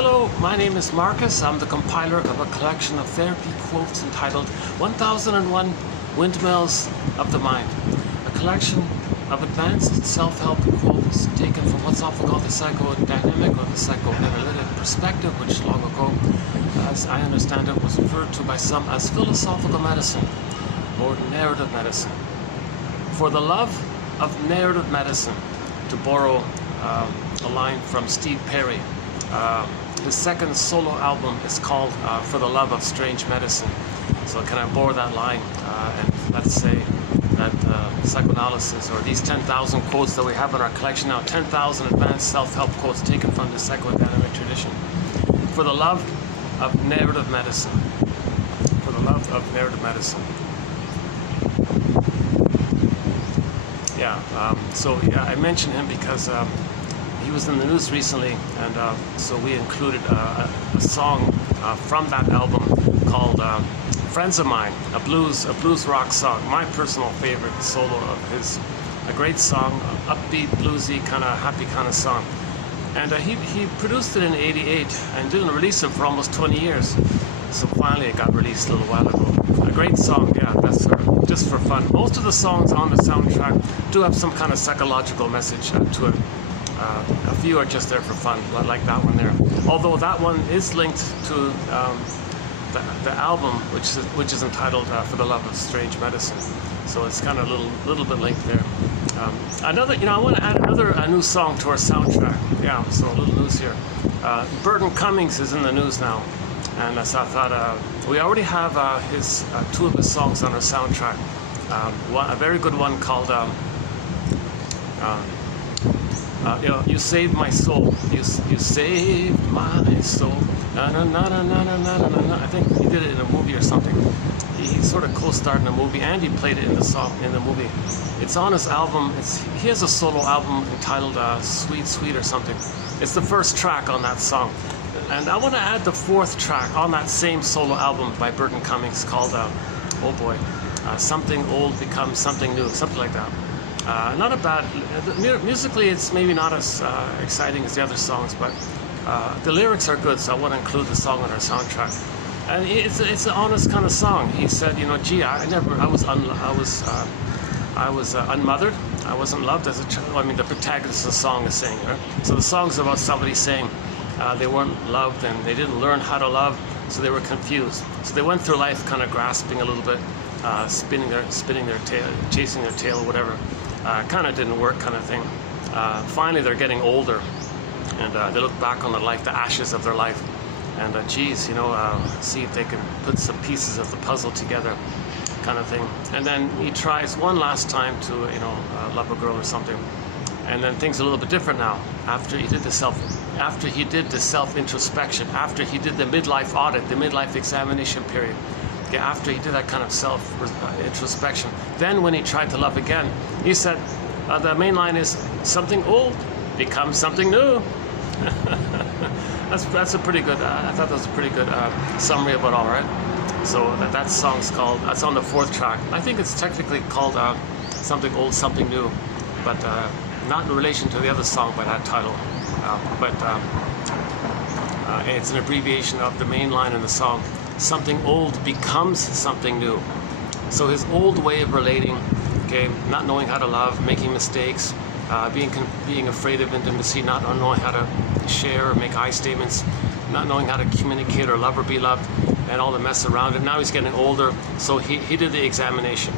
Hello, my name is Marcus. I'm the compiler of a collection of therapy quotes entitled 1001 Windmills of the Mind, a collection of advanced self-help quotes taken from what's often called the psychodynamic or the psychoanalytic perspective, which long ago, as I understand it, was referred to by some as philosophical medicine or narrative medicine. For the love of narrative medicine, to borrow a line from Steve Perry, his second solo album is called For the Love of Strange Medicine. So can I borrow that line and let's say that psychoanalysis, or these 10,000 quotes that we have in our collection now, 10,000 advanced self-help quotes taken from the psychodynamic tradition. For the love of narrative medicine. For the love of narrative medicine. I mentioned him because he was in the news recently, and so we included a song from that album called Friends of Mine, a blues rock song, my personal favorite solo of his. A great song, upbeat, bluesy, kind of happy kind of song. And he produced it in '88 and didn't release it for almost 20 years. So finally it got released a little while ago. A great song, yeah, that's just for fun. Most of the songs on the soundtrack do have some kind of psychological message to it. A few are just there for fun, like that one there. Although that one is linked to the album, which is entitled For the Love of Strange Medicine. So it's kind of a little bit linked there. I want to add a new song to our soundtrack. Yeah, so a little news here. Burton Cummings is in the news now. And so I thought, we already have two of his songs on our soundtrack. A very good one called You Saved My Soul. You saved my soul. Na, na, na, na, na, na, na, na. I think he did it in a movie or something. He sort of co-starred in a movie, and he played it in the movie. It's on his album. He has a solo album entitled Sweet Sweet or something. It's the first track on that song. And I want to add the fourth track on that same solo album by Burton Cummings called, Something Old Becomes Something New, something like that. Not a bad, musically it's maybe not as exciting as the other songs, but the lyrics are good, so I want to include the song on our soundtrack. And it's an honest kind of song. He said, gee, I was unmothered. I wasn't loved as a child. I mean, the protagonist of the song is saying, right? So the song's about somebody saying they weren't loved and they didn't learn how to love, so they were confused. So they went through life kind of grasping a little bit, spinning their tail, chasing their tail, or whatever. Kind of didn't work, kind of thing. Finally, they're getting older, and they look back on their life, the ashes of their life, and see if they can put some pieces of the puzzle together, kind of thing. And then he tries one last time to, love a girl or something, and then things are a little bit different now. After he did the self-introspection, after he did the midlife audit, the midlife examination period. Yeah, after he did that kind of self-introspection. Then when he tried to love again, he said, the main line is, something old becomes something new. That's a pretty good, I thought that was a pretty good summary of it all, right? So that song's called, that's on the fourth track. I think it's technically called Something Old, Something New, but not in relation to the other song by that title. It's an abbreviation of the main line in the song. Something old becomes something new. So his old way of relating, okay, not knowing how to love, making mistakes, being afraid of intimacy, not knowing how to share or make I statements, not knowing how to communicate or love or be loved, and all the mess around it. Now he's getting older, so he did the examination.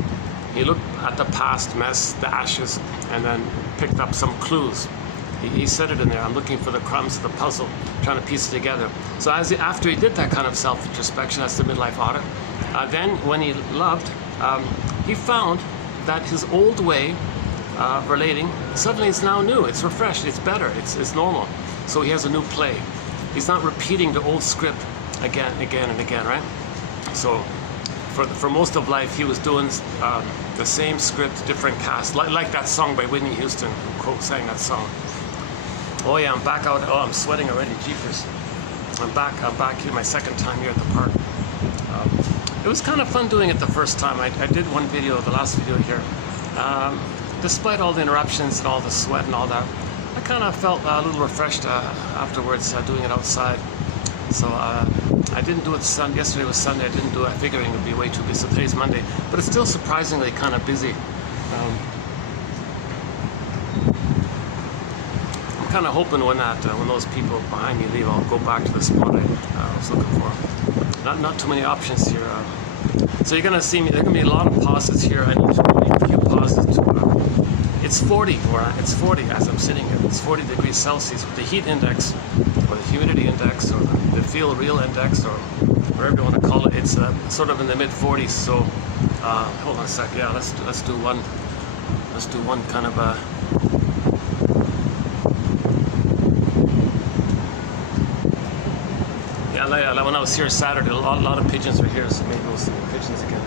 He looked at the past mess, the ashes, and then picked up some clues. He said it in there, I'm looking for the crumbs of the puzzle, trying to piece it together. So after he did that kind of self-introspection, that's the midlife audit, then when he loved, he found that his old way of relating, suddenly it's now new, it's refreshed, it's better, it's normal. So he has a new play. He's not repeating the old script again and again, right? So for most of life, he was doing the same script, different cast, like that song by Whitney Houston, who sang that song. Oh yeah, I'm back out. Oh, I'm sweating already, jeepers. I'm back here, my second time here at the park. It was kind of fun doing it the first time. I did one video, the last video here. Despite all the interruptions and all the sweat and all that, I kind of felt a little refreshed afterwards doing it outside. So I didn't do it Sunday. Yesterday was Sunday. I didn't do it figuring it would be way too busy. So today's Monday, but it's still surprisingly kind of busy. I'm kind of hoping when those people behind me leave, I'll go back to the spot I was looking for. Not too many options here. So you're gonna see me. There's gonna be a lot of pauses here. I need to make a few pauses to. It's 40, or it's 40 as I'm sitting here. It's 40 degrees Celsius with the heat index, or the humidity index, or the feel real index, or whatever you want to call it. It's sort of in the mid 40s. So hold on a sec. Yeah, let's do one. Let's do one kind of a. Yeah, when I was here Saturday, a lot of pigeons were here, so maybe we'll see the pigeons again.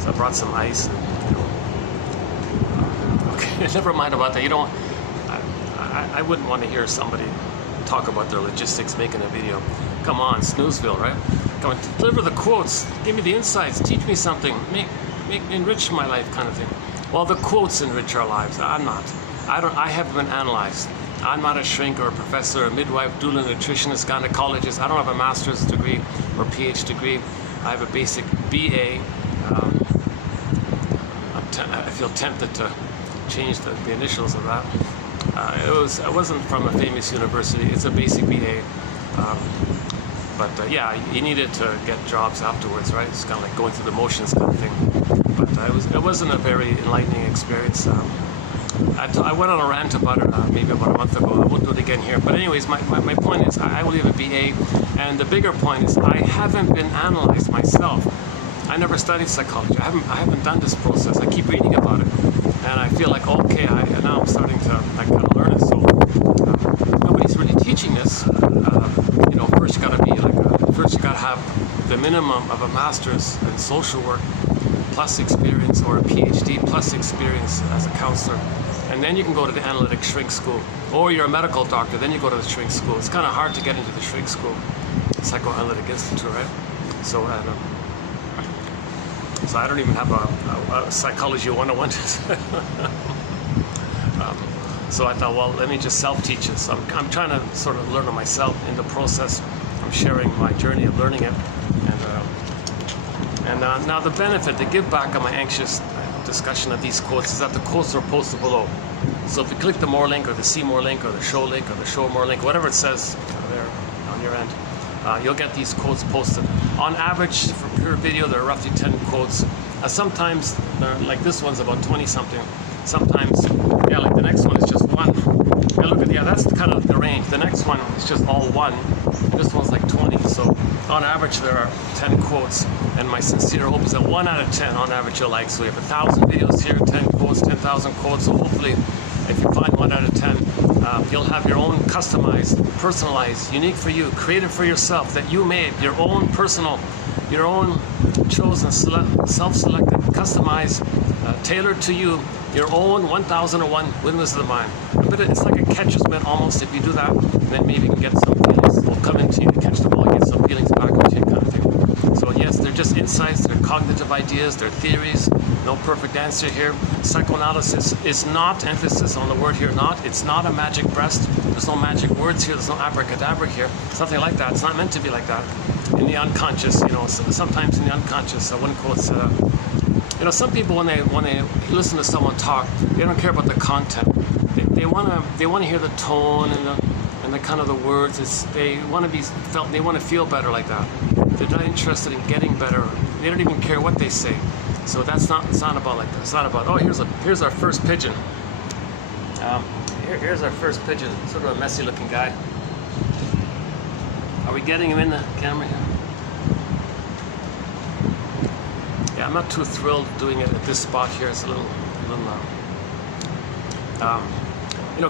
So I brought some ice. And, okay, never mind about that. You don't. I wouldn't want to hear somebody talk about their logistics making a video. Come on, Snoozeville, right? Come on, deliver the quotes. Give me the insights. Teach me something. Enrich my life, kind of thing. Well, the quotes enrich our lives. I'm not. I haven't been analyzed. I'm not a shrink or a professor, a midwife, doula, nutritionist, gynecologist. I don't have a master's degree or PhD degree. I have a basic BA. I feel tempted to change the initials of that. It wasn't from a famous university. It's a basic BA. But yeah, you needed to get jobs afterwards, right? It's kind of like going through the motions kind of thing. But it wasn't a very enlightening experience. I went on a rant about it maybe about a month ago. I won't do it again here. But anyways, my point is I only have a BA, and the bigger point is I haven't been analyzed myself. I never studied psychology. I haven't done this process. I keep reading about it, and I feel like okay, now I'm starting to kind of learn it. So nobody's really teaching this. First you got to have the minimum of a master's in social work plus experience, or a PhD plus experience as a counselor. And then you can go to the analytic shrink school. Or you're a medical doctor, then you go to the shrink school. It's kind of hard to get into the shrink school, Psychoanalytic Institute, right? So I don't even have a psychology 101. So I thought, well, let me just self-teach it. So I'm trying to sort of learn it myself in the process. I'm sharing my journey of learning it. And now the benefit, the give back of my anxious discussion of these quotes is that the quotes are posted below. So if you click the more link, or the see more link, or the show link, or the show more link, whatever it says there on your end, you'll get these quotes posted. On average, for pure video, there are roughly 10 quotes. Sometimes, like this one's about 20 something. Sometimes, yeah, like the next one is just one. Yeah, that's kind of the range. The next one is just all one. This one's like 20. So on average, there are 10 quotes. And my sincere hope is that 1 out of 10 on average you'll like. So we have 1,000 videos here, 10 quotes, 10,000 quotes. So hopefully, if you find 1 out of 10, you'll have your own customized, personalized, unique for you, created for yourself, that you made, your own personal, your own chosen, self-selected, customized, tailored to you, your own 1001 Windmills of the mind. But it's like a catcher's mitt almost. If you do that, then maybe you can get some feelings will come into you, catch the ball, get some feelings back into you, kind of thing. So yes, they're just insights, they're cognitive ideas, they're theories. No perfect answer here. Psychoanalysis is not, emphasis on the word here, not. It's not a magic breast. There's no magic words here. There's no abracadabra here. It's nothing like that. It's not meant to be like that. In the unconscious, sometimes in the unconscious, one quote said, some people when they listen to someone talk, they don't care about the content. They want to hear the tone and the kind of the words. They want to be felt. They want to feel better like that. They're not interested in getting better. They don't even care what they say. So it's not about like that. It's not about, here's our first pigeon. Here's our first pigeon. Sort of a messy looking guy. Are we getting him in the camera here? Yeah, I'm not too thrilled doing it at this spot here. It's a little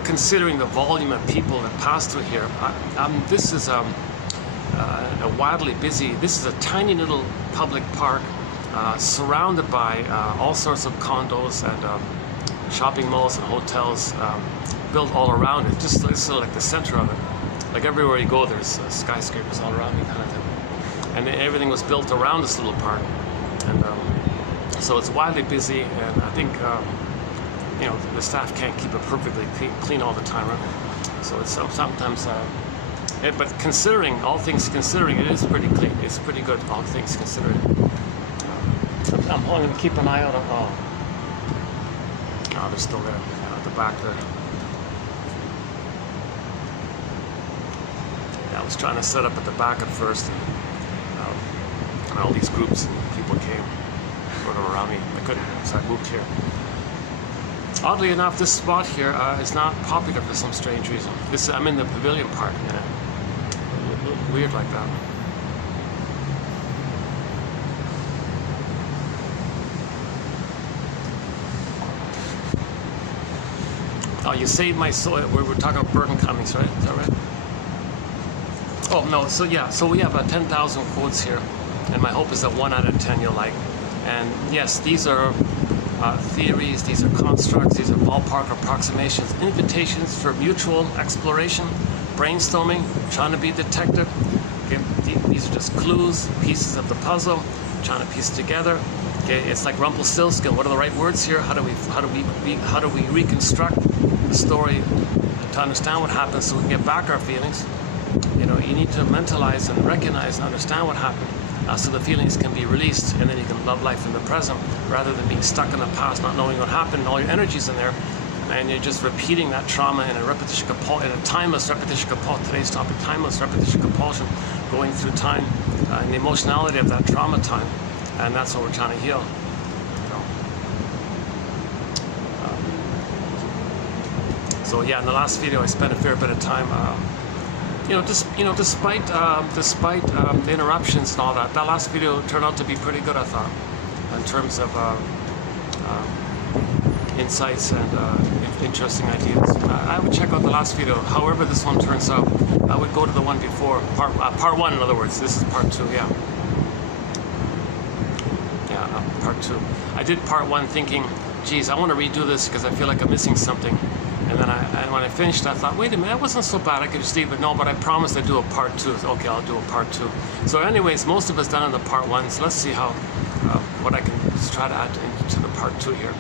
considering the volume of people that pass through here. This is a wildly busy. This is a tiny little public park. Surrounded by all sorts of condos and shopping malls and hotels built all around it. It's sort of like the center of it. Like everywhere you go, there's skyscrapers all around you, kind of thing. And everything was built around this little park. And so it's wildly busy. And I think the staff can't keep it perfectly clean all the time, right? So it's sometimes, but considering, all things considering, it is pretty clean. It's pretty good, all things considered. I'm going to keep an eye out on, no, they're still there, at the back there. Yeah, I was trying to set up at the back at first, and all these groups and people came sort of around me. I couldn't, so I moved here. Oddly enough, this spot here is not popular for some strange reason. I'm in the pavilion part, and a little weird like that. Oh, you saved my soul. We're talking about Burton Cummings, right? Is that right? Oh, no. So, yeah. So we have 10,000 quotes here. And my hope is that 1 out of 10 you'll like. And yes, these are theories, these are constructs, these are ballpark approximations, invitations for mutual exploration, brainstorming, trying to be detective. Okay? These are just clues, pieces of the puzzle, trying to piece together. Okay? It's like Rumpelstiltskin. What are the right words here? How do we reconstruct the story to understand what happens so we can get back our feelings? You need to mentalize and recognize and understand what happened so the feelings can be released, and then you can love life in the present rather than being stuck in the past, not knowing what happened, and all your energy's in there, and you're just repeating that trauma in a timeless repetition compulsion. Today's topic, timeless repetition compulsion, going through time and the emotionality of that trauma time, and that's what we're trying to heal. So yeah, in the last video I spent a fair bit of time despite the interruptions and all that, that last video turned out to be pretty good, I thought, in terms of insights and interesting ideas. I would check out the last video. However this one turns out, I would go to the one before, part 1, in other words. This is part 2, yeah. Yeah, part 2. I did part 1 thinking, geez, I want to redo this because I feel like I'm missing something. And then when I finished, I thought, wait a minute, that wasn't so bad. I could just leave it. No, but I promised I'd do a part 2. Okay, I'll do a part 2. So anyways, most of it's done in the part 1. So let's see how what I can just try to add into the part 2 here.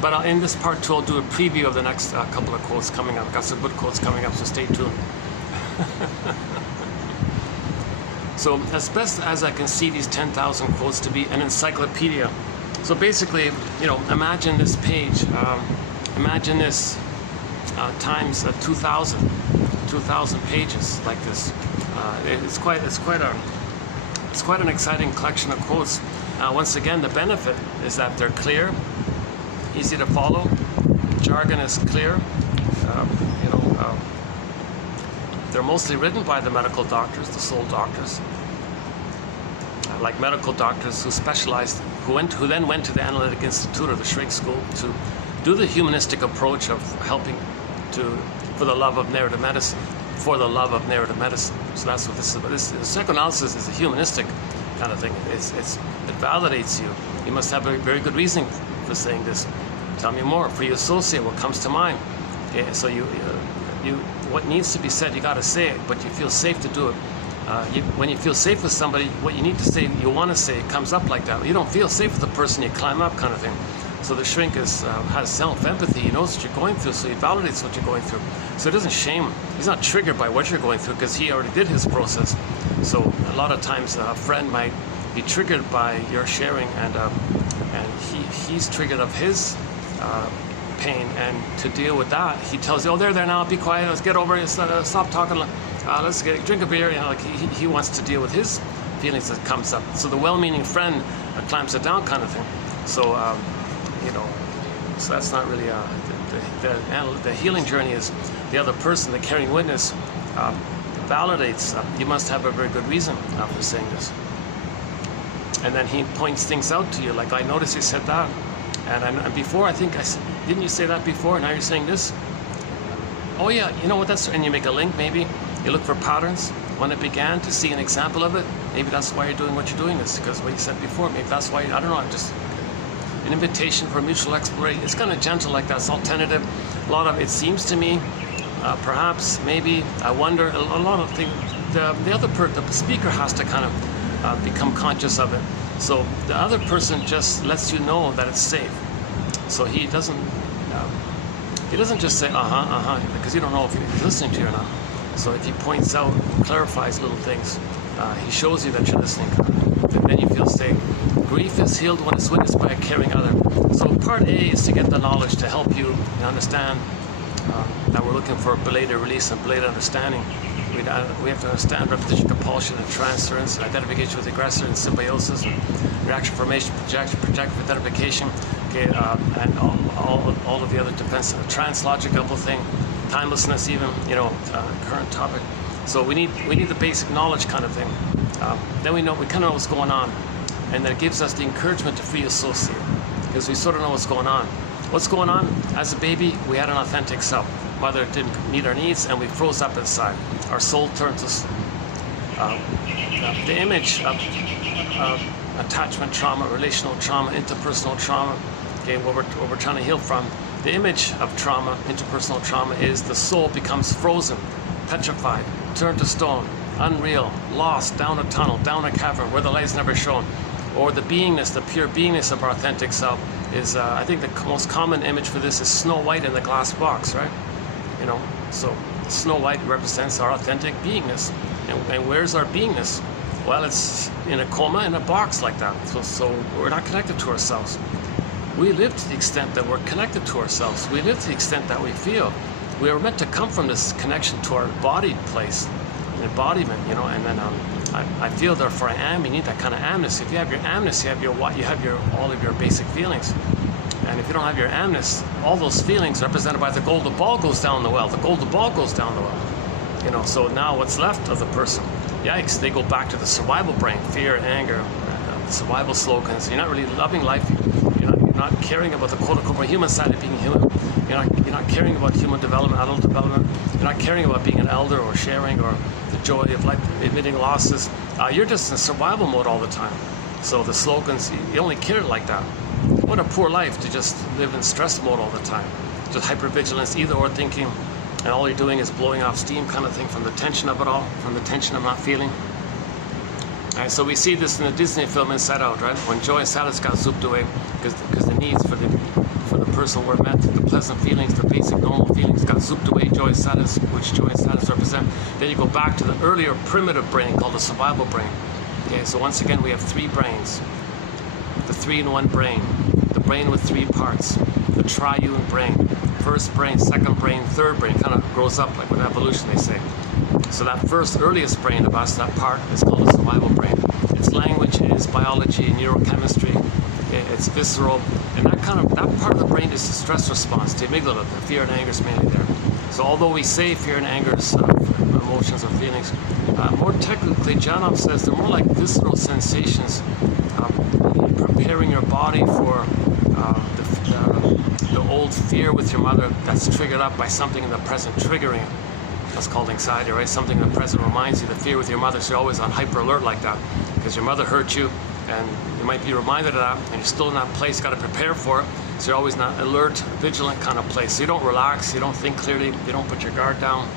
But in this part 2, I'll do a preview of the next couple of quotes coming up. I've got some good quotes coming up, so stay tuned. So as best as I can see these 10,000 quotes to be an encyclopedia. So basically, imagine this page. Imagine this times 2,000 pages like this. It's quite an exciting collection of quotes. Once again, the benefit is that they're clear, easy to follow. Jargon is clear. They're mostly written by the medical doctors, the soul doctors, like medical doctors who specialized, who then went to the Analytic Institute or the Shrink School to do the humanistic approach of helping for the love of narrative medicine, So that's what this is about. Psychoanalysis is a humanistic kind of thing. It validates you. You must have a very good reason for saying this. Tell me more. For you associate what comes to mind. Okay, so what needs to be said, you got to say it, but you feel safe to do it. When you feel safe with somebody, what you need to say, you want to say, it comes up like that. You don't feel safe with the person, you climb up, kind of thing. So the shrink has self-empathy. He knows what you're going through, so he validates what you're going through. So it doesn't shame. He's not triggered by what you're going through because he already did his process. So a lot of times a friend might be triggered by your sharing, and he's triggered of his pain. And to deal with that, he tells you, "Oh, there now. Be quiet. Let's get over it. Stop talking. Let's drink a beer." He wants to deal with his feelings that comes up. So the well-meaning friend clamps it down, kind of thing. So. So that's not really the healing journey. Is the other person, the caring witness, validates. You must have a very good reason for saying this, and then he points things out to you. Like, I noticed you said that, and before I think I said, didn't you say that before? Now you're saying this. Oh yeah, you know what? And you make a link. Maybe you look for patterns when it began to see an example of it. Maybe that's why you're doing what you're doing. This because what you said before. Maybe that's why. I don't know. I'm just. An invitation for mutual exploration. It's kind of gentle like that. It's all tentative. A lot of it seems to me, perhaps, maybe, I wonder. A lot of things. The speaker has to kind of become conscious of it. So the other person just lets you know that it's safe. So he doesn't He doesn't just say because you don't know if he's listening to you or not. So if he points out, clarifies little things, he shows you that you're listening, and then you feel safe. Grief is healed when it's witnessed by a caring other. So part A is to get the knowledge to help you understand that we're looking for belated release and belated understanding. We have to understand repetition, compulsion, and transference, and identification with the aggressor, and symbiosis, and reaction, formation, projective identification, okay, and all of the other defense, translogical thing, timelessness, even, current topic. So we need the basic knowledge kind of thing. Then we kind of know what's going on, and then it gives us the encouragement to free associate, because we sort of know what's going on. What's going on? As a baby, we had an authentic self. Mother didn't meet our needs, and we froze up inside. Our soul turned to the image of attachment trauma, relational trauma, interpersonal trauma. Okay, what we're trying to heal from. The image of trauma, interpersonal trauma, is the soul becomes frozen, petrified, turned to stone, unreal, lost, down a tunnel, down a cavern where the light is never shown. Or the beingness, the pure beingness of our authentic self is, I think the most common image for this is Snow White in the glass box, right? So Snow White represents our authentic beingness. And where's our beingness? Well, it's in a coma in a box like that. So we're not connected to ourselves. We live to the extent that we're connected to ourselves. We live to the extent that we feel. We are meant to come from this connection to our embodied place, embodiment, and then I feel, therefore I am. You need that kind of amness. If you have your amness, you have all of your basic feelings. And if you don't have your amness, all those feelings represented by the golden ball goes down the well. The golden ball goes down the well. So now what's left of the person? Yikes, they go back to the survival brain, fear, anger, survival slogans. You're not really loving life. You're not caring about the quote-unquote human side of being human. You're not caring about human development, adult development. You're not caring about being an elder or sharing or the joy of life, admitting losses. You're just in survival mode all the time. So the slogans, you only care like that. What a poor life to just live in stress mode all the time. Just hypervigilance, either or thinking, and all you're doing is blowing off steam kind of thing from the tension of it all, from the tension of not feeling. And so we see this in the Disney film Inside Out, right? When joy and sadness got zooped away because the needs for the person were met, the pleasant feelings, the basic normal feelings got zooped away, joy and sadness, which joy and sadness represent. Then you go back to the earlier primitive brain called the survival brain. Okay, so once again we have three brains. The 3-in-1 brain, the brain with three parts, the triune brain, first brain, second brain, third brain, kind of grows up like with evolution, they say. So that first earliest brain of us, that part, is called the survival brain. Its language is biology, neurochemistry, it's visceral, and that part of the brain is the stress response, the amygdala, the fear and anger is mainly there. So although we say fear and anger is emotions or feelings, more technically, Janov says they're more like visceral sensations, preparing your body for the old fear with your mother that's triggered up by something in the present triggering. That's called anxiety, right? Something in the present reminds you the fear with your mother, so you're always on hyper alert like that because your mother hurt you, and you might be reminded of that, and you're still in that place, got to prepare for it. So you're always in that alert, vigilant kind of place. So you don't relax, you don't think clearly, you don't put your guard down,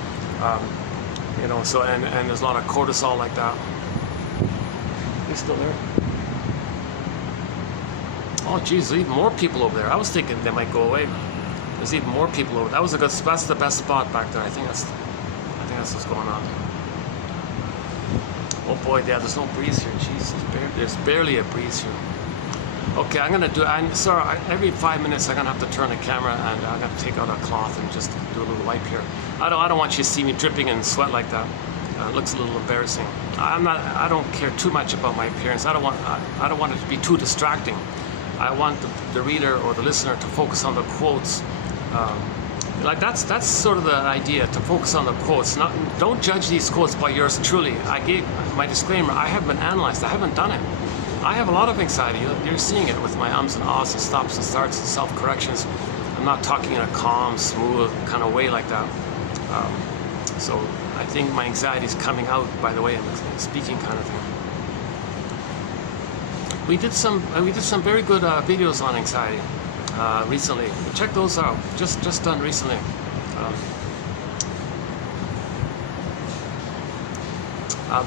So and there's a lot of cortisol like that. You still there? Oh, geez, there's even more people over there. I was thinking they might go away. There's even more people over there. That's the best spot back there. I think that's what's going on. Oh boy, yeah, there's no breeze here. Jesus, there's barely a breeze here. Okay, every 5 minutes I'm gonna have to turn the camera and I'm gonna take out a cloth and just do a little wipe here. I don't want you to see me dripping in sweat like that. It looks a little embarrassing. I don't care too much about my appearance. I don't want it to be too distracting. I want the reader or the listener to focus on the quotes. That's sort of the idea, to focus on the quotes. Don't judge these quotes by yours truly. I gave my disclaimer. I haven't been analyzed. I haven't done it. I have a lot of anxiety. You're seeing it with my ums and ahs and stops and starts and self-corrections. I'm not talking in a calm, smooth kind of way like that. So I think my anxiety is coming out by the way I'm speaking kind of thing. We did some very good videos on anxiety recently. Check those out. Just done recently.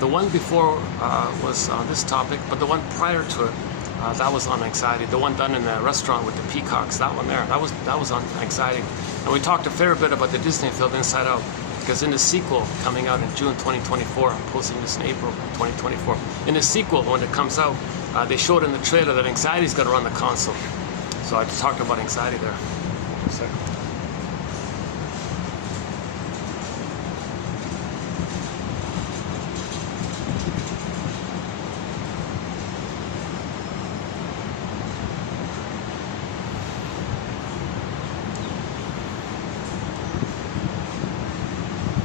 The one before was on this topic, but the one prior to it That was on anxiety. The one done in the restaurant with the peacocks, that one there, that was on anxiety. And we talked a fair bit about the Disney film Inside Out, because in the sequel coming out in June 2024, I'm posting this in April 2024. In the sequel, when it comes out, they showed in the trailer that anxiety's going to run the console. So I just talked about anxiety there. One second.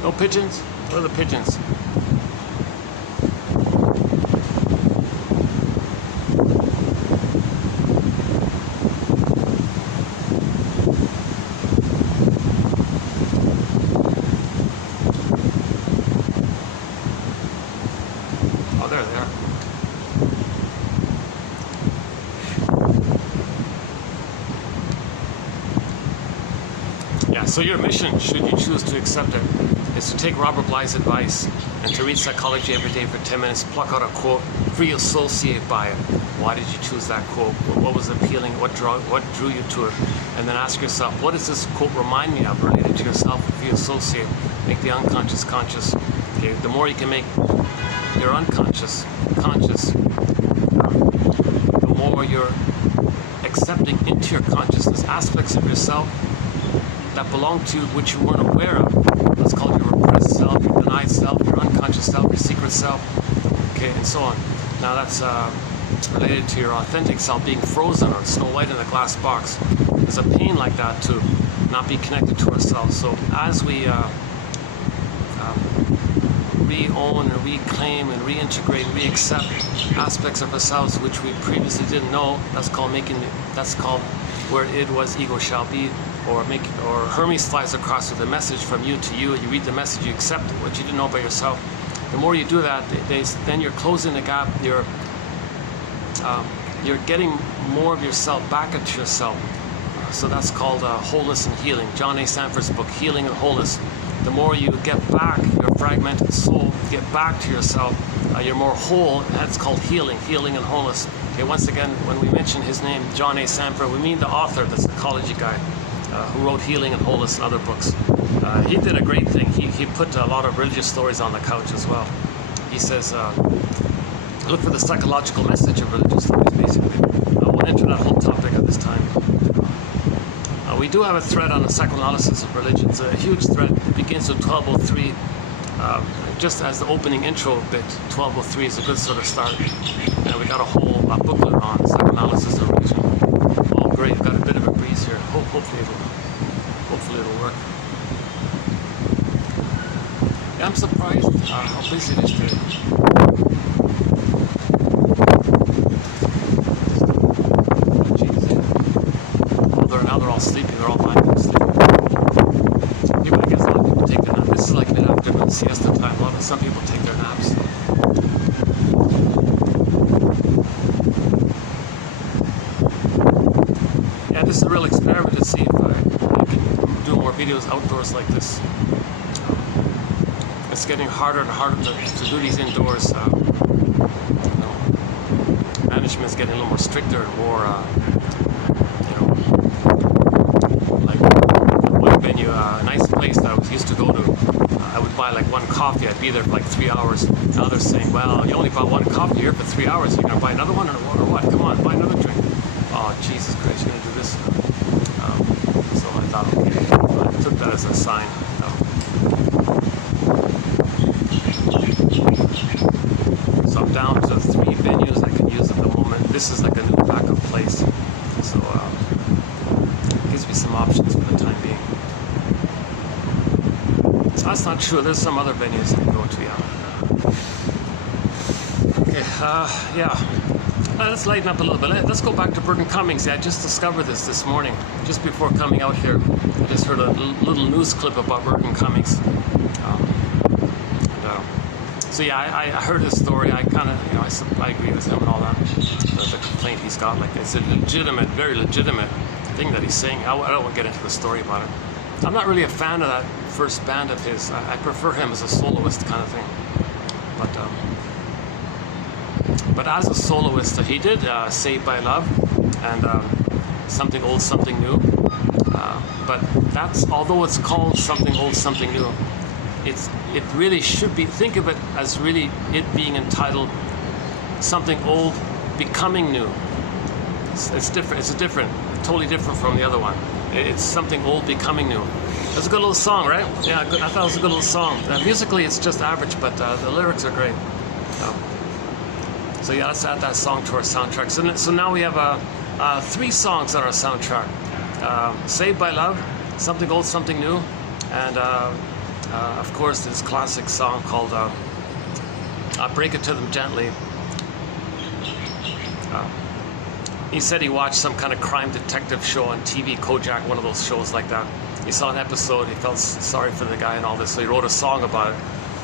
No pigeons? Where are the pigeons? Oh, they're there. Yeah, so your mission, should you choose to accept it, is to take Robert Bly's advice and to read Psychology every day for 10 minutes, pluck out a quote, free associate by it. Why did you choose that quote? What was appealing? What drew you to it? And then ask yourself, what does this quote remind me of related to yourself? Free associate. Make the unconscious conscious. Okay, the more you can make your unconscious conscious, the more you're accepting into your consciousness aspects of yourself that belong to you which you weren't aware of. That's called your repressed self, your denied self, your unconscious self, your secret self, okay, and so on. Now that's related to your authentic self being frozen or Snow White in a glass box. There's a pain like that to not be connected to ourselves. So as we re-own and reclaim and reintegrate and re-accept aspects of ourselves which we previously didn't know, that's called where it was ego shall be. Or Hermes flies across with a message from you to you, and you read the message, you accept what you didn't know about yourself. The more you do that, then you're closing the gap. You're getting more of yourself back into yourself. So that's called wholeness and healing. John A. Sanford's book, Healing and Wholeness. The more you get back your fragmented soul, get back to yourself, you're more whole. That's called healing and wholeness. Okay, once again, when we mention his name, John A. Sanford, we mean the author, the psychology guy. Who wrote Healing and Wholeness and other books. He did a great thing. He put a lot of religious stories on the couch as well. He says, look for the psychological message of religious stories, basically. I won't enter that whole topic at this time. We do have a thread on the psychoanalysis of religion. It's a huge thread. It begins with 1203. Just as the opening intro bit, 1203 is a good sort of start. And we got a whole booklet on psychoanalysis of religion. Oh, great, got a bit of a breeze here. Hopefully it'll work. Yeah, I'm surprised how busy it is today. Jeez. Now they're all sleeping. They're all lying asleep. I guess a lot of people take their naps. This is like mid-afternoon siesta time. Some people take their naps. This is a real experiment to see if I can do more videos outdoors like this. It's getting harder and harder to do these indoors. Management's getting a little more stricter and more, like one venue, a nice place that I was used to go to. I would buy like one coffee, I'd be there for like 3 hours. Now they're saying, well, you only bought one coffee here for 3 hours, you're going to buy another one or what? Come on, buy another drink. Oh, Jesus Christ, you're going to do this? So I thought, okay, I took that as a sign. So I'm down to 3 venues I can use at the moment. This is like a new backup place. So it gives me some options for the time being. That's not true. There's some other venues I can go to, yeah. Okay, yeah. Let's lighten up a little bit. Let's go back to Burton Cummings. Yeah, I just discovered this morning, just before coming out here. I just heard a little news clip about Burton Cummings. So yeah, I heard his story. I kind of, I agree with him and all that. The complaint he's got, like it's a legitimate, very legitimate thing that he's saying. I don't want to get into the story about it. I'm not really a fan of that first band of his. I prefer him as a soloist kind of thing. But But as a soloist, he did Saved by Love and Something Old, Something New. But that's, although it's called Something Old, Something New, it really should be, think of it as really it being entitled Something Old Becoming New. It's different. It's totally different from the other one. It's Something Old Becoming New. That's a good little song, right? Yeah, good. I thought it was a good little song. Musically, it's just average, but the lyrics are great. So yeah, let's add that song to our soundtrack. So now we have 3 songs on our soundtrack. Saved by Love, Something Old, Something New, and of course this classic song called Break It to Them Gently. He said he watched some kind of crime detective show on TV, Kojak, one of those shows like that. He saw an episode, he felt sorry for the guy and all this, so he wrote a song about it.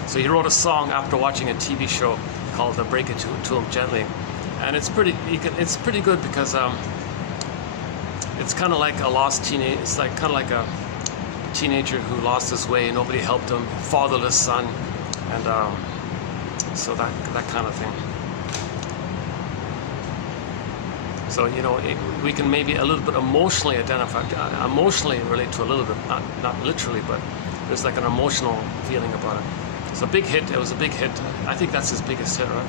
So he wrote a song after watching a TV show called Break It to Him Gently. And it's pretty good because it's kind of like a lost teenage, it's like kind of like a teenager who lost his way, nobody helped him, fatherless son, and so that kind of thing. So, you know, we can maybe a little bit emotionally emotionally relate to a little bit, not literally, but there's like an emotional feeling about it. It's a big hit. It was a big hit. I think that's his biggest hit, right?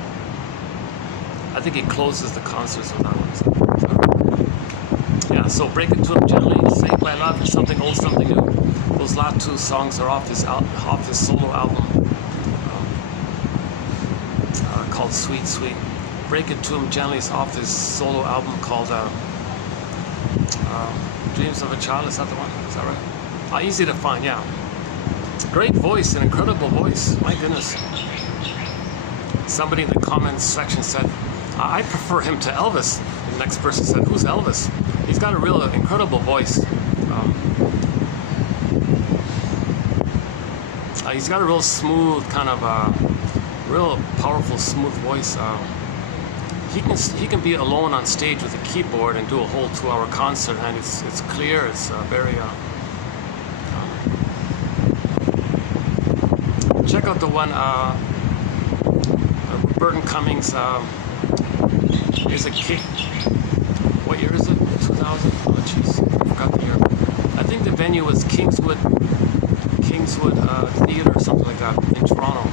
I think he closes the concerts with that one. So, yeah, so Break It to Him Gently, Saved by Love, Something Old, Something New. Those last 2 songs are off his solo album called Sweet Sweet. Break It to Him Gently is off his solo album called Dreams of a Child. Is that the one? Is that right? Easy to find, yeah. Great voice, an incredible voice. My goodness. Somebody in the comments section said, I prefer him to Elvis. The next person said, who's Elvis? He's got a real incredible voice. He's got a real smooth, kind of real powerful, smooth voice. He can be alone on stage with a keyboard and do a whole 2-hour concert, and it's clear. It's very. Check out the one. Burton Cummings. Is a kid. What year is it? 2000. Oh jeez, I forgot the year. I think the venue was Kingswood Theatre or something like that in Toronto.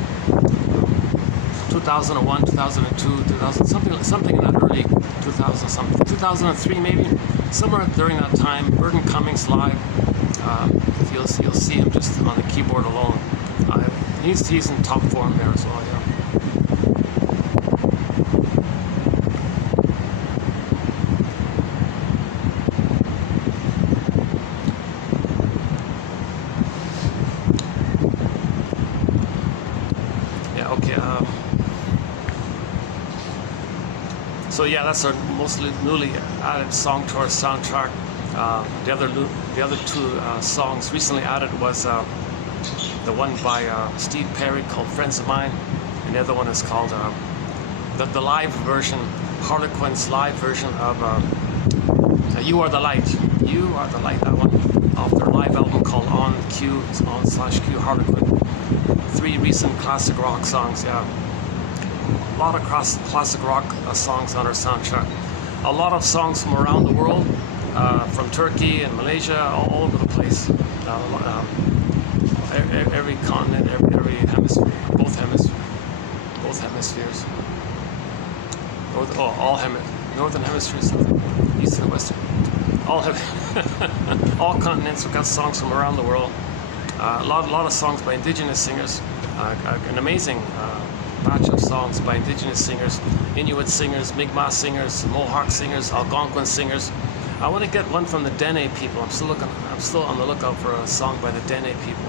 2001, 2002, 2000, something in that early 2000 something, 2003 maybe, somewhere during that time. Burton Cummings live. You'll see him just on the keyboard alone. He's in top form there as well. Yeah. So yeah, that's our most newly added song to our soundtrack. The other 2 songs recently added was the one by Steve Perry called Friends of Mine, and the other one is called the live version, Harlequin's live version of You Are the Light. You Are the Light, that one, off their live album called On/Q Harlequin. 3 recent classic rock songs, yeah. A lot of classic rock songs on our soundtrack. A lot of songs from around the world, from Turkey and Malaysia, all over the place. Every continent, every hemisphere, both hemispheres. Northern hemispheres, eastern and western. All continents. We've got songs from around the world. A lot of songs by indigenous singers. An amazing batch of songs by indigenous singers, Inuit singers, Mi'kmaq singers, Mohawk singers, Algonquin singers. I want to get one from the Dene people. I'm still on the lookout for a song by the Dene people.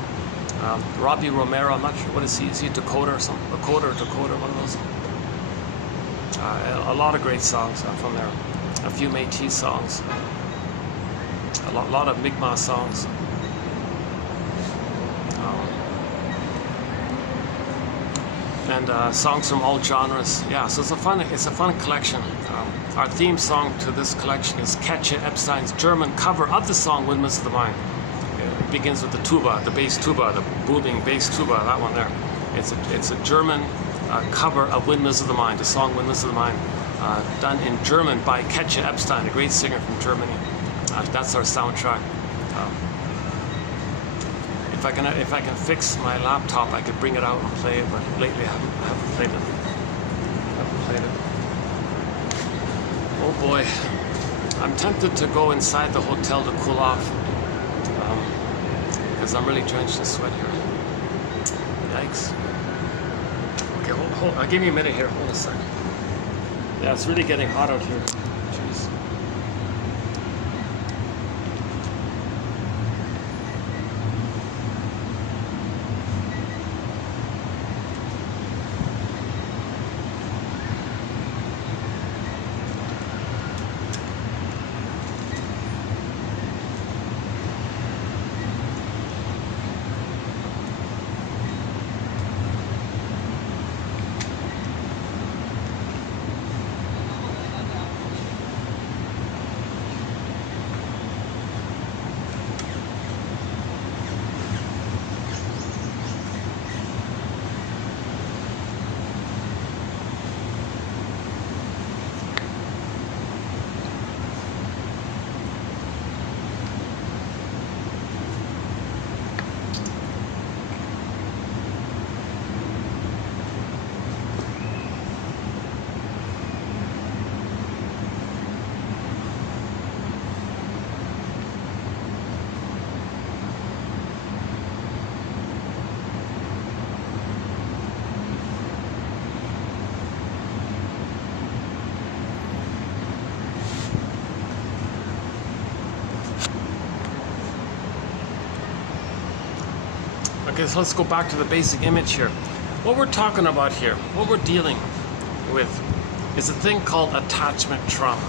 Robbie Romero, I'm not sure, what is he? Is he Dakota or something? Dakota, one of those. A lot of great songs from there. A few Métis songs. A lot of Mi'kmaq songs. And songs from all genres. Yeah, so it's a fun collection. Our theme song to this collection is Katja Epstein's German cover of the song Windmills of the Mind. It begins with the tuba, the bass tuba, the booming bass tuba, that one there. It's a German cover of Windmills of the Mind, the song Windmills of the Mind, done in German by Katja Epstein, a great singer from Germany. That's our soundtrack. If I can fix my laptop, I could bring it out and play it, but lately I haven't played it. Oh boy, I'm tempted to go inside the hotel to cool off, because I'm really drenched in sweat here. Yikes. Okay, hold, give me a minute here. Hold a second. Yeah, it's really getting hot out here. Jeez. Okay, so let's go back to the basic image here. What we're talking about here, what we're dealing with, is a thing called attachment trauma.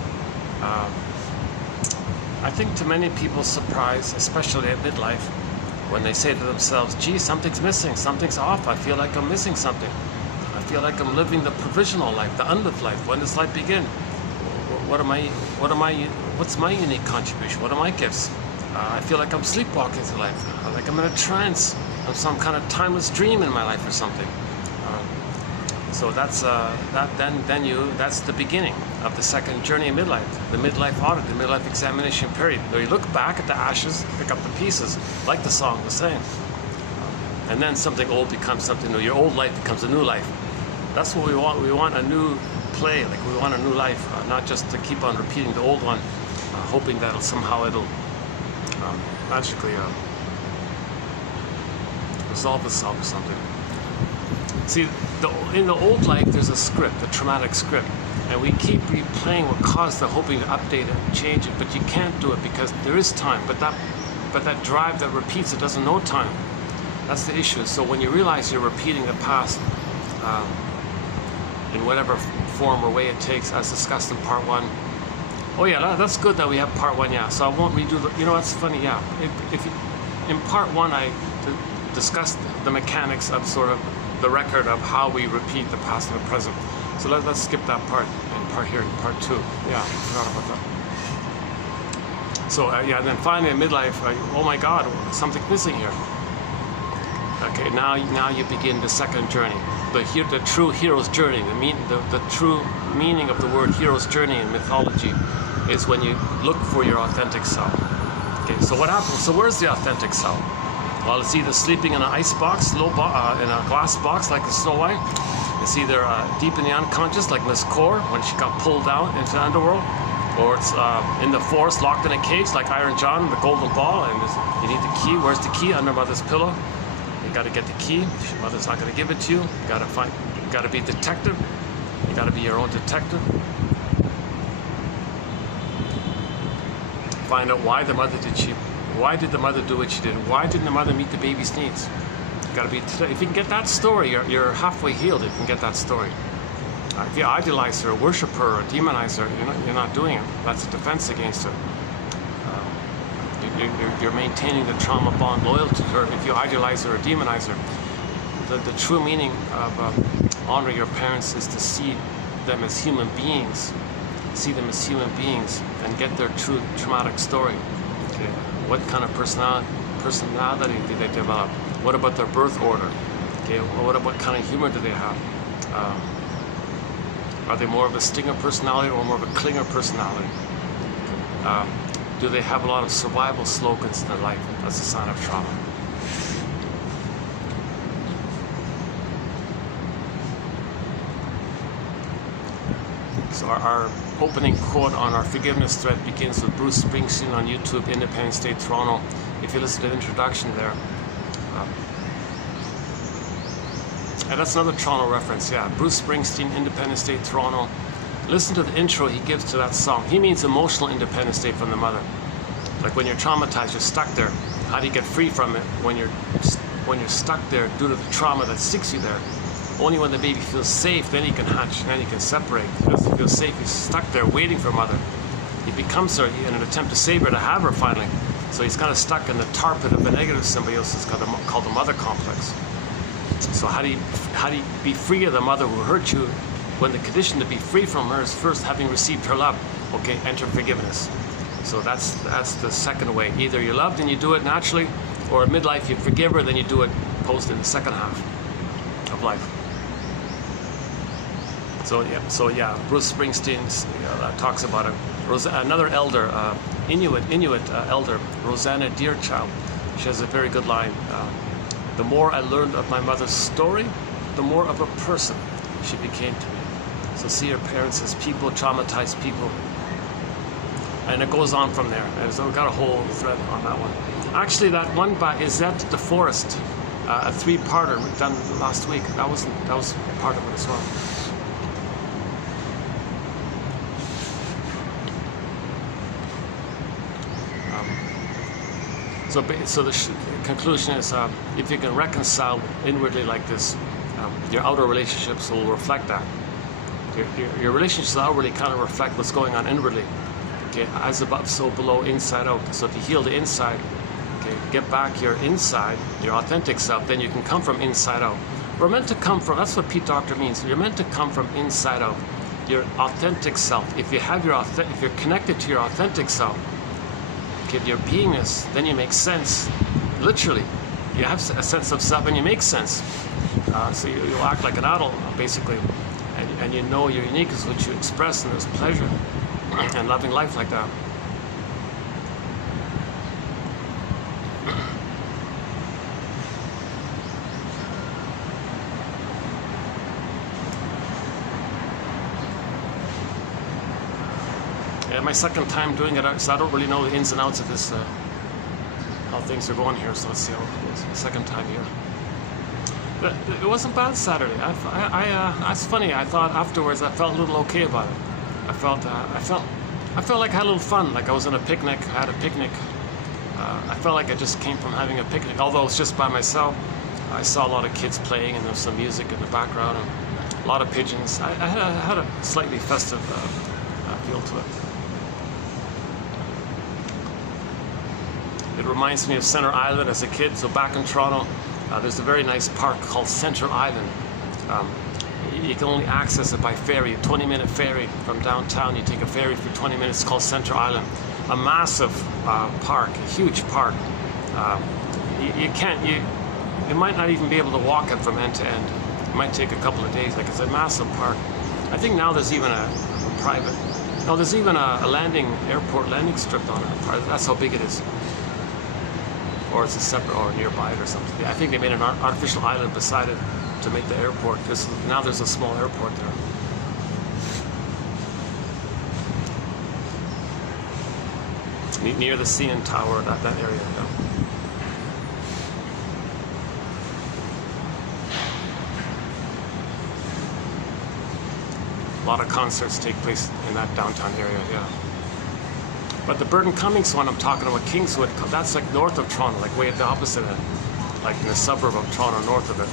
I think to many people's surprise, especially at midlife, when they say to themselves, gee, something's missing, something's off, I feel like I'm missing something. I feel like I'm living the provisional life, the unlived life. When does life begin? What's my unique contribution? What are my gifts? I feel like I'm sleepwalking through life, like I'm in a trance of some kind of timeless dream in my life or something. So that's that's the beginning of the second journey in midlife, the midlife audit, the midlife examination period, where you look back at the ashes, pick up the pieces, like the song was saying, and then something old becomes something new. Your old life becomes a new life. That's what we want. We want a new play, like we want a new life, not just to keep on repeating the old one, hoping that somehow it'll magically resolve itself or something. See, in the old life, there's a script, a traumatic script, and we keep replaying what caused the hoping to update it and change it, but you can't do it because there is time, but that drive that repeats, it doesn't know time. That's the issue. So when you realize you're repeating the past in whatever form or way it takes, as discussed in part 1. Oh yeah, that's good that we have part 1, yeah. So I won't redo the, you know, that's funny, yeah. In part 1, I discussed the mechanics of sort of the record of how we repeat the past and the present. So let's skip that part in part 2. Yeah, I forgot about that. So yeah, then finally in midlife, oh my God, something's missing here. Okay, now you begin the second journey, the true hero's journey. The true meaning of the word hero's journey in mythology is when you look for your authentic self. Okay, so what happens? So where's the authentic self? Well, it's either sleeping in an ice box, in a glass box like the Snow White. It's either deep in the unconscious like Miss Core when she got pulled out into the underworld, or it's in the forest locked in a cage like Iron John, the golden ball, and you need the key. Where's the key? Under Mother's pillow. You got to get the key. Mother's not going to give it to you. You got to be a detective. You got to be your own detective. Find out why did the mother do what she did? Why didn't the mother meet the baby's needs? You got to be. If you can get that story, you're halfway healed. If you can get that story. If you idolize her, worship her, or demonize her, you're not doing it. That's a defense against her. You're maintaining the trauma bond loyalty to her. If you idealize her or demonize her, the true meaning of honoring your parents is to see them as human beings. See them as human beings and get their true traumatic story. Okay. What kind of personality did they develop? What about their birth order? Okay. What kind of humor do they have? Are they more of a stinger personality or more of a clinger personality? Do they have a lot of survival slogans in their life? That's a sign of trauma. So our opening quote on our forgiveness thread begins with Bruce Springsteen on YouTube, Independence Day, Toronto. If you listen to the introduction there, and that's another Toronto reference, yeah. Bruce Springsteen, Independence Day, Toronto. Listen to the intro he gives to that song. He means emotional independence day from the mother. Like when you're traumatized, you're stuck there. How do you get free from it when you're stuck there due to the trauma that sticks you there? Only when the baby feels safe, then he can hatch, and then he can separate. He doesn't feel safe, he's stuck there waiting for mother. He becomes her in an attempt to save her, to have her finally. So he's kind of stuck in the tar pit of a negative symbiosis called the mother complex. So how do you be free of the mother who hurt you, when the condition to be free from her is first having received her love? Okay, enter forgiveness. So that's the second way. Either you're loved and you do it naturally, or at midlife you forgive her, then you do it post in the second half of life. So yeah, Bruce Springsteen talks about it. Another elder, Inuit elder, Rosanna Deerchild, she has a very good line. The more I learned of my mother's story, the more of a person she became to me. So see her parents as people, traumatized people. And it goes on from there. And so we've got a whole thread on that one. Actually, that one by Izette DeForest, a 3-parter done last week. That was part of it as well. So the conclusion is, if you can reconcile inwardly like this, your outer relationships will reflect that. Your relationships outwardly kind of reflect what's going on inwardly. Okay, as above, so below, inside out. So if you heal the inside, okay, get back your inside, your authentic self, then you can come from inside out. We're meant to come from, that's what Pete Doctor means. You're meant to come from inside out. Your authentic self. If you have if you're connected to your authentic self, okay, your beingness, then you make sense. Literally, you have a sense of self and you make sense. So you'll act like an adult, basically. And you know your uniqueness, which you express, and there's pleasure and loving life like that. Yeah, my second time doing it, so I don't really know the ins and outs of this, how things are going here, so let's see how it goes. Second time here. But it wasn't bad Saturday. That's funny. I thought afterwards I felt a little okay about it. I felt like I had a little fun. Like I was on a picnic. I had a picnic. I felt like I just came from having a picnic. Although it's just by myself, I saw a lot of kids playing, and there was some music in the background, and a lot of pigeons. I had a slightly festive feel to it. It reminds me of Center Island as a kid. So back in Toronto, there's a very nice park called Center Island. You can only access it by ferry, a 20-minute ferry from downtown. You take a ferry for 20 minutes. It's called Center Island. A massive park, a huge park. You might not even be able to walk it from end to end. It might take a couple of days. Like, it's a massive park. I think now there's even there's even a airport landing strip on it. That's how big it is. Or it's a separate, or nearby it or something. I think they made an artificial island beside it to make the airport. Now there's a small airport there. Near the CN Tower, that area. Yeah. A lot of concerts take place in that downtown area, yeah. But the Burton Cummings one I'm talking about, Kingswood, that's like north of Toronto, like way at the opposite end, like in the suburb of Toronto, north of it.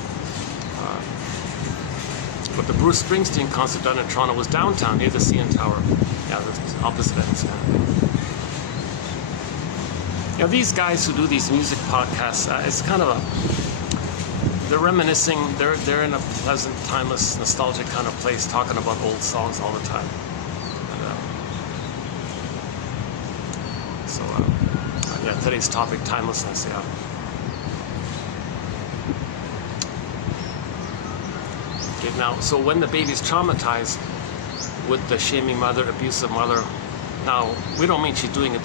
But the Bruce Springsteen concert done in Toronto was downtown, near the CN Tower. Yeah, the opposite ends. Yeah, these guys who do these music podcasts, it's kind of they're reminiscing, they're in a pleasant, timeless, nostalgic kind of place, talking about old songs all the time. Yeah, today's topic, timelessness, yeah. Okay, now, so when the baby's traumatized with the shaming mother, abusive mother, now, we don't mean she's doing it.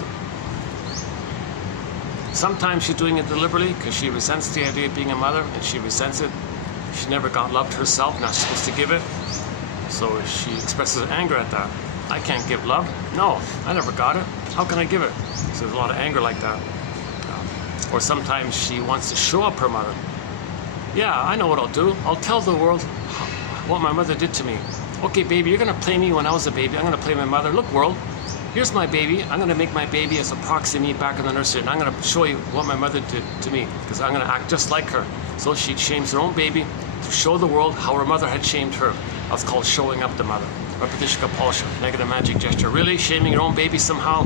Sometimes she's doing it deliberately because she resents the idea of being a mother, and she resents it. She never got loved herself, not supposed to give it. So she expresses anger at that. I can't give love. No, I never got it. How can I give it? So there's a lot of anger like that. Or sometimes she wants to show up her mother. Yeah, I know what I'll do. I'll tell the world what my mother did to me. Okay, baby, you're going to play me when I was a baby. I'm going to play my mother. Look, world, here's my baby. I'm going to make my baby as a proxy of me back in the nursery. And I'm going to show you what my mother did to me, because I'm going to act just like her. So she shames her own baby to show the world how her mother had shamed her. That's called showing up the mother. Repetition compulsion, negative magic gesture. Really shaming your own baby somehow.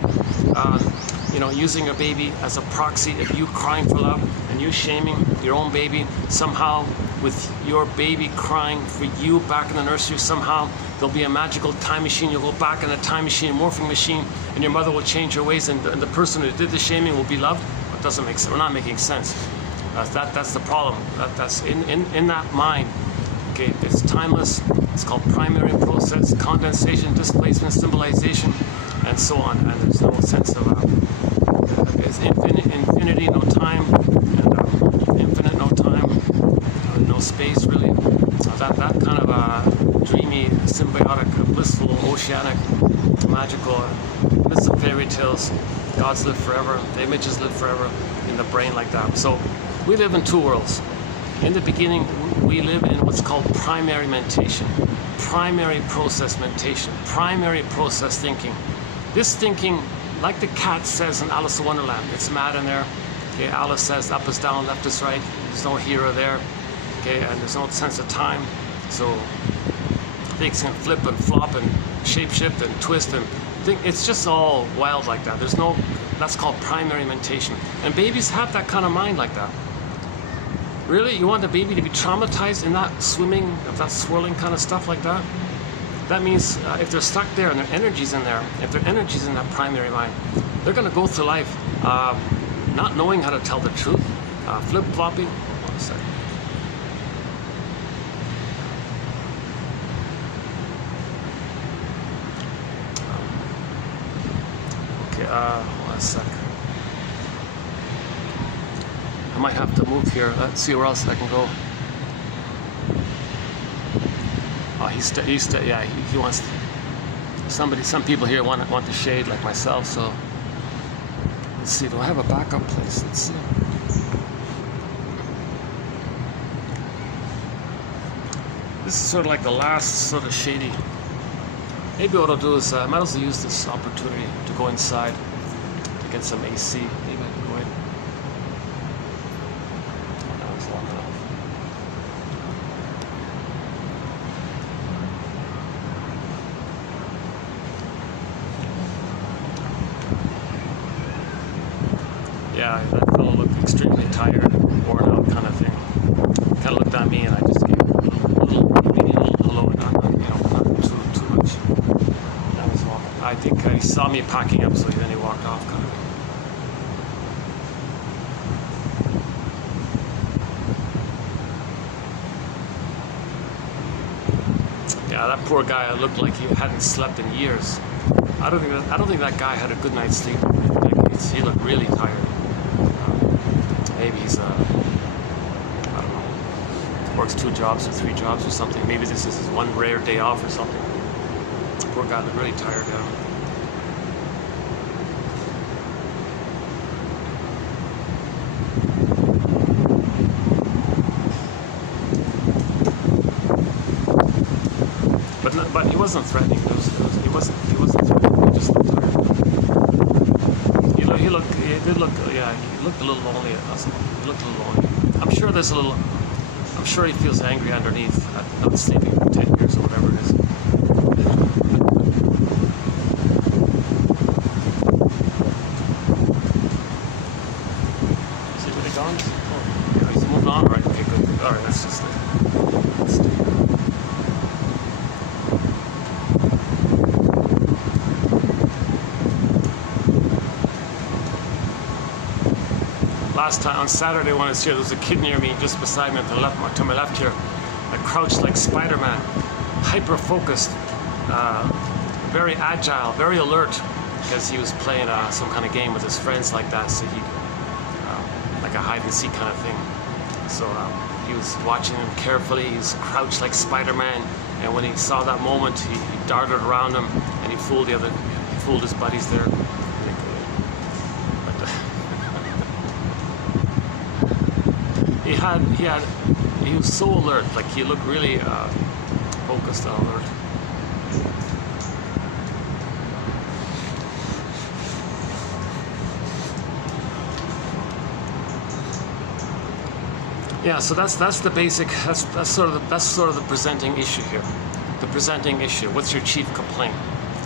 Using your baby as a proxy of you crying for love, and you shaming your own baby somehow with your baby crying for you back in the nursery. Somehow there'll be a magical time machine. You'll go back in a time machine, morphing machine, and your mother will change her ways, and the person who did the shaming will be loved. It doesn't make sense. We're not making sense. That's the problem. That's in that mind. Okay, it's timeless. It's called primary process, condensation, displacement, symbolization, and so on. And there's no sense of it's infinity, no time, and infinite, no time, no space, really. That kind of dreamy, symbiotic, blissful, oceanic, magical, myths and fairy tales. Gods live forever. The images live forever in the brain like that. So we live in two worlds. In the beginning, we live in what's called primary mentation, primary process mentation, primary process thinking. This thinking, like the cat says in Alice in Wonderland, it's mad in there. Okay, Alice says up is down, left is right. There's no here or there. Okay, and there's no sense of time. So things can flip and flop and shapeshift and twist and think. It's just all wild like that. That's called primary mentation. And babies have that kind of mind like that. Really? You want the baby to be traumatized in that swimming, that swirling kind of stuff like that? That means if they're stuck there and their energy's in there, if their energy's in that primary mind, they're going to go through life not knowing how to tell the truth, flip-flopping. One second. Okay, 1 second. I might have to move here. Let's see where else I can go. Oh, he wants to, some people here want the shade like myself, so let's see, do I have a backup place? Let's see. This is sort of like the last sort of shady. Maybe what I'll do is I might as well use this opportunity to go inside to get some AC. Maybe I can go in. Yeah, that fellow looked extremely tired, worn out kind of thing. Kind of looked at me and I just gave a little hello, and not too much. That was all. I think he saw me packing up, so then he walked off kind of thing. Yeah, that poor guy looked like he hadn't slept in years. I don't think that guy had a good night's sleep. He looked really tired. Maybe he's I don't know, works 2 jobs or 3 jobs or something. Maybe this is his one rare day off or something. Poor guy looked really tired. But he wasn't threatening. He wasn't threatening. He just looked tired. He looked a little lonely. He looked a little lonely. I'm sure he feels angry underneath at not sleeping for 10 years or whatever it is. Is he really gone? Oh, yeah, he's moved on, right? Okay, good. All right, that's just it. Last time on Saturday when I was here, there was a kid near me just beside me to my left here. I crouched like Spider-Man, hyper-focused, very agile, very alert, because he was playing some kind of game with his friends like that, so he, like a hide-and-seek kind of thing. So he was watching them carefully. He was crouched like Spider-Man, and when he saw that moment, he darted around him, and he fooled his buddies there. He was so alert, like he looked really focused and alert. Yeah, so that's the basic. That's sort of the presenting issue here. The presenting issue. What's your chief complaint?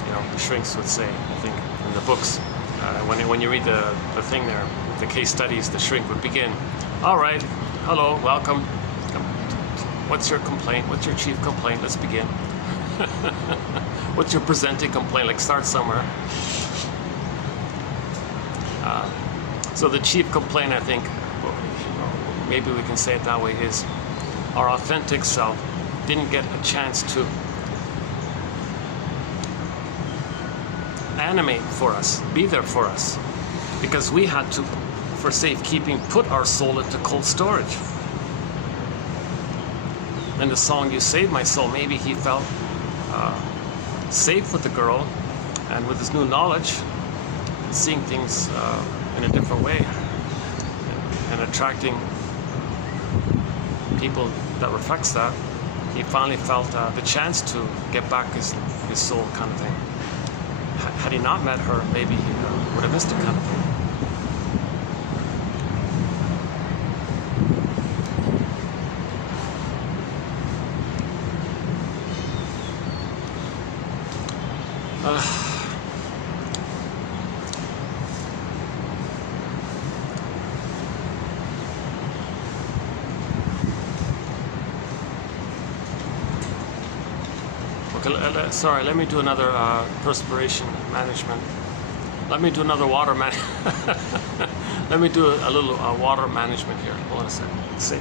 You know, the shrinks would say. I think in the books, when you read the thing there, the case studies, the shrink would begin. All right, hello, welcome. What's your complaint? What's your chief complaint? Let's begin. What's your presenting complaint? Like, start somewhere. So the chief complaint, I think, maybe we can say it that way, is our authentic self didn't get a chance to animate for us, be there for us, because we had to, for safekeeping, put our soul into cold storage. In the song "You Saved My Soul," maybe he felt safe with the girl, and with his new knowledge, seeing things in a different way, and attracting people that reflects that, he finally felt the chance to get back his soul, kind of thing. Had he not met her, maybe he would have missed it, kind of thing. Okay, sorry, let me do another perspiration management. Let me do another water man. Let me do a little water management here. Hold on a second. Let's see.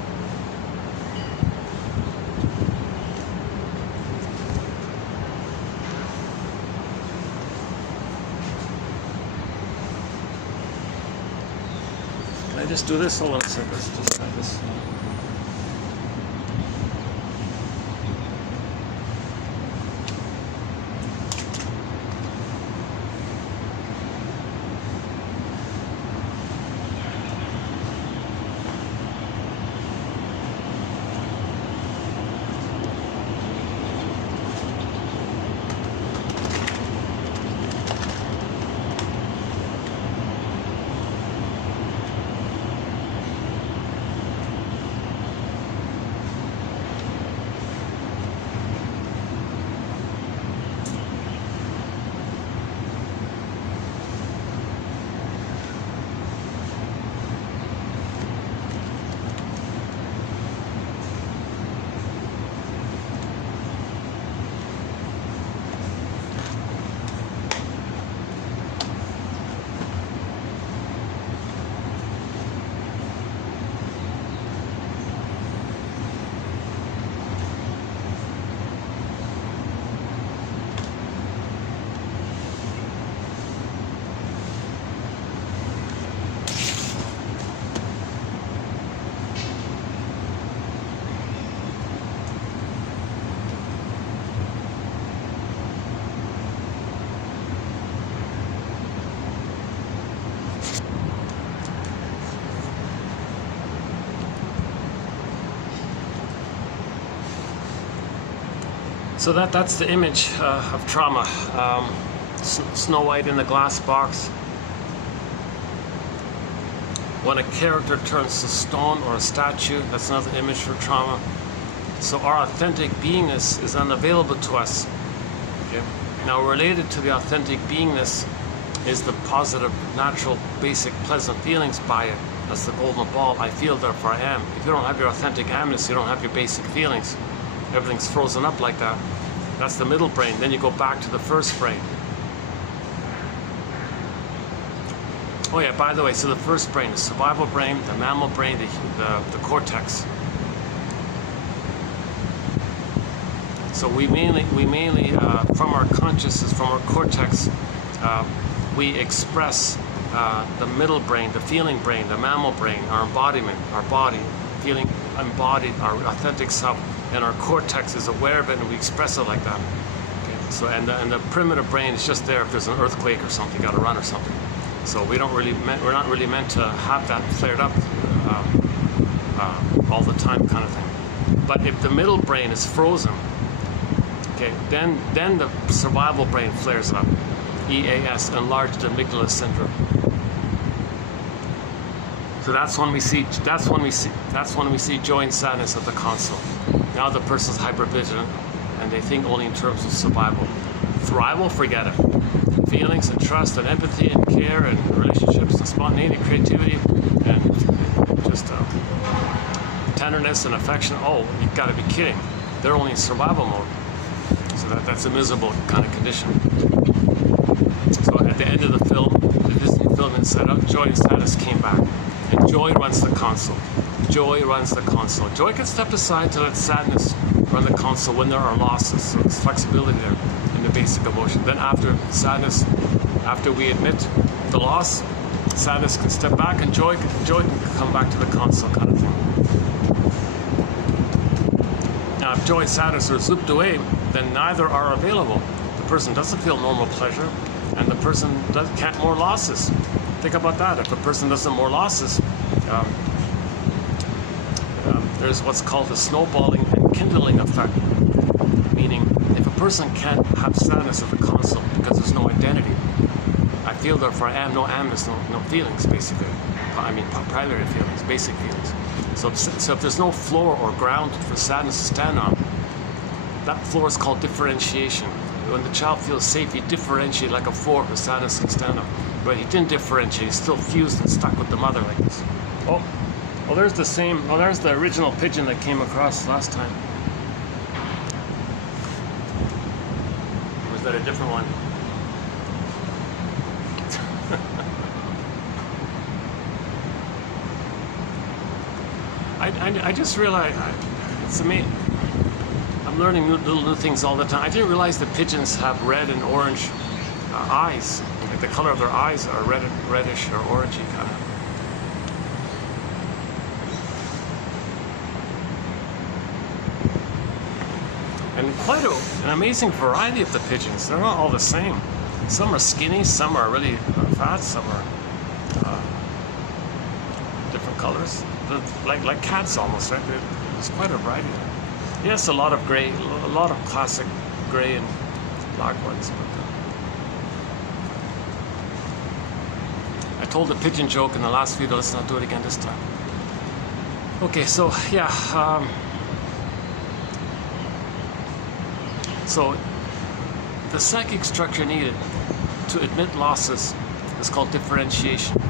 Can I just do this? Hold on a second. Let's just try this. So that's the image of trauma. Snow White in the glass box. When a character turns to stone or a statue, that's another image for trauma. So our authentic beingness is unavailable to us. Okay? Now, related to the authentic beingness is the positive, natural, basic, pleasant feelings by it. That's the golden ball. I feel, therefore I am. If you don't have your authentic amness, you don't have your basic feelings. Everything's frozen up like that. That's the middle brain. Then you go back to the first brain. Oh yeah, by the way, so the first brain, the survival brain, the mammal brain, the cortex. So we mainly from our consciousness, from our cortex, we express the middle brain, the feeling brain, the mammal brain, our embodiment, our body, feeling embodied, our authentic self, and our cortex is aware of it, and we express it like that. Okay. So and the primitive brain is just there if there's an earthquake or something, got to run or something. So we're not really meant to have that flared up all the time, kind of thing. But if the middle brain is frozen, okay, then the survival brain flares up. EAS, enlarged amygdala syndrome. So that's when we see joy and sadness at the console. Now the person's hypervigilant, and they think only in terms of survival. Thrival, forget it. Feelings and trust and empathy and care and relationships and spontaneity, creativity, and just tenderness and affection. Oh, you've got to be kidding! They're only in survival mode. So that's a miserable kind of condition. So at the end of the film, the Disney film, it said, oh, joy and sadness came back. And joy runs the console. Joy runs the console. Joy can step aside to let sadness run the console when there are losses. So there's flexibility there in the basic emotion. Then after sadness, after we admit the loss, sadness can step back and joy can come back to the console, kind of thing. Now if joy and sadness are zooped away, then neither are available. The person doesn't feel normal pleasure, and the person can't more losses. Think about that. If a person doesn't more losses, there's what's called the snowballing and kindling effect. Meaning, if a person can't have sadness at the console because there's no identity, I feel therefore I am, no animus, no feelings, basically. I mean, primary feelings, basic feelings. So if there's no floor or ground for sadness to stand on, that floor is called differentiation. When the child feels safe, he differentiates like a floor for sadness can stand on. But he didn't differentiate, he's still fused and stuck with the mother like this. Oh, well there's the same, well there's the original pigeon that came across last time. Or was that a different one? I just realized, it's amazing. I'm learning little new things all the time. I didn't realize that pigeons have red and orange eyes. Like the color of their eyes are reddish or orangey kind of. And quite an amazing variety of the pigeons. They're not all the same. Some are skinny, some are really fat, some are different colors. Like cats almost, right? There's quite a variety there. Yes, a lot of gray, a lot of classic gray and black ones. I told the pigeon joke in the last video, let's not do it again this time. Okay, so yeah. So the psychic structure needed to admit losses is called differentiation.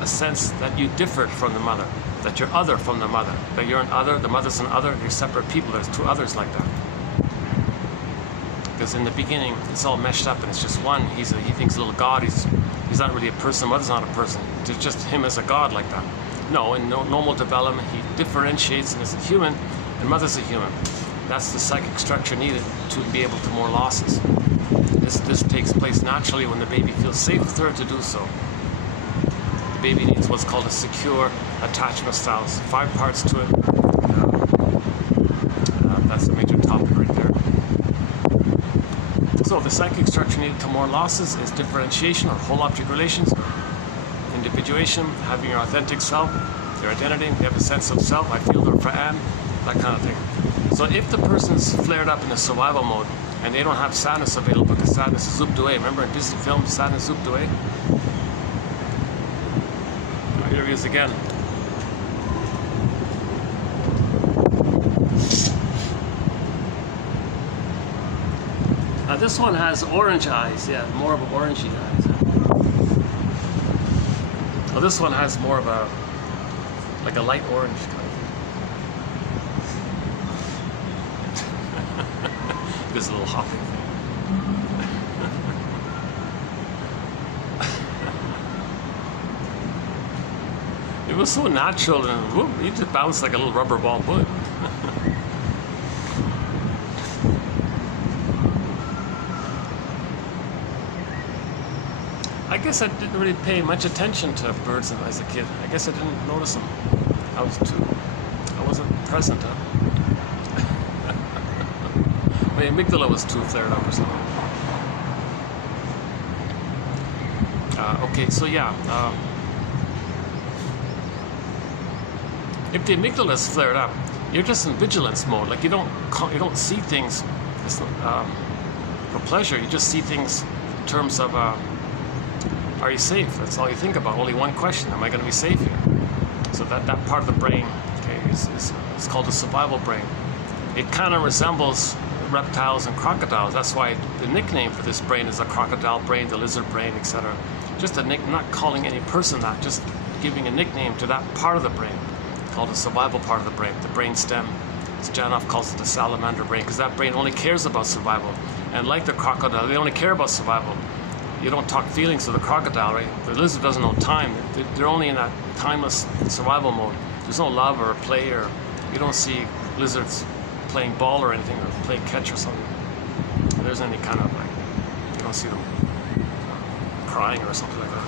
A sense that you differed from the mother, that you're other from the mother, that you're an other, the mother's an other, you're separate people, there's two others like that. Because in the beginning, it's all meshed up and it's just one. He thinks a little God, he's not really a person, mother's not a person. There's just him as a God like that. No, in normal development, he differentiates and is a human, and mother's a human. That's the psychic structure needed to be able to more losses. This takes place naturally when the baby feels safe with her to do so. The baby needs what's called a secure attachment style. 5 parts to it. That's a major topic right there. So the psychic structure needed to more losses is differentiation or whole object relations, individuation, having your authentic self, your identity, you have a sense of self, I feel therefore I am, that kind of thing. So if the person's flared up in the survival mode and they don't have sadness available because sadness is zooped away, remember in Disney film, sadness zooped away? Oh, here he is again. Now this one has orange eyes, yeah, more of an orangey eyes. Well, this one has more of a, like a light orange kind of thing. This little hopping thing. It was so natural and whoop, you just bounced like a little rubber ball would. guess I didn't really pay much attention to birds as a kid. I guess I didn't notice them. I wasn't present. Huh? My amygdala was too flared up or something. Okay, so yeah. If the amygdala is flared up, you're just in vigilance mode. Like you don't see things for pleasure. You just see things in terms of are you safe? That's all you think about. Only one question: am I going to be safe here? So that part of the brain, okay, is called the survival brain. It kind of resembles reptiles and crocodiles. That's why the nickname for this brain is the crocodile brain, the lizard brain, etc. Just not calling any person that, just giving a nickname to that part of the brain, called the survival part of the brain, the brain stem. Janov calls it the salamander brain, because that brain only cares about survival. And like the crocodile, they only care about survival. You don't talk feelings to the crocodile, right? The lizard doesn't know time. They're only in that timeless survival mode. There's no love or play, or you don't see lizards playing ball or anything, or playing catch or something. There's any kind of like, you don't see them crying or something like that.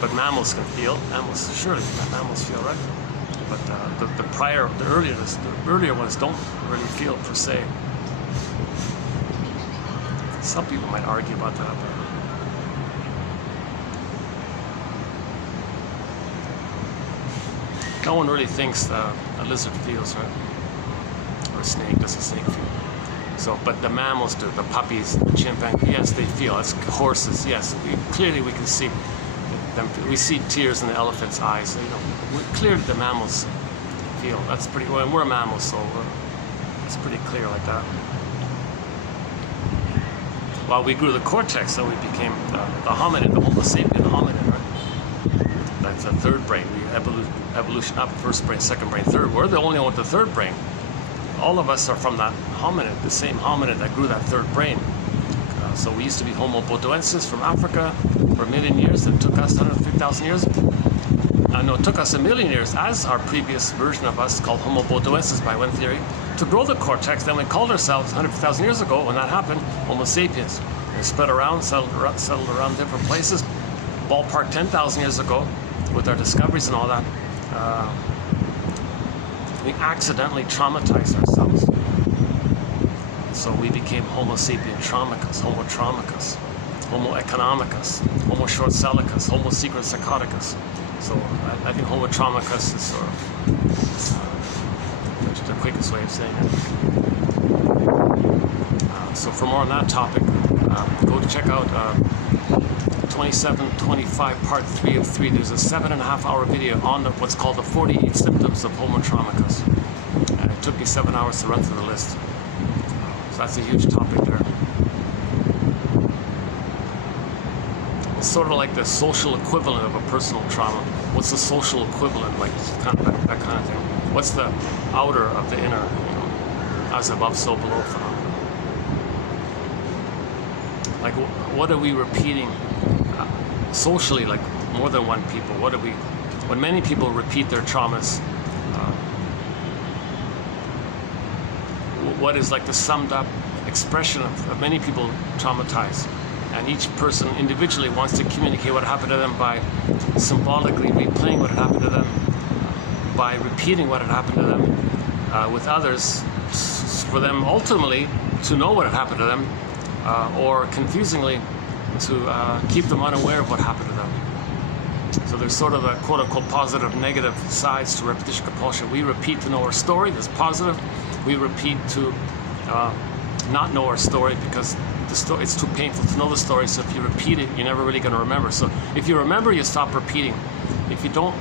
But mammals can feel. Surely mammals feel, right? But the earlier ones don't really feel per se. Some people might argue about that, but no one really thinks a lizard feels, right? Or a snake, does a snake feel? So, but the mammals do. The puppies, the chimpanzees, yes, they feel. It's horses, yes. We can see them. We see tears in the elephant's eyes. So, clearly the mammals feel. That's pretty. Well, and we're mammals, so it's pretty clear like that. Well, we grew the cortex, so we became the hominid, the Homo sapien hominid, right? That's the third brain. We evolution up, first brain, second brain, third. We're the only one with the third brain. All of us are from that hominid, the same hominid that grew that third brain. So we used to be Homo bodoensis from Africa for a million years. It took us 150,000 years. No, it took us a million years, as our previous version of us, called Homo bodoensis by one theory, to grow the cortex. Then we called ourselves 150,000 years ago, when that happened, Homo sapiens. We spread around, settled around different places. Ballpark 10,000 years ago, with our discoveries and all that, we accidentally traumatized ourselves. So we became Homo sapien traumicus, Homo traumicus, Homo economicus, Homo short sellicus, Homo secret psychoticus. So I think Homo traumicus is sort of just the quickest way of saying it. So for more on that topic, go to check out 2725 part 3 of 3. There's a 7.5-hour video on what's called the 48 symptoms of Homo traumicus. And it took me 7 hours to run through the list. So that's a huge topic there. It's sort of like the social equivalent of a personal trauma. What's the social equivalent, like kind of that kind of thing? What's the outer of the inner? As above, so below phenomenon. Like, what are we repeating socially? Like more than one people. When many people repeat their traumas, what is like the summed up expression of many people traumatized? And each person individually wants to communicate what happened to them by symbolically replaying what happened to them, by repeating what had happened to them with others, for them ultimately to know what had happened to them, or confusingly to keep them unaware of what happened to them. So there's sort of a quote-unquote positive, negative sides to repetition compulsion. We repeat to know our story, that's positive. We repeat to not know our story because it's too painful to know the story, so if you repeat it, you're never really going to remember. So if you remember, you stop repeating. If you don't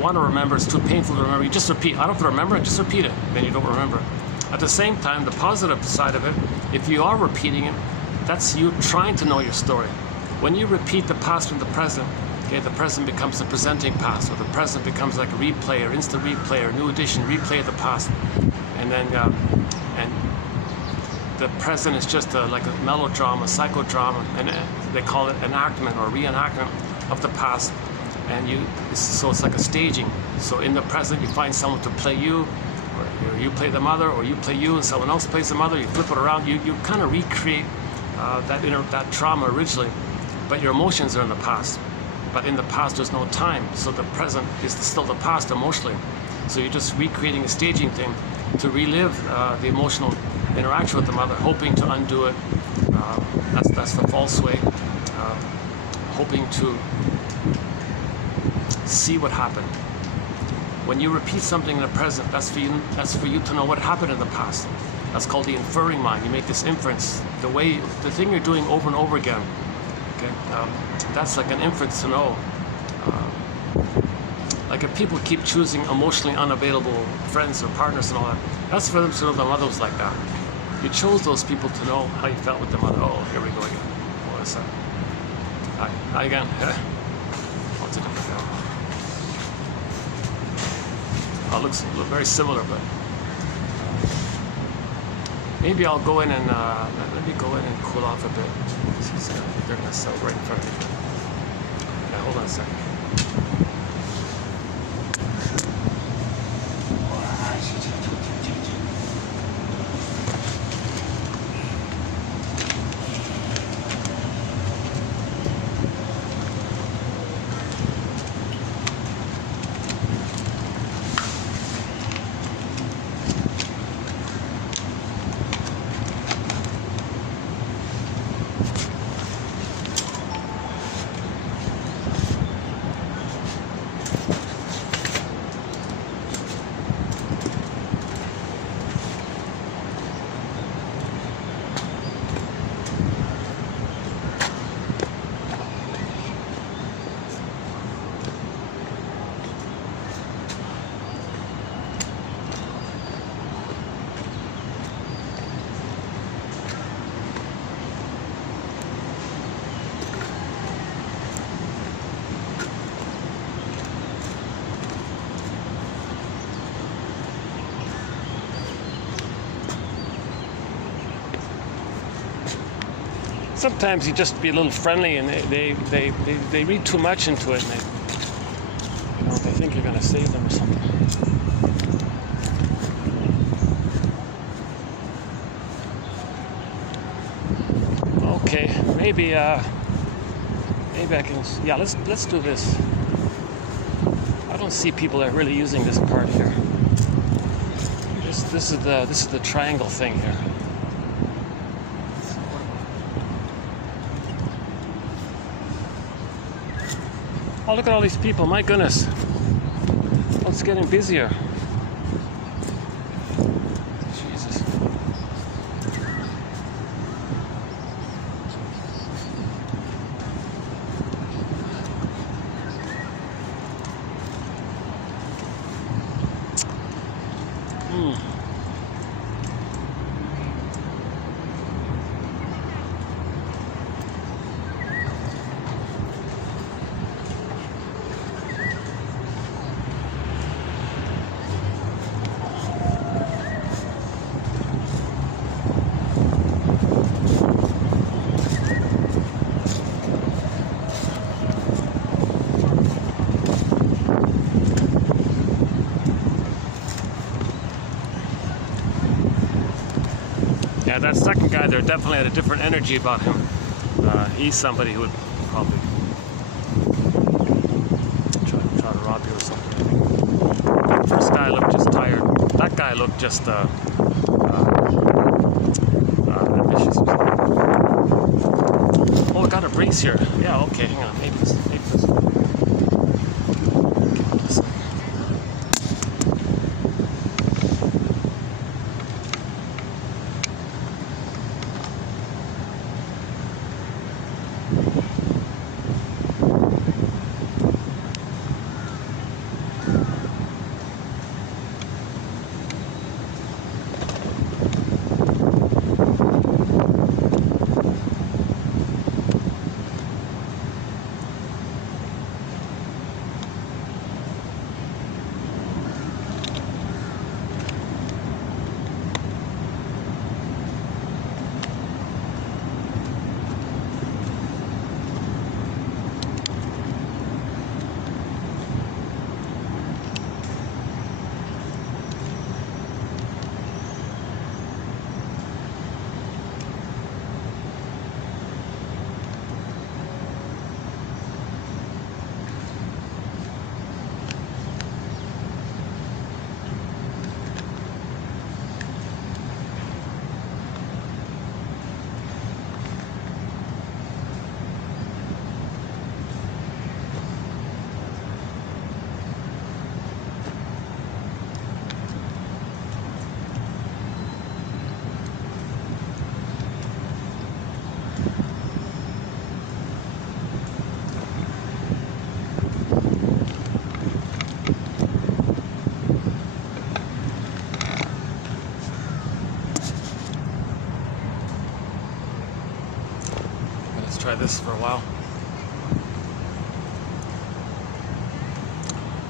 want to remember, it's too painful to remember, you just repeat. I don't have to remember it, just repeat it, then you don't remember. At the same time, the positive side of it, if you are repeating it, that's you trying to know your story. When you repeat the past from the present, okay, the present becomes the presenting past, or the present becomes like a replay or instant replay or new edition replay of the past, and then and the present is just like a melodrama, psychodrama, and they call it enactment or reenactment of the past. And so it's like a staging. So in the present, you find someone to play you, or you play the mother, or you play you and someone else plays the mother. You flip it around. You kind of recreate that trauma originally, but your emotions are in the past. But in the past, there's no time, so the present is still the past emotionally. So you're just recreating a staging thing to relive the emotional interaction with the mother, hoping to undo it. That's the false way. Hoping to see what happened. When you repeat something in the present, that's for you to know what happened in the past. That's called the inferring mind. You make this inference, the thing you're doing over and over again. Okay, that's like an inference to know. Like if people keep choosing emotionally unavailable friends or partners and all that, that's for them to know the mother was like that. You chose those people to know how you felt with the mother. Oh, here we go again. What is that? Hi again. What's it? Oh, looks very similar, but maybe I'll go in and let me go in and cool off a bit. They're gonna sell right in front of me. Yeah, hold on a second. Sometimes you just be a little friendly, and they read too much into it, and they think you're going to save them or something. Okay, maybe I can. Yeah, let's do this. I don't see people that are really using this part here. This is the triangle thing here. Oh, look at all these people, my goodness. Oh, it's getting busier. Jesus. Yeah, that second guy there definitely had a different energy about him. He's somebody who would probably try to rob you or something. That first guy looked just tired. That guy looked just ambitious. Oh, I got a brace here. Yeah, okay, hang on. Maybe this. try this for a while.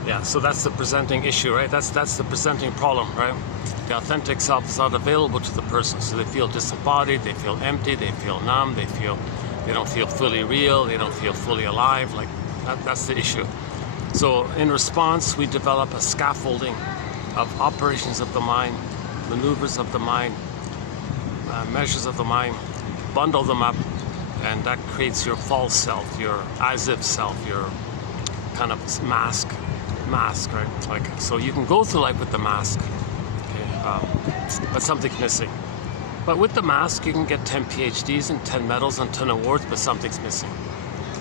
Yeah, so that's the presenting issue, right? That's the presenting problem, right? The authentic self is not available to the person, so they feel disembodied, they feel empty, they feel numb, they don't feel fully real, they don't feel fully alive. Like that's the issue. So in response, we develop a scaffolding of operations of the mind, maneuvers of the mind, measures of the mind, bundle them up, and that creates your false self, your as-if self, your kind of mask, right? Like, so you can go through life with the mask, okay, but something's missing. But with the mask, you can get 10 PhDs and 10 medals and 10 awards, but something's missing.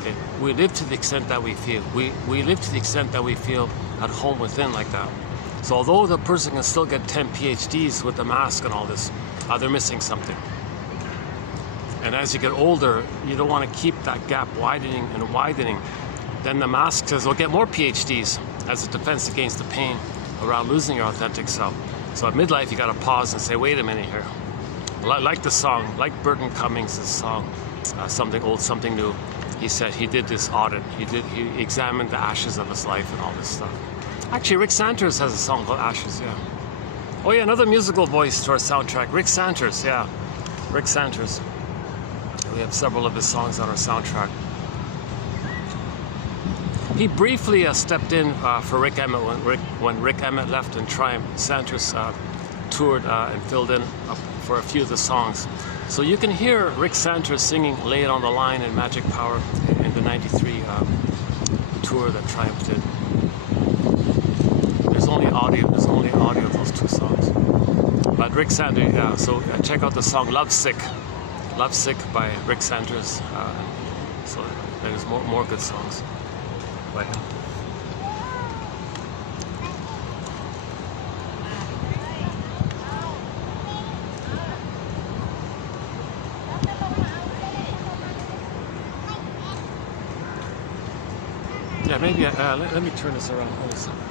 Okay? We live to the extent that we feel. We live to the extent that we feel at home within, like that. So although the person can still get 10 PhDs with the mask and all this, they're missing something. And as you get older, you don't want to keep that gap widening and widening. Then the mask says, well, get more PhDs as a defense against the pain around losing your authentic self. So at midlife, you got to pause and say, wait a minute here. Like the song, like Burton Cummings' song, Something Old, Something New. He said he did this audit. He examined the ashes of his life and all this stuff. Actually, Rick Santers has a song called Ashes, yeah. Oh yeah, another musical voice to our soundtrack. Rick Santers, yeah. Rick Santers. We have several of his songs on our soundtrack. He briefly stepped in for Rick Emmett when Rick Emmett left and Triumph. Santers toured and filled in for a few of the songs. So you can hear Rick Santers singing Lay It on the Line in Magic Power in the 93 tour that Triumph did. There's only audio of those two songs. But Rick Santers, yeah, so check out the song Lovesick by Rick Santers. So there's more good songs by him. Yeah, maybe let me turn this around. Hold on a second.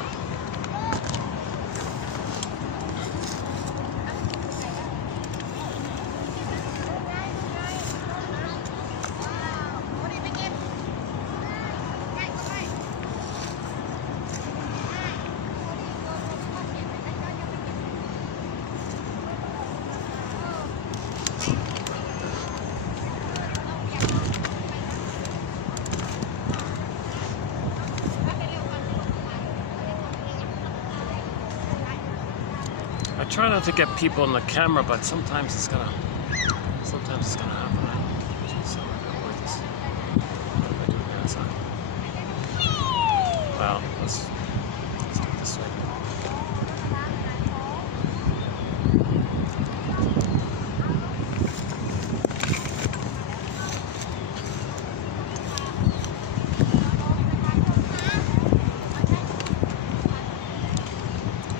I try not to get people on the camera, but sometimes it's gonna happen. So what am I doing here outside? Well, let's do it this way.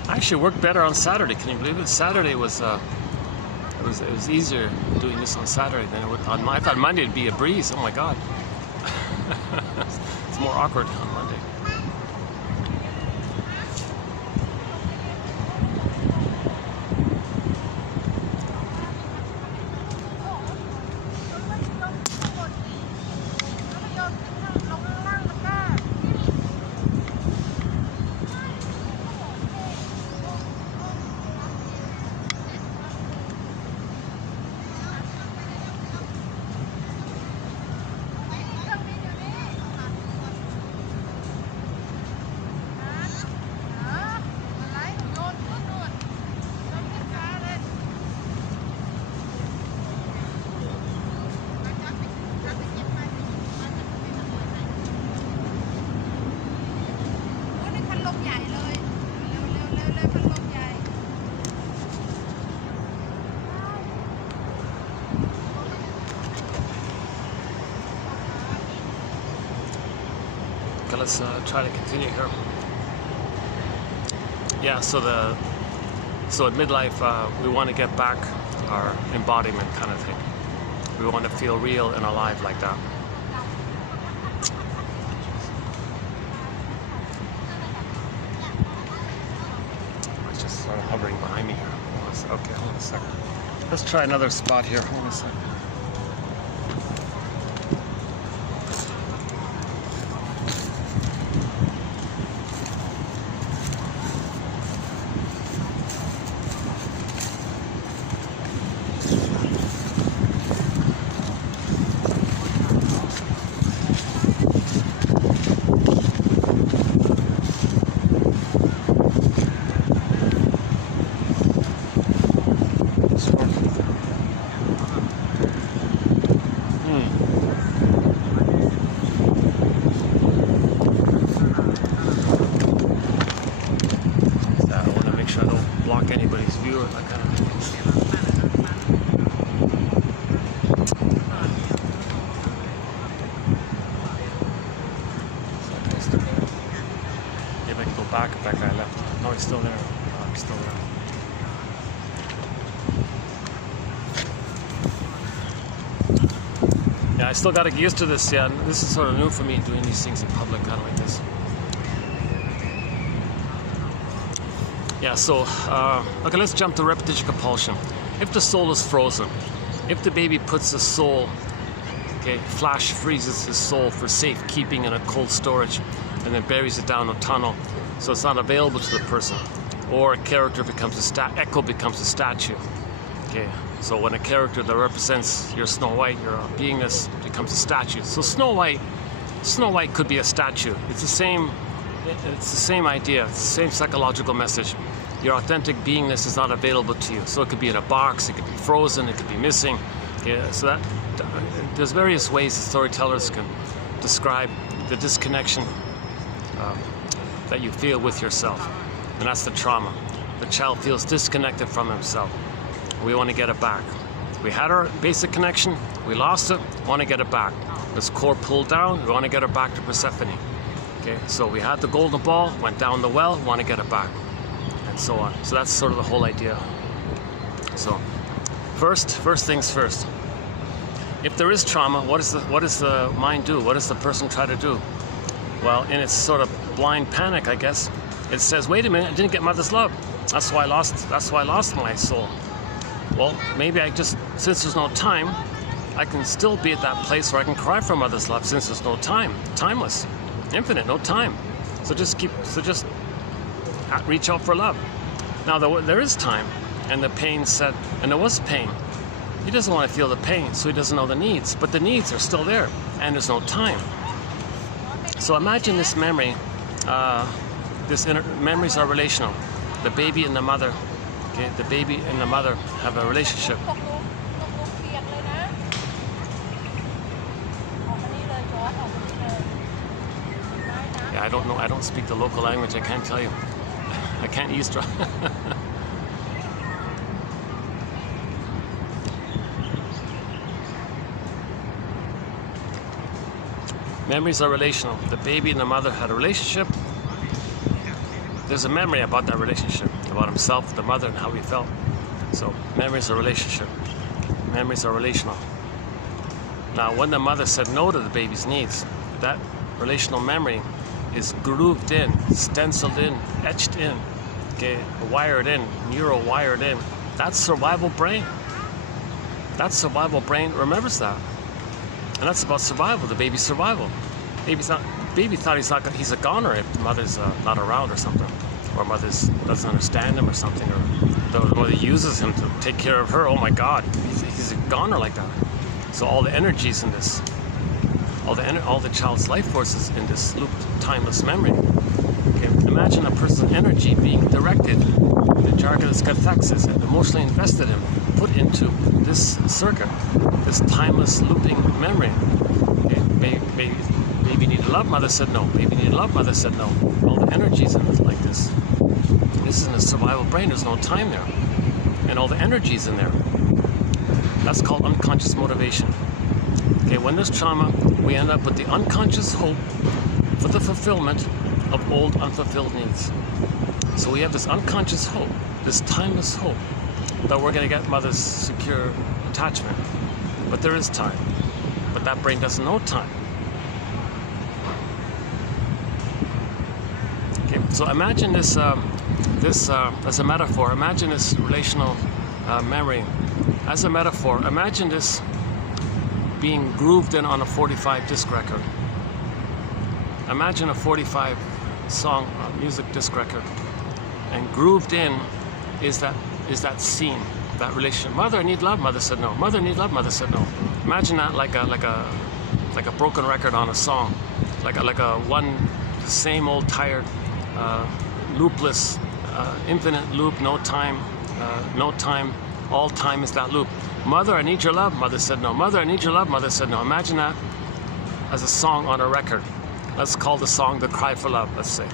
I actually worked better on Saturday. Can you believe it? Saturday was it was easier doing this on Saturday than it would on Monday. I thought Monday would be a breeze. Oh my God, it's more awkward on Monday. Okay, let's try to continue here. Yeah, so at midlife we want to get back our embodiment kind of thing. We want to feel real and alive like that. It's just sort of hovering behind me here. Okay, hold on a second. Let's try another spot here. Hold on a second. Yeah, I still got to get used to this. Yeah, this is sort of new for me, doing these things in public, kind of like this. Yeah, so, okay, let's jump to repetition compulsion. If the soul is frozen, if the baby puts the soul, okay, flash freezes his soul for safekeeping in a cold storage and then buries it down a tunnel so it's not available to the person, or a character becomes echo becomes a statue. Okay, so when a character that represents your Snow White, your beingness, becomes a statue. So Snow White could be a statue. It's the same idea, it's the same psychological message. Your authentic beingness is not available to you. So it could be in a box, it could be frozen, it could be missing. Okay, so that there's various ways that storytellers can describe the disconnection that you feel with yourself. And that's the trauma. The child feels disconnected from himself. We want to get it back. We had our basic connection, we lost it, want to get it back. This core pulled down, we want to get it back to Persephone. Okay, so we had the golden ball, went down the well, want to get it back, and so on. So that's sort of the whole idea. So, first things first. If there is trauma, what does the mind do? What does the person try to do? Well, in its sort of blind panic, I guess, it says, "Wait a minute, I didn't get mother's love. That's why I lost my soul." Well, maybe since there's no time, I can still be at that place where I can cry for mother's love, since there's no time, timeless. Infinite, no time. So just reach out for love. Now there is time, and the pain said, and there was pain. He doesn't want to feel the pain, so he doesn't know the needs, but the needs are still there, and there's no time. So imagine this memory. Memories are relational. The baby and the mother. Okay, the baby and the mother have a relationship. Yeah, I don't know. I don't speak the local language. I can't tell you. I can't eavesdrop. Memories are relational. The baby and the mother had a relationship. There's a memory about that relationship, about himself, the mother, and how he felt. So memories are relationship. Memories are relational. Now, when the mother said no to the baby's needs, that relational memory is grooved in, stenciled in, etched in, okay, wired in, neuro-wired in. That's survival brain. That survival brain remembers that. And that's about survival, the baby's survival. Baby thought he's a goner if the mother's not around or something, or mother doesn't understand him or something, or the mother uses him to take care of her. Oh my God, he's a goner like that. So all the energies in this, all the child's life forces in this looped, timeless memory. Okay, imagine a person's energy being directed, the jargon is cathexis, and emotionally invested in, put into this circuit, this timeless looping memory. Okay, baby needed love, mother said no. Baby needed love, mother said no. All the energies in this, like this. This is in a survival brain, there's no time there. And all the energies in there. That's called unconscious motivation. Okay, when there's trauma, we end up with the unconscious hope for the fulfillment of old unfulfilled needs. So we have this unconscious hope, this timeless hope, that we're going to get mother's secure attachment. But there is time. But that brain doesn't know time. Okay, so imagine this as a metaphor. Imagine this relational memory as a metaphor. Imagine this being grooved in on a 45 disc record. Imagine a 45 song music disc record, and grooved in is that scene, that relationship. Mother, I need love. Mother said no. Mother, I need love. Mother said no. Imagine that like a broken record on a song, like the same old tired, loopless, infinite loop. No time, no time. All time is that loop. Mother, I need your love. Mother said no. Mother, I need your love. Mother said no. Imagine that as a song on a record. Let's call the song The Cry for Love, let's say.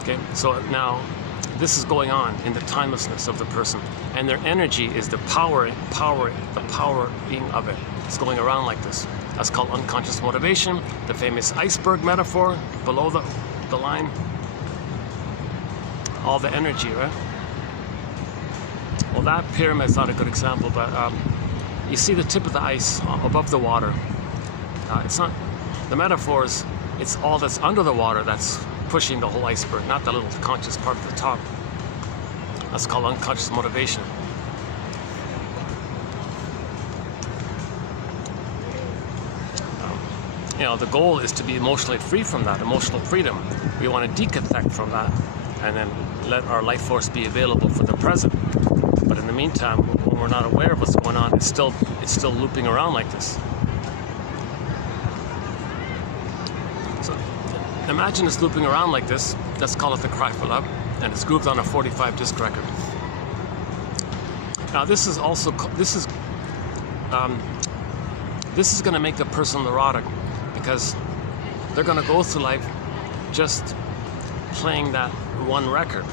Okay, so now this is going on in the timelessness of the person, and their energy is the powering of it. It's going around like this. That's called unconscious motivation, the famous iceberg metaphor below the line. All the energy, right? Well, that pyramid's not a good example, but you see the tip of the ice above the water. It's not, the metaphors, it's all that's under the water that's pushing the whole iceberg, not the little conscious part at the top. That's called unconscious motivation. You know, the goal is to be emotionally free from that, emotional freedom. We want to deconnect from that and then let our life force be available for the present. But in the meantime, when we're not aware of what's going on, it's still looping around like this. So imagine it's looping around like this. Let's call it the cry for love, and it's grooved on a 45 disc record. Now this is going to make a person neurotic, because they're going to go through life just playing that one record.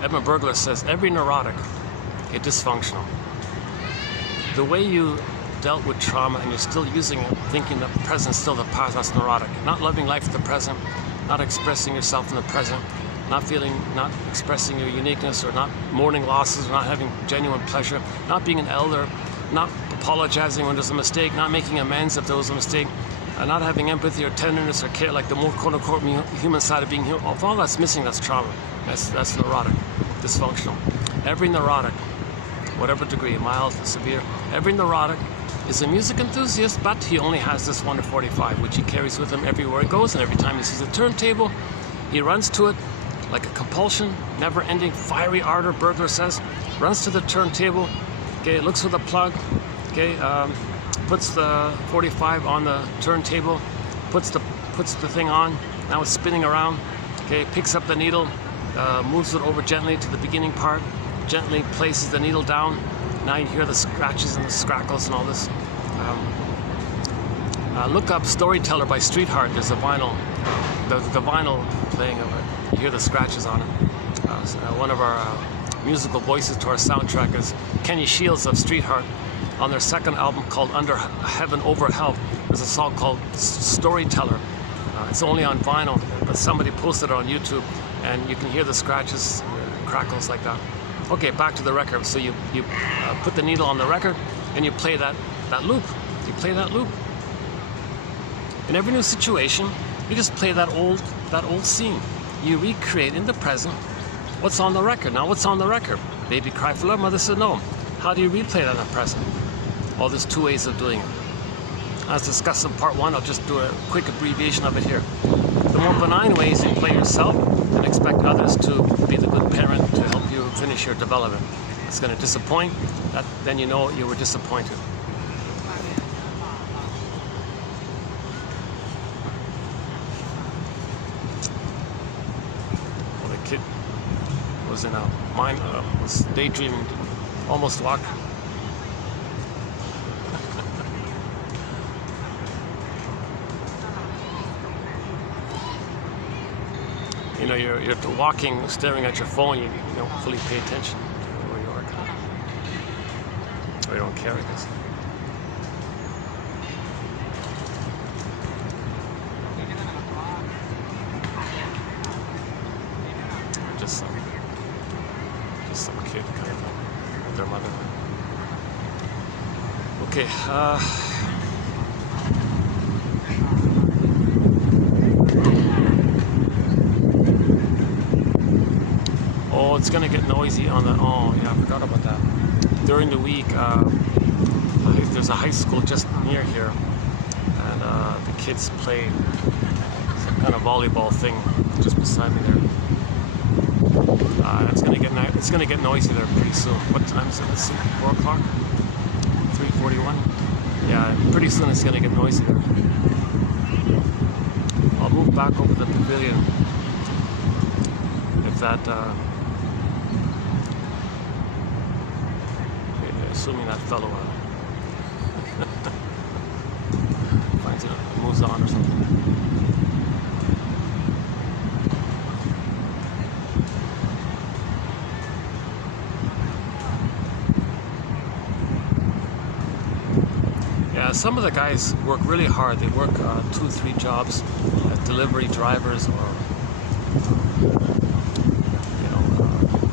Edmund Burglar says every neurotic is dysfunctional. The way you dealt with trauma and you're still using it, thinking the present is still the past, that's neurotic. Not loving life in the present, not expressing yourself in the present, not expressing your uniqueness, or not mourning losses, or not having genuine pleasure, not being an elder, not apologizing when there's a mistake, not making amends if there was a mistake, not having empathy or tenderness or care, like the more quote-unquote human side of being human. If all that's missing, that's trauma. That's neurotic, dysfunctional. Every neurotic, whatever degree, mild, severe, every neurotic is a music enthusiast, but he only has this 1 to 45, which he carries with him everywhere he goes, and every time he sees a turntable, he runs to it like a compulsion, never-ending, fiery ardor, Burglar says, runs to the turntable, okay, looks for the plug, okay, puts the 45 on the turntable, puts the thing on, now it's spinning around, okay, picks up the needle, moves it over gently to the beginning part, gently places the needle down. Now you hear the scratches and the scrackles and all this. Look up Storyteller by Streetheart. There's a vinyl, the vinyl playing of it. You hear the scratches on it. One of our musical voices to our soundtrack is Kenny Shields of Streetheart. On their second album called Under Heaven Over Hell, there's a song called Storyteller. It's only on vinyl, but somebody posted it on YouTube, and you can hear the scratches, crackles like that. Okay, back to the record. So you put the needle on the record, and you play that loop. You play that loop. In every new situation, you just play that old scene. You recreate in the present what's on the record. Now, what's on the record? Baby cry for love, mother said no. How do you replay that in the present? Well, there's two ways of doing it. As discussed in part 1, I'll just do a quick abbreviation of it here. The more benign ways you play yourself and expect others to be the good parent to help you finish your development. It's going to disappoint, then you know you were disappointed. Well, the kid was in a mind, was daydreaming, almost walked. You know, you're walking, staring at your phone, you don't fully pay attention to where you are. Or you don't care, I guess. Just some kid kind of with their mother. Okay, oh, it's gonna get noisy on the, oh yeah, I forgot about that. During the week, there's a high school just near here, and the kids play some kind of volleyball thing just beside me there. It's gonna get noisy there pretty soon. What time is it? Let's see, 4 o'clock? 3:41? Yeah, pretty soon it's gonna get noisy there. I'll move back over the pavilion if that, assuming that fellow finds it, moves on or something. Yeah, some of the guys work really hard. They work 2 or 3 jobs as delivery drivers, or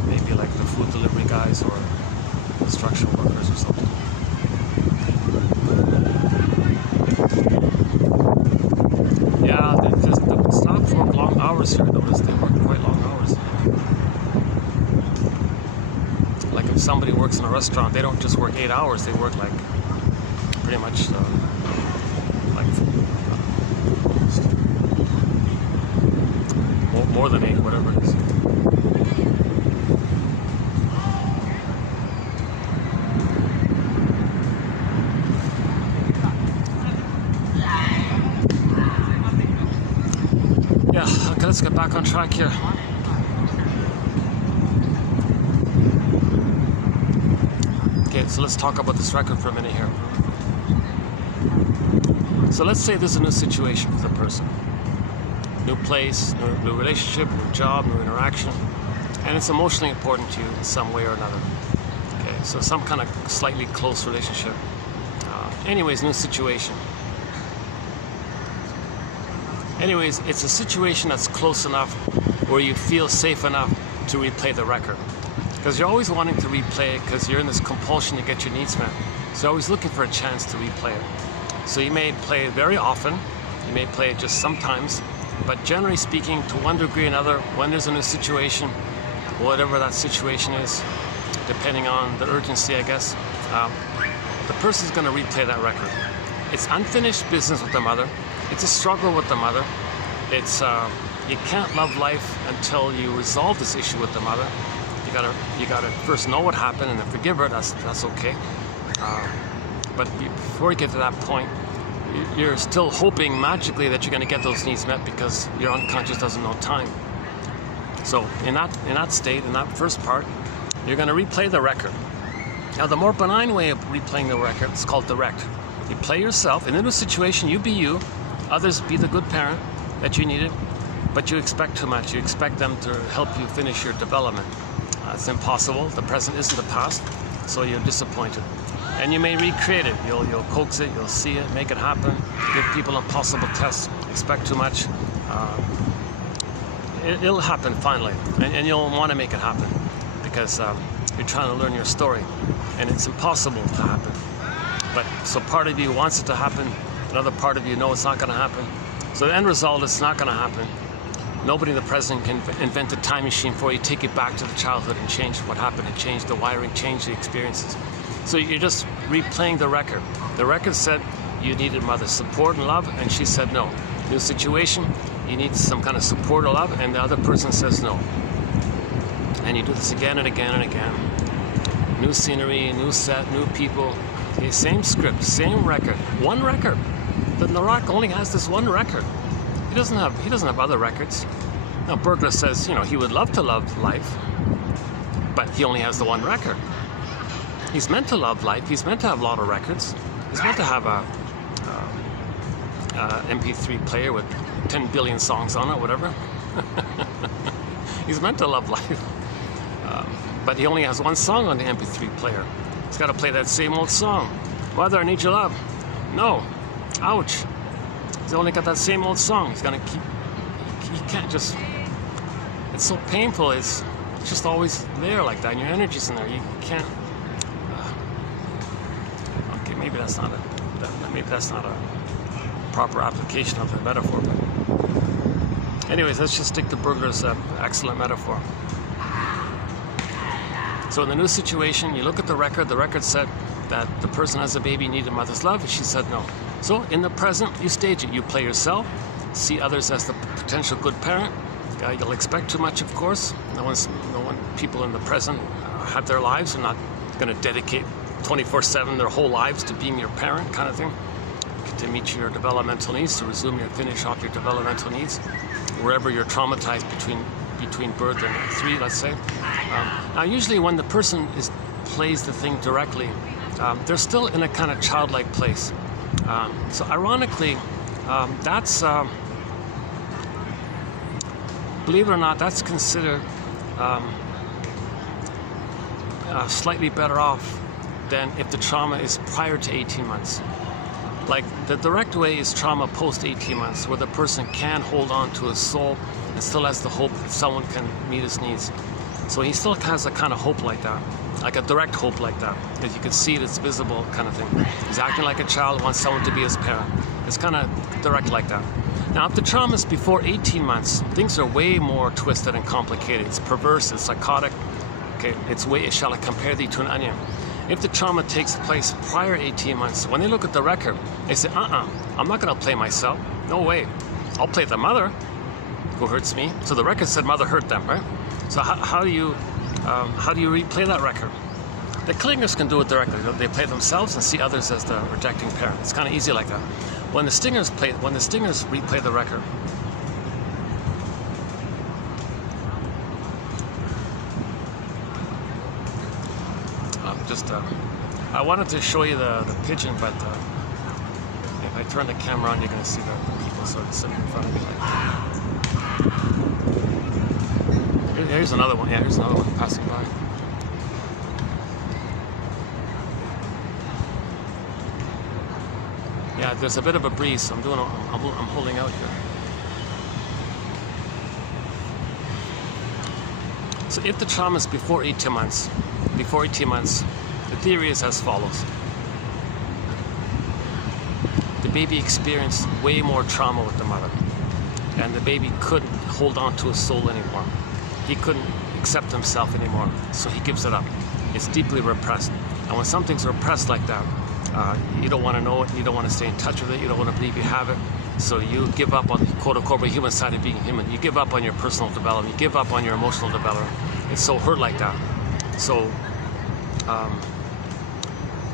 maybe like the food delivery guys, or somebody works in a restaurant, they don't just work 8 hours, they work like pretty much like more than 8, whatever it is. Yeah, okay, let's get back on track here. Okay, so let's talk about this record for a minute here. So let's say there's a new situation with a person. New place, new relationship, new job, new interaction, and it's emotionally important to you in some way or another. Okay, so some kind of slightly close relationship. Anyways, new situation. Anyways, it's a situation that's close enough where you feel safe enough to replay the record. Because you're always wanting to replay it because you're in this compulsion to get your needs met. So you're always looking for a chance to replay it. So you may play it very often, you may play it just sometimes, but generally speaking, to one degree or another, when there's a new situation, whatever that situation is, depending on the urgency, I guess, the person's going to replay that record. It's unfinished business with the mother. It's a struggle with the mother. It's you can't love life until you resolve this issue with the mother. You gotta first know what happened and then forgive her. That's okay. But before you get to that point, you're still hoping magically that you're going to get those needs met because your unconscious doesn't know time. So in that state, in that first part, you're going to replay the record. Now, the more benign way of replaying the record is called direct. You play yourself in a new situation. You be you. Others be the good parent that you needed, but you expect too much. You expect them to help you finish your development. It's impossible. The present isn't the past, so you're disappointed. And you may recreate it. You'll coax it, you'll see it, make it happen, give people impossible tests, expect too much. It'll happen finally, and you'll want to make it happen because you're trying to learn your story, and it's impossible to happen. But so part of you wants it to happen, another part of you knows it's not going to happen. So the end result is not going to happen. Nobody in the present can invent a time machine for you, take it back to the childhood and change what happened, and change the wiring, change the experiences. So you're just replaying the record. The record said you needed mother's support and love, and she said no. New situation, you need some kind of support or love, and the other person says no. And you do this again and again and again. New scenery, new set, new people. Okay, same script, same record, one record. The Rock only has this one record. He doesn't have other records. Now Burglar says, he would love to love life, but he only has the one record. He's meant to love life. He's meant to have a lot of records. He's meant to have a MP3 player with 10 billion songs on it, whatever. He's meant to love life, but he only has one song on the MP3 player. He's got to play that same old song. Mother, I need your love. No. Ouch. He's only got that same old song. He's gonna keep. He can't just. It's so painful. It's just always there like that. And your energy's in there. You can't. Okay, maybe that's not a proper application of the metaphor. But anyways, let's just stick to Burglar's excellent metaphor. So in the new situation, you look at the record. The record said that the person has a baby, needed mother's love, and she said no. So in the present, you stage it. You play yourself, see others as the potential good parent. You'll expect too much, of course. People in the present have their lives and not going to dedicate 24/7 their whole lives to being your parent, kind of thing. To meet your developmental needs, to finish off your developmental needs, wherever you're traumatized between birth and 3, let's say. Now, usually when the person plays the thing directly, they're still in a kind of childlike place. So ironically, that's, believe it or not, that's considered slightly better off than if the trauma is prior to 18 months. Like, the direct way is trauma post 18 months, where the person can hold on to his soul and still has the hope that someone can meet his needs. So he still has a kind of hope like that, like a direct hope like that, because you can see it, it's visible kind of thing. He's acting like a child, wants someone to be his parent. It's kind of direct like that. Now, if the trauma is before 18 months, things are way more twisted and complicated. It's perverse, it's psychotic. Okay, shall I compare thee to an onion? If the trauma takes place prior 18 months, when they look at the record, they say, I'm not going to play myself. No way. I'll play the mother who hurts me. So the record said mother hurt them, right? So how do you replay that record? The clingers can do it directly. They play themselves and see others as the rejecting parent. It's kind of easy like that. When the stingers replay the record, I wanted to show you the pigeon, but if I turn the camera on, you're going to see the people sort of sitting in front of me like that. Here's another one. Yeah, here's another one passing by. Yeah, there's a bit of a breeze, so I'm holding out here. So if the trauma is before 18 months, the theory is as follows. The baby experienced way more trauma with the mother, and the baby couldn't hold on to his soul anymore. He couldn't accept himself anymore, so he gives it up. It's deeply repressed. And when something's repressed like that, you don't want to know it, you don't want to stay in touch with it, you don't want to believe you have it, so you give up on the quote-unquote human side of being human. You give up on your personal development, you give up on your emotional development. It's so hurt like that. So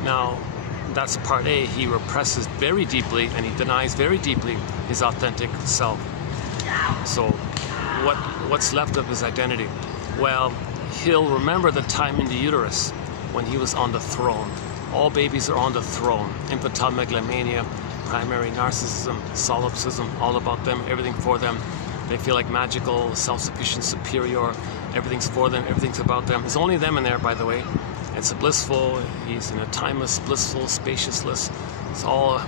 now that's part A. He represses very deeply and he denies very deeply his authentic self. So what's left of his identity? Well, he'll remember the time in the uterus when he was on the throne. All babies are on the throne. Infantile megalomania, primary narcissism, solipsism, all about them, everything for them. They feel like magical, self-sufficient, superior. Everything's for them, everything's about them. There's only them in there, by the way. It's a blissful, he's in a timeless, blissful, spaciousness. It's all,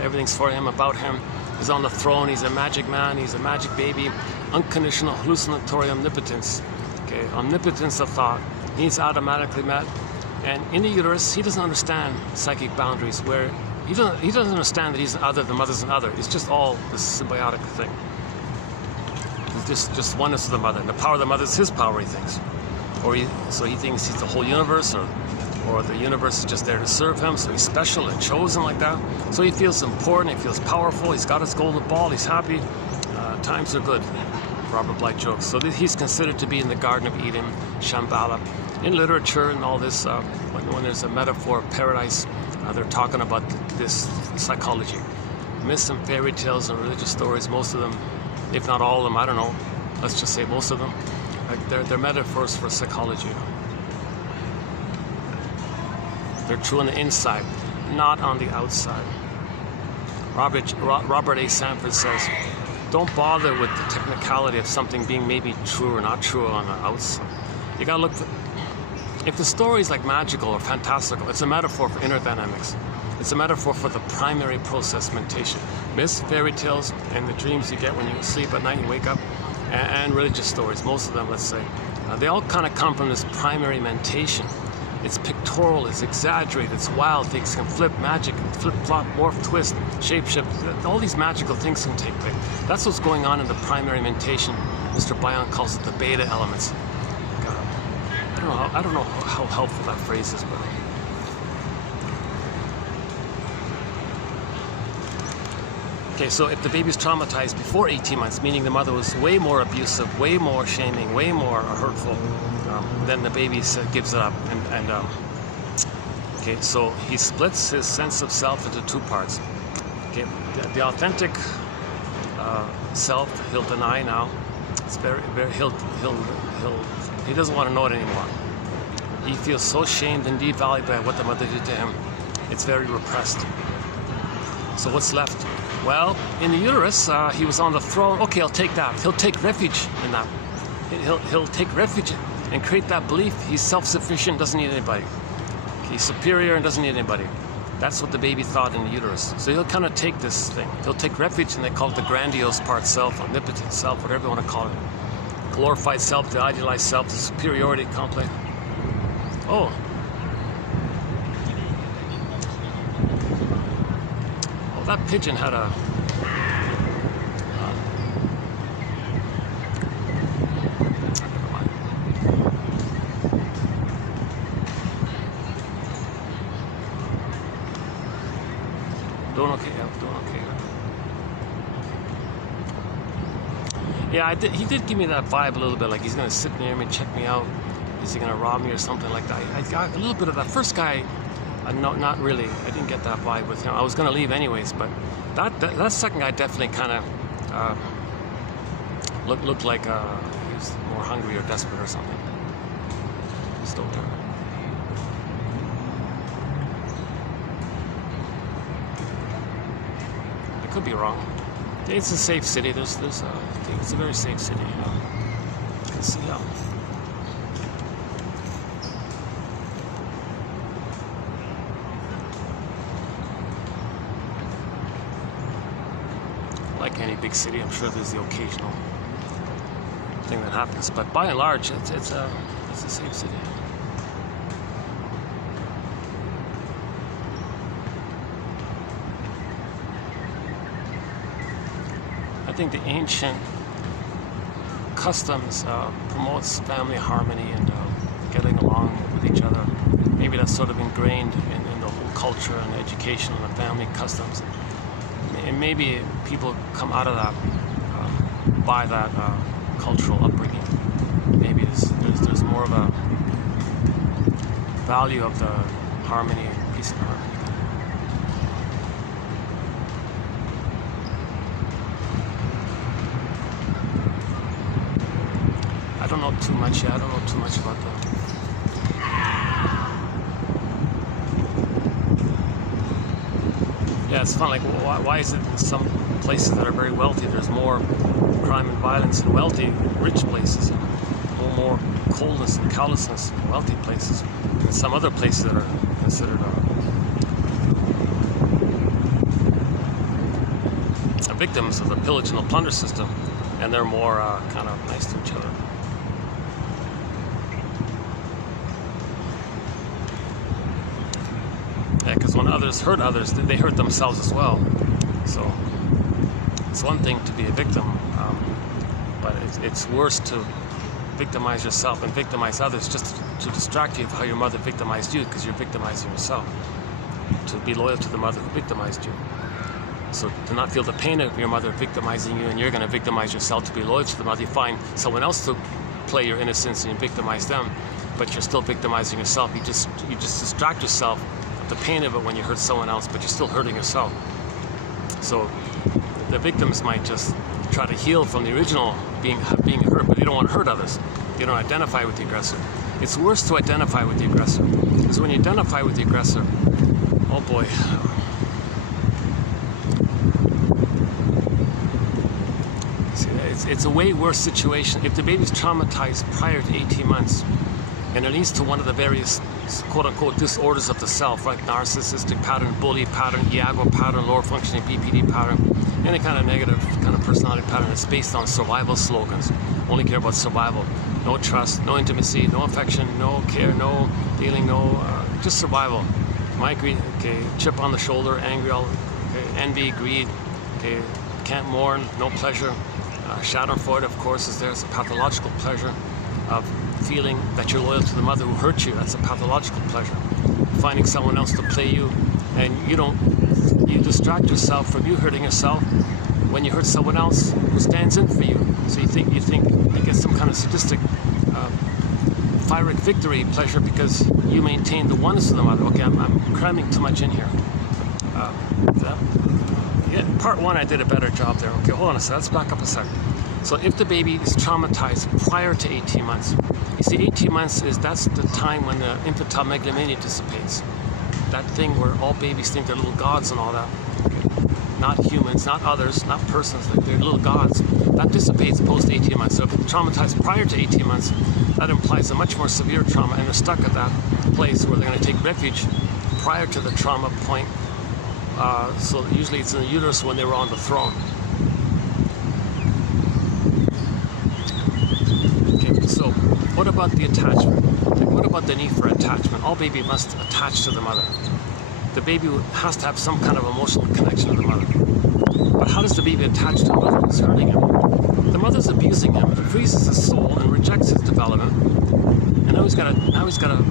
everything's for him, about him. He's on the throne, he's a magic man, he's a magic baby. Unconditional hallucinatory omnipotence. Okay, omnipotence of thought. He's automatically met. And in the uterus, he doesn't understand psychic boundaries, where he doesn't understand that he's an other, the mother's an other. It's just all this symbiotic thing. It's just oneness of the mother. And the power of the mother is his power, he thinks. So he thinks he's the whole universe, or the universe is just there to serve him, so he's special and chosen like that. So he feels important, he feels powerful, he's got his golden ball, he's happy. Times are good, Robert Bly jokes. So he's considered to be in the Garden of Eden, Shambhala. In literature and all this, when there's a metaphor of paradise, they're talking about this psychology. Myths and fairy tales and religious stories, most of them, if not all of them, I don't know, let's just say most of them, they're metaphors for psychology. They're true on the inside, not on the outside. Robert A. Sanford says, don't bother with the technicality of something being maybe true or not true on the outside. You gotta look for, if the story is like magical or fantastical, it's a metaphor for inner dynamics. It's a metaphor for the primary process mentation. Myths, fairy tales, and the dreams you get when you sleep at night and wake up, and religious stories, most of them, let's say, they all kind of come from this primary mentation. It's pictorial, it's exaggerated, it's wild, things can flip, magic, flip, flop, morph, twist, shapeshift, all these magical things can take place. That's what's going on in the primary mentation. Mr. Bion calls it the beta elements. I don't know how helpful that phrase is, but okay, so if the baby's traumatized before 18 months, meaning the mother was way more abusive, way more shaming, way more hurtful, then the baby gives it up. Okay, so he splits his sense of self into two parts. Okay, the authentic self he'll deny now. It's very he doesn't want to know it anymore. He feels so shamed and devalued by what the mother did to him. It's very repressed. So what's left? Well, in the uterus, he was on the throne. Okay, I'll take that. He'll take refuge in that. He'll take refuge and create that belief. He's self-sufficient, doesn't need anybody. He's superior and doesn't need anybody. That's what the baby thought in the uterus. So he'll kind of take this thing. He'll take refuge, and they call it the grandiose part self, omnipotent self, whatever you want to call it. Glorified self, the idealized self, the superiority complex. Oh. Well, that pigeon had a... never mind. Doing okay, yeah, doing okay. Yeah, he did give me that vibe a little bit, like he's gonna sit near me, check me out. Is he gonna rob me or something like that? I got a little bit of that. First guy, no, not really. I didn't get that vibe with him. I was gonna leave anyways, but that second guy definitely kind of looked like he was more hungry or desperate or something. Still there. I could be wrong. It's a safe city. It's a very safe city. You can see how. Like any big city, I'm sure there's the occasional thing that happens, but by and large, it's a safe city. I think the ancient customs promotes family harmony and getting along with each other. Maybe that's sort of ingrained in the whole culture and education and the family customs. And maybe people come out of that by that cultural upbringing. Maybe there's more of a value of the harmony, peace and harmony. I don't know too much yet. I don't know too much about that. Yeah, it's fun. Like, why is it in some places that are very wealthy, there's more crime and violence in wealthy, rich places, and more coldness and callousness in wealthy places, and some other places that are considered victims of the pillage and the plunder system, and they're more kind of nice to each other. Yeah, because when others hurt others, they hurt themselves as well. So it's one thing to be a victim, but it's worse to victimize yourself and victimize others just to distract you of how your mother victimized you, because you're victimizing yourself. To be loyal to the mother who victimized you. So to not feel the pain of your mother victimizing you, and you're going to victimize yourself to be loyal to the mother, you find someone else to play your innocence and you victimize them, but you're still victimizing yourself. You just distract yourself of the pain of it when you hurt someone else, but you're still hurting yourself. So the victims might just try to heal from the original being hurt, but they don't want to hurt others. They don't identify with the aggressor. It's worse to identify with the aggressor, because when you identify with the aggressor, oh boy. See, it's a way worse situation. If the baby's traumatized prior to 18 months, and it leads to one of the various quote-unquote disorders of the self, right? Narcissistic pattern, bully pattern, Iago pattern, lower functioning BPD pattern, any kind of negative kind of personality pattern that's based on survival slogans. Only care about survival. No trust, no intimacy, no affection, no care, no dealing, just survival. Greed, okay, chip on the shoulder, angry, envy, greed, okay, can't mourn, no pleasure. Schadenfreude, of course, is there. It's a pathological pleasure of feeling that you're loyal to the mother who hurt you. That's a pathological pleasure. Finding someone else to play you, and you distract yourself from you hurting yourself when you hurt someone else who stands in for you. So you think you get some kind of sadistic pyrrhic victory pleasure because you maintain the oneness of the mother. Okay, I'm cramming too much in here. Part one, I did a better job there. Okay, hold on a second. Let's back up a second. So if the baby is traumatized prior to 18 months, you see 18 months that's the time when the infantile megalomania dissipates. That thing where all babies think they're little gods and all that. Not humans, not others, not persons, they're little gods. That dissipates post 18 months. So if it's traumatized prior to 18 months, that implies a much more severe trauma, and they're stuck at that place where they're going to take refuge prior to the trauma point. So usually it's in the uterus when they were on the throne. Okay, so what about the attachment? What about the need for attachment? All baby must attach to the mother. The baby has to have some kind of emotional connection to the mother. But how does the baby attach to the mother who's hurting him? The mother's abusing him. It freezes his soul and rejects his development. And now he's got to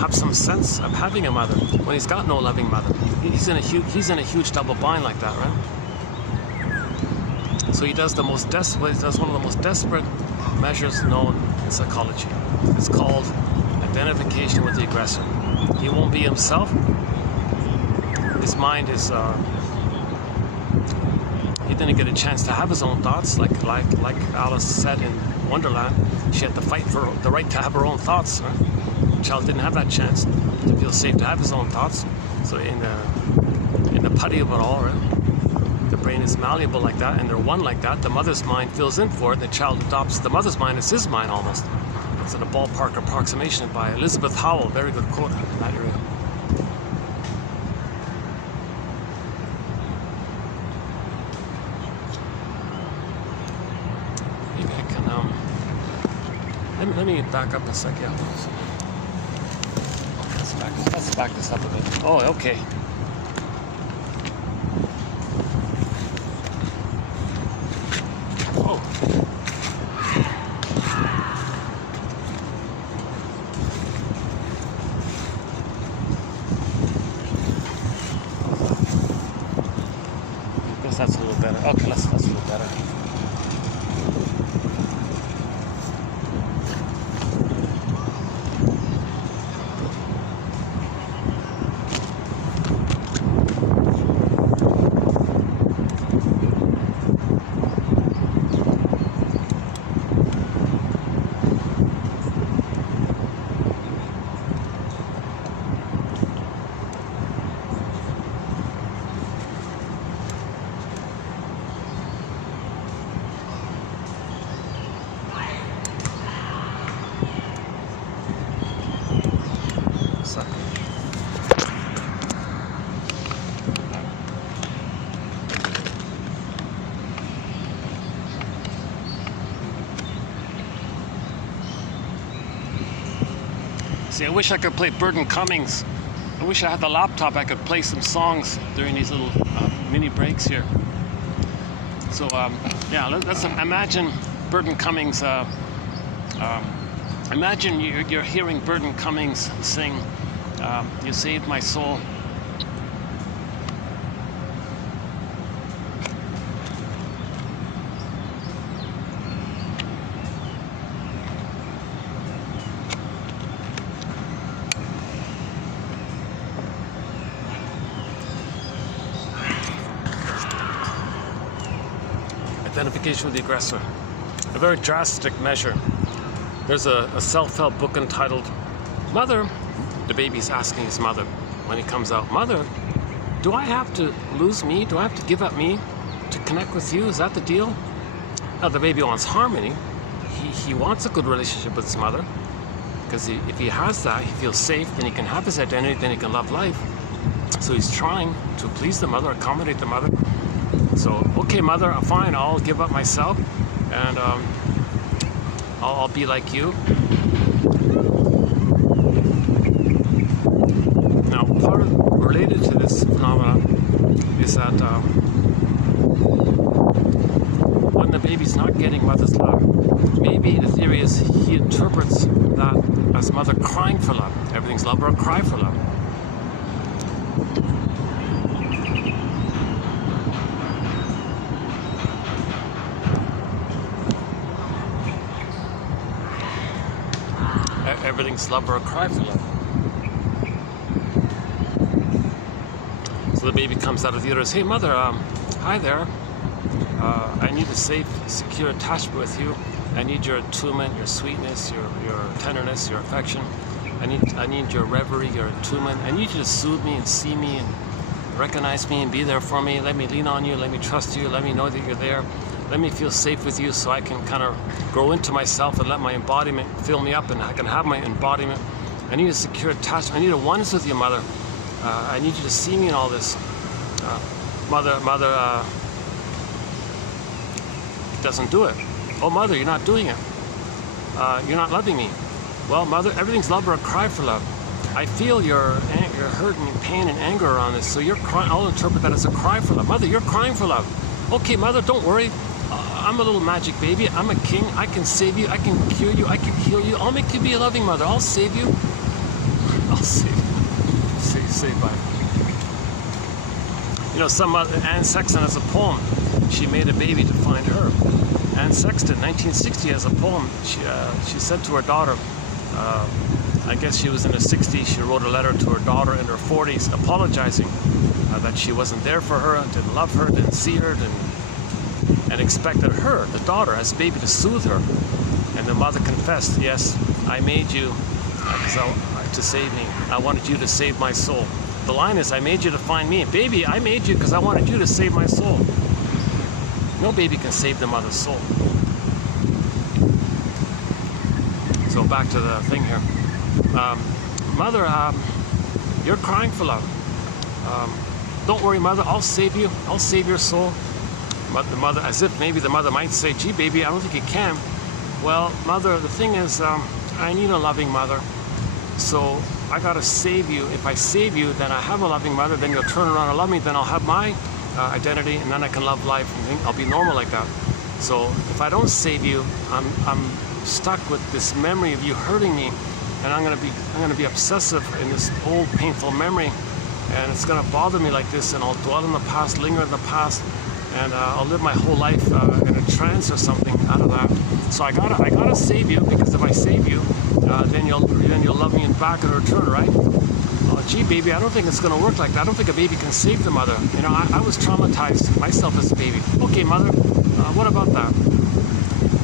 have some sense of having a mother when he's got no loving mother. He's in a huge double bind like that, right? So he does one of the most desperate measures known in psychology. It's called identification with the aggressor. He won't be himself. His mind is he didn't get a chance to have his own thoughts, like Alice said in Wonderland. She had to fight for the right to have her own thoughts. Right? The child didn't have that chance to feel safe to have his own thoughts. So in the putty of it all, right? The brain is malleable like that, and they're one like that. The mother's mind fills in for it, and the child adopts the mother's mind as his mind almost. It's in a ballpark approximation by Elizabeth Howell. Very good quote in that area. Maybe I can let me back up a second. Yeah. Let's back this up a bit. Oh, okay. That's a little better. Okay, that's a little better. See, I wish I could play Burton Cummings. I wish I had the laptop. I could play some songs during these little mini breaks here. So yeah, let's imagine Burton Cummings. Imagine you're hearing Burton Cummings sing, "You Saved My Soul." Identification with the aggressor. A very drastic measure. There's a self-help book entitled "Mother," the baby's asking his mother when he comes out, "Mother, do I have to lose me? Do I have to give up me to connect with you? Is that the deal?" Now the baby wants harmony. He wants a good relationship with his mother, because if he has that, he feels safe, then he can have his identity, then he can love life. So he's trying to please the mother, accommodate the mother. So, okay, mother, fine, I'll give up myself, and I'll be like you. Now, part of related to this phenomenon is that when the baby's not getting mother's love, maybe the theory is he interprets that as mother crying for love. Everything's love or a cry for love. Everything's love or a cry for love. So the baby comes out of the uterus. "Hey, mother, hi there. I need a safe, secure attachment with you. I need your attunement, your sweetness, your tenderness, your affection. I need your reverie, your attunement. I need you to soothe me and see me and recognize me and be there for me. Let me lean on you. Let me trust you. Let me know that you're there. Let me feel safe with you so I can kind of grow into myself and let my embodiment fill me up and I can have my embodiment. I need a secure attachment. I need a oneness with you, mother. I need you to see me in all this." Mother doesn't do it. "Oh, mother, you're not doing it. You're not loving me." "Well, mother, everything's love or a cry for love. I feel your hurt and pain and anger around this, so you're crying. I'll interpret that as a cry for love. Mother, you're crying for love. Okay, mother, don't worry. I'm a little magic baby. I'm a king. I can save you. I can cure you. I can heal you. I'll make you be a loving mother. I'll save you." I'll save you. Say bye. You know, Anne Sexton has a poem. She made a baby to find her. Anne Sexton, 1960, has a poem. She said to her daughter, I guess she was in her 60s, she wrote a letter to her daughter in her 40s apologizing that she wasn't there for her, didn't love her, didn't see her, and expected her, the daughter, as a baby, to soothe her. And the mother confessed, yes, I made you to save me. I wanted you to save my soul. The line is, I made you to find me. Baby, I made you because I wanted you to save my soul. No baby can save the mother's soul. So back to the thing here. Mother, you're crying for love. Don't worry, mother, I'll save you. I'll save your soul. But the mother, as if maybe the mother might say, gee, baby, I don't think you can. Well, mother, the thing is, I need a loving mother. So I gotta save you. If I save you, then I have a loving mother, then you'll turn around and love me, then I'll have my identity, and then I can love life, and I'll be normal like that. So if I don't save you, I'm stuck with this memory of you hurting me, and I'm gonna be obsessive in this old painful memory, and it's gonna bother me like this, and I'll dwell in the past, linger in the past, and I'll live my whole life in a trance or something out of that. So I gotta save you, because if I save you, then you'll love me back in return, right? Oh, gee, baby, I don't think it's gonna work like that. I don't think a baby can save the mother. You know, I was traumatized myself as a baby. Okay, mother, what about that?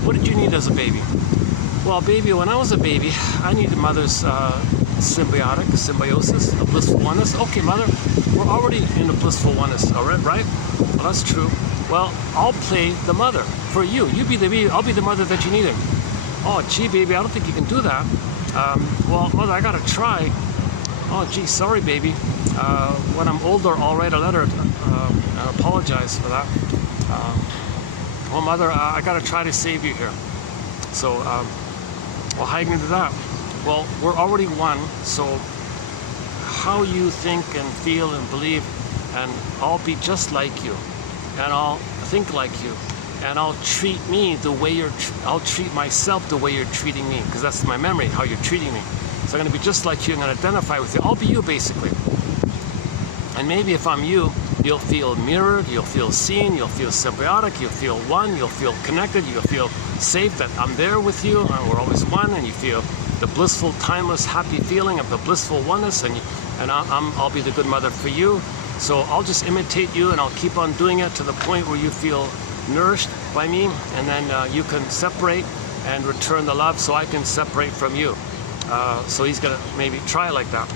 What did you need as a baby? Well, baby, when I was a baby, I needed mother's symbiosis, a blissful oneness. Okay, mother, we're already in a blissful oneness, all right, right? Well, that's true. Well, I'll play the mother for you. You be the baby, I'll be the mother that you needed. Oh, gee, baby, I don't think you can do that. Well, mother, I gotta try. Oh, gee, sorry, baby. When I'm older, I'll write a letter and apologize for that. Well, mother, I gotta try to save you here. So, well, how are you gonna do that? Well, we're already one, so how you think and feel and believe, and I'll be just like you, and I'll think like you, and I'll treat me the way I'll treat myself the way you're treating me, because that's my memory, how you're treating me. So I'm gonna be just like you, I'm gonna identify with you. I'll be you, basically. And maybe if I'm you, you'll feel mirrored, you'll feel seen, you'll feel symbiotic, you'll feel one, you'll feel connected, you'll feel safe that I'm there with you, and we're always one, and you feel the blissful, timeless, happy feeling of the blissful oneness, and I'll be the good mother for you. So I'll just imitate you, and I'll keep on doing it to the point where you feel nourished by me, and then you can separate and return the love, so I can separate from you. So he's gonna maybe try it like that.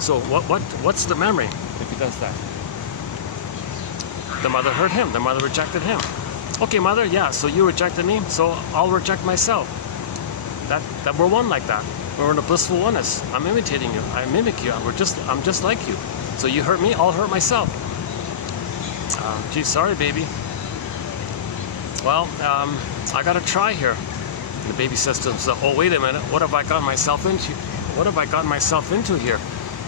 So what's the memory if he does that? The mother hurt him. The mother rejected him. Okay, mother, yeah. So you rejected me, so I'll reject myself. That we're one like that. We're in a blissful oneness. I'm imitating you. I mimic you. I'm just like you. So you hurt me, I'll hurt myself. Gee, sorry, baby. Well, I gotta try here. And the baby says to himself, oh, wait a minute. What have I gotten myself into? What have I gotten myself into here?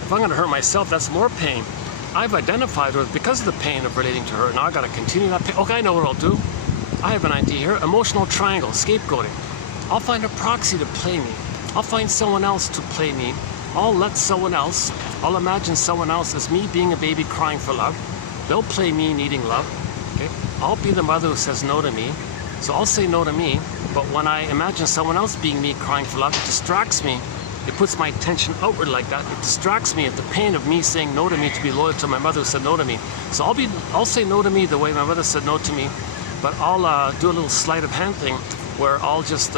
If I'm gonna hurt myself, that's more pain. I've identified with because of the pain of relating to her. Now I gotta continue that pain. Okay, I know what I'll do. I have an idea here. Emotional triangle, scapegoating. I'll find a proxy to play me. I'll find someone else to play me. I'll imagine someone else as me being a baby crying for love. They'll play me needing love. Okay? I'll be the mother who says no to me. So I'll say no to me, but when I imagine someone else being me crying for love, it distracts me. It puts my attention outward like that. It distracts me of the pain of me saying no to me to be loyal to my mother who said no to me. So I'll say no to me the way my mother said no to me, but I'll do a little sleight of hand thing where I'll just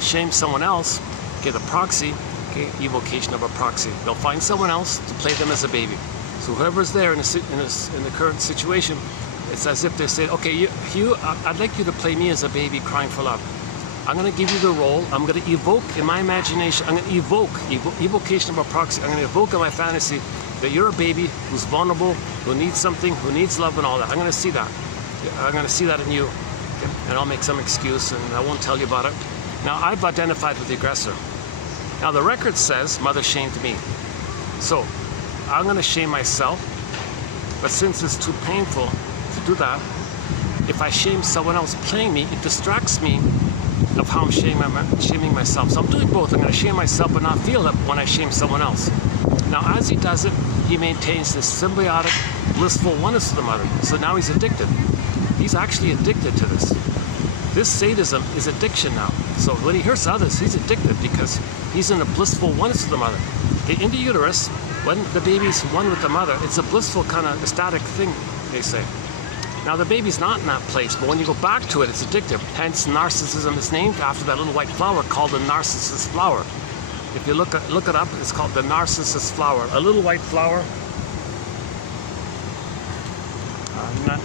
shame someone else, okay, the proxy, okay, evocation of a proxy. They'll find someone else to play them as a baby. So whoever's there in the current situation, it's as if they say, okay, Hugh, I'd like you to play me as a baby crying for love. I'm going to give you the role. I'm going to evoke in my imagination. I'm going to evocation of a proxy. I'm going to evoke in my fantasy that you're a baby who's vulnerable, who needs something, who needs love and all that. I'm going to see that. I'm going to see that in you. Okay? And I'll make some excuse and I won't tell you about it. Now, I've identified with the aggressor. Now, the record says mother shamed me. So, I'm going to shame myself. But since it's too painful to do that, if I shame someone else playing me, it distracts me of how I'm shaming myself. So I'm doing both. I'm going to shame myself but not feel it when I shame someone else. Now, as he does it, he maintains this symbiotic, blissful oneness with the mother. So now he's addicted. He's actually addicted to this. This sadism is addiction now. So when he hurts others, he's addicted because he's in a blissful oneness with the mother. In the uterus, when the baby's one with the mother, it's a blissful kind of ecstatic thing, they say. Now the baby's not in that place, but when you go back to it, it's addictive. Hence, narcissism is named after that little white flower called the narcissus flower. If you look it up, it's called the narcissus flower. A little white flower.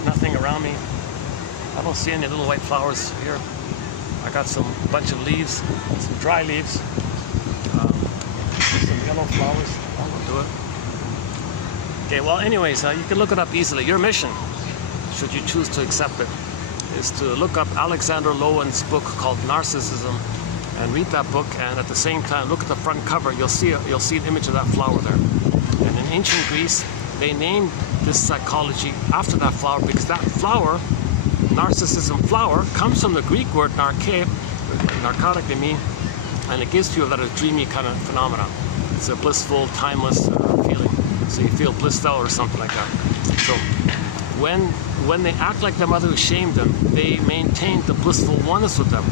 Nothing around me. I don't see any little white flowers here. I got some bunch of leaves, some dry leaves, some yellow flowers. I'll do it. Okay, well anyways, you can look it up easily. Your mission, should you choose to accept it, is to look up Alexander Lowen's book called Narcissism and read that book, and at the same time look at the front cover. You'll see an image of that flower there. And in ancient Greece, they named this psychology after that flower because that flower, narcissism flower, comes from the Greek word narke, narcotic they mean, and it gives people that a dreamy kind of phenomenon. It's a blissful, timeless feeling. So you feel blissed out or something like that. So when they act like the mother who shamed them, they maintain the blissful oneness with them.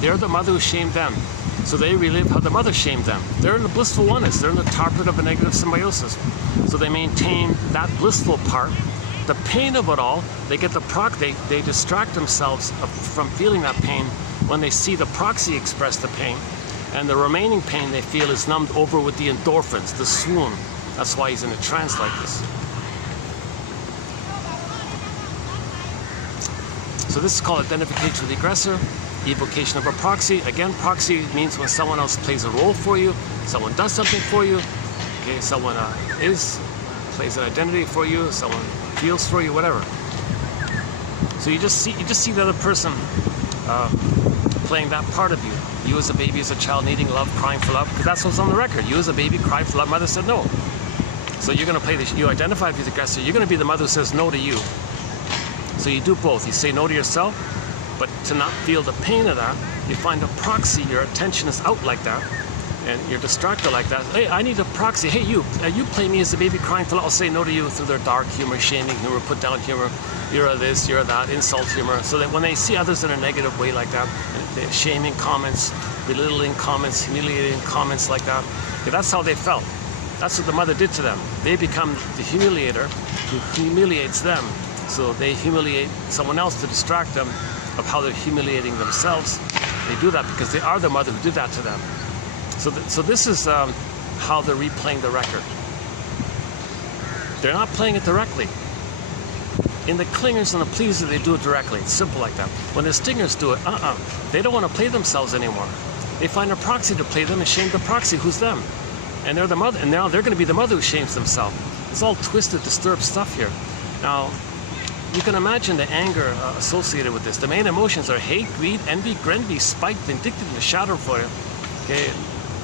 They're the mother who shamed them. So they relive how the mother shamed them. They're in the blissful oneness. They're in the target of a negative symbiosis. So they maintain that blissful part. The pain of it all, they get they distract themselves from feeling that pain when they see the proxy express the pain. And the remaining pain they feel is numbed over with the endorphins, the swoon. That's why he's in a trance like this. So this is called identification with the aggressor, evocation of a proxy. Again, proxy means when someone else plays a role for you, someone does something for you, okay, someone plays an identity for you, someone feels for you, whatever. So you just see the other person playing that part of you. You as a baby, as a child, needing love, crying for love, because that's what's on the record. You as a baby cried for love, mother said no. So you're going to play this. You identify with the aggressor. You're going to be the mother who says no to you. So you do both. You say no to yourself, but to not feel the pain of that, you find a proxy. Your attention is out like that, and you're distracted like that. Hey, I need a proxy. Hey, you play me as a baby crying for love. I'll say no to you through their dark humor, shaming humor, put down humor. You're a this, you're a that, insult humor. So that when they see others in a negative way like that, shaming comments, belittling comments, humiliating comments like that, that's how they felt. That's what the mother did to them. They become the humiliator who humiliates them. So they humiliate someone else to distract them of how they're humiliating themselves. They do that because they are the mother who did that to them. So this is how they're replaying the record. They're not playing it directly. In the clingers and the pleasers, they do it directly. It's simple like that. When the stingers do it, they don't want to play themselves anymore. They find a proxy to play them and shame the proxy, who's them. And they're the mother, and now they're going to be the mother who shames themselves. It's all twisted, disturbed stuff here. Now, you can imagine the anger associated with this. The main emotions are hate, greed, envy, envy, spite, vindictiveness, shadow for it. Okay,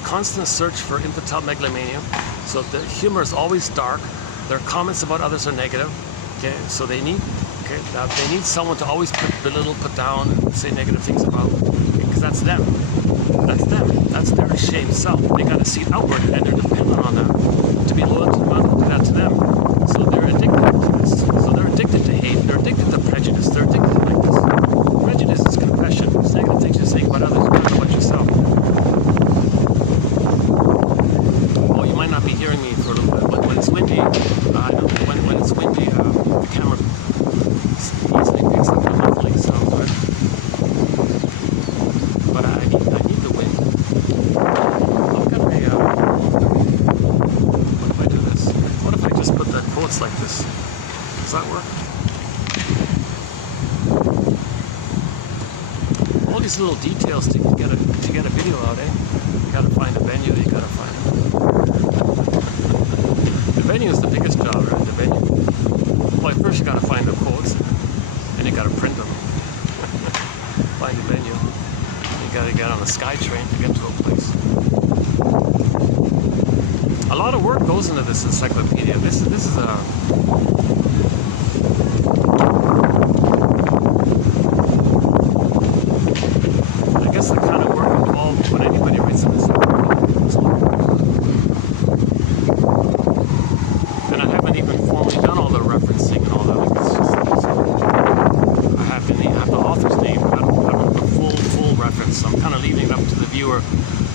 constant search for infantile megalomania. So the humor is always dark. Their comments about others are negative. Okay, so they need someone to always belittle, put down, and say negative things about, because that's them. That's them. That's their shamed self. They got to see it outward, and they're dependent on that to be loyal to the mother who did that to them. So they're addicted to this. So they're addicted to hate. They're addicted to prejudice. They're addicted to like this. Prejudice is confession. It's negative things you're saying about others, not about yourself. Oh, you might not be hearing me for a little bit. When it's windy, when it's windy, the camera easily picks up the muffling sound, right? But I need the wind. What if I do this? What if I just put the quotes like this? Does that work? All these little details to get a video out, eh? You gotta find a venue. You gotta find the venue is the biggest job, right? The venue. Well, first you gotta find the quotes, and you gotta print them. Find the venue. You gotta get on the SkyTrain to get to a place. A lot of work goes into this encyclopedia. This is a kind of leaving it up to the viewer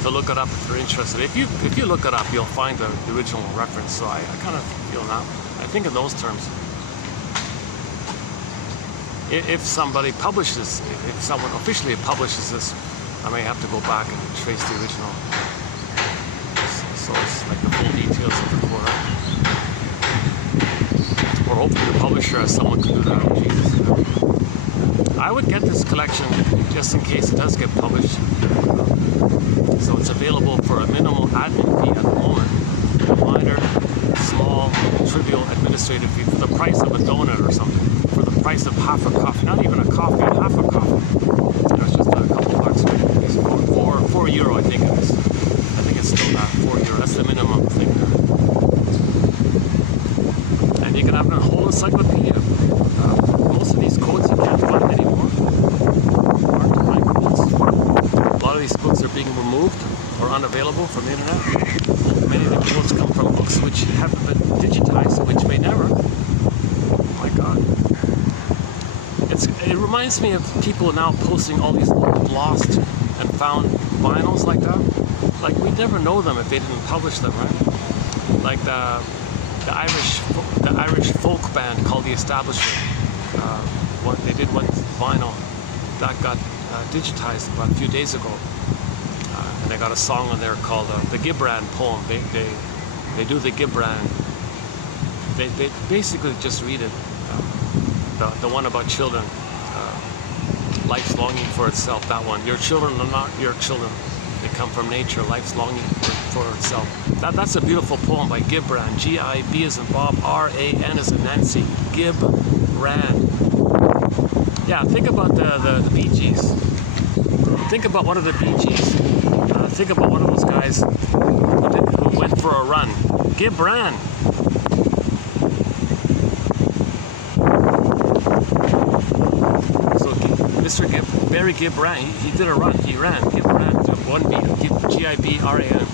to look it up if they're interested. If you look it up, you'll find the original reference. So I kind of feel now, I think in those terms. If somebody publishes, if someone officially publishes this, I may have to go back and trace the original source, like the full details of the Quran. Or hopefully the publisher has someone to do that. Oh, Jesus. I would get this collection just in case it does get published. So it's available for a minimal admin fee at the moment, a minor, small, trivial administrative fee for the price of a donut or something, for the price of half a coffee, not even a coffee, half a coffee. It's just a couple bucks, it's €4, I think it is. I think it's still not €4. That's the minimum thing there. And you can have a whole encyclopedia. Most of these quotes you can't find anymore. Hard to find quotes. A lot of these quotes are being removed or unavailable from the internet. Many of the quotes come from books which haven't been digitized, which may never. Oh my God. It reminds me of people now posting all these old lost and found vinyls like that. Like we'd never know them if they didn't publish them, right? Like the Irish folk band called The Establishment. They did one vinyl that got digitized about a few days ago, and they got a song on there called the Gibran poem. They do the Gibran. They basically just read it. The one about children, life's longing for itself. That one. Your children are not your children. They come from nature. Life's longing for itself. That's a beautiful poem by Gibran. G-I-B as in Bob, R-A-N as in Nancy. Gibran. Yeah, think about the Bee Gees. Think about one of the Bee Gees. Think about one of those guys who went for a run. Gibran. So Mr. Barry Gibran, he did a run. He ran. Gibran. One B, G-I-B-R-A-N.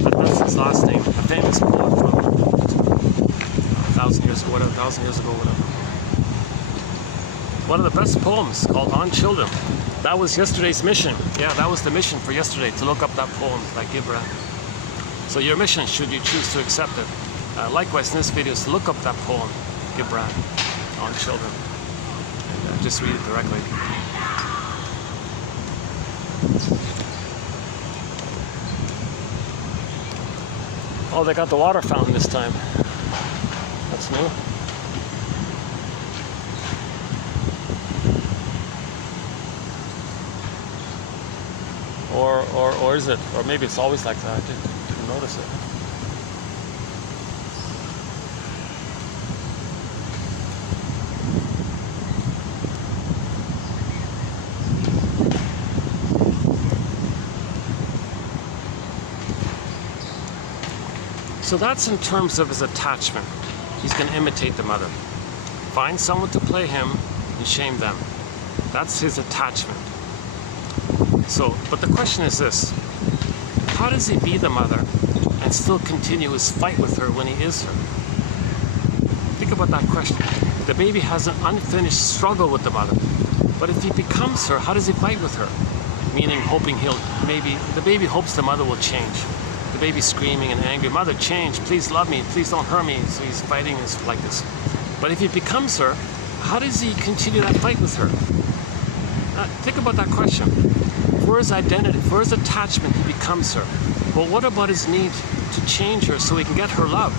That's his last name. A famous poet from 1,000 years ago, whatever. One of the best poems called On Children. That was yesterday's mission. Yeah, that was the mission for yesterday, to look up that poem by Gibran. So your mission, should you choose to accept it. Likewise, in this video, is to look up that poem, Gibran, On Children. And just read it directly. Oh, they got the water fountain this time. That's new. Or is it? Or maybe it's always like that. I didn't notice it. So that's in terms of his attachment. He's going to imitate the mother. Find someone to play him and shame them. That's his attachment. So, but the question is this: how does he be the mother and still continue his fight with her when he is her? Think about that question. The baby has an unfinished struggle with the mother, but if he becomes her, how does he fight with her? Meaning, hoping the baby hopes the mother will change. The baby's screaming and angry, "Mother, change, please love me, please don't hurt me." So he's fighting like this. But if he becomes her, how does he continue that fight with her? Think about that question. For his identity, for his attachment, he becomes her. Well, what about his need to change her so he can get her love?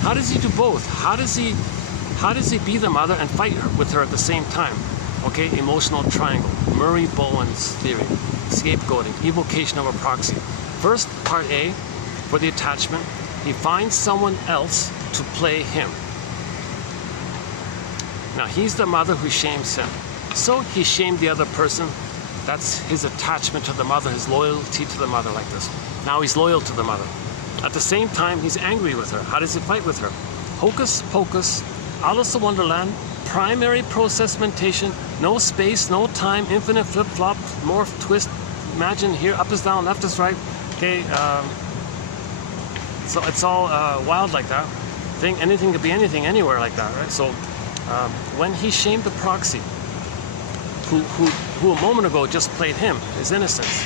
How does he do both? How does he be the mother and fight with her at the same time? Okay, emotional triangle, Murray Bowen's theory, scapegoating, evocation of a proxy. First, part A, for the attachment, he finds someone else to play him. Now, he's the mother who shames him. So he shamed the other person. That's his attachment to the mother, his loyalty to the mother, like this. Now he's loyal to the mother. At the same time, he's angry with her. How does he fight with her? Hocus pocus, Alice in Wonderland, primary process mentation, no space, no time, infinite flip-flop, morph, twist, imagine here, up is down, left is right. Okay, so it's all wild like that. Anything could be anything, anywhere like that, right? So when he shamed the proxy, who a moment ago just played him, his innocence.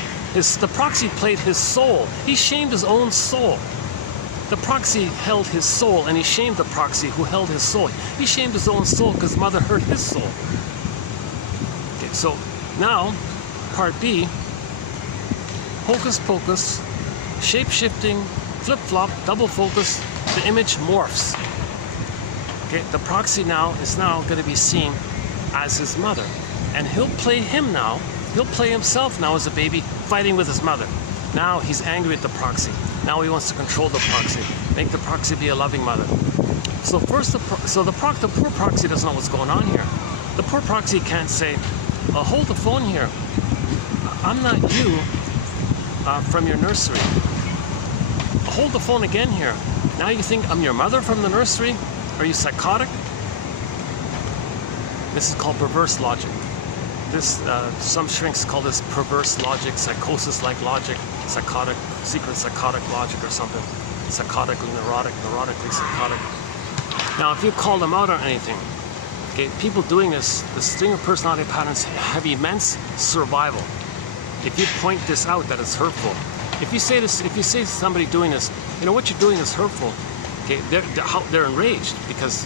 The proxy played his soul. He shamed his own soul. The proxy held his soul, and he shamed the proxy who held his soul. He shamed his own soul because mother hurt his soul. Okay, so now, part B, hocus pocus, shape-shifting, flip-flop, double focus, the image morphs. Okay, the proxy now is going to be seen as his mother. And he'll play him now. He'll play himself now as a baby fighting with his mother. Now he's angry at the proxy. Now he wants to control the proxy, make the proxy be a loving mother. So first, the poor proxy doesn't know what's going on here. The poor proxy can't say, hold the phone here. I'm not you from your nursery. Hold the phone again here. Now you think I'm your mother from the nursery? Are you psychotic? This is called perverse logic. This, some shrinks call this perverse logic, psychosis-like logic, psychotic, secret psychotic logic or something. Psychotically neurotic, neurotically psychotic. Now, if you call them out on anything, okay, people doing this, the string of personality patterns have immense survival. If you point this out that it's hurtful, if you say to somebody doing this, you know, what you're doing is hurtful, okay, they're enraged because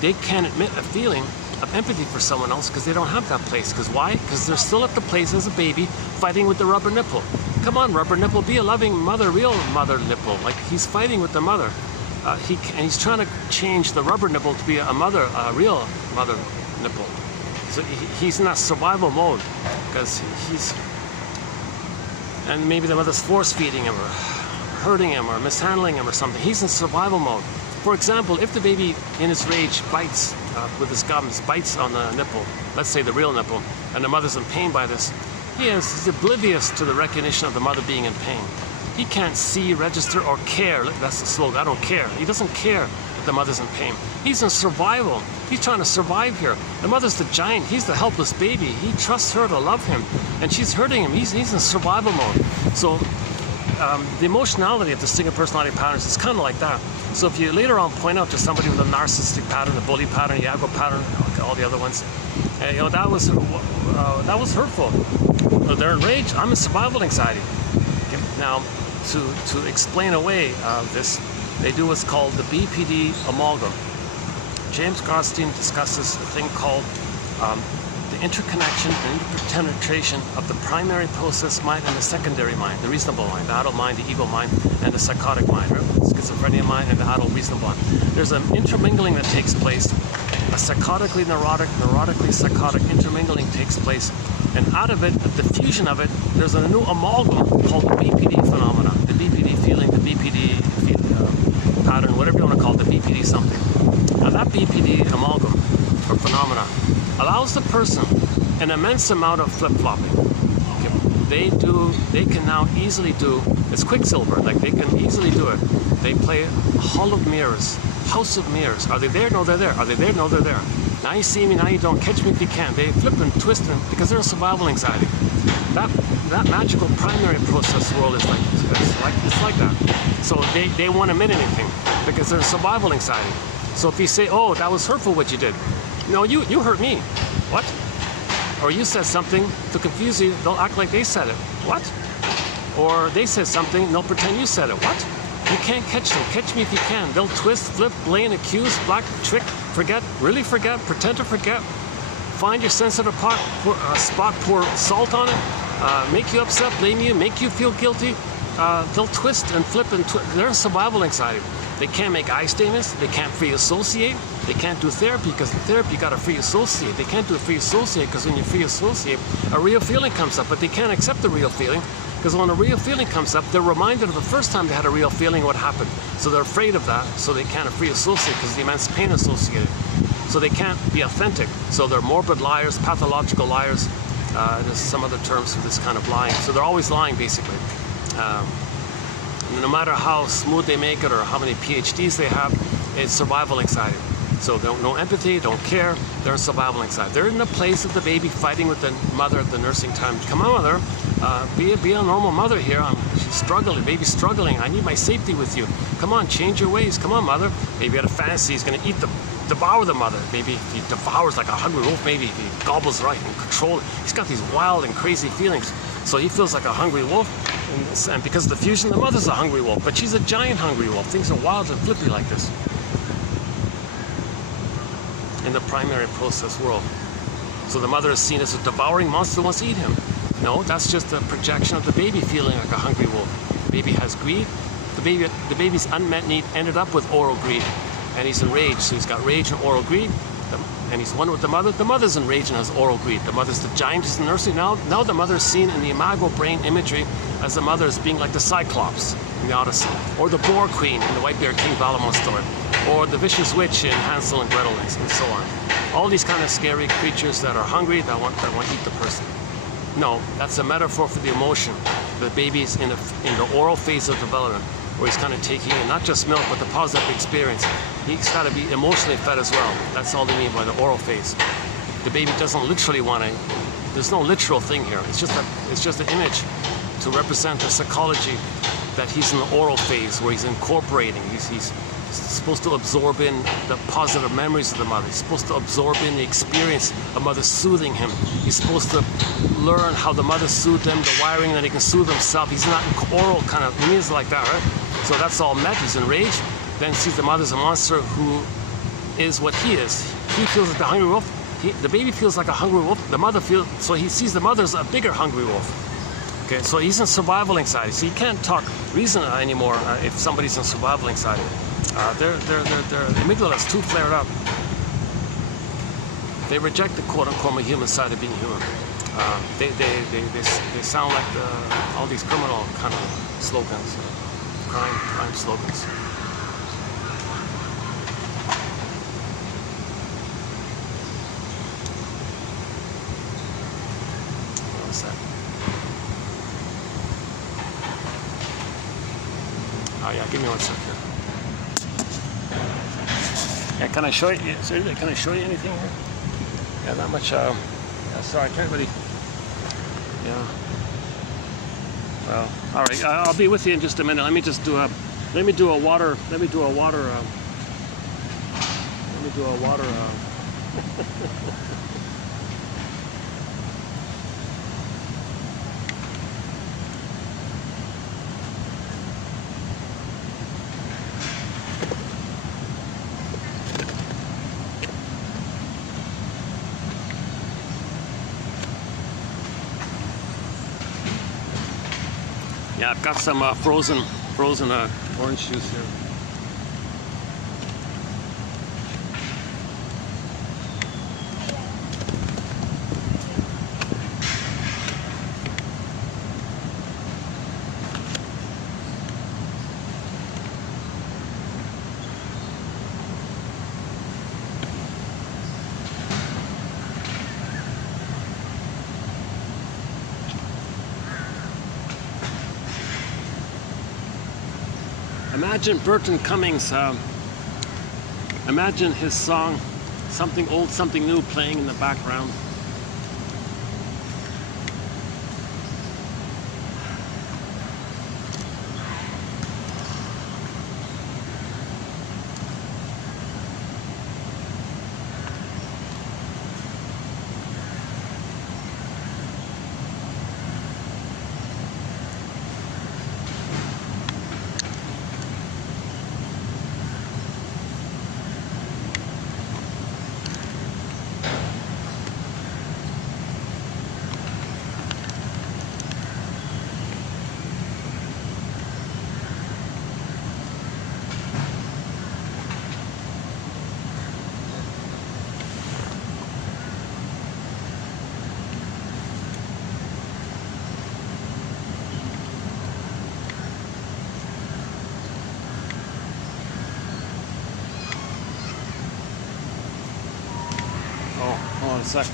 they can't admit a feeling of empathy for someone else because they don't have that place. Because why? Because they're still at the place as a baby fighting with the rubber nipple. Come on, rubber nipple, be a loving mother, real mother nipple. Like, he's fighting with the mother. He's trying to change the rubber nipple to be a real mother nipple. So he's in that survival mode because and maybe the mother's force feeding him or hurting him or mishandling him or something. He's in survival mode. For example, if the baby in his rage bites with his gums, bites on the nipple, let's say the real nipple, and the mother's in pain by this, he's oblivious to the recognition of the mother being in pain. He can't see, register, or care. That's the slogan, I don't care. He doesn't care that the mother's in pain. He's in survival. He's trying to survive here. The mother's the giant. He's the helpless baby. He trusts her to love him, and she's hurting him. He's in survival mode. So the emotionality of the string of personality patterns is kind of like that. So if you later on point out to somebody with a narcissistic pattern, the bully pattern, the ego pattern, all the other ones, you know, that was hurtful. They're enraged. I'm in survival anxiety. Okay. Now, to explain away this, they do what's called the BPD amalgam. James Garstein discusses a thing called the interconnection and interpenetration of the primary process mind and the secondary mind, the reasonable mind, the adult mind, the ego mind, and the psychotic mind, right? The schizophrenia mind and the adult reasonable mind. There's an intermingling that takes place. A psychotically neurotic, neurotically psychotic intermingling takes place. And out of it, the fusion of it, there's a new amalgam called the BPD phenomena, the BPD feeling, the BPD pattern, whatever you want to call it, the BPD something. Now that BPD amalgam or phenomena allows the person an immense amount of flip-flopping. Okay. They can now easily do, it's Quicksilver, like they can easily do it. They play Hall of Mirrors, House of Mirrors. Are they there? No, they're there. Are they there? No, they're there. Now you see me, now you don't. Catch me if you can. They flip and twist and, because they're in survival anxiety. That magical primary process world is it's like that. So they won't admit anything because they're in survival anxiety. So if you say, oh, that was hurtful what you did. No, you hurt me. What? Or you said something to confuse you, they'll act like they said it. What? Or they said something, they'll pretend you said it. What? You can't catch them. Catch me if you can. They'll twist, flip, blame, accuse, black, trick, forget, really forget, pretend to forget. Find your sensitive spot, pour salt on it, make you upset, blame you, make you feel guilty. They'll twist and flip and they're in survival anxiety. They can't make I statements. They can't free associate. They can't do therapy because in therapy you got to free associate. They can't do a free associate because when you free associate, a real feeling comes up, but they can't accept the real feeling because when a real feeling comes up, they're reminded of the first time they had a real feeling what happened. So they're afraid of that, so they can't free associate because of the immense pain associated. So they can't be authentic. So they're morbid liars, pathological liars. There's some other terms for this kind of lying. So they're always lying, basically. No matter how smooth they make it or how many PhDs they have, it's survival anxiety. So no empathy, don't care, they're in survival anxiety. They're in the place of the baby fighting with the mother at the nursing time. Come on, mother, be a normal mother here. She's struggling, baby's struggling. I need my safety with you. Come on, change your ways. Come on, mother. Maybe you had a fantasy he's going to eat the devour the mother. Maybe he devours like a hungry wolf. Maybe he gobbles right and control it. He's got these wild and crazy feelings. So he feels like a hungry wolf. And because of the fusion, the mother's a hungry wolf. But she's a giant hungry wolf. Things are wild and flippy like this in the primary process world. So the mother is seen as a devouring monster who wants to eat him. No, that's just a projection of the baby feeling like a hungry wolf. The baby has greed. The baby's unmet need ended up with oral greed. And he's enraged. So he's got rage and oral greed. And he's one with the mother. The mother's enraged and has oral greed. The mother's the giantess in the nursery. Now the mother is seen in the imago brain imagery as the mother as being like the Cyclops in the Odyssey, or the Boar Queen in the White Bear King Valamon story, or the vicious witch in Hansel and Gretel, and so on. All these kind of scary creatures that are hungry, that want to eat the person. No, that's a metaphor for the emotion. The baby's in the oral phase of development, where he's kind of taking in not just milk, but the positive experience. He's got to be emotionally fed as well. That's all they mean by the oral phase. The baby doesn't literally want to. There's no literal thing here. It's just an image to represent the psychology that he's in the oral phase, where he's incorporating. He's supposed to absorb in the positive memories of the mother. He's supposed to absorb in the experience of mother soothing him. He's supposed to learn how the mother soothed him, the wiring, and then he can soothe himself. He's not in oral kind of means like that, right? So that's all met. He's enraged. Then sees the mother's a monster who is what he is. He feels like the hungry wolf. The baby feels like a hungry wolf. The mother feels, so he sees the mother's a bigger hungry wolf. Okay, so he's in survival anxiety. So you can't talk reason anymore if somebody's in survival anxiety. Their amygdala is too flared up. They reject the quote-unquote human side of being human. They sound like all these criminal kind of slogans, crime slogans. What's that? Oh yeah, give me 1 second. Yeah, can I show you? Seriously, can I show you anything here? Yeah, not much. Yeah, sorry, I can't really. Yeah. Well, all right. I'll be with you in just a minute. Let me just do a. Let me do a water. Yeah, I've got some frozen orange juice here. Imagine Burton Cummings, imagine his song, Something Old, Something New, playing in the background. Hold on a sec.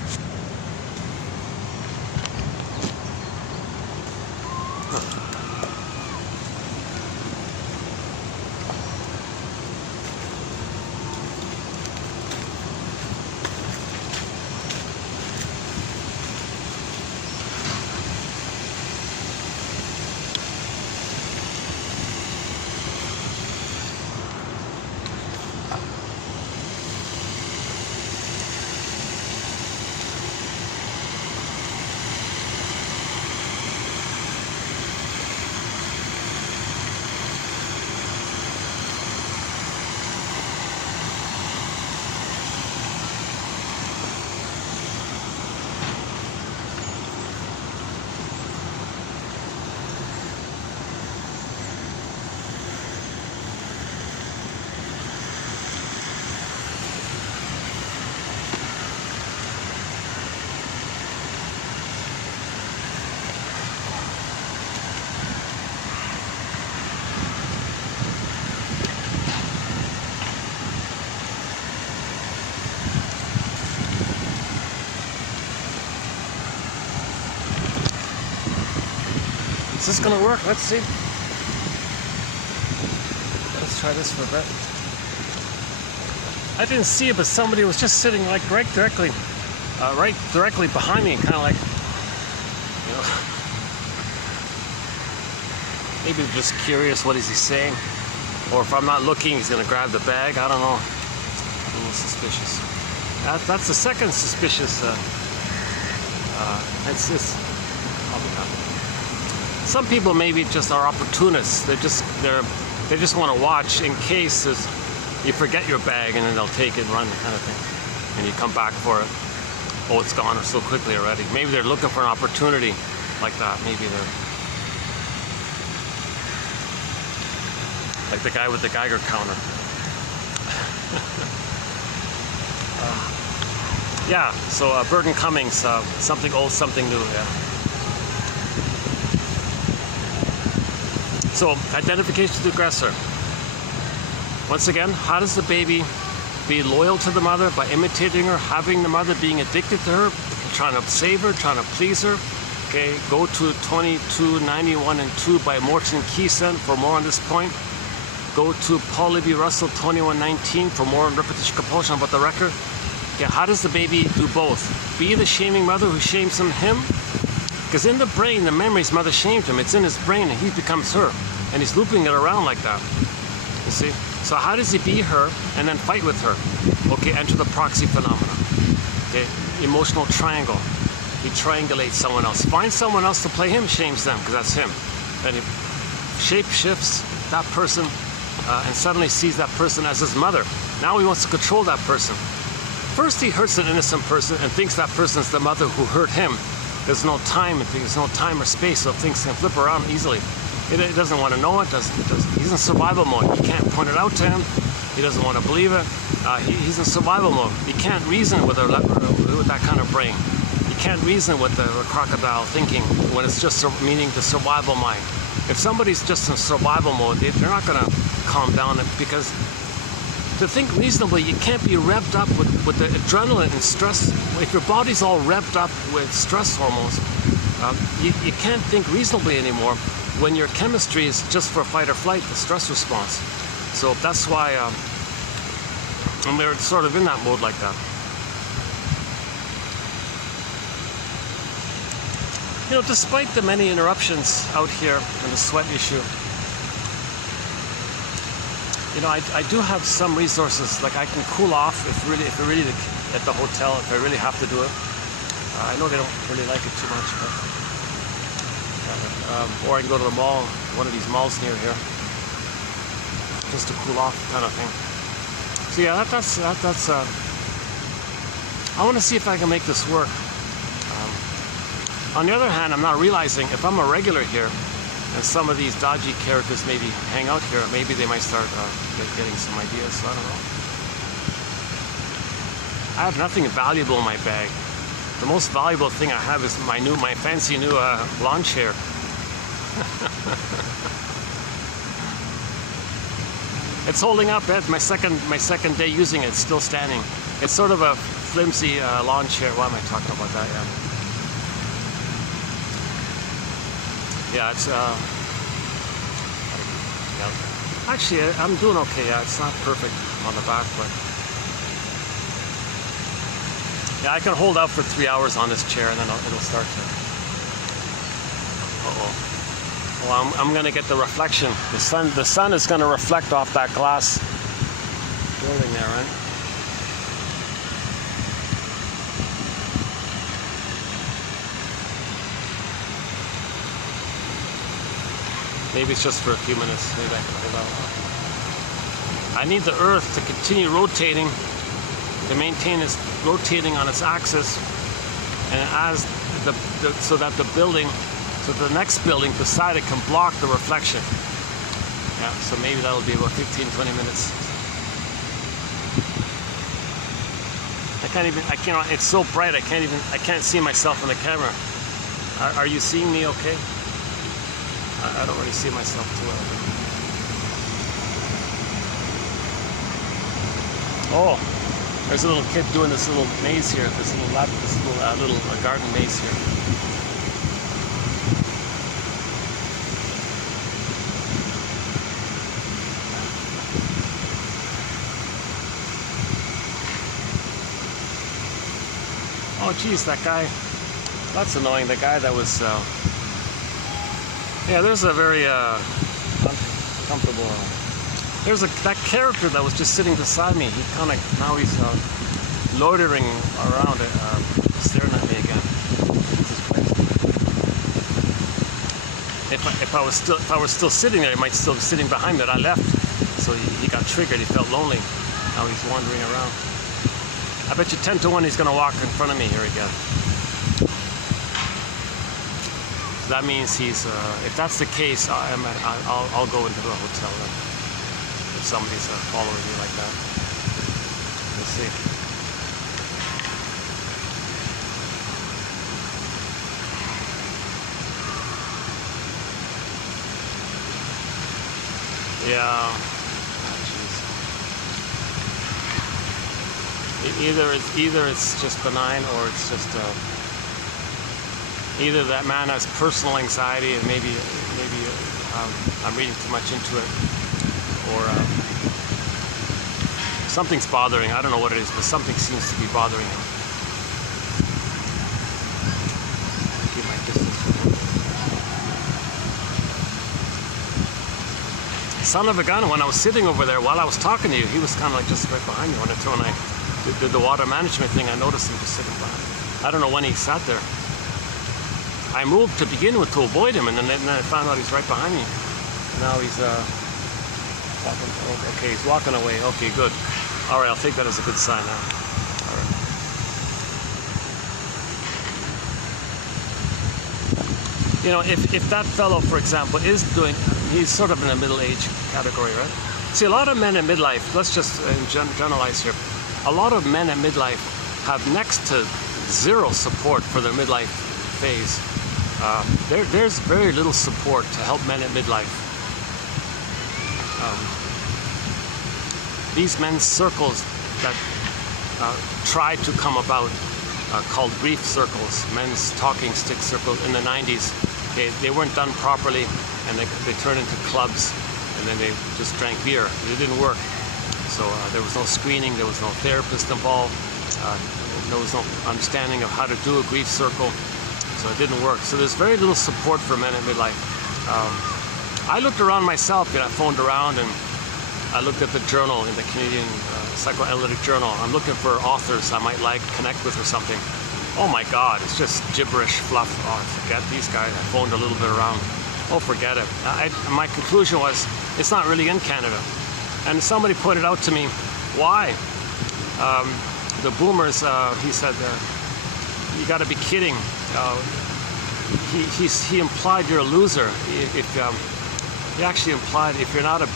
Is this gonna work? Let's see. Let's try this for a bit. I didn't see it, but somebody was just sitting like right directly behind me, kind of like, you know, maybe just curious, what is he saying? Or if I'm not looking, he's gonna grab the bag. I don't know. A little suspicious. That's the second suspicious. It's probably not. Some people maybe just are opportunists. They just want to watch in case you forget your bag, and then they'll take it and run, kind of thing. And you come back for it. Oh, it's gone so quickly already. Maybe they're looking for an opportunity like that. Maybe they're like the guy with the Geiger counter. Yeah, so Burton Cummings, something old, something new, yeah. So, identification to the aggressor. Once again, how does the baby be loyal to the mother? By imitating her, having the mother, being addicted to her, trying to save her, trying to please her. Okay, go to 2291 and 2 by Morton Keysen for more on this point. Go to Paul Libby Russell 2119 for more on repetition compulsion about the record. Okay, how does the baby do both? Be the shaming mother who shames him. Because in the brain, the memories mother shamed him. It's in his brain, and he becomes her. And he's looping it around like that. You see? So how does he be her and then fight with her? Okay, enter the proxy phenomena. Okay, emotional triangle. He triangulates someone else. Finds someone else to play him, shames them, because that's him. Then he shape shifts that person and suddenly sees that person as his mother. Now he wants to control that person. First he hurts an innocent person and thinks that person's the mother who hurt him. There's no time or space, so things can flip around easily. He doesn't want to know it. He's in survival mode. You can't point it out to him. He doesn't want to believe it. He's in survival mode. You can't reason with that kind of brain. You can't reason with the crocodile thinking when it's just meaning the survival mind. If somebody's just in survival mode, they're not going to calm down, because to think reasonably, you can't be revved up with the adrenaline and stress. If your body's all revved up with stress hormones, you can't think reasonably anymore when your chemistry is just for fight or flight, the stress response. So that's why we're sort of in that mode like that. You know, despite the many interruptions out here and the sweat issue, you know, I do have some resources. Like I can cool off if really at the hotel, if I really have to do it. I know they don't really like it too much, but or I can go to the mall, one of these malls near here, just to cool off, kind of thing. So yeah, that's. I want to see if I can make this work. On the other hand, I'm not realizing if I'm a regular here, and some of these dodgy characters maybe hang out here, maybe they might start getting some ideas. So I don't know. I have nothing valuable in my bag. The most valuable thing I have is my fancy new lawn chair. It's holding up. It's my second day using it. It's still standing. It's sort of a flimsy lawn chair. Why am I talking about that? Yeah, it's yeah. Actually, I'm doing okay. Yeah, it's not perfect on the back, but yeah, I can hold out for 3 hours on this chair, and then it'll start to. Well, I'm gonna get the reflection. The sun is gonna reflect off that glass building there, right? Maybe it's just for a few minutes. Maybe I can hold out. I need the Earth to continue rotating, to maintain its rotating on its axis, and as so that the next building beside it can block the reflection. Yeah, so maybe that'll be about 15-20 minutes. It's so bright I can't see myself in the camera. Are you seeing me okay? I don't really see myself too well. Oh, there's a little kid doing this little maze here, this little garden maze here. oh geez, that guy, that's annoying. The guy that was, yeah, there's a very uncomfortable, there's that character that was just sitting beside me. He kind of, now he's loitering around, staring at me again. This is crazy. If I was still sitting there, he might still be sitting behind me that I left. So he got triggered, he felt lonely. Now he's wandering around. I bet you 10 to 1 he's gonna walk in front of me here again. So that means he's, if that's the case, I'll go into the hotel then. If somebody's following me like that. We'll see. Yeah. Either it's just benign, or it's just either that man has personal anxiety, and maybe I'm reading too much into it, or something's bothering. I don't know what it is, but something seems to be bothering him. Keep my distance from him. Son of a gun! When I was sitting over there while I was talking to you, he was kind of like just right behind me. When I did the water management thing, I noticed him just sitting behind me. I don't know when he sat there. I moved to begin with to avoid him, and then I found out he's right behind me. Now he's walking. Okay, he's walking away. Okay, good. All right, I'll take that as a good sign now. All right. You know, if that fellow, for example, is doing, he's sort of in a middle-age category, right? See, a lot of men in midlife, let's just generalize here. A lot of men at midlife have next to zero support for their midlife phase. There's very little support to help men at midlife. These men's circles that try to come about, called grief circles, men's talking stick circles in the 90s, okay, they weren't done properly, and they turned into clubs, and then they just drank beer. It didn't work. So there was no screening, there was no therapist involved, there was no understanding of how to do a grief circle, so it didn't work. So there's very little support for men in midlife. I looked around myself, and I phoned around, and I looked at the journal, in the Canadian Psychoanalytic Journal. I'm looking for authors I might like, connect with or something. Oh my God, it's just gibberish, fluff. Oh, forget these guys. I phoned a little bit around. Oh, forget it. My conclusion was, it's not really in Canada. And somebody pointed out to me, why? The boomers, he said, you got to be kidding. He implied you're a loser. He actually implied if you're not a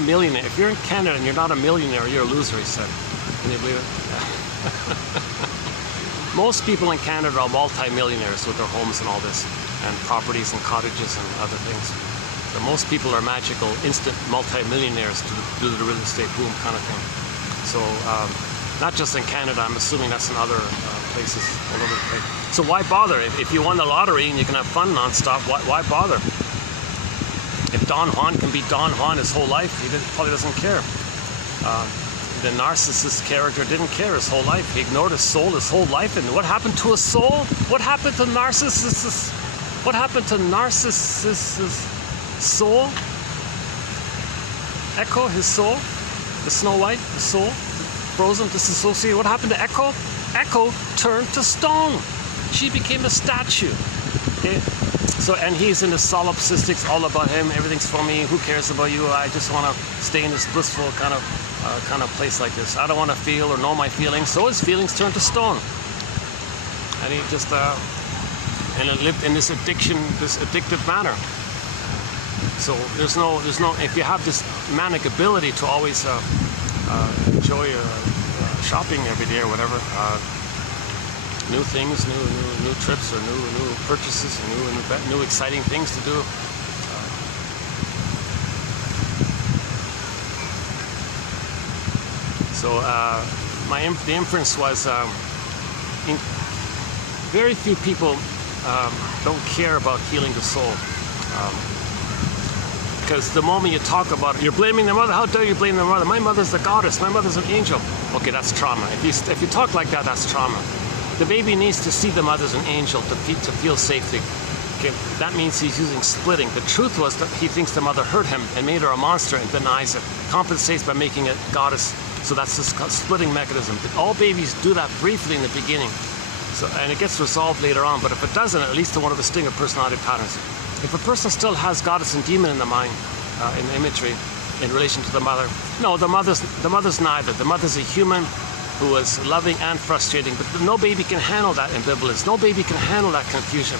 millionaire, if you're in Canada and you're not a millionaire, you're a loser. He said. Can you believe it? Most people in Canada are multi-millionaires with their homes and all this, and properties and cottages and other things. So most people are magical, instant multi-millionaires due to the real estate boom kind of thing. So not just in Canada, I'm assuming that's in other places all over the place. So why bother? If you won the lottery and you can have fun nonstop, why bother? If Don Juan can be Don Juan his whole life, he probably doesn't care. The narcissist character didn't care his whole life. He ignored his soul his whole life. And what happened to his soul? What happened to Narcissus? What happened to Narcissus' soul? Echo, his soul? The Snow White, the soul? Frozen, disassociated. What happened to Echo? Echo turned to stone. She became a statue. Okay? So, and he's in the solipsistics, all about him. Everything's for me. Who cares about you? I just want to stay in this blissful kind of place like this. I don't want to feel or know my feelings. So his feelings turned to stone, and he just and it lived in this addictive manner. So there's no. If you have this manic ability to always enjoy shopping every day or whatever, new things, new trips, or new purchases, new exciting things to do. So the inference was very few people don't care about healing the soul. Because the moment you talk about it, you're blaming the mother. How dare you blame the mother? My mother's the goddess. My mother's an angel. Okay, that's trauma. If you talk like that, that's trauma. The baby needs to see the mother as an angel to feel safety. Okay, that means he's using splitting. The truth was that he thinks the mother hurt him and made her a monster and denies it. Compensates by making it goddess. So that's the splitting mechanism. All babies do that briefly in the beginning. So, and it gets resolved later on. But if it doesn't, it leads to one of the stinger personality patterns. If a person still has goddess and demon in the mind, in the imagery, in relation to the mother, no, the mother's neither. The mother's a human who is loving and frustrating. But no baby can handle that ambivalence. No baby can handle that confusion.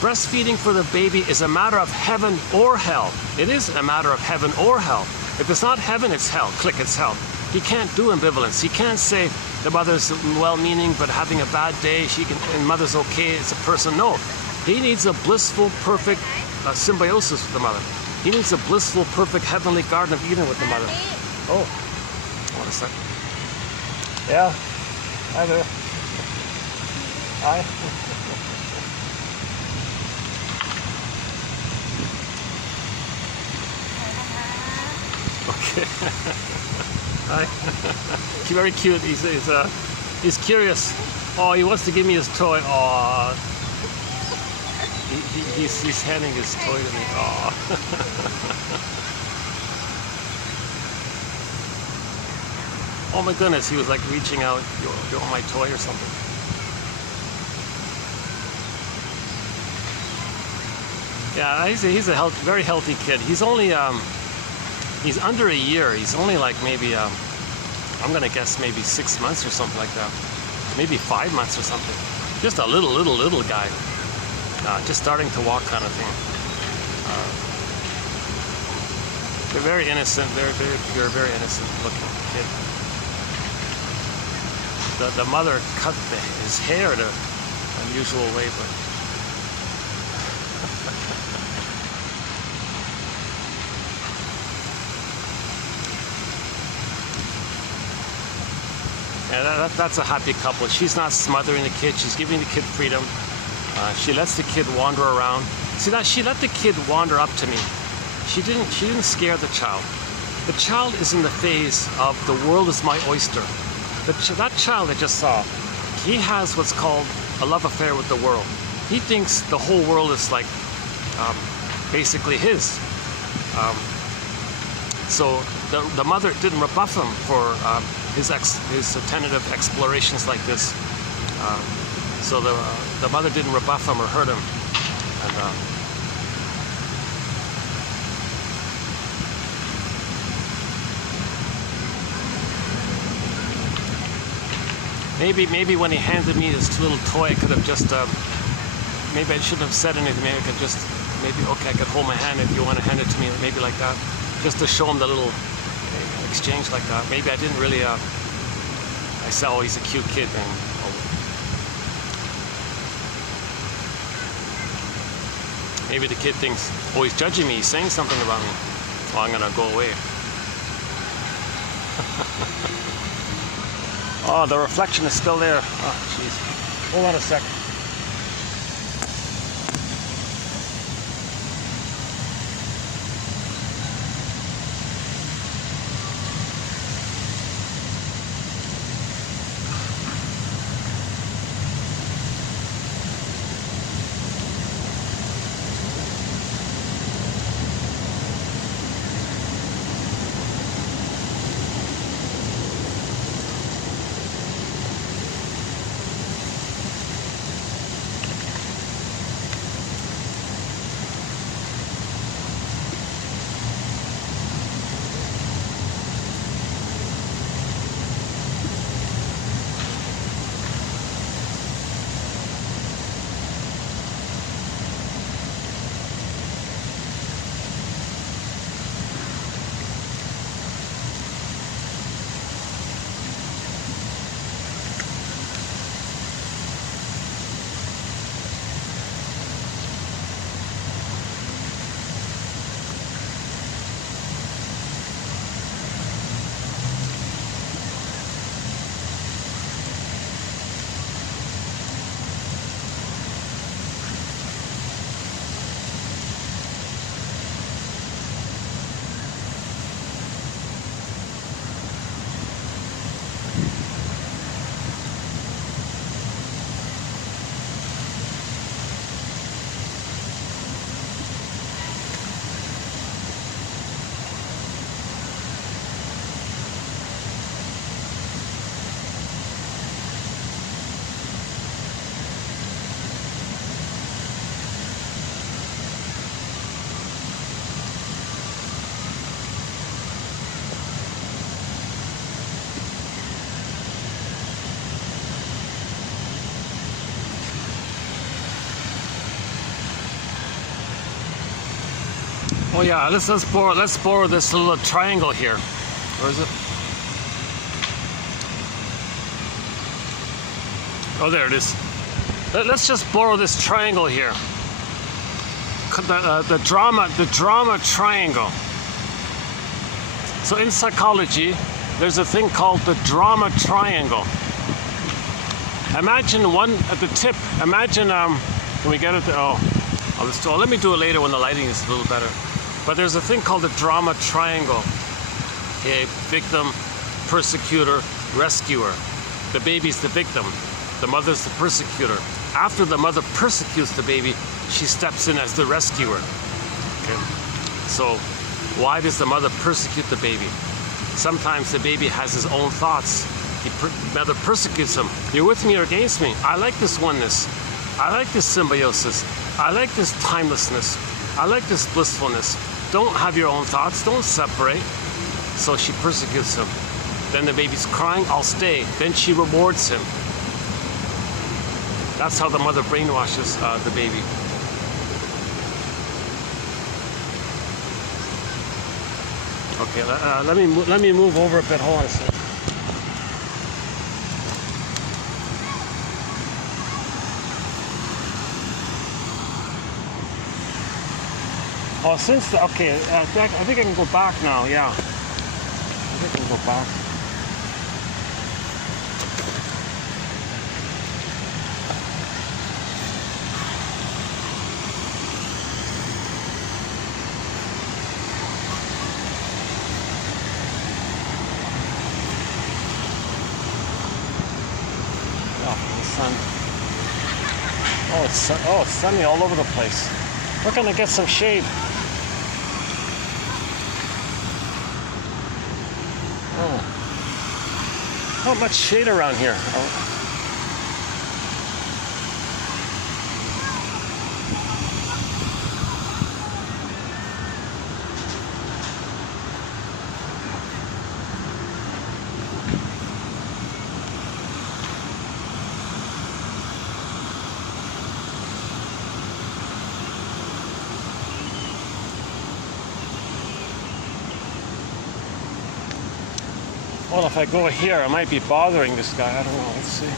Breastfeeding for the baby is a matter of heaven or hell. It is a matter of heaven or hell. If it's not heaven, it's hell. Click, it's hell. He can't do ambivalence. He can't say the mother's well-meaning but having a bad day. And mother's okay. It's a person. No, he needs a blissful, perfect symbiosis with the mother. He needs a blissful, perfect heavenly Garden of Eden with the mother. Oh, hold on a second. Yeah, hi there. Hi. Okay. Hi. He's very cute. He's curious. Oh, he wants to give me his toy. Oh, he's handing his toy to me. Oh. Oh my goodness, he was like reaching out. You want my toy or something? Yeah, he's a very healthy kid. He's only he's under a year. He's only like maybe I'm gonna guess maybe 6 months or something like that. Maybe 5 months or something. Just a little guy. Just starting to walk kind of thing. They're very innocent. They're very pure, very innocent looking kid. The mother cut his hair in an unusual way, but yeah, that's a happy couple. She's not smothering the kid. She's giving the kid freedom. She lets the kid wander around. See that she let the kid wander up to me. She didn't scare the child. The child is in the phase of the world is my oyster. That child I just saw, he has what's called a love affair with the world. He thinks the whole world is like basically his. So the mother didn't rebuff him for his tentative explorations like this. So the mother didn't rebuff him or hurt him. And, maybe when he handed me this little toy, I could have just maybe I shouldn't have said anything. Maybe I could just okay, I could hold my hand if you want to hand it to me, maybe like that, just to show him the little exchange like that. Maybe I didn't really. I said, oh, he's a cute kid, and maybe the kid thinks, oh, he's judging me, he's saying something about me. Well, I'm gonna go away. Oh, the reflection is still there. Oh, jeez. Hold on a sec. Oh yeah, let's borrow this little triangle here. Where is it? Oh, there it is. Let's just borrow this triangle here. The drama triangle. So in psychology, there's a thing called the drama triangle. Imagine one at the tip. Imagine, can we get it? Let me do it later when the lighting is a little better. But there's a thing called the drama triangle. Okay, victim, persecutor, rescuer. The baby's the victim. The mother's the persecutor. After the mother persecutes the baby, she steps in as the rescuer. Okay. So why does the mother persecute the baby? Sometimes the baby has his own thoughts. The mother persecutes him. You're with me or against me? I like this oneness. I like this symbiosis. I like this timelessness. I like this blissfulness. Don't have your own thoughts. Don't separate. So she persecutes him. Then the baby's crying, I'll stay. Then she rewards him. That's how the mother brainwashes the baby. Okay, let me move over a bit. Hold on a second. Oh, I think I can go back now. Yeah, I think I can go back. Oh, it's sunny all over the place. We're gonna get some shade. Oh, not much shade around here. Oh. Well, if I go here, I might be bothering this guy. I don't know. Let's see.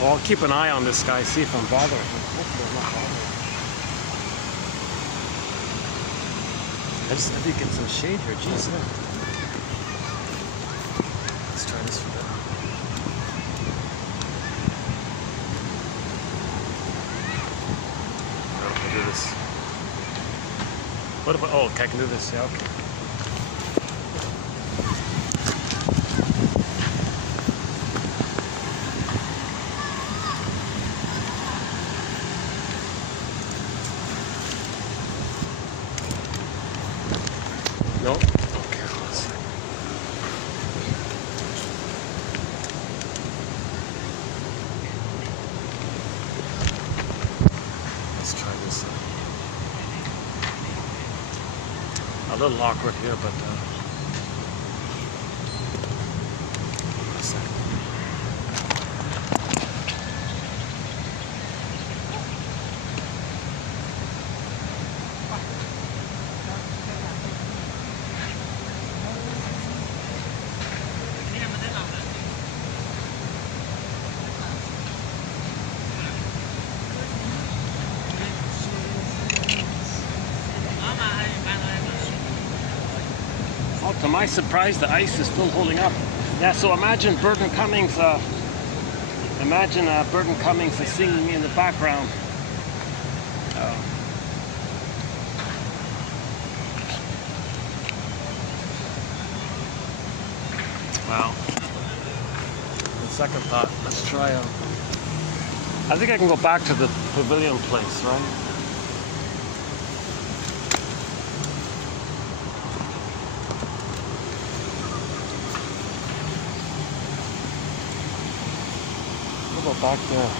Well, I'll keep an eye on this guy, see if I'm bothering him. Hopefully I'm not bothering him. I just need to get some shade here. Jeez, yeah. Let's try this for a bit. Oh, I can do this. What about, oh, okay, I can do this, yeah, okay. Nope. Okay, let's see. Let's try this. A little awkward here, but a second. Oh, to my surprise, the ice is still holding up. Yeah, so imagine Burton Cummings is singing in the background. Wow. On second thought, let's try I think I can go back to the pavilion place, right? We'll go back there.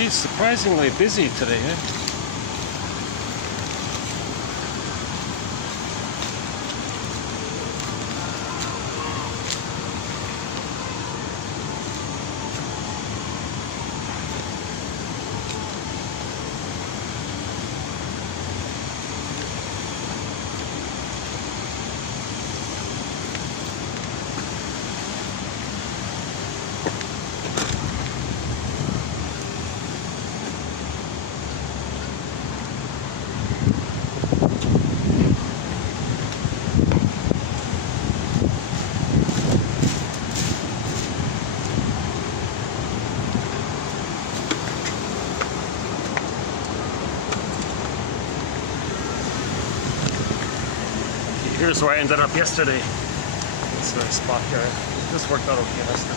Geez, surprisingly busy today, eh? Here's where I ended up yesterday. This spot here. This worked out okay yesterday.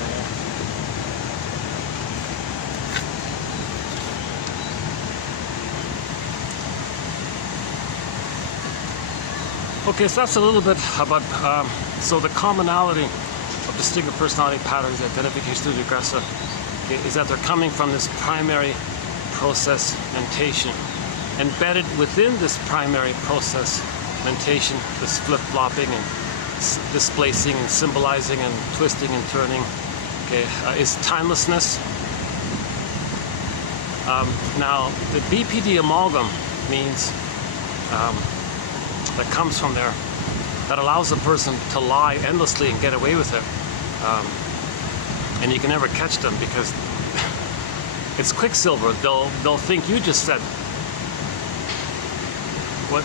Okay, so that's a little bit about so the commonality of distinctive personality patterns, identification through the aggressor, okay, is that they're coming from this primary process mentation. Embedded within this primary process mentation, this flip-flopping and displacing and symbolizing and twisting and turning, okay, is timelessness. Now, the BPD amalgam means that comes from there, that allows a person to lie endlessly and get away with it, and you can never catch them because it's quicksilver. They'll think you just said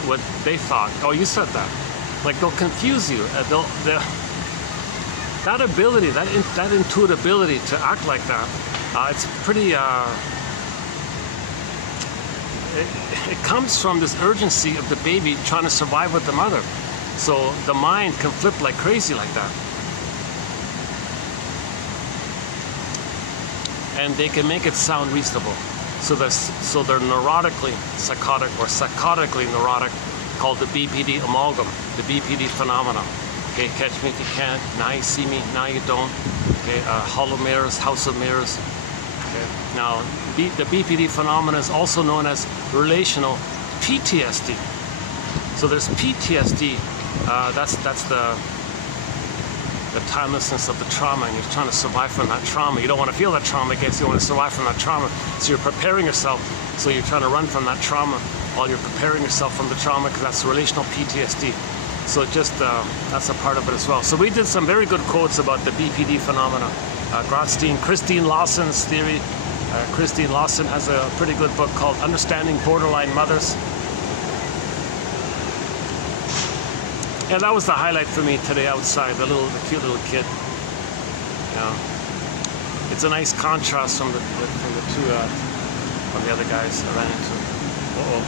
what they thought. Oh, you said that. Like, they'll confuse you. That ability, that intuitive ability to act like that, it's pretty. It comes from this urgency of the baby trying to survive with the mother. So the mind can flip like crazy like that. And they can make it sound reasonable. So they're neurotically psychotic or psychotically neurotic, called the BPD amalgam, the BPD phenomena. Okay, catch me if you can. Now you see me, now you don't. Okay, hollow mirrors, house of mirrors. Okay. Now, the BPD phenomena is also known as relational PTSD. So there's PTSD. That's the timelessness of the trauma, and you're trying to survive from that trauma. You don't want to feel that trauma again, so you want to survive from that trauma. So you're preparing yourself, so you're trying to run from that trauma while you're preparing yourself from the trauma, because that's relational PTSD. So just, that's a part of it as well. So we did some very good quotes about the BPD phenomena. Christine Lawson's theory. Christine Lawson has a pretty good book called Understanding Borderline Mothers. Yeah, that was the highlight for me today outside, the cute little kid. Yeah. It's a nice contrast from the other guys I ran into. Uh-oh.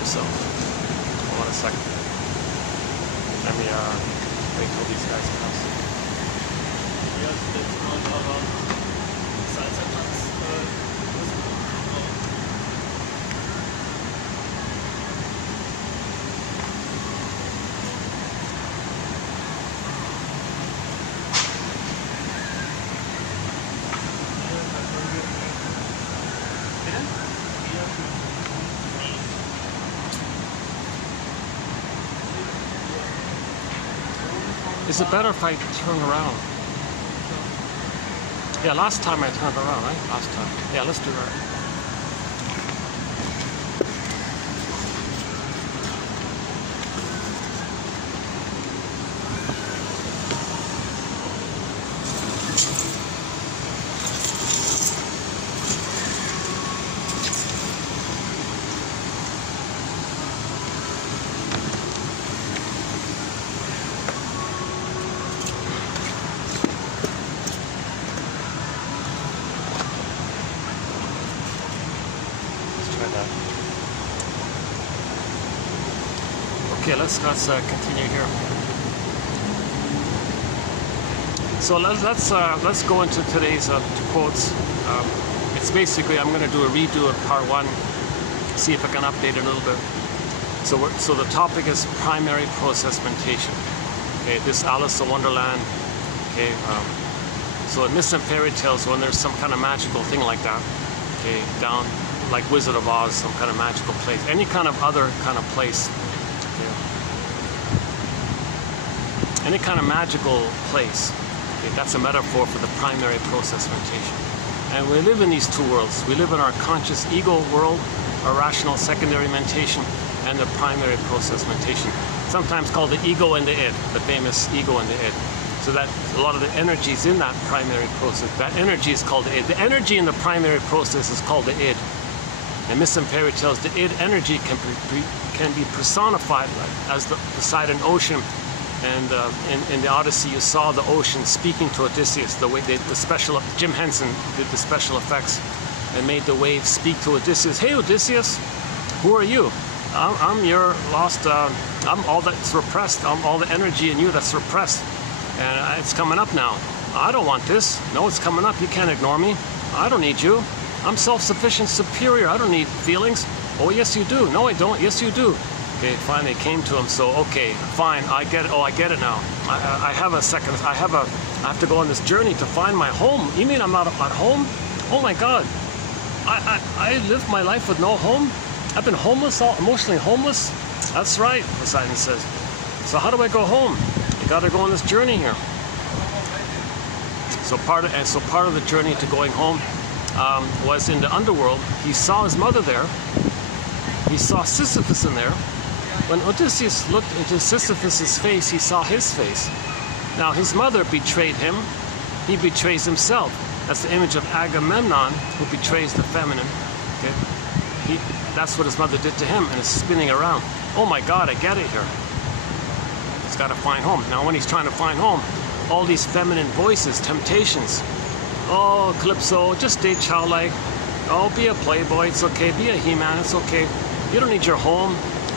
Yourself. Hold on a second. Let me wait till these guys pass. Is it better if I turn around? Yeah, last time I turned around, right? Last time. Yeah, let's do that. Okay, let's continue here. So let's go into today's quotes. It's basically, I'm going to do a redo of part one, see if I can update it a little bit. So the topic is primary process mentation. Okay, this Alice in Wonderland. Okay, so in myths and fairy tales, when there's some kind of magical thing like that, okay, down like Wizard of Oz, some kind of magical place, any kind of other kind of place, okay, any kind of magical place, okay, that's a metaphor for the primary process mentation. And we live in these two worlds. We live in our conscious ego world, our rational secondary mentation, and the primary process mentation, sometimes called the ego and the id, the famous ego and the id. So that a lot of the energies in that primary process, that energy is called the id. The energy in the primary process is called the id. And myths and fairy tales, the id energy can be personified as beside an ocean. And in the Odyssey, you saw the ocean speaking to Odysseus. The way Jim Henson did the special effects and made the waves speak to Odysseus. Hey Odysseus, who are you? I'm your lost. I'm all that's repressed. I'm all the energy in you that's repressed, and it's coming up now. I don't want this. No, it's coming up. You can't ignore me. I don't need you. I'm self-sufficient, superior. I don't need feelings. Oh yes, you do. No, I don't. Yes, you do. Okay, finally it came to him. So okay, fine. I get it. Oh, I get it now. I have a second. I have to go on this journey to find my home. You mean I'm not at home? Oh my God. I lived my life with no home. I've been homeless, emotionally homeless. That's right, Poseidon says. So how do I go home? You got to go on this journey here. So part of the journey to going home was in the underworld. He saw his mother there. He saw Sisyphus in there. When Odysseus looked into Sisyphus's face, he saw his face. Now his mother betrayed him. He betrays himself. That's the image of Agamemnon, who betrays the feminine. Okay? That's what his mother did to him, and it's spinning around. Oh my God, I get it here. He's got to find home. Now when he's trying to find home, all these feminine voices, temptations. Oh, Calypso, just stay childlike. Oh, be a playboy, it's okay. Be a He-Man, it's okay. You don't need your home.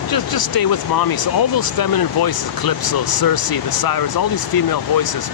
Just stay with mommy. So all those feminine voices, Calypso, Circe, the Sirens, all these female voices,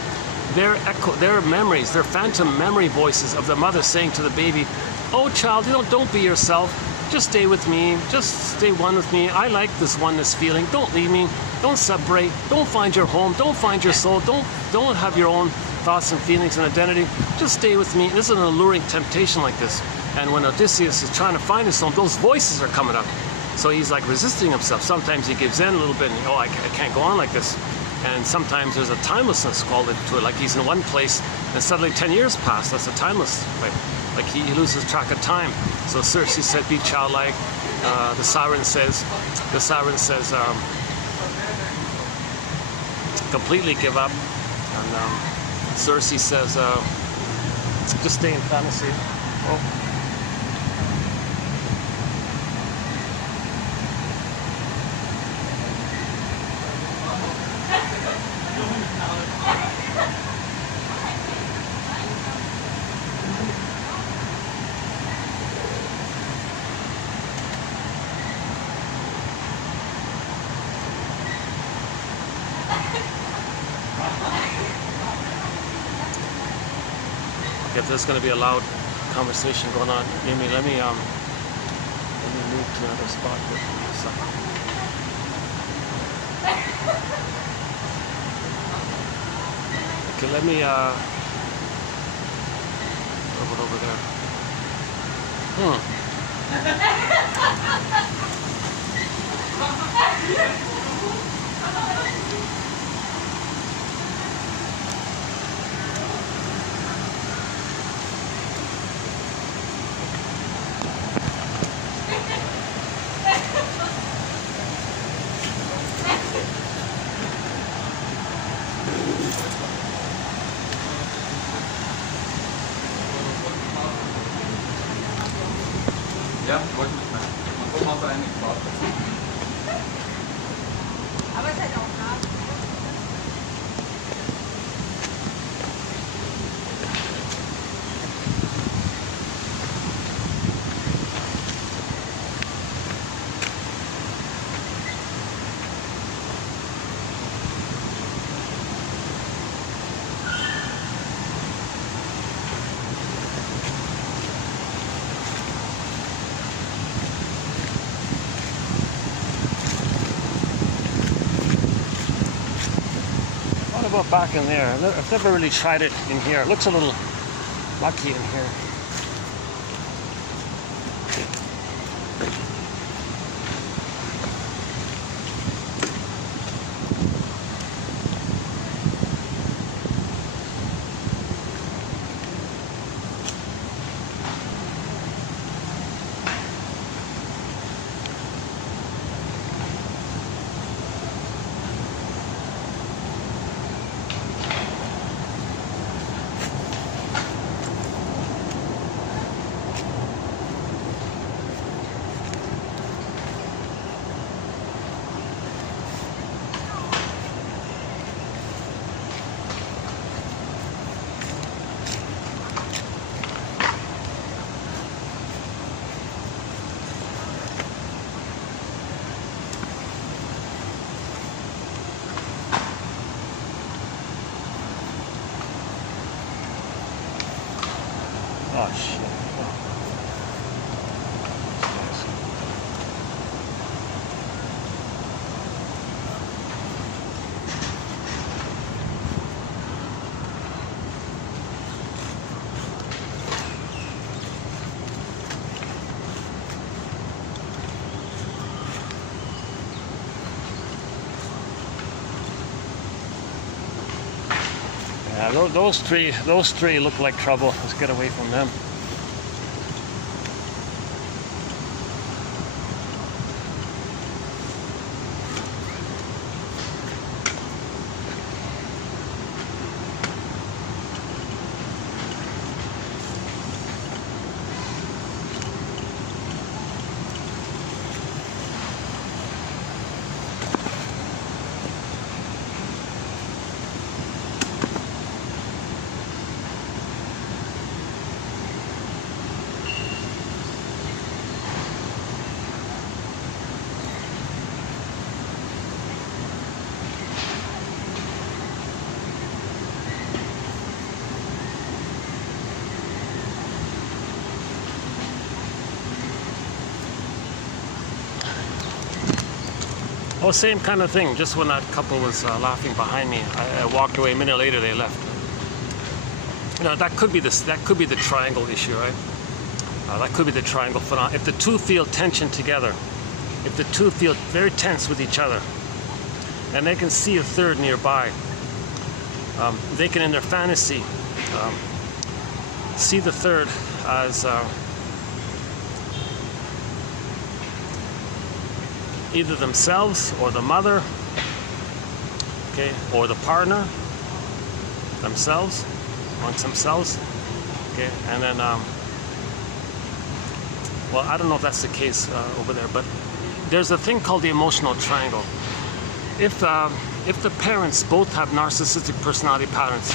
their memories, their phantom memory voices of the mother saying to the baby, oh child, don't be yourself. Just stay with me. Just stay one with me. I like this oneness feeling. Don't leave me. Don't separate. Don't find your home. Don't find your soul. Don't have your own thoughts and feelings and identity. Just stay with me. This is an alluring temptation like this. And when Odysseus is trying to find his home, those voices are coming up. So he's like resisting himself. Sometimes he gives in a little bit and, oh, I can't go on like this. And sometimes there's a timelessness called to it, like he's in one place and suddenly 10 years pass. That's a timeless, like he loses track of time. So Circe said, be childlike. The siren says, completely give up. And Circe says, just stay in fantasy. Oh. If there's going to be a loud conversation going on, let me move to another spot here for a second. Okay, let me move it over there. Ja, wollte ich mal. Man kommt mal rein, ich brauche das. Aber es ist halt auch nah. What about back in there? I've never really tried it in here. It looks a little mucky in here. Oh shit. Yeah, those three look like trouble. Let's get away from them. Oh, same kind of thing. Just when that couple was laughing behind me, I walked away. A minute later, they left. You know, that could be the triangle issue, right? That could be the triangle phenomenon. If the two feel tension together, if the two feel very tense with each other, and they can see a third nearby, they can, in their fantasy, see the third as either themselves or the mother, okay, or the partner themselves, amongst themselves, okay, and then well, I don't know if that's the case over there, but there's a thing called the emotional triangle. If the parents both have narcissistic personality patterns,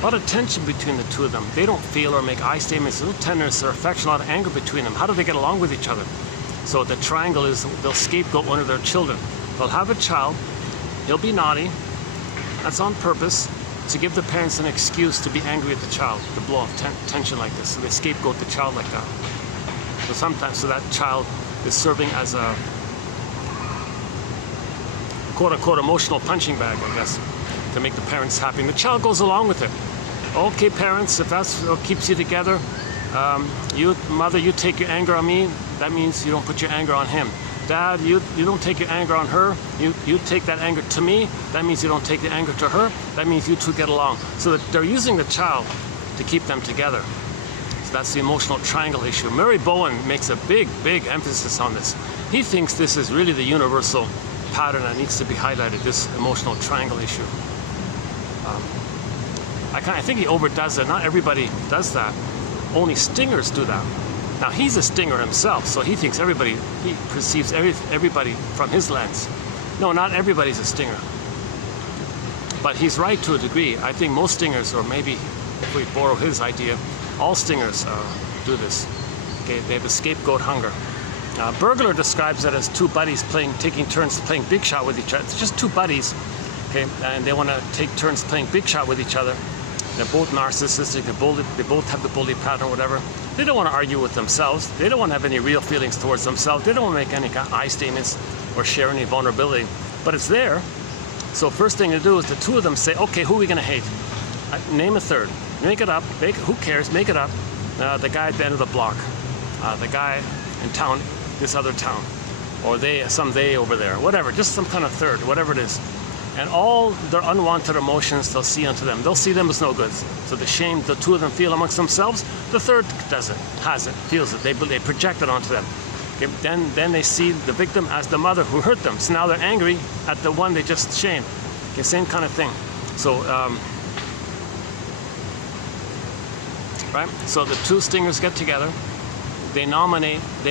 a lot of tension between the two of them, they don't feel or make I statements, no tenderness or affection, a lot of anger between them. How do they get along with each other? So the triangle is they'll scapegoat one of their children. They'll have a child, he'll be naughty, that's on purpose, to give the parents an excuse to be angry at the child, to blow off tension like this. So they scapegoat the child like that. So sometimes, so that child is serving as a quote-unquote emotional punching bag, I guess, to make the parents happy. And the child goes along with it. Okay, parents, if that's what keeps you together, mother, you take your anger on me, that means you don't put your anger on him. Dad, you don't take your anger on her, you take that anger to me, that means you don't take the anger to her, that means you two get along. So that they're using the child to keep them together. So that's the emotional triangle issue. Murray Bowen makes a big emphasis on this. He thinks this is really the universal pattern that needs to be highlighted, this emotional triangle issue. I think he overdoes it. Not everybody does that. Only stingers do that. Now, he's a stinger himself, so he thinks he perceives everybody from his lens. No, not everybody's a stinger. But he's right to a degree. I think most stingers, or maybe if we borrow his idea, all stingers do this. Okay, they have a scapegoat hunger. Burglar describes it as two buddies taking turns playing big shot with each other. It's just two buddies, okay, and they want to take turns playing big shot with each other. They're both narcissistic, they both have the bully pattern or whatever. They don't want to argue with themselves. They don't want to have any real feelings towards themselves. They don't want to make any kind of I statements or share any vulnerability. But it's there. So first thing to do is the two of them say, okay, who are we going to hate? Name a third. Make it up. Who cares? Make it up. The guy at the end of the block. The guy in town this other town, or some they over there, whatever, just some kind of third, whatever it is. And all their unwanted emotions they'll see unto them. They'll see them as no good. So the shame the two of them feel amongst themselves, the third does it, has it, feels it. They project it onto them. Okay, then they see the victim as the mother who hurt them. So now they're angry at the one they just shamed. Okay, same kind of thing. So, right? So the two stingers get together. They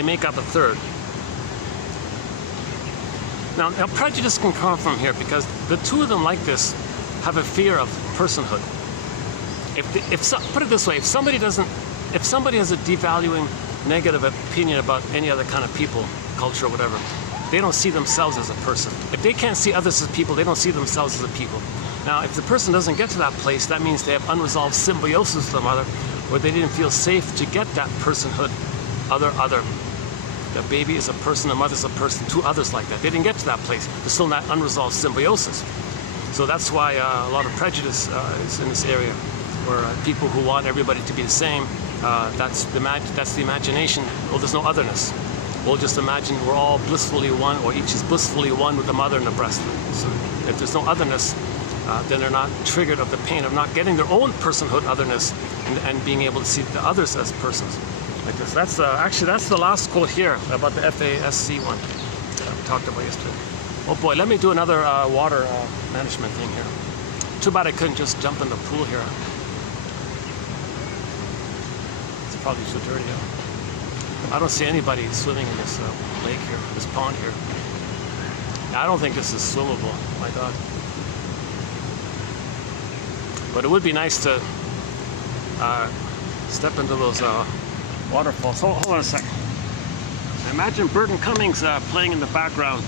make up a third. Now prejudice can come from here because the two of them like this have a fear of personhood. Put it this way, if somebody has a devaluing, negative opinion about any other kind of people, culture, or whatever, they don't see themselves as a person. If they can't see others as people, they don't see themselves as a people. Now, if the person doesn't get to that place, that means they have unresolved symbiosis with the mother, where they didn't feel safe to get that personhood, other. The baby is a person, the mother's a person, two others like that. They didn't get to that place. There's still that unresolved symbiosis. So that's why a lot of prejudice is in this area, where people who want everybody to be the same, that's the imagination. Well, there's no otherness. We'll just imagine we're all blissfully one, or each is blissfully one with the mother and the breast. So if there's no otherness, then they're not triggered of the pain of not getting their own personhood otherness and being able to see the others as persons. Like this. That's the last quote here about the FASC one that we talked about yesterday. Oh boy, let me do another water management thing here. Too bad I couldn't just jump in the pool here. It's probably too dirty. I don't see anybody swimming in this lake here, this pond here. I don't think this is swimmable. My God. But it would be nice to step into those waterfalls. Hold on a second. Imagine Burton Cummings playing in the background.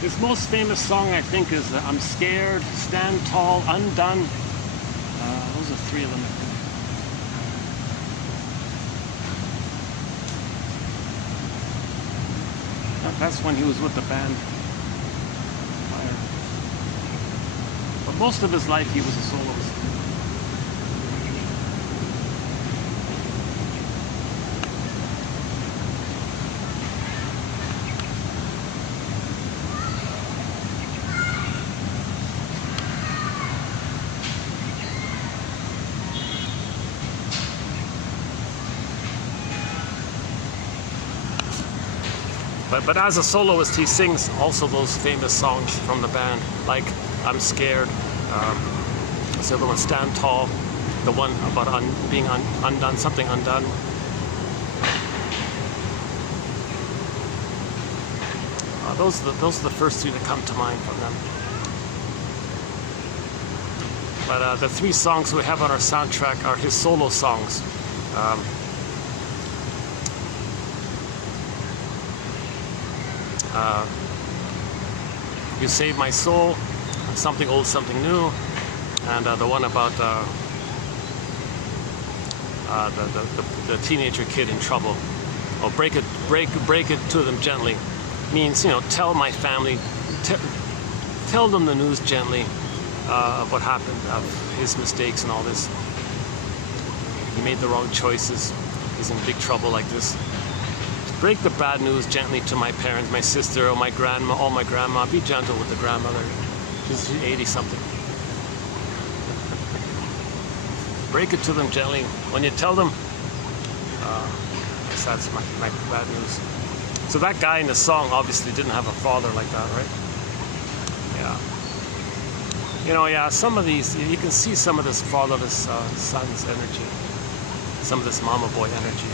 His most famous song, I think, is I'm Scared, Stand Tall, Undone. Those are three of them, I think. That's when he was with the band. But most of his life, he was a soloist. But as a soloist, he sings also those famous songs from the band, like I'm Scared, what's the other one, Stand Tall, the one about being undone, something undone. Those are the first three that come to mind from them. But the three songs we have on our soundtrack are his solo songs. You Saved My Soul, Something Old, Something New, and the one about the teenager kid in trouble. Oh, break it to them gently means, tell my family, tell them the news gently of what happened, of his mistakes and all this. He made the wrong choices. He's in big trouble like this. Break the bad news gently to my parents, my sister, or my grandma, or my grandma. Be gentle with the grandmother. She's 80-something. Break it to them gently. When you tell them, that's my bad news. So that guy in the song obviously didn't have a father like that, right? Yeah. Some of these, you can see some of this fatherless son's energy. Some of this mama boy energy.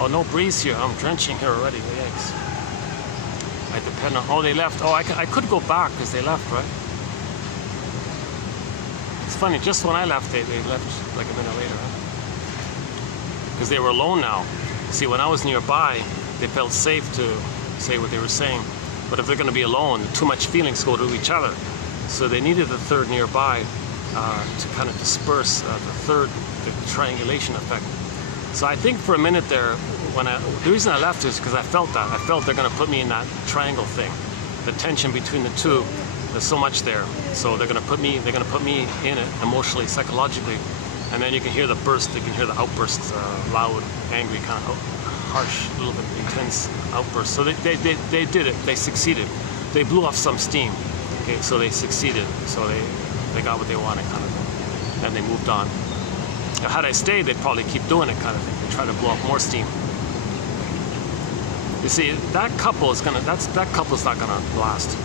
Oh, no breeze here. I'm drenching here already. Yikes. I depend on... Oh, they left. Oh, I could go back because they left, right? It's funny. Just when I left, they left like a minute later. Because they were alone now. See, when I was nearby, they felt safe to say what they were saying. But if they're going to be alone, too much feelings go to each other. So they needed a third nearby to kind of disperse the triangulation effect. So I think for a minute there, the reason I left is because I felt that. I felt they're going to put me in that triangle thing. The tension between the two, there's so much there. So they're going to put me in it emotionally, psychologically. And then you can hear the burst, you can hear the outbursts, loud, angry, kind of harsh, a little bit intense outbursts. So they did it, they succeeded. They blew off some steam. Okay, so they succeeded. So they got what they wanted, kind of thing. And they moved on. Now, had I stayed, they'd probably keep doing it, kind of thing. They'd try to blow off more steam. You see, that couple's not gonna last.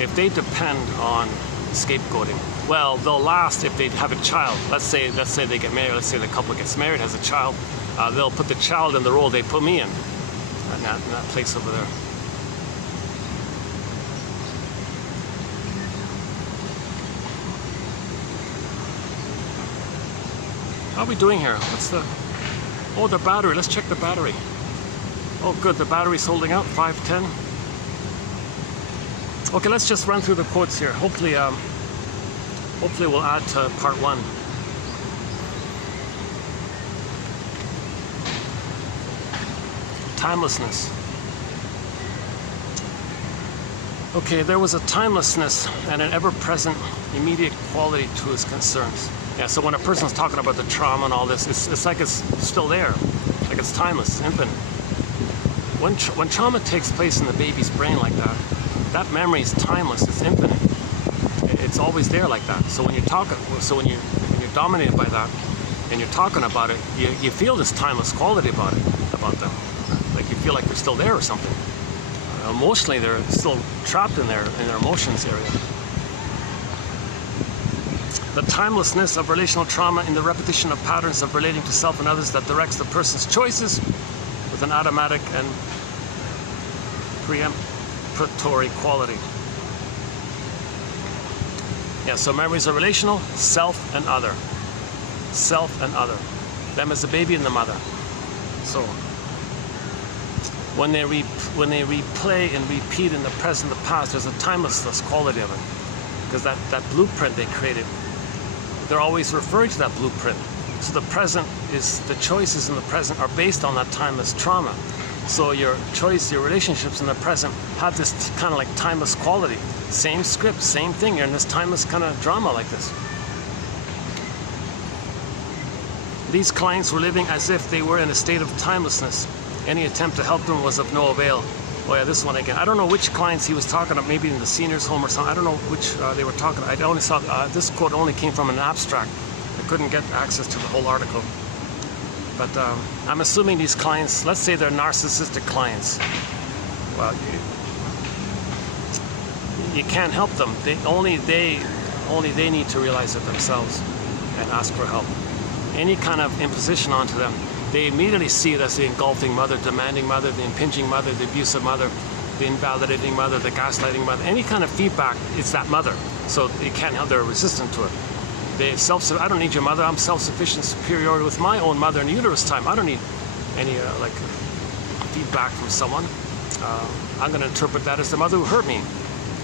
If they depend on scapegoating, well, they'll last if they have a child. Let's say they get married. Let's say the couple gets married, has a child. They'll put the child in the role they put me in that place over there. How are we doing here? What's the... Oh, the battery. Let's check the battery. Oh, good. The battery's holding up. 510. Okay, let's just run through the quotes here. Hopefully we'll add to part 1. Timelessness. Okay, there was a timelessness and an ever-present immediate quality to his concerns. Yeah, so when a person's talking about the trauma and all this, it's like it's still there, like it's timeless, infinite. When trauma takes place in the baby's brain like that, that memory is timeless, it's infinite. It's always there like that. So when you're when you're dominated by that and you're talking about it, you feel this timeless quality about them. Like you feel like they're still there or something. Emotionally, they're still trapped in their emotions area. The timelessness of relational trauma in the repetition of patterns of relating to self and others that directs the person's choices with an automatic and preemptory quality. Yeah, so memories are relational, self and other. Self and other. Them as the baby and the mother. So when they replay and repeat in the present, the past, there's a timelessness quality of it. Because that blueprint they created, they're always referring to that blueprint. So the present is, the choices in the present are based on that timeless trauma. So your choice, your relationships in the present have this kind of like timeless quality. Same script, same thing. You're in this timeless kind of drama like this. These clients were living as if they were in a state of timelessness. Any attempt to help them was of no avail. Oh yeah, this one again. I don't know which clients he was talking about, maybe in the seniors home or something. I don't know which they were talking about. I only saw, this quote only came from an abstract. I couldn't get access to the whole article. But I'm assuming these clients, let's say they're narcissistic clients. Well, you can't help them. Only they need to realize it themselves and ask for help. Any kind of imposition onto them, they immediately see it as the engulfing mother, demanding mother, the impinging mother, the abusive mother, the invalidating mother, the gaslighting mother. Any kind of feedback, it's that mother. So they can't help, they're resistant to it. I don't need your mother, I'm self-sufficient, superiority with my own mother in uterus time. I don't need any feedback from someone. I'm going to interpret that as the mother who hurt me.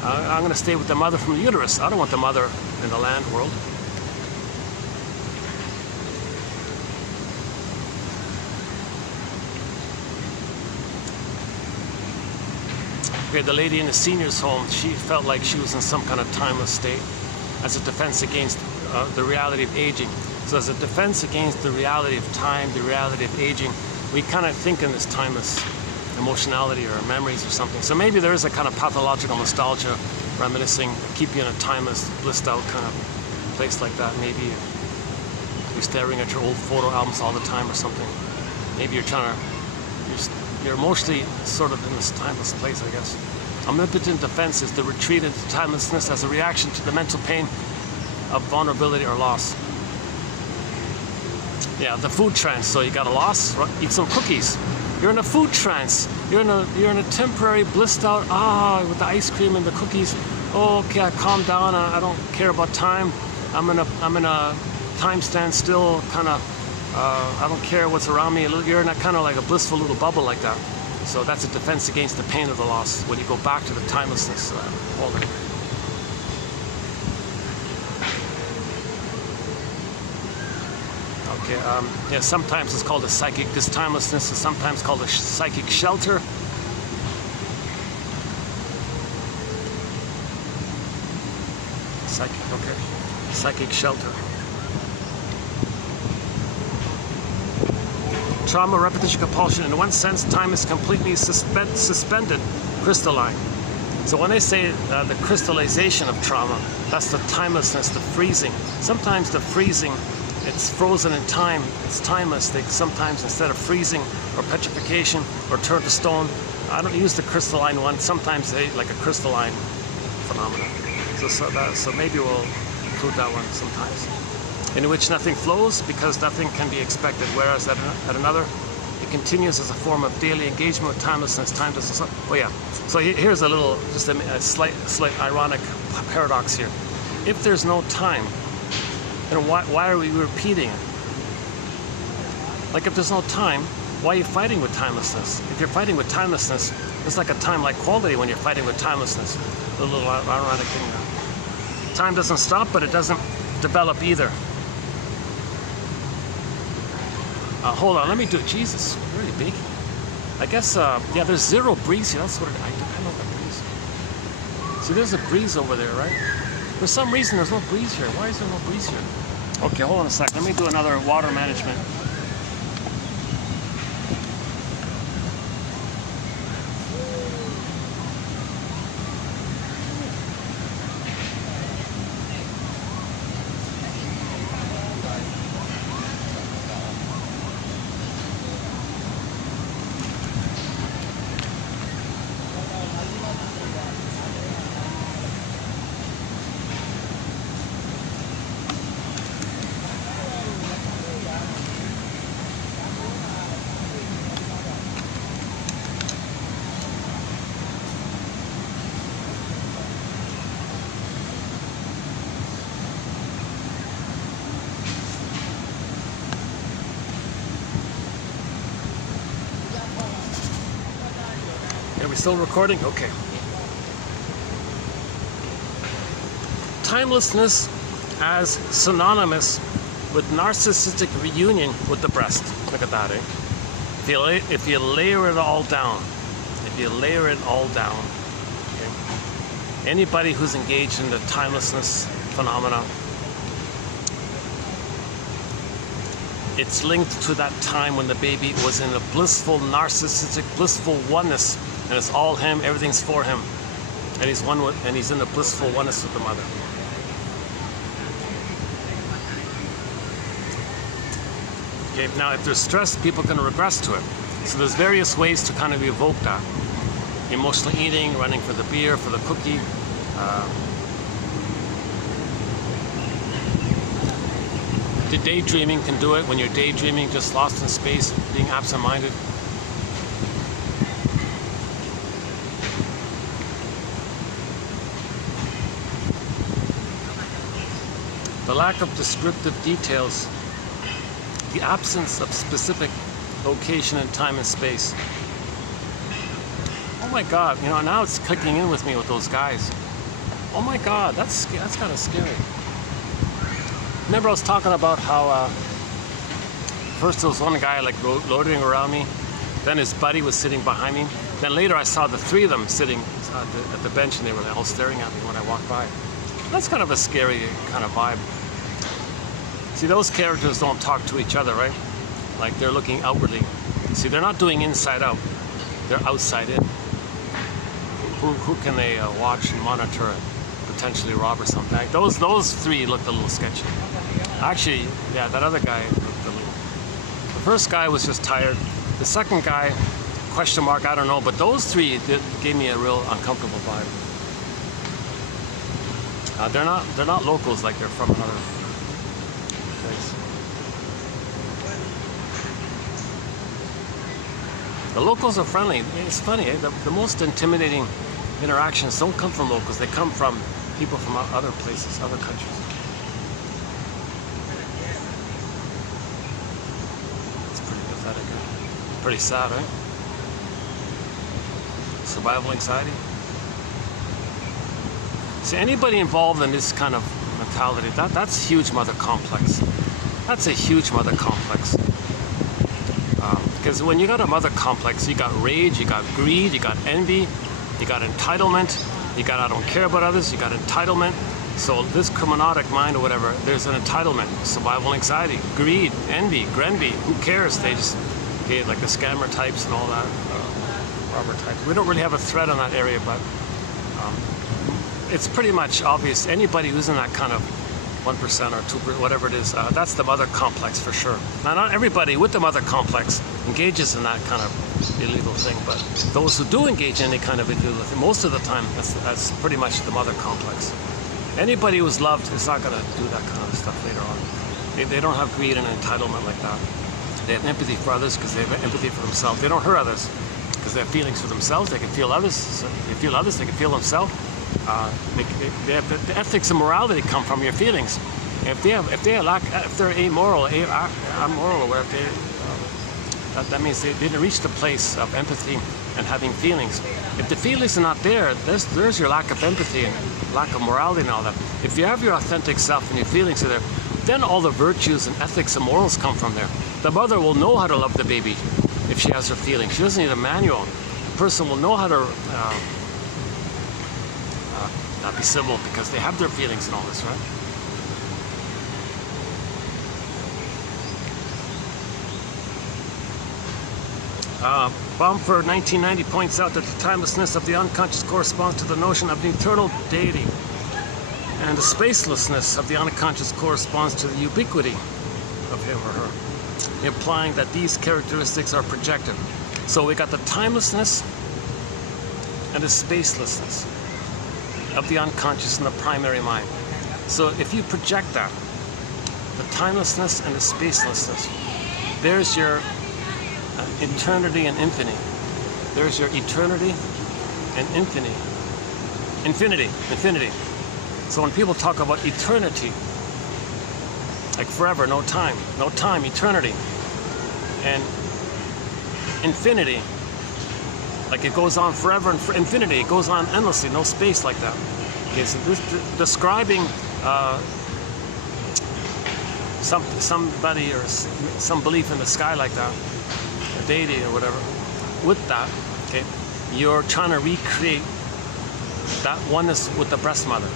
I'm going to stay with the mother from the uterus. I don't want the mother in the land world. Okay, the lady in the seniors home, she felt like she was in some kind of timeless state as a defense against the reality of aging. So as a defense against the reality of time, the reality of aging, we kind of think in this timeless emotionality or memories or something. So maybe there is a kind of pathological nostalgia reminiscing, keep you in a timeless, blissed out kind of place like that. Maybe you're staring at your old photo albums all the time or something. Maybe you're emotionally sort of in this timeless place, I guess. Omnipotent defense is the retreat into timelessness as a reaction to the mental pain of vulnerability or loss. Yeah, the food trance. So you got a loss, right? Eat some cookies. You're in a food trance. You're in a temporary blissed out, with the ice cream and the cookies. Oh, okay, I calm down. I don't care about time. I'm in a time standstill kind of. I don't care what's around me. You're in a kind of like a blissful little bubble like that. So that's a defense against the pain of the loss when you go back to the timelessness quality. Okay, yeah, sometimes it's called a psychic, this timelessness is sometimes called a psychic shelter. Psychic, okay. Psychic shelter. Trauma, repetition, compulsion. In one sense, time is completely suspended, crystalline. So when they say the crystallization of trauma, that's the timelessness, the freezing. Sometimes the freezing, it's frozen in time, it's timeless. They sometimes, instead of freezing or petrification or turn to stone, I don't use the crystalline one. Sometimes they like a crystalline phenomenon. So maybe we'll include that one sometimes. In which nothing flows because nothing can be expected, whereas at another, it continues as a form of daily engagement with timelessness. Time doesn't. Oh yeah. So here's a little, just a slight ironic paradox here. If there's no time, then why are we repeating it? Like if there's no time, why are you fighting with timelessness? If you're fighting with timelessness, it's like a time-like quality when you're fighting with timelessness. A little ironic thing there. Time doesn't stop, but it doesn't develop either. Hold on, let me do it. Jesus, really big. I guess, yeah, there's zero breeze here. That's what I depend on the breeze. See, there's a breeze over there, right? For some reason, there's no breeze here. Why is there no breeze here? Okay, hold on a sec. Let me do another water management. Are we still recording? Okay. Timelessness as synonymous with narcissistic reunion with the breast. Look at that, eh? If you layer it all down, okay, anybody who's engaged in the timelessness phenomena, it's linked to that time when the baby was in a blissful, narcissistic, blissful oneness, and it's all him, everything's for him, and he's one with, and he's in a blissful oneness with the mother. Okay, now if there's stress, people can regress to it. So there's various ways to kind of evoke that. Emotional eating, running for the beer, for the cookie. The daydreaming can do it when you're daydreaming, just lost in space, being absent-minded. The lack of descriptive details, the absence of specific location and time and space. Oh my God, you know, now it's clicking in with me with those guys. Oh my God, that's kind of scary. Remember I was talking about how first there was one guy like loitering around me, then his buddy was sitting behind me, then later I saw the three of them sitting at the bench and they were all staring at me when I walked by. That's kind of a scary kind of vibe. See, those characters don't talk to each other, right? Like they're looking outwardly. See, they're not doing inside out, they're outside in. Who can they watch and monitor and potentially rob or something? Like those three looked a little sketchy. Actually, yeah, that other guy looked a little. The first guy was just tired. The second guy, question mark, I don't know. But those three gave me a real uncomfortable vibe. They're not locals, like they're from another place. The locals are friendly. It's funny, the most intimidating interactions don't come from locals, they come from people from other places, other countries. It's pretty pathetic, right? Pretty sad, right? Survival anxiety. See, anybody involved in this kind of mentality, that's huge mother complex. That's a huge mother complex. Because when you got a mother complex, you got rage, you got greed, you got envy, you got entitlement, you got I don't care about others, you got entitlement. So this criminautic mind or whatever, there's an entitlement, survival anxiety, greed, envy, who cares? They just, okay, like the scammer types and all that, robber types. We don't really have a threat on that area, but it's pretty much obvious. Anybody who's in that kind of 1% or 2%, whatever it is, that's the mother complex for sure. Now, not everybody with the mother complex engages in that kind of illegal thing, but those who do engage in any kind of illegal thing, most of the time, that's pretty much the mother complex. Anybody who's loved is not going to do that kind of stuff later on. They don't have greed and entitlement like that. They have empathy for others because they have empathy for themselves. They don't hurt others because they have feelings for themselves. They can feel others. So they feel others. They can feel themselves. They have the ethics and morality come from your feelings. If they're amoral, or whatever, that means they didn't reach the place of empathy and having feelings. If the feelings are not there, there's your lack of empathy and lack of morality and all that. If you have your authentic self and your feelings are there, then all the virtues and ethics and morals come from there. The mother will know how to love the baby if she has her feelings. She doesn't need a manual. The person will know how to not be civil because they have their feelings and all this, right? Bamford 1990 points out that the timelessness of the unconscious corresponds to the notion of an eternal deity, and the spacelessness of the unconscious corresponds to the ubiquity of him or her, implying that these characteristics are projective. So we got the timelessness and the spacelessness of the unconscious and the primary mind. So if you project that, the timelessness and the spacelessness, there's your eternity and infinity. There's your eternity and infinity. Infinity. So when people talk about eternity, like forever, no time, eternity, and infinity, like it goes on forever and infinity, it goes on endlessly, no space like that. Okay, so this describing somebody or some belief in the sky like that, a deity or whatever, with that, okay, you're trying to recreate that oneness with the breast mother.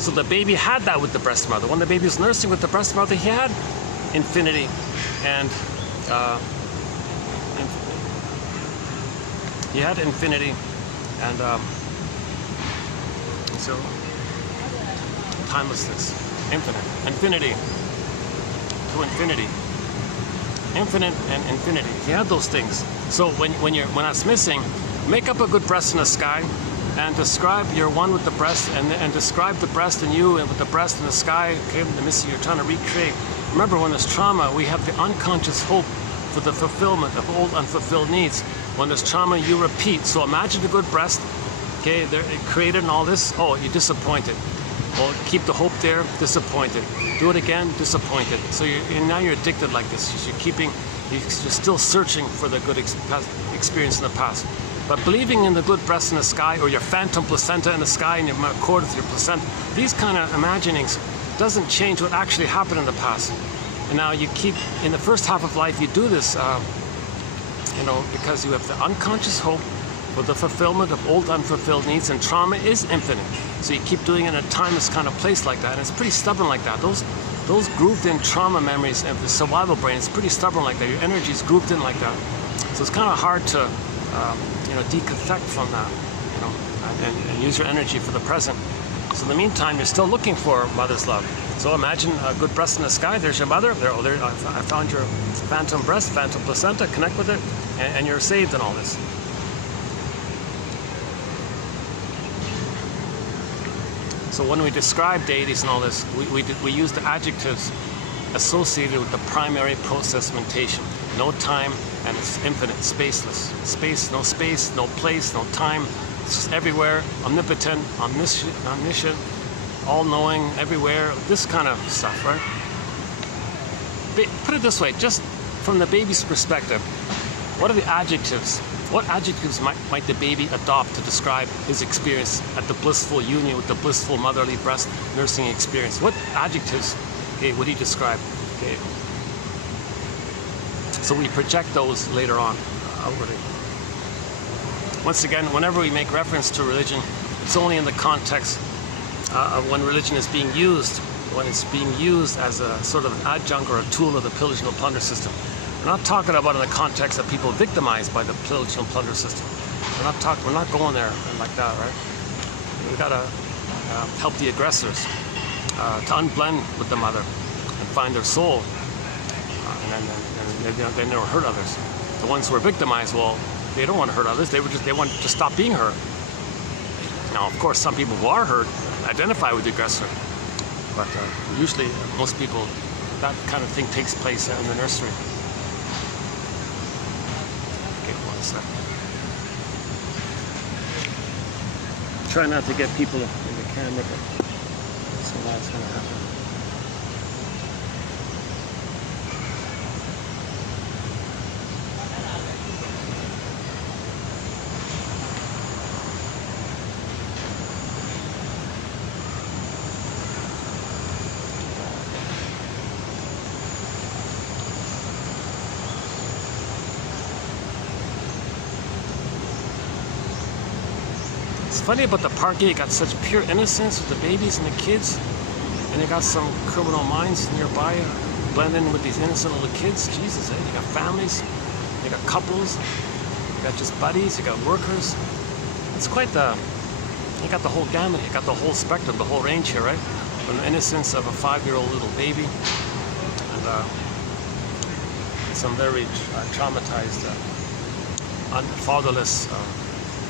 So the baby had that with the breast mother. When the baby was nursing with the breast mother, he had infinity and he had infinity and so timelessness, infinity to infinity, infinite and infinity. He had those things. So when that's missing, make up a good breast in the sky and describe your one with the breast and describe the breast and you and with the breast in the sky. Okay, the missing you're trying to recreate. Remember, when there's trauma, we have the unconscious hope for the fulfillment of old unfulfilled needs. When there's trauma, you repeat. So imagine the good breast, okay, they're created and all this. Oh, you're disappointed. Well, keep the hope there, disappointed. Do it again, disappointed. So now you're addicted like this. You're still searching for the good experience in the past. But believing in the good breast in the sky, or your phantom placenta in the sky and you're accord with your placenta, these kind of imaginings doesn't change what actually happened in the past. And now you keep, in the first half of life, you do this, because you have the unconscious hope for the fulfillment of old unfulfilled needs, and trauma is infinite. So you keep doing it in a timeless kind of place like that, and it's pretty stubborn like that. Those grooved in trauma memories of the survival brain, it's pretty stubborn like that. Your energy is grooved in like that. So it's kind of hard to, deconfect from that, and use your energy for the present. So in the meantime, you're still looking for mother's love. So imagine a good breast in the sky. There's your mother. I found your phantom breast, phantom placenta. Connect with it, and you're saved in all this. So when we describe deities and all this, we use the adjectives associated with the primary process mentation. No time, and it's infinite, spaceless. Space, no place, no time. It's just everywhere, omnipotent, omniscient, all-knowing, everywhere, this kind of stuff, right? Put it this way, just from the baby's perspective, what are the adjectives? What adjectives might the baby adopt to describe his experience at the blissful union with the blissful motherly breast nursing experience? What adjectives would he describe? Okay. So we project those later on outwardly. Once again, whenever we make reference to religion, it's only in the context of when religion is being used, when it's being used as a sort of adjunct or a tool of the pillage and plunder system. We're not talking about in the context of people victimized by the pillage and plunder system. We're not going there like that, right? We gotta help the aggressors to unblend with the mother and find their soul, and they never hurt others. The ones who are victimized, well, they don't want to hurt others. They want to stop being hurt. Now, of course, some people who are hurt identify with the aggressor, but usually most people, that kind of thing takes place in the nursery. Okay, 1 second. Try not to get people in the camera, but so that's going to happen. It's funny about the park, you got such pure innocence with the babies and the kids, and you got some criminal minds nearby blending with these innocent little kids. Jesus, you got families, you got couples, you got just buddies, you got workers. It's quite you got the whole gamut, you got the whole spectrum, the whole range here, right? From the innocence of a 5-year-old little baby, and some very traumatized, fatherless,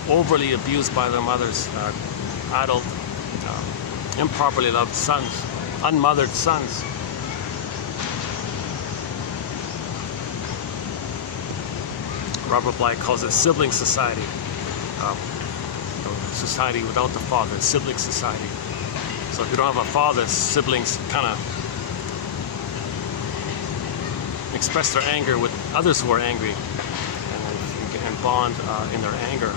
overly abused by their mothers, adult, improperly loved sons, unmothered sons. Robert Bly calls it sibling society. Society without the father, sibling society. So if you don't have a father, siblings kind of express their anger with others who are angry, and bond in their anger.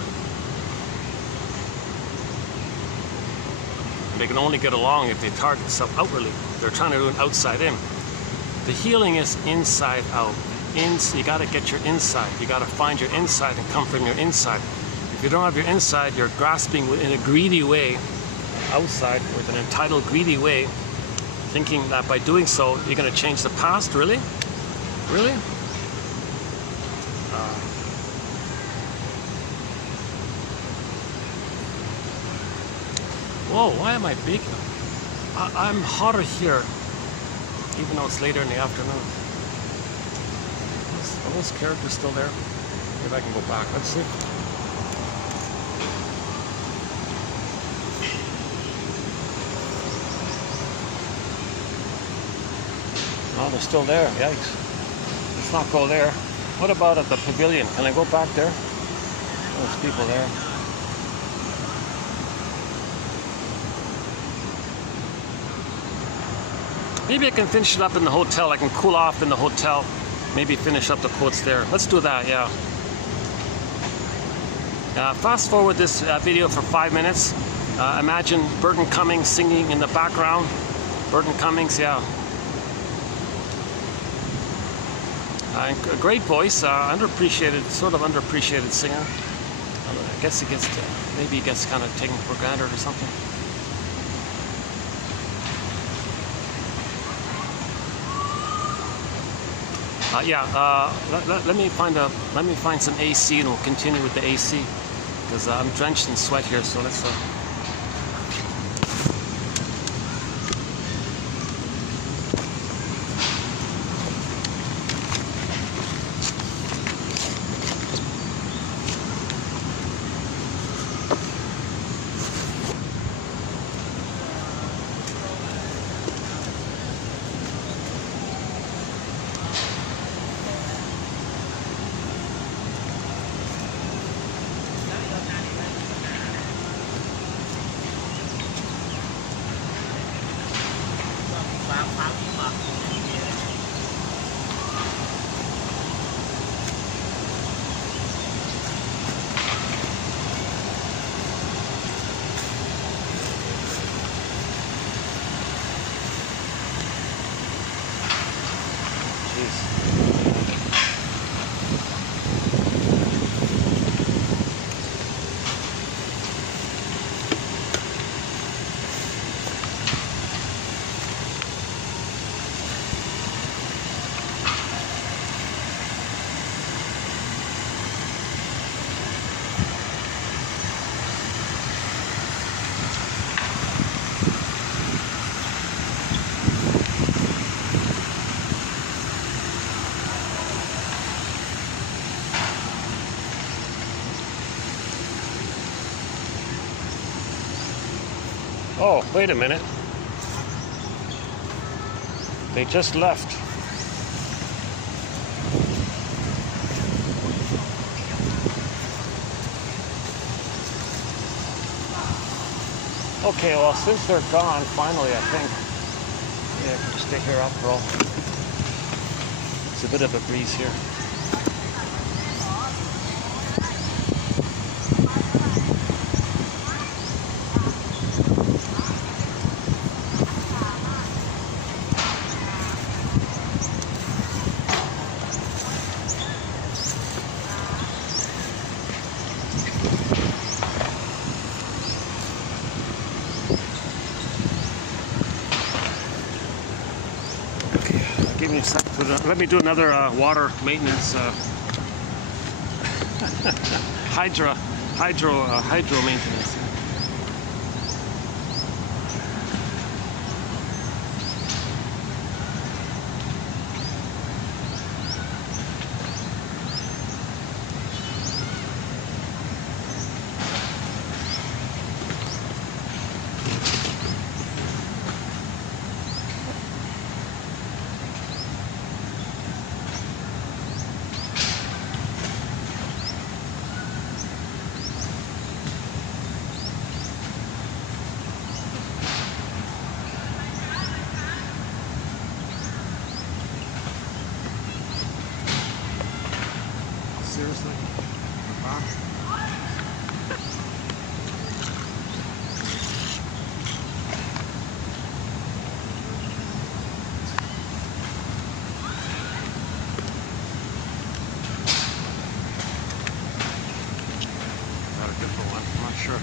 They can only get along if they target themselves outwardly. They're trying to do an outside in. The healing is inside out. You got to get your inside. You got to find your inside and come from your inside. If you don't have your inside, you're grasping in a greedy way, outside with an entitled, greedy way, thinking that by doing so, you're going to change the past. Really? Really? Whoa, why am I baking? I'm hotter here, even though it's later in the afternoon. Are those characters still there? Maybe I can go back. Let's see. Oh, they're still there. Yikes. Let's not go there. What about at the pavilion? Can I go back there? There's people there. Maybe I can finish it up in the hotel. I can cool off in the hotel. Maybe finish up the quotes there. Let's do that, yeah. Fast forward this video for 5 minutes. Imagine Burton Cummings singing in the background. Burton Cummings, yeah. A great voice, underappreciated, sort of underappreciated singer. I guess maybe he gets kind of taken for granted or something. Let me find some AC and we'll continue with the AC because I'm drenched in sweat here. So let's. Oh, wait a minute. They just left. Okay, well, since they're gone, finally, I think, yeah, I can just stay here after all. It's a bit of a breeze here. Give me a sec. Let me do another water maintenance hydro maintenance. Seriously? Huh? Not a different one, I'm not sure.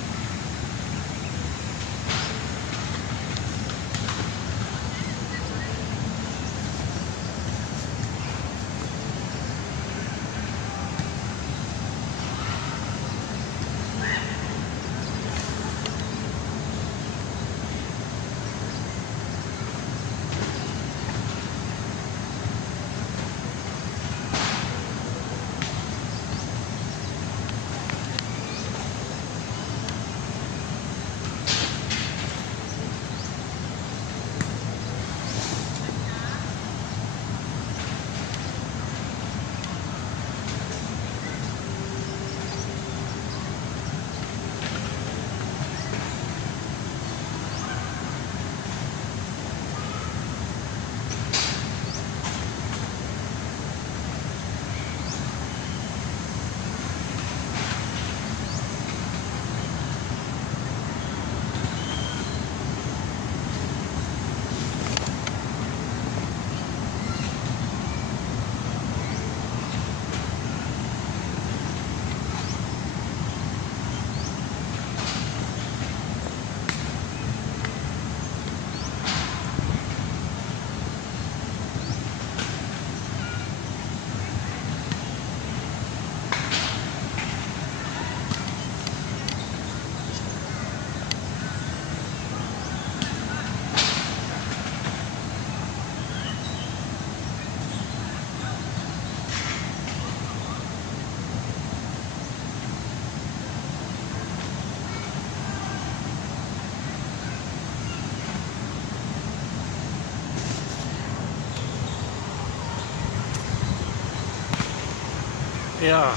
Yeah,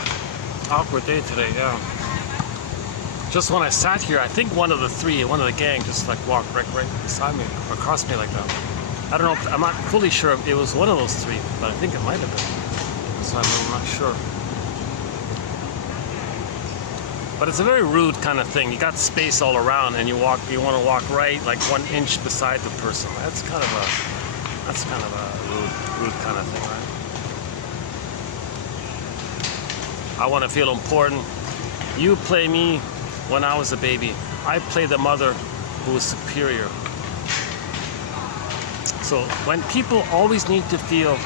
awkward day today, yeah. Just when I sat here, I think one of the gang just like walked right beside me, across me like that. I don't know, I'm not fully sure if it was one of those three, but I think it might have been. So I'm not sure. But it's a very rude kind of thing. You got space all around and you want to walk right like 1 inch beside the person. That's kind of a rude kind of thing, right? I want to feel important. You play me when I was a baby. I play the mother who is superior. So when people always need to feel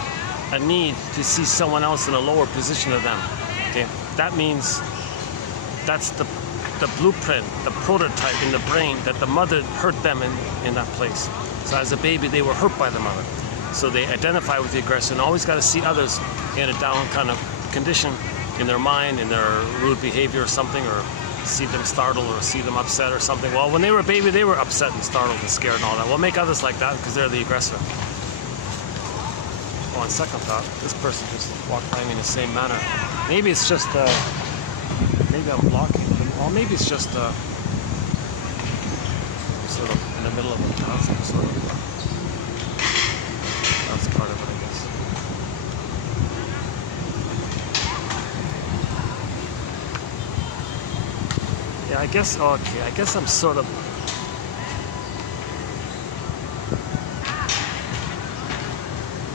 a need to see someone else in a lower position than them, okay, that means that's the blueprint, the prototype in the brain that the mother hurt them in that place. So as a baby, they were hurt by the mother. So they identify with the aggressor and always got to see others in a down kind of condition in their mind, in their rude behavior or something, or see them startled or see them upset or something. Well, when they were a baby, they were upset and startled and scared and all that. Well, make others like that because they're the aggressor. On second thought, this person just walked by me in the same manner. Maybe it's just, maybe I'm blocking them. Or maybe it's just sort of in the middle of a task, sort of. That's part of it, I guess. Yeah, I guess, okay, I guess I'm sort of,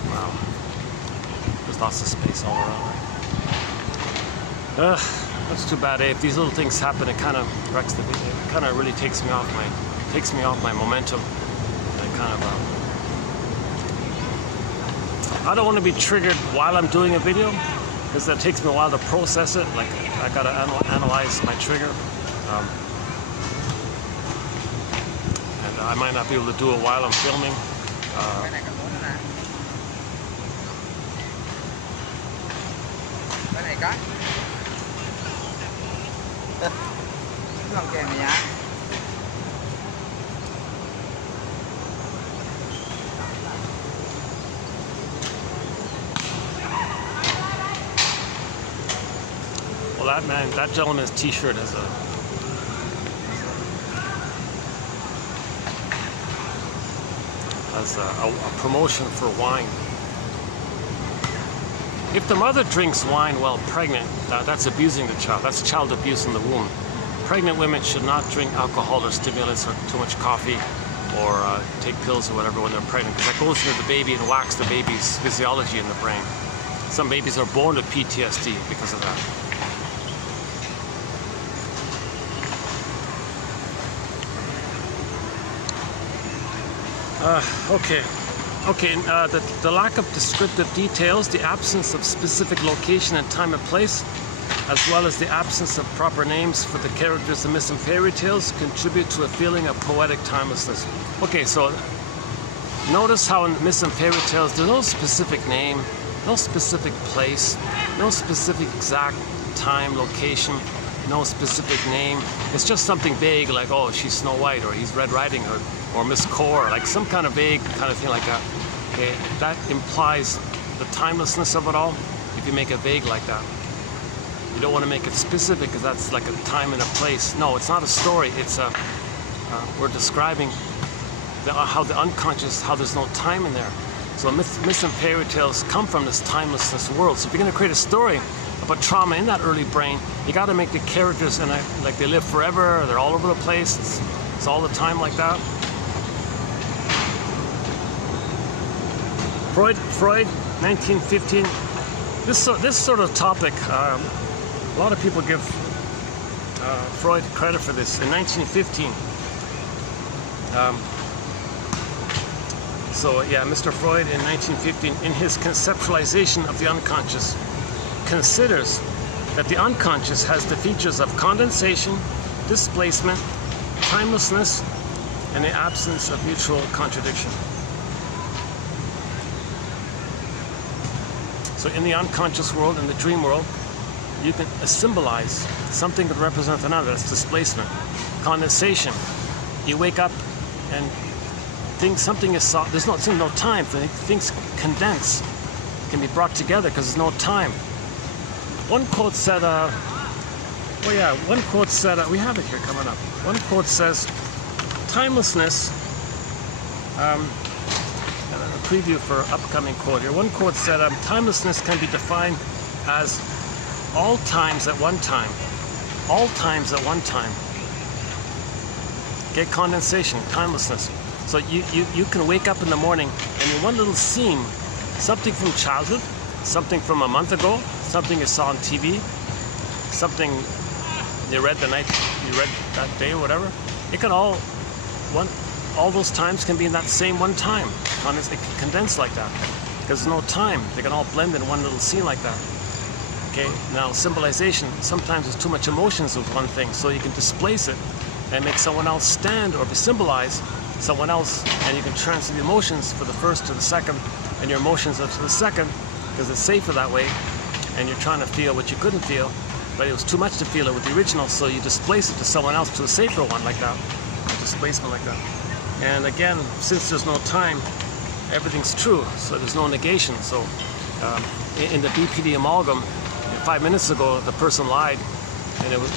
wow, there's lots of space all around. That's too bad, eh? If these little things happen, it kind of wrecks the video. It kind of really takes me off my momentum. And kind of, I don't want to be triggered while I'm doing a video, because that takes me a while to process it. Like, I gotta analyze my trigger. And I might not be able to do it while I'm filming. Well, that gentleman's T-shirt has a promotion for wine. If the mother drinks wine while pregnant, that's abusing the child. That's child abuse in the womb. Pregnant women should not drink alcohol or stimulants or too much coffee or take pills or whatever when they're pregnant, because that goes into the baby and whacks the baby's physiology in the brain. Some babies are born with PTSD because of that. The lack of descriptive details, the absence of specific location and time and place, as well as the absence of proper names for the characters in myths and fairy tales contribute to a feeling of poetic timelessness. Okay, so notice how in myths and fairy tales there's no specific name, no specific place, no specific exact time, location, no specific name. It's just something vague like, oh, she's Snow White, or he's Red Riding Hood, or Miss Core, like some kind of vague kind of thing like that. Okay, that implies the timelessness of it all if you make it vague like that. You don't want to make it specific because that's like a time and a place. No, it's not a story. It's we're describing how the unconscious, how there's no time in there. So myths and fairy tales come from this timelessness world. So if you're going to create a story about trauma in that early brain, you got to make the characters like they live forever. They're all over the place. It's all the time like that. Freud, 1915. This sort of topic, a lot of people give Freud credit for this. In 1915, Mr. Freud in 1915, in his conceptualization of the unconscious, considers that the unconscious has the features of condensation, displacement, timelessness, and the absence of mutual contradiction. So in the unconscious world, in the dream world, you can symbolize something that represents another. That's displacement. Condensation. You wake up and think something is soft. There's no time. Things condense, can be brought together because there's no time. One quote said, we have it here coming up. One quote says, timelessness, a preview for upcoming quote here. One quote said, timelessness can be defined as all times at one time. All times at one time. Get condensation, timelessness. So you can wake up in the morning and in one little scene, something from childhood, something from a month ago, something you saw on TV, something you read that day or whatever. It can all those times can be in that same one time. It can condense like that because there's no time. They can all blend in one little scene like that. Okay, now symbolization, sometimes there's too much emotions with one thing, so you can displace it and make someone else stand or symbolize someone else, and you can transfer the emotions for the first to the second and your emotions up to the second because it's safer that way, and you're trying to feel what you couldn't feel, but it was too much to feel it with the original, so you displace it to someone else, to a safer one like that, a displacement like that. And again, since there's no time, everything's true, so there's no negation. So in the BPD amalgam, 5 minutes ago, the person lied, and it was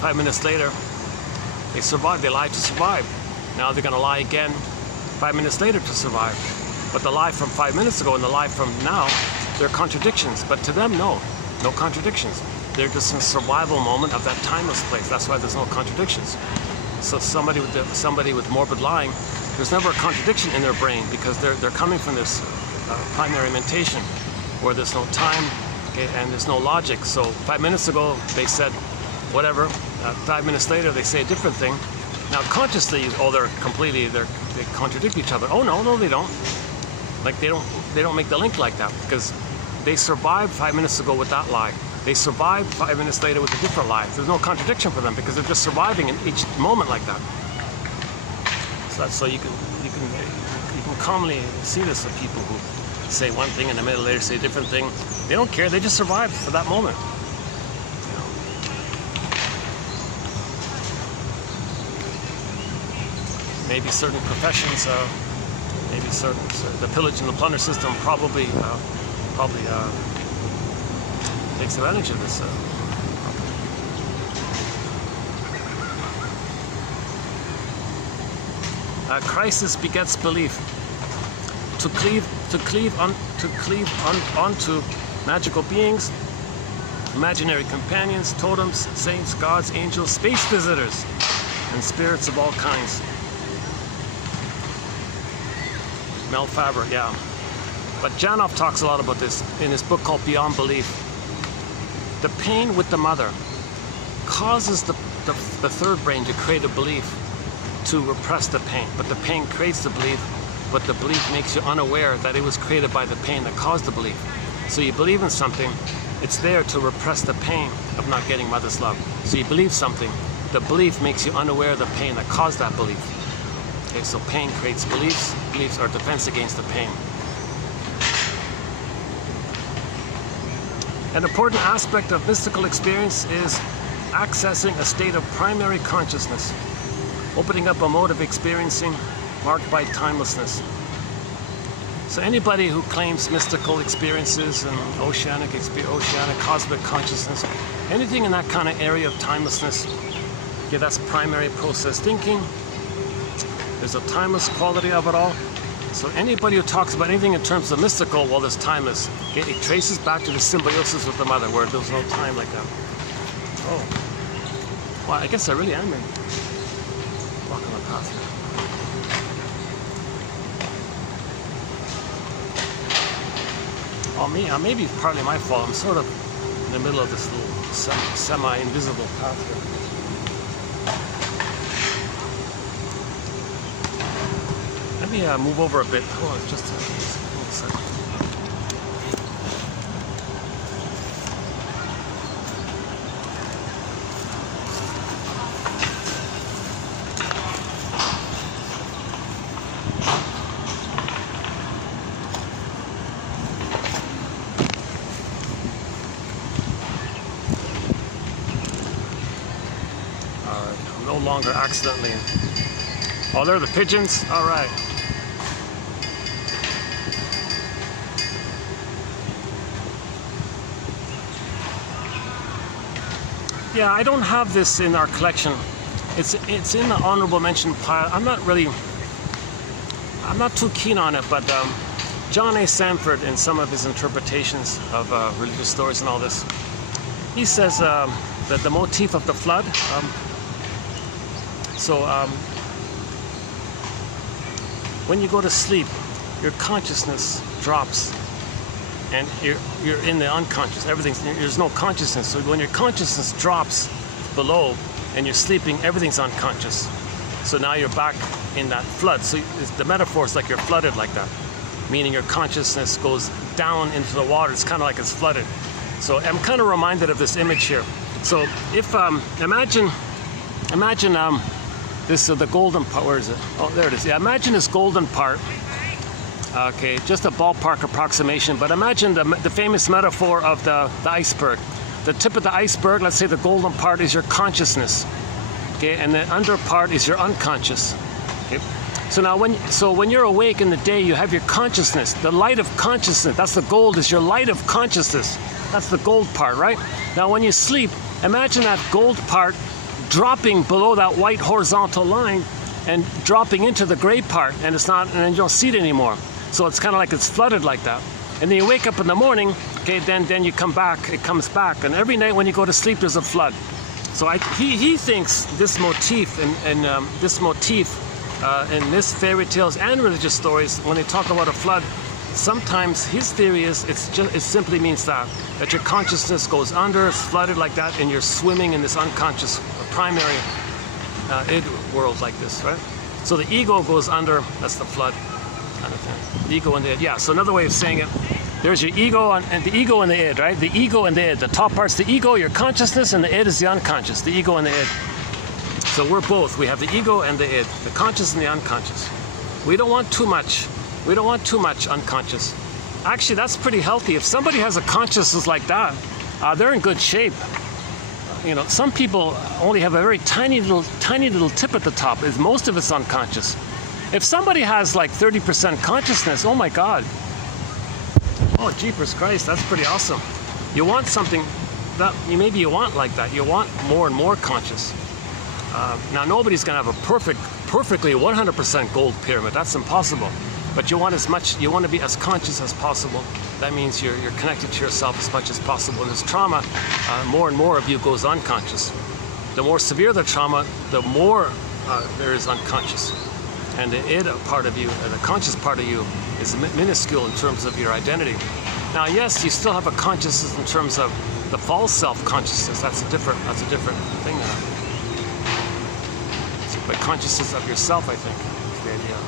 5 minutes later, they survived. They lied to survive. Now they're going to lie again 5 minutes later to survive. But the lie from 5 minutes ago and the lie from now, they're contradictions. But to them, no contradictions. They're just in a survival moment of that timeless place. That's why there's no contradictions. So somebody with morbid lying, there's never a contradiction in their brain, because they're coming from this primary mentation where there's no time, okay, and there's no logic. So 5 minutes ago they said whatever. 5 minutes later they say a different thing. Now consciously, they contradict each other. Oh no, they don't. Like they don't make the link like that, because they survived 5 minutes ago with that lie. They survived 5 minutes later with a different lie. There's no contradiction for them, because they're just surviving in each moment like that. So you can commonly see this with people who say one thing and a minute later say a different thing. They don't care. They just survived for that moment. Maybe certain professions, the pillage and the plunder system probably takes advantage of this. Crisis begets belief. To cleave onto magical beings, imaginary companions, totems, saints, gods, angels, space visitors, and spirits of all kinds. Mel Faber, yeah. But Janov talks a lot about this in his book called Beyond Belief. The pain with the mother causes the third brain to create a belief to repress the pain. But the pain creates the belief, but the belief makes you unaware that it was created by the pain that caused the belief. So you believe in something, it's there to repress the pain of not getting mother's love. So you believe something, the belief makes you unaware of the pain that caused that belief. Okay, so pain creates beliefs. Beliefs are defense against the pain. An important aspect of mystical experience is accessing a state of primary consciousness, opening up a mode of experiencing marked by timelessness. So anybody who claims mystical experiences and oceanic cosmic consciousness, anything in that kind of area of timelessness, okay, that's primary process thinking. There's a timeless quality of it all. So anybody who talks about anything in terms of mystical, well, there's timeless. Okay? It traces back to the symbiosis with the mother, where there's no time like that. Oh. Well, I guess I really am walking the path here. Oh, maybe it's partly my fault. I'm sort of in the middle of this little semi-invisible path here. Let me move over a bit. Hold on, just a second. I'm no longer accidentally. Oh, there are the pigeons. All right. Yeah, I don't have this in our collection. It's in the honorable mention pile. I'm not too keen on it, but John A. Sanford, in some of his interpretations of religious stories and all this, he says that the motif of the flood. When you go to sleep, your consciousness drops. And you're in the unconscious. There's no consciousness. So when your consciousness drops below and you're sleeping, everything's unconscious. So now you're back in that flood. So the metaphor is like you're flooded like that, meaning your consciousness goes down into the water. It's kind of like it's flooded. So I'm kind of reminded of this image here. So if imagine this the golden part. Where is it? Oh, there it is. Yeah, imagine this golden part. Okay, just a ballpark approximation, but imagine the famous metaphor of the iceberg. the tip of the iceberg, let's say the golden part, is your consciousness. Okay, and the under part is your unconscious. Okay. So now when you're awake in the day, you have your consciousness, the light of consciousness. That's the gold, is your light of consciousness. That's the gold part, right? Now when you sleep, imagine that gold part dropping below that white horizontal line and dropping into the gray part, and it's not, and then you don't see it anymore. So it's kind of like it's flooded like that. And then you wake up in the morning, okay, then you come back, it comes back. And every night when you go to sleep, there's a flood. So he thinks this motif and this motif in this fairy tales and religious stories, when they talk about a flood, sometimes his theory is it simply means that your consciousness goes under, it's flooded like that, and you're swimming in this unconscious primary id world like this, right? So the ego goes under, that's the flood kind of thing. The ego and the id. Yeah, so another way of saying it, there's your ego and the ego and the id, right? The ego and the id. The top part's the ego, your consciousness, and the id is the unconscious, the ego and the id. So we're both. We have the ego and the id, the conscious and the unconscious. We don't want too much. We don't want too much unconscious. Actually, that's pretty healthy. If somebody has a consciousness like that, they're in good shape. You know, some people only have a very tiny little tip at the top. Most of it's unconscious. If somebody has like 30% consciousness, oh my God. Oh, jeepers Christ, that's pretty awesome. You want something that maybe you want like that. You want more and more conscious. Now, nobody's going to have a perfectly 100% gold pyramid. That's impossible. But you want as much. You want to be as conscious as possible. That means you're connected to yourself as much as possible. And as trauma, more and more of you goes unconscious. The more severe the trauma, the more there is unconscious. And the id part of you, the conscious part of you, is minuscule in terms of your identity. Now, yes, you still have a consciousness in terms of the false self-consciousness. That's a different thing now. But consciousness of yourself, I think, is the idea.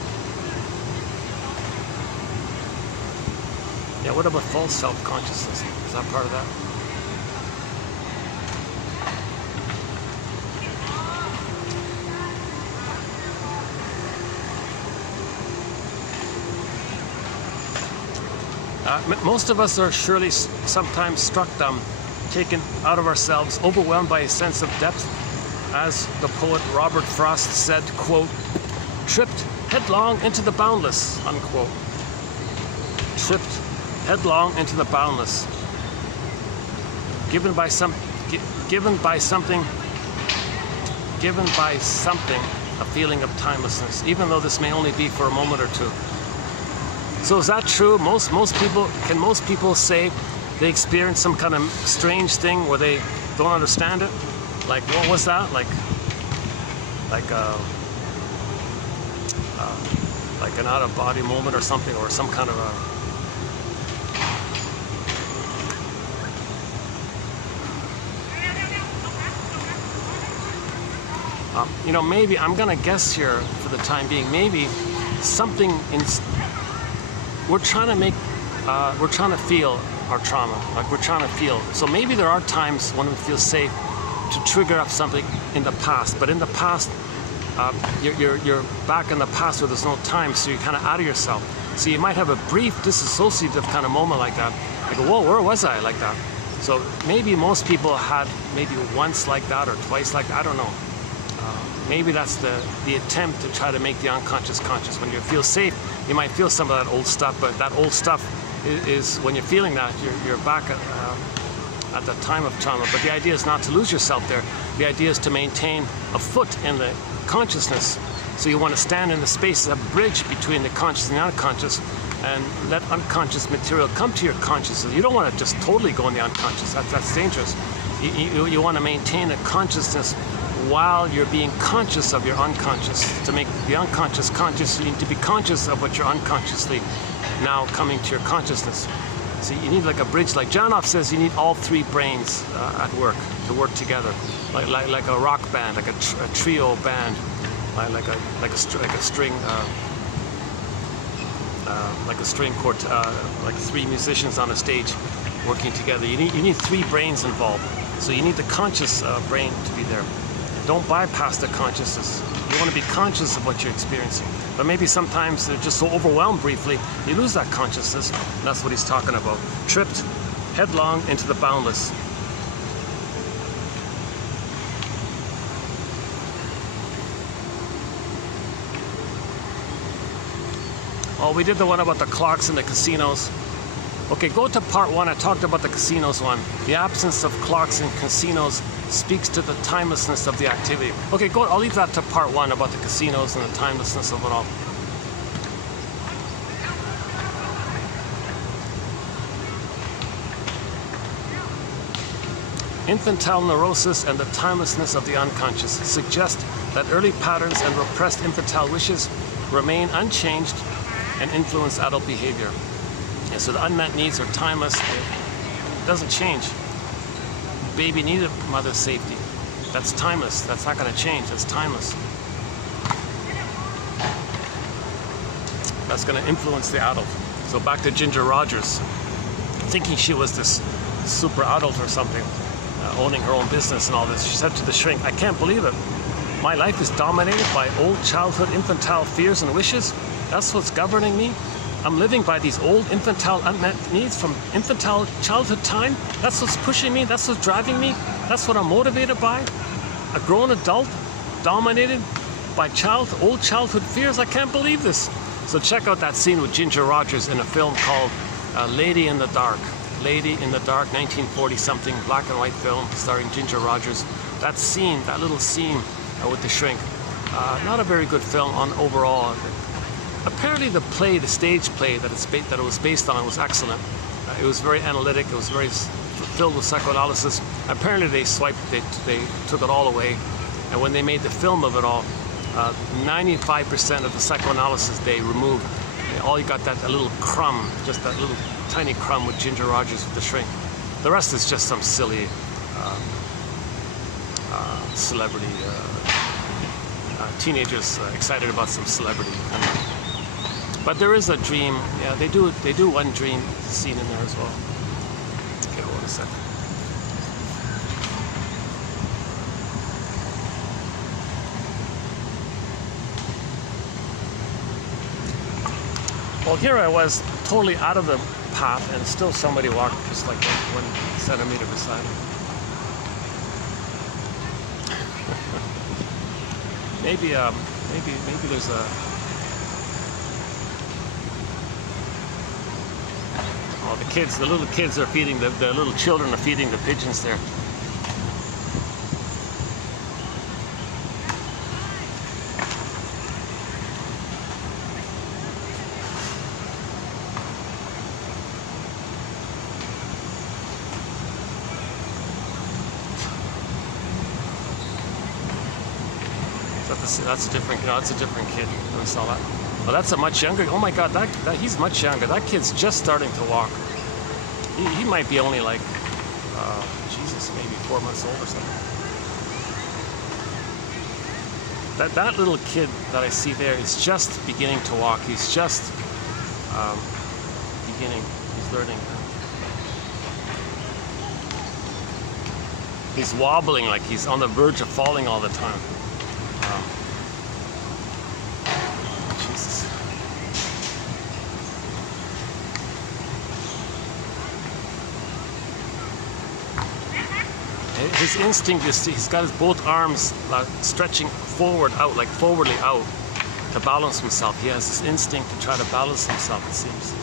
Yeah, what about false self-consciousness? Is that part of that? Most of us are surely sometimes struck dumb, taken out of ourselves, overwhelmed by a sense of depth. As the poet Robert Frost said, quote, tripped headlong into the boundless, unquote. Tripped headlong into the boundless. Given by something, a feeling of timelessness, even though this may only be for a moment or two. So is that true? Most people say they experience some kind of strange thing where they don't understand it? Like, what was that? Like an out-of-body moment or something, or some kind of you know, maybe, I'm gonna guess here for the time being, maybe something we're trying to feel our trauma, like we're trying to feel. So maybe there are times when we feel safe to trigger up something in the past, but in the past, you're back in the past where there's no time, so you're kind of out of yourself. So you might have a brief disassociative kind of moment like that. Like, whoa, where was I like that? So maybe most people had maybe once like that or twice like that, I don't know. Maybe that's the attempt to try to make the unconscious conscious. When you feel safe, you might feel some of that old stuff, but that old stuff is when you're feeling that, you're back at the time of trauma. But the idea is not to lose yourself there. The idea is to maintain a foot in the consciousness. So you want to stand in the space, a bridge between the conscious and the unconscious, and let unconscious material come to your consciousness. You don't want to just totally go in the unconscious. That's dangerous. You want to maintain a consciousness while you're being conscious of your unconscious. To make the unconscious conscious, you need to be conscious of what you're unconsciously now coming to your consciousness. So you need like a bridge. Like Janoff says, you need all three brains at work to work together, like a rock band, like a trio band, like a string quartet, like three musicians on a stage working together. You need three brains involved. So you need the conscious brain to be there. Don't bypass the consciousness. You want to be conscious of what you're experiencing. But maybe sometimes they're just so overwhelmed briefly, you lose that consciousness. And that's what he's talking about. Tripped headlong into the boundless. Oh, we did the one about the clocks in the casinos. Okay, go to part 1. I talked about the casinos one. The absence of clocks in casinos speaks to the timelessness of the activity. Okay, go. I'll leave that to part 1 about the casinos and the timelessness of it all. Infantile neurosis and the timelessness of the unconscious suggest that early patterns and repressed infantile wishes remain unchanged and influence adult behavior. And so the unmet needs are timeless. It doesn't change. Baby needed mother's safety. That's timeless. That's not going to change. That's timeless. That's going to influence the adult. So back to Ginger Rogers, thinking she was this super adult or something, owning her own business and all this. She said to the shrink, "I can't believe it. My life is dominated by old childhood infantile fears and wishes. That's what's governing me. I'm living by these old infantile unmet needs from infantile childhood time. That's what's pushing me. That's what's driving me. That's what I'm motivated by. A grown adult dominated by old childhood fears. I can't believe this." So check out that scene with Ginger Rogers in a film called Lady in the Dark. Lady in the Dark, 1940-something, black and white film starring Ginger Rogers. That scene, that little scene with the shrink, not a very good film on overall. Apparently the play, the stage play that it was based on was excellent. It was very analytic, it was very filled with psychoanalysis. Apparently they took it all away. And when they made the film of it all, 95% of the psychoanalysis they removed. All you got a little crumb, just that little tiny crumb with Ginger Rogers with the shrink. The rest is just some silly celebrity, teenagers excited about some celebrity. But there is a dream. Yeah, they do one dream scene in there as well. Okay, hold on a second. Well, here I was totally out of the path, and still somebody walked just like 1 centimeter beside me. maybe there's a. Oh, the little kids are feeding the little children are feeding the pigeons there. That's a different, that's a different kid. I saw that. Well, that's a much younger. Oh my God, he's much younger. That kid's just starting to walk. He might be only like, Jesus, maybe 4 months old or something. That little kid that I see there is just beginning to walk. He's just beginning. He's learning. He's wobbling like he's on the verge of falling all the time. Jesus. His instinct is he's got his both arms stretching forward out, like forwardly out, to balance himself. He has this instinct to try to balance himself, it seems.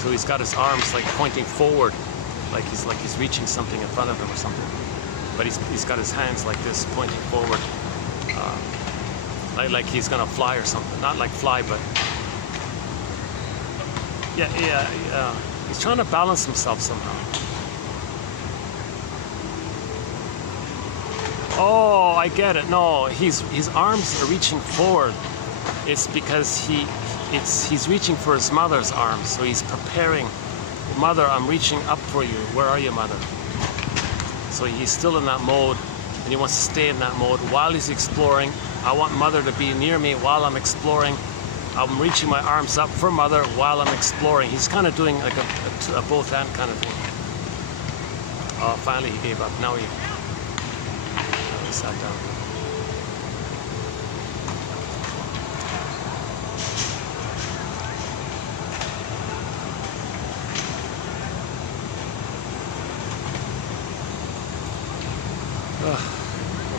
So he's got his arms like pointing forward, like he's reaching something in front of him or something. But he's got his hands like this, pointing forward, like he's gonna fly or something. Not like fly, but yeah. He's trying to balance himself somehow. Oh, I get it. No, his arms are reaching forward. It's because he's reaching for his mother's arms. So he's preparing. Mother, I'm reaching up for you. Where are you, mother? So he's still in that mode, and he wants to stay in that mode while he's exploring. I want mother to be near me while I'm exploring. I'm reaching my arms up for mother while I'm exploring. He's kind of doing like a both and kind of thing. Oh, finally he gave up. Now he sat down.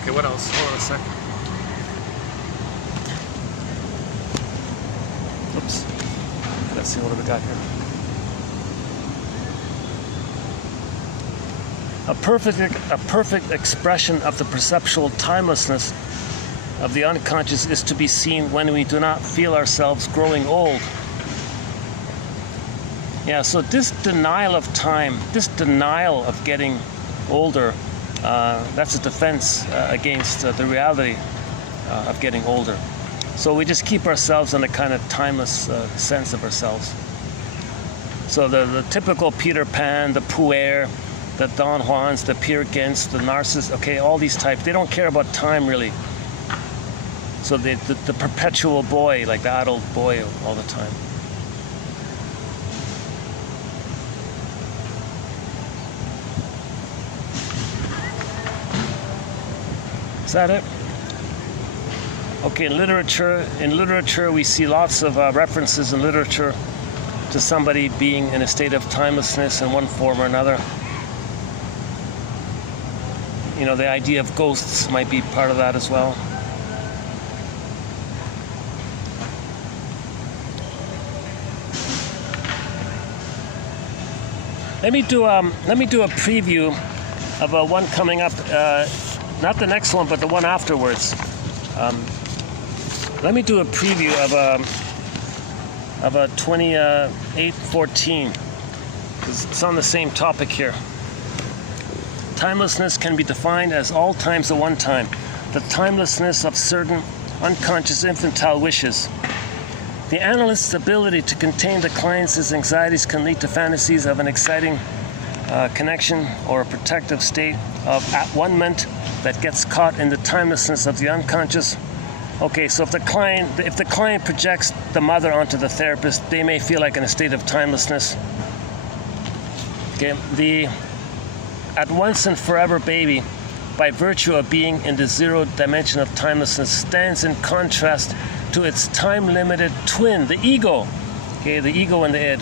Okay, what else? Hold on a second. Oops. Let's see what we got here. A perfect expression of the perceptual timelessness of the unconscious is to be seen when we do not feel ourselves growing old. Yeah, so this denial of time, this denial of getting older, that's a defense against the reality of getting older. So we just keep ourselves in a kind of timeless sense of ourselves. So the typical Peter Pan, the puer, the Don Juans, the Peer Gynt, the Narcissus, okay, all these types, they don't care about time really. So the perpetual boy, like the adult boy all the time. Is that it? Okay, in literature we see lots of references in literature to somebody being in a state of timelessness in one form or another. You know, the idea of ghosts might be part of that as well. Let me do a preview of one coming up. Not the next one, but the one afterwards. Let me do a preview of a 2814. It's on the same topic here. Timelessness can be defined as all times at one time, the timelessness of certain unconscious infantile wishes. The analyst's ability to contain the client's anxieties can lead to fantasies of an exciting connection or a protective state of at-one-ment that gets caught in the timelessness of the unconscious. Okay, so if the client projects the mother onto the therapist, they may feel like in a state of timelessness. Okay, the at once and forever baby, by virtue of being in the zero dimension of timelessness, stands in contrast to its time-limited twin, the ego. Okay, the ego and the id.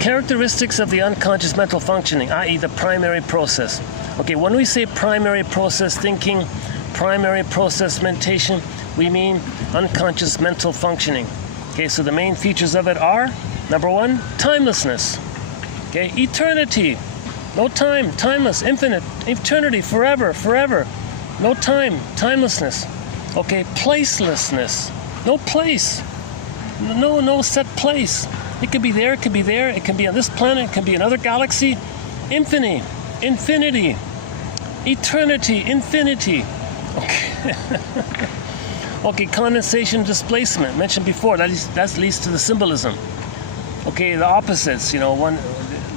Characteristics of the unconscious mental functioning, i.e. the primary process. Okay, when we say primary process thinking, primary process mentation, we mean unconscious mental functioning. Okay, so the main features of it are, number one, timelessness. Okay, eternity, no time, timeless, infinite, eternity, forever, forever, no time, timelessness. Okay, placelessness, no place, no set place. It could be there, it could be there, it can be on this planet, it can be another galaxy. Infinity, eternity, infinity. Okay. Okay, condensation, displacement, mentioned before, that leads to the symbolism. Okay, the opposites, you know,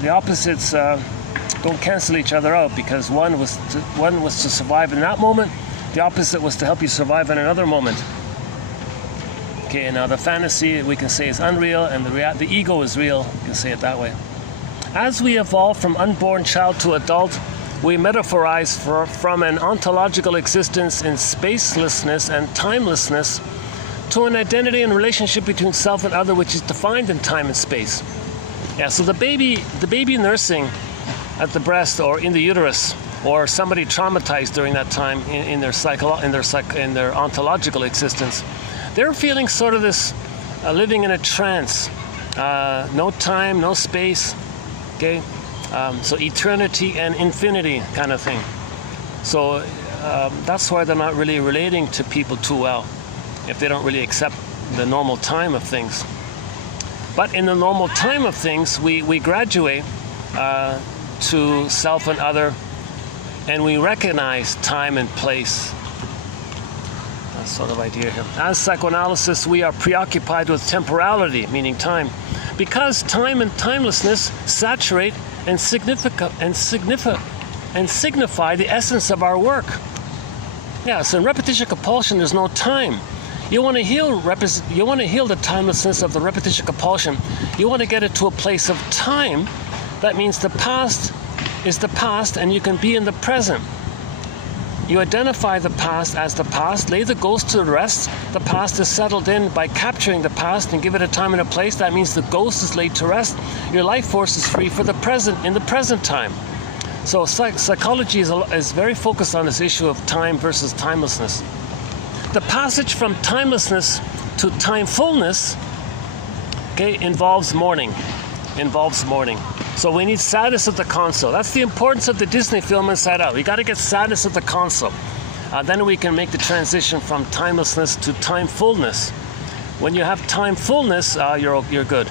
the opposites don't cancel each other out, because one was to survive in that moment, the opposite was to help you survive in another moment. Okay, now the fantasy we can say is unreal, and the ego is real, you can say it that way. As we evolve from unborn child to adult, we metaphorize from an ontological existence in spacelessness and timelessness to an identity and relationship between self and other which is defined in time and space. Yeah, so the baby nursing at the breast or in the uterus, or somebody traumatized during that time in their ontological existence, they're feeling sort of this living in a trance, no time, no space. Okay, so eternity and infinity kind of thing. So that's why they're not really relating to people too well, if they don't really accept the normal time of things. But in the normal time of things, we graduate to self and other, and we recognize time and place. That sort of idea here. As psychoanalysts, we are preoccupied with temporality, meaning time, because time and timelessness saturate and signify the essence of our work. Yeah, so in repetition compulsion, there's no time. You want to heal the timelessness of the repetition compulsion. You want to get it to a place of time. That means the past is the past, and you can be in the present. You identify the past as the past, lay the ghost to rest. The past is settled in by capturing the past and give it a time and a place. That means the ghost is laid to rest. Your life force is free for the present, in the present time. So psychology is very focused on this issue of time versus timelessness. The passage from timelessness to timefulness, okay, involves mourning. So we need sadness at the console. That's the importance of the Disney film Inside Out. We got to get sadness at the console. Then we can make the transition from timelessness to timefulness. When you have timefulness, you're good.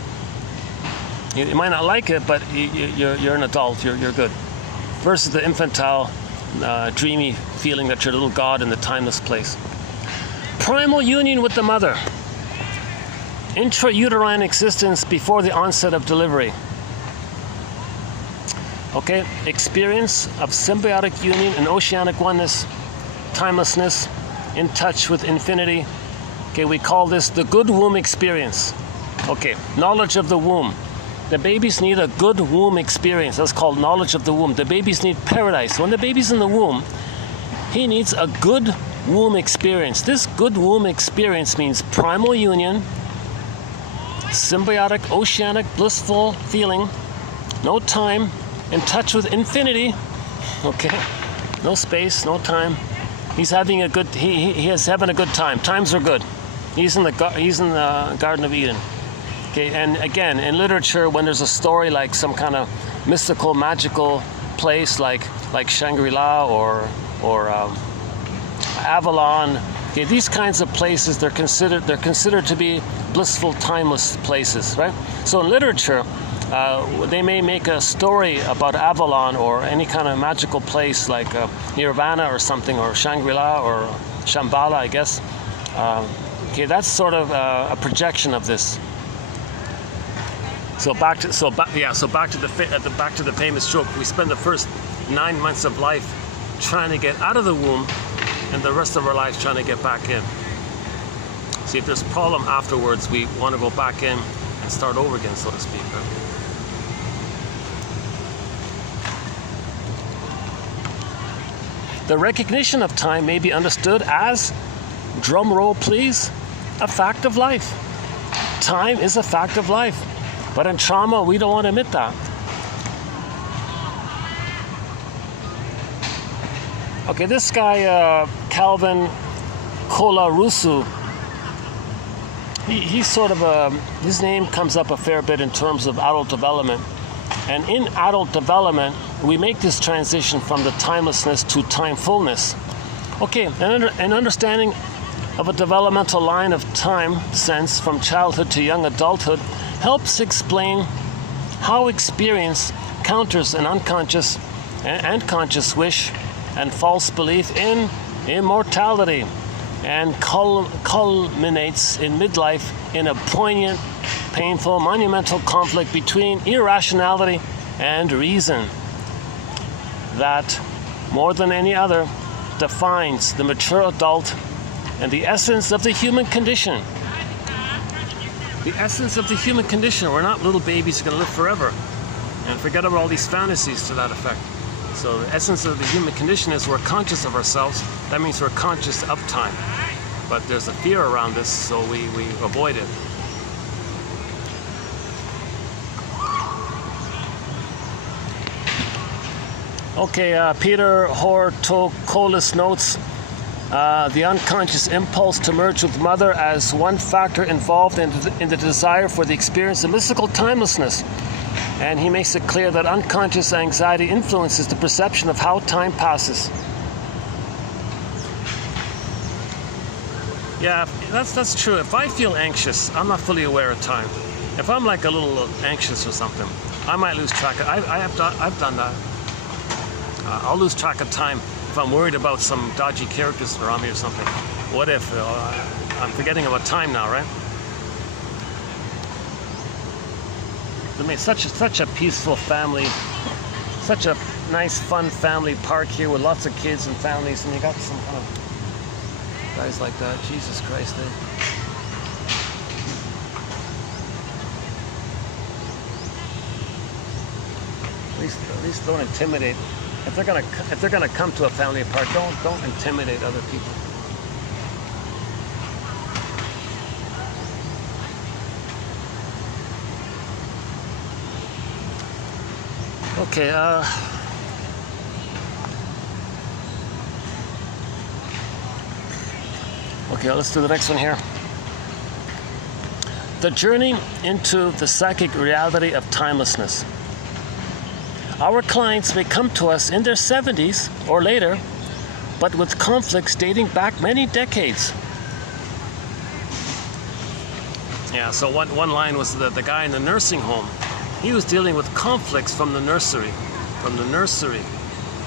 You might not like it, but you're an adult. You're good. Versus the infantile, dreamy feeling that you're a little god in the timeless place. Primal union with the mother. Intrauterine existence before the onset of delivery. Okay, experience of symbiotic union and oceanic oneness, timelessness, in touch with infinity. Okay, we call this the good womb experience. Okay, knowledge of the womb. The babies need a good womb experience. That's called knowledge of the womb. The babies need paradise. When the baby's in the womb, he needs a good womb experience. This good womb experience means primal union, symbiotic, oceanic, blissful feeling, no time, in touch with infinity. Okay, no space, no time. He's having a good. He is having a good time. Times are good. He's in the Garden of Eden. Okay, and again, in literature, when there's a story like some kind of mystical, magical place like Shangri-La or Avalon, okay, these kinds of places they're considered to be blissful, timeless places, right? So in literature, they may make a story about Avalon or any kind of magical place like Nirvana or something, or Shangri-La or Shambhala, I guess. Okay, that's sort of a projection of this. So back to the famous joke. We spend the first 9 months of life trying to get out of the womb, and the rest of our lives trying to get back in. See, if there's a problem afterwards, we want to go back in and start over again, so to speak. Right? The recognition of time may be understood as, drum roll please, a fact of life. Time is a fact of life. But in trauma, we don't want to admit that. Okay, this guy, Calvin Kolarusu, he's sort of his name comes up a fair bit in terms of adult development. And in adult development, we make this transition from the timelessness to timefulness. Okay, an understanding of a developmental line of time sense from childhood to young adulthood helps explain how experience counters an unconscious and conscious wish and false belief in immortality, and culminates in midlife in a poignant, painful, monumental conflict between irrationality and reason that, more than any other, defines the mature adult and the essence of the human condition. The essence of the human condition. We're not little babies who are going to live forever. And forget about all these fantasies to that effect. So the essence of the human condition is we're conscious of ourselves. That means we're conscious of time. But there's a fear around this, so we avoid it. Okay, Peter Hortokolis notes, the unconscious impulse to merge with mother as one factor involved in the desire for the experience of mystical timelessness. And he makes it clear that unconscious anxiety influences the perception of how time passes. Yeah, that's true. If I feel anxious, I'm not fully aware of time. If I'm like a little anxious or something, I might lose track of. I've done that. I'll lose track of time if I'm worried about some dodgy characters around me or something. What if I'm forgetting about time now, right? I mean, such a peaceful family, such a nice, fun family park here with lots of kids and families, and you got some kind of guys like that. Jesus Christ, eh? At least don't intimidate. If they're gonna come to a family park, don't intimidate other people. Okay, let's do the next one here. The journey into the psychic reality of timelessness. Our clients may come to us in their 70s or later, but with conflicts dating back many decades. Yeah, so one line was the guy in the nursing home. He was dealing with conflicts from the nursery.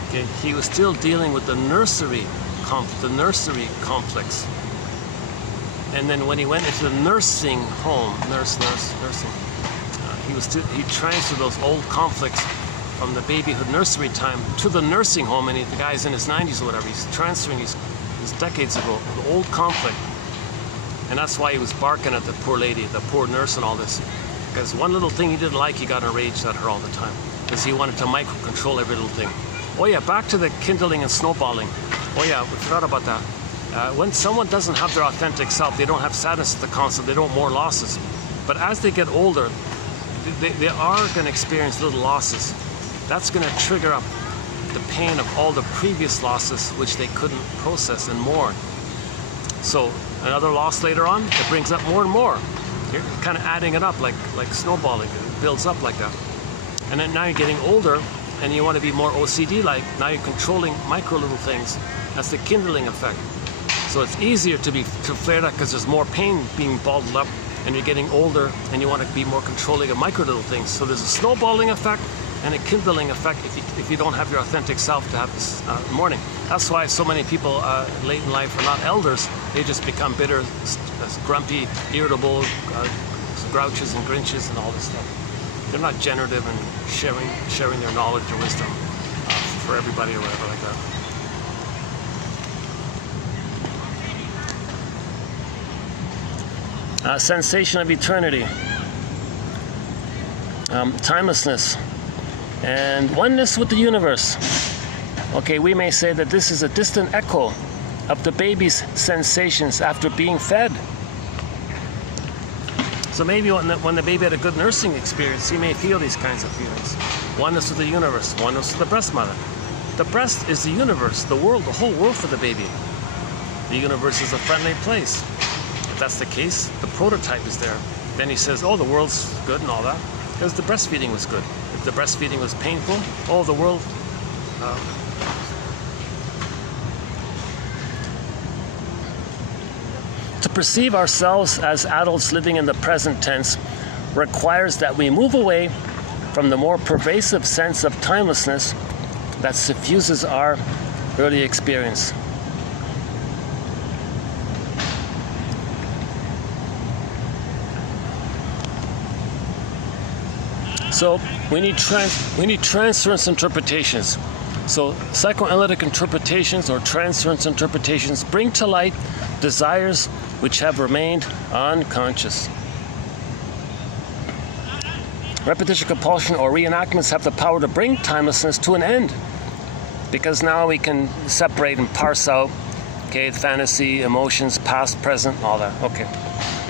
Okay, he was still dealing with the nursery conflicts. And then when he went into the nursing home, nursing, he transferred those old conflicts from the babyhood nursery time to the nursing home, and the guy's in his 90s or whatever. He's transferring these decades ago, the old conflict. And that's why he was barking at the poor lady, the poor nurse and all this. Because one little thing he didn't like, he got enraged at her all the time. Because he wanted to micro-control every little thing. Oh yeah, back to the kindling and snowballing. Oh yeah, we forgot about that. When someone doesn't have their authentic self, they don't have sadness at the constant, they don't mourn losses. But as they get older, they are going to experience little losses. That's going to trigger up the pain of all the previous losses which they couldn't process and mourn. So another loss later on, it brings up more and more. You're kind of adding it up like snowballing. It builds up like that. And then now you're getting older and you want to be more OCD-like. Now you're controlling micro little things. That's the kindling effect. So it's easier to flare that because there's more pain being bottled up and you're getting older and you want to be more controlling of micro little things. So there's a snowballing effect and a kindling effect if you don't have your authentic self to have this mourning. That's why so many people late in life are not elders. They just become bitter, grumpy, irritable, grouches and grinches and all this stuff. They're not generative and sharing their knowledge or wisdom for everybody or whatever like that. Sensation of eternity, timelessness, and oneness with the universe. Okay, we may say that this is a distant echo of the baby's sensations after being fed. So maybe when the baby had a good nursing experience, he may feel these kinds of feelings. Oneness with the universe, oneness with the breast mother. The breast is the universe, the world, the whole world for the baby. The universe is a friendly place. If that's the case, the prototype is there. Then he says, oh, the world's good and all that, because the breastfeeding was good. If the breastfeeding was painful, oh, the world... To perceive ourselves as adults living in the present tense requires that we move away from the more pervasive sense of timelessness that suffuses our early experience. So we need transference interpretations. So psychoanalytic interpretations or transference interpretations bring to light desires which have remained unconscious. Repetition, compulsion, or reenactments have the power to bring timelessness to an end, because now we can separate and parse out, okay, fantasy, emotions, past, present, all that. Okay.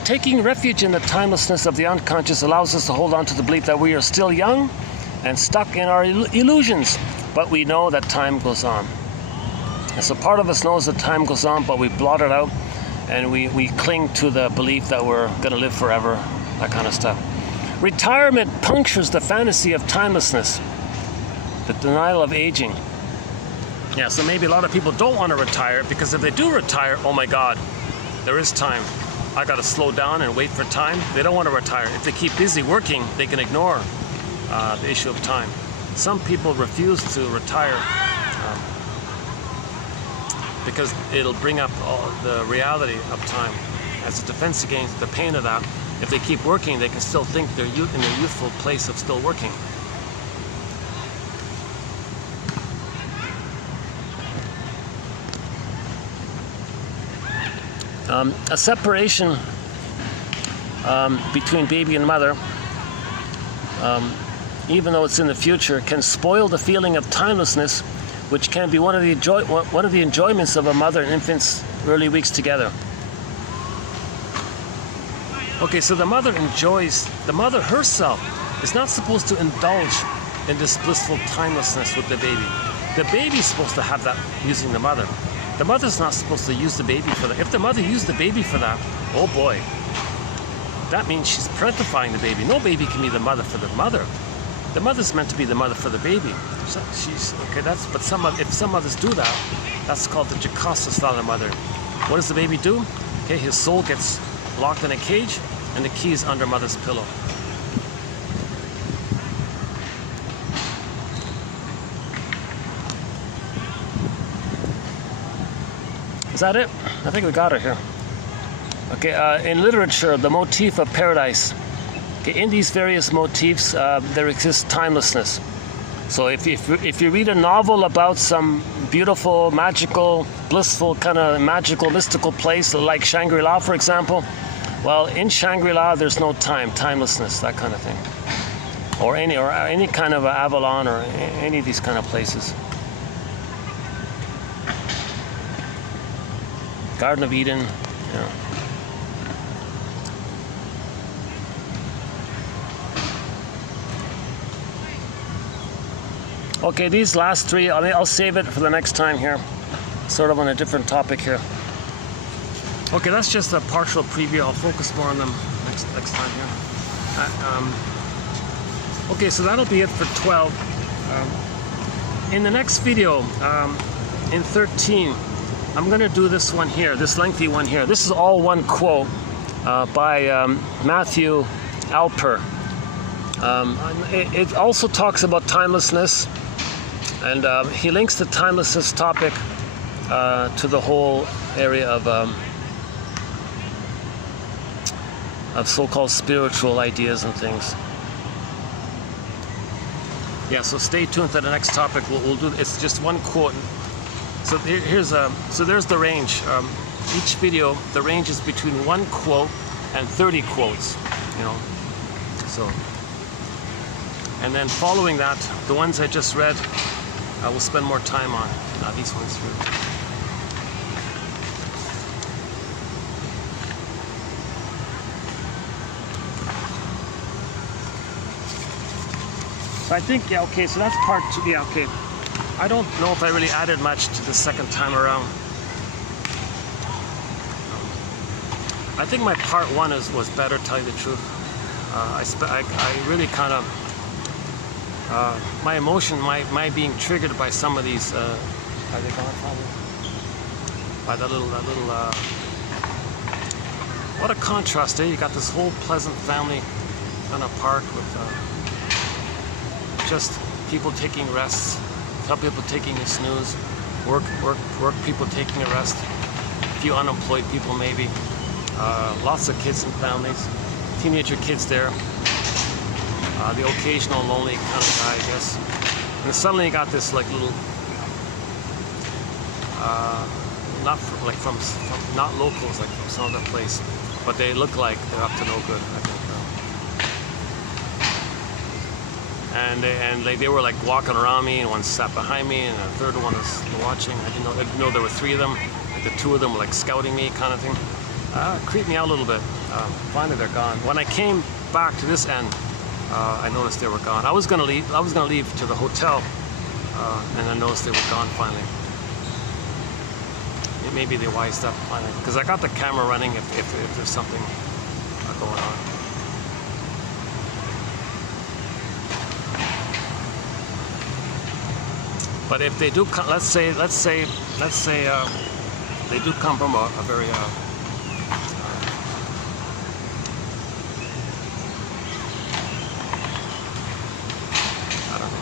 Taking refuge in the timelessness of the unconscious allows us to hold on to the belief that we are still young and stuck in our illusions, but we know that time goes on. And so part of us knows that time goes on, but we blot it out and we cling to the belief that we're going to live forever, that kind of stuff. Retirement punctures the fantasy of timelessness, the denial of aging. Yeah, so maybe a lot of people don't want to retire, because if they do retire, oh my God, there is time. I got to slow down and wait for time. They don't want to retire. If they keep busy working, they can ignore the issue of time. Some people refuse to retire because it'll bring up the reality of time as a defense against the pain of that. If they keep working, they can still think they're in their youthful place of still working. A separation between baby and mother, even though it's in the future, can spoil the feeling of timelessness, which can be one of the enjoyments of a mother and infant's early weeks together. Okay, so the mother herself is not supposed to indulge in this blissful timelessness with the baby. The baby's supposed to have that using the mother. The mother's not supposed to use the baby for that. If the mother used the baby for that, oh boy, that means she's parentifying the baby. No baby can be the mother for the mother. The mother's meant to be the mother for the baby. So she's okay. But if some mothers do that, that's called the Jocasta style of mother. What does the baby do? Okay, his soul gets locked in a cage, and the key is under mother's pillow. Is that it? I think we got it here. Okay, in literature, the motif of paradise. Okay, in these various motifs, there exists timelessness. So if you read a novel about some beautiful, magical, blissful, kind of magical, mystical place like Shangri-La, for example, well, in Shangri-La, there's no time, timelessness, that kind of thing. Or any kind of Avalon or any of these kind of places. Garden of Eden, yeah. Okay, these last three, I'll save it for the next time here. Sort of on a different topic here. Okay, that's just a partial preview. I'll focus more on them next time here. Okay, so that'll be it for 12. In the next video, in 13, I'm going to do this one here, this lengthy one here. This is all one quote by Matthew Alper. It also talks about timelessness, and he links the timelessness topic to the whole area of so-called spiritual ideas and things. Yeah, so stay tuned to the next topic. We'll do. It's just one quote. So so there's the range. Each video, the range is between one quote and 30 quotes. You know, so. And then following that, the ones I just read, I will spend more time on. These ones here. So I think, yeah, okay, so that's part 2. Yeah, okay. I don't know if I really added much to the second time around. I think my part 1 was better, to tell you the truth. I really kind of, my emotion, my being triggered by some of these, are they gone probably? By that little, what a contrast, eh? You got this whole pleasant family kind of park with just people taking rests, some people taking a snooze, work people taking a rest, a few unemployed people maybe, lots of kids and families, teenager kids there, the occasional lonely kind of guy, I guess. And then suddenly you got this like little, from not locals, like from some other place, but they look like they're up to no good, I think. And they were like walking around me, and one sat behind me, and a third one was watching. I didn't know there were 3 of them. Like the 2 of them were like scouting me, kind of thing. Creeped me out a little bit. Finally, they're gone. When I came back to this end, I noticed they were gone. I was gonna leave to the hotel, and I noticed they were gone finally. Maybe they wised up finally, because I got the camera running if there's something going on. But if they do, let's say they do come from a very I don't know.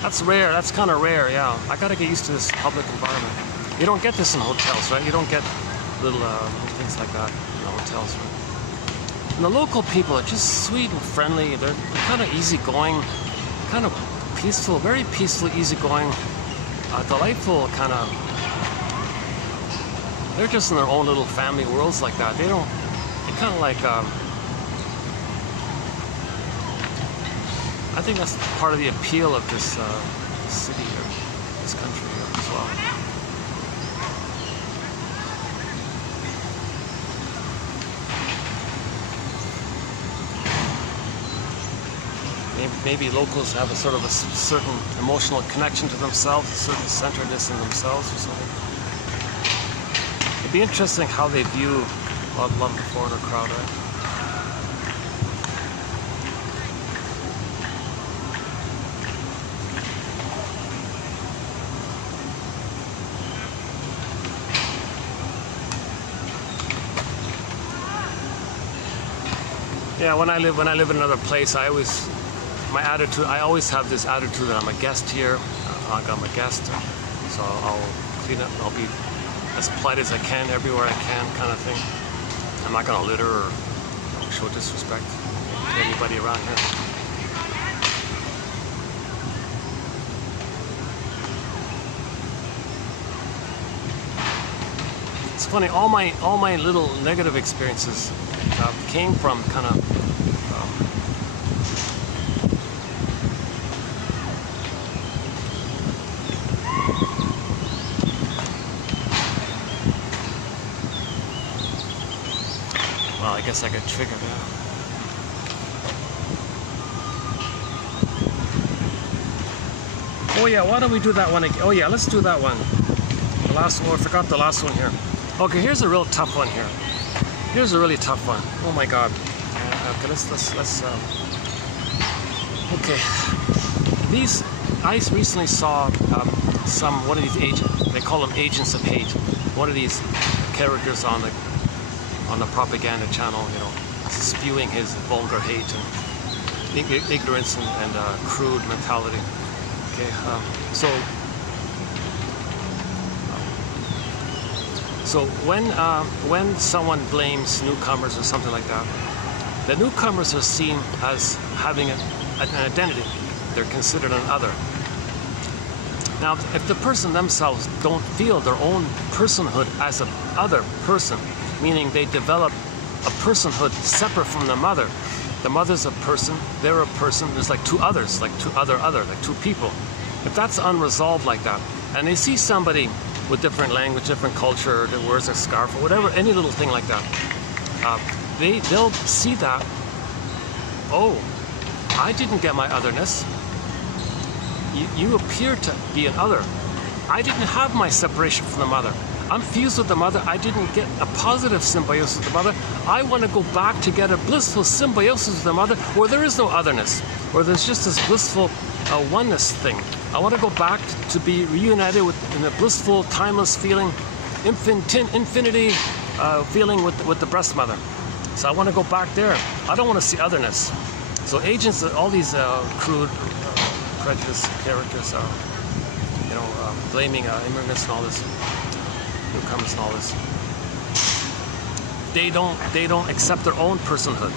That's rare. That's kind of rare. Yeah, I gotta get used to this public environment. You don't get this in hotels, right? You don't get little things like that in the hotels, right? And the local people are just sweet and friendly. They're kind of easygoing, kind of peaceful, very peaceful, easygoing, delightful kind of. They're just in their own little family worlds like that. They're kind of like, I think that's part of the appeal of this city or this country as well. Maybe locals have a sort of a certain emotional connection to themselves, a certain centeredness in themselves or something. It'd be interesting how they view love the foreigner crowd, right? Yeah, when I live in another place, I always have this attitude that I'm a guest here. I'm a guest, so I'll clean up. I'll be as polite as I can everywhere I can, kind of thing. I'm not gonna litter or show disrespect to anybody around here. It's funny. All my little negative experiences came from kind of well, I guess I got triggered now. Oh yeah, why don't we do that one again? Oh yeah, let's do that one. The last one. I forgot the last one here. Okay, here's a real tough one here. Here's a really tough one. Oh my God. Okay, let's. Okay. I recently saw one of these agents. They call them agents of hate. One of these characters on the propaganda channel, you know, spewing his vulgar hate and ignorance and crude mentality. Okay. So when someone blames newcomers or something like that, the newcomers are seen as having an identity. They're considered an other. Now, if the person themselves don't feel their own personhood as an other person, meaning they develop a personhood separate from the mother. The mother's a person, they're a person, there's like two others, like two other, like two people. If that's unresolved like that, and they see somebody with different language, different culture, that wears a scarf or whatever, any little thing like that, they'll see that, oh, I didn't get my otherness. You appear to be an other. I didn't have my separation from the mother. I'm fused with the mother. I didn't get a positive symbiosis with the mother. I want to go back to get a blissful symbiosis with the mother where there is no otherness, where there's just this blissful oneness thing. I want to go back to be reunited in a blissful, timeless feeling, infinity feeling with the breast mother. So I want to go back there. I don't want to see otherness. So agents, all these crude, prejudiced characters are, blaming immigrants and all this, newcomers and all this. They don't accept their own personhood.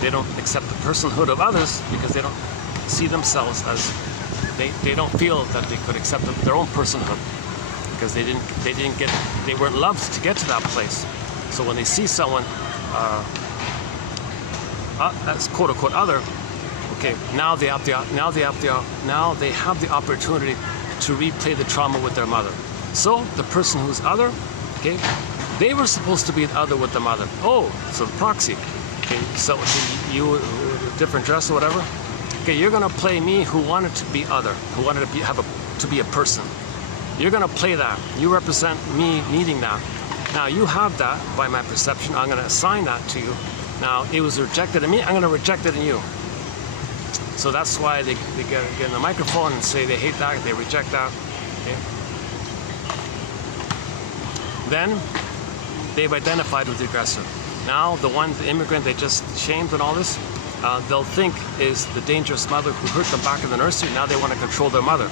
They don't accept the personhood of others because they don't see themselves as they don't feel that they could accept their own personhood because they weren't loved to get to that place. So when they see someone that's quote unquote other, okay, now they have the opportunity to replay the trauma with their mother. So the person who's other, okay, they were supposed to be an other with the mother. Oh, so the proxy. Okay, so you different dress or whatever. Okay, you're gonna play me who wanted to be other, who wanted to be a person. You're gonna play that. You represent me needing that. Now you have that by my perception. I'm gonna assign that to you. Now it was rejected in me. I'm gonna reject it in you. So that's why they get in the microphone and say they hate that, they reject that. Okay. Then they've identified with the aggressor. Now the immigrant they just shamed and all this, they'll think is the dangerous mother who hurt them back in the nursery. Now they want to control their mother.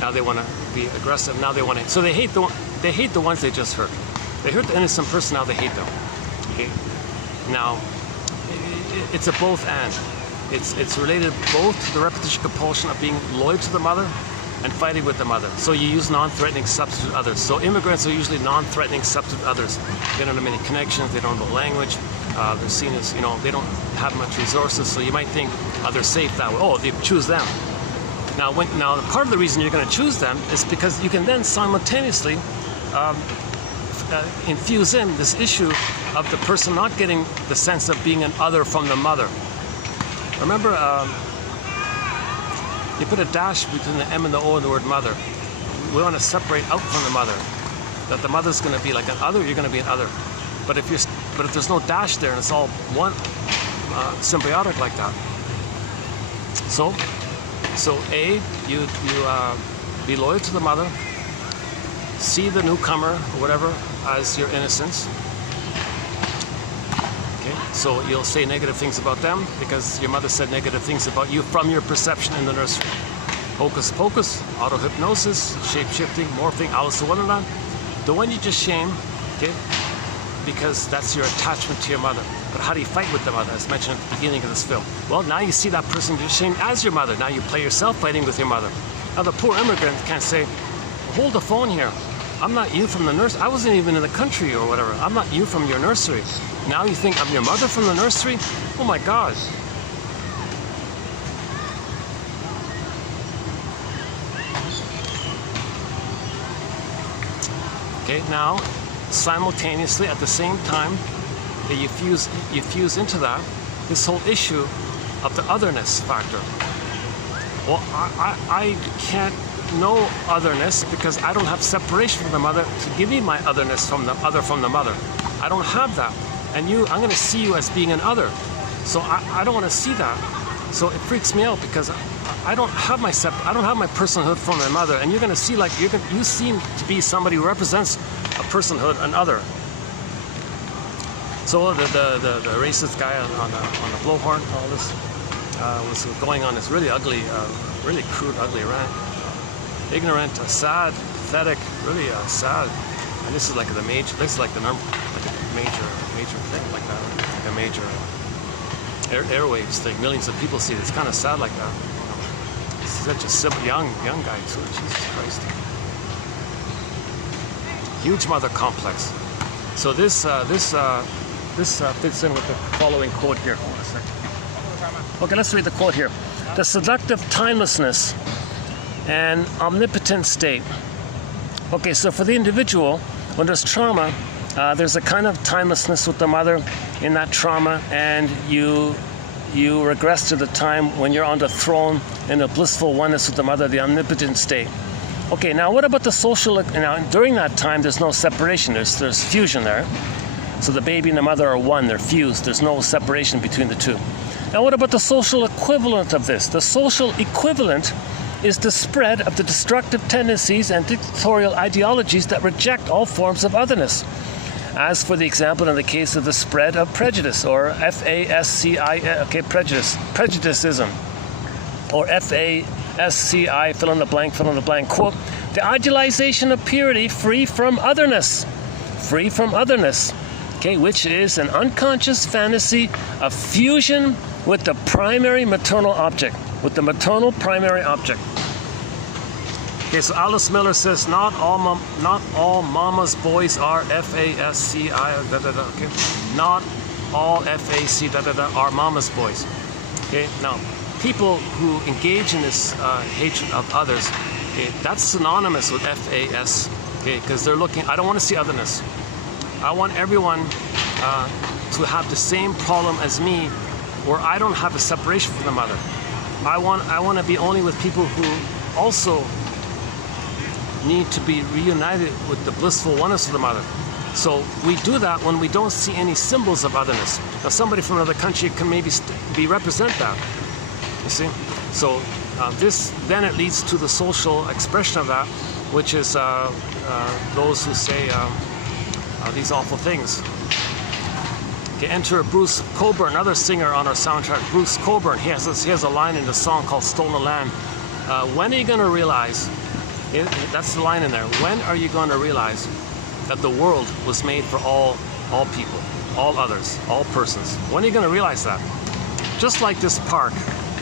Now they want to be aggressive. Now they want to. So they hate the ones they just hurt. They hurt the innocent person. Now they hate them. Okay. Now it's a both and. It's related both to the repetition compulsion of being loyal to the mother and fighting with the mother. So you use non-threatening substitute others. So immigrants are usually non-threatening substitute others. They don't have many connections. They don't know the language. They're seen as, they don't have much resources. So you might think, they're safe that way. Oh, they choose them. Now, part of the reason you're going to choose them is because you can then simultaneously infuse in this issue of the person not getting the sense of being an other from the mother. Remember, you put a dash between the M and the O in the word mother. We want to separate out from the mother. that the mother's going to be like an other, you're going to be an other. But if there's no dash there and it's all one symbiotic like that. So A, you be loyal to the mother, see the newcomer or whatever as your innocence. Okay, so you'll say negative things about them because your mother said negative things about you from your perception in the nursery. Hocus pocus, auto-hypnosis, shape-shifting, morphing, Alice in Wonderland. The one you just shame, okay, because that's your attachment to your mother. But how do you fight with the mother, as mentioned at the beginning of this film? Well, now you see that person you shame as your mother. Now you play yourself fighting with your mother. Now the poor immigrant can't say, hold the phone here. I'm not you from the nursery. I wasn't even in the country or whatever. I'm not you from your nursery. Now you think I'm your mother from the nursery? Oh my God. Okay, now simultaneously at the same time that you fuse into that this whole issue of the otherness factor. Well, I can't know otherness because I don't have separation from the mother to give me my otherness from the other from the mother. I don't have that. And I'm going to see you as being an other. So I don't want to see that. So it freaks me out because I don't have my personhood from my mother, and you're going to see like you seem to be somebody who represents a personhood, an other. So the racist guy on the blowhorn, all this was going on this really ugly, really crude, ugly rant. Ignorant, sad, pathetic, really sad. And this is like the major. This is like the major thing like that, like a major airwaves thing. Millions of people see it. It's kind of sad like that. Such a simple young guy too. Jesus Christ. Huge mother complex. So this fits in with the following quote here. Hold on a second. Okay, let's read the quote here. The seductive timelessness and omnipotent state. Okay, so for the individual, when there's trauma, there's a kind of timelessness with the mother in that trauma, and you regress to the time when you're on the throne in a blissful oneness with the mother, the omnipotent state. Okay, now what about the social? Now during that time, there's no separation. There's fusion there. So the baby and the mother are one. They're fused. There's no separation between the two. Now what about the social equivalent of this? The social equivalent is the spread of the destructive tendencies and dictatorial ideologies that reject all forms of otherness. As for the example in the case of the spread of prejudice, or prejudicism, or FASCI, fill in the blank, quote, the idealization of purity free from otherness, okay, which is an unconscious fantasy of fusion with the primary maternal object, with the maternal primary object. Okay, so Alice Miller says, not all mama's boys are FASCI, okay? Not all FAC, are mama's boys. Okay, now, people who engage in this hatred of others, okay, that's synonymous with FAS, okay, because they're looking, I don't want to see otherness. I want everyone to have the same problem as me, where I don't have a separation from the mother. I want to be only with people who also need to be reunited with the blissful oneness of the mother. So we do that when we don't see any symbols of otherness. Now somebody from another country can maybe represent that, you see? So then it leads to the social expression of that, which is those who say these awful things. Okay, enter Bruce Coburn, another singer on our soundtrack. Bruce Coburn, he has a line in the song called Stolen Land. When are you going to realize, that's the line in there, when are you going to realize that the world was made for all people, all others, all persons? When are you going to realize that? Just like this park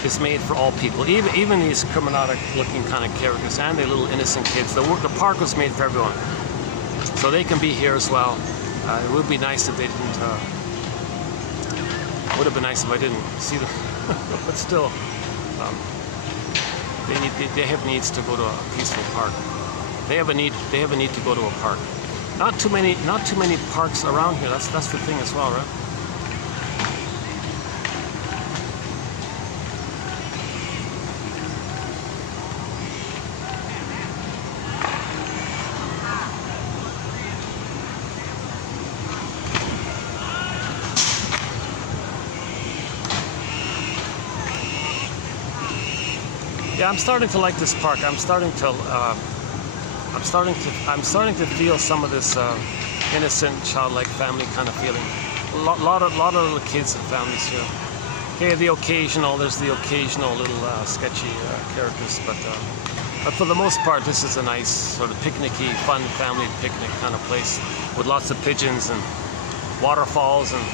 is made for all people, even these criminalic looking kind of characters and the little innocent kids, the park was made for everyone. So they can be here as well. It would be nice if they didn't, would have been nice if I didn't see them, but still, they have needs to go to a peaceful park. They have a need to go to a park. Not too many parks around here. That's the thing as well, right? Yeah, I'm starting to like this park. I'm starting to feel some of this innocent, childlike family kind of feeling. Lot of little kids and families here. Okay, there's the occasional little sketchy characters, but for the most part, this is a nice sort of picnicky, fun family picnic kind of place with lots of pigeons and waterfalls and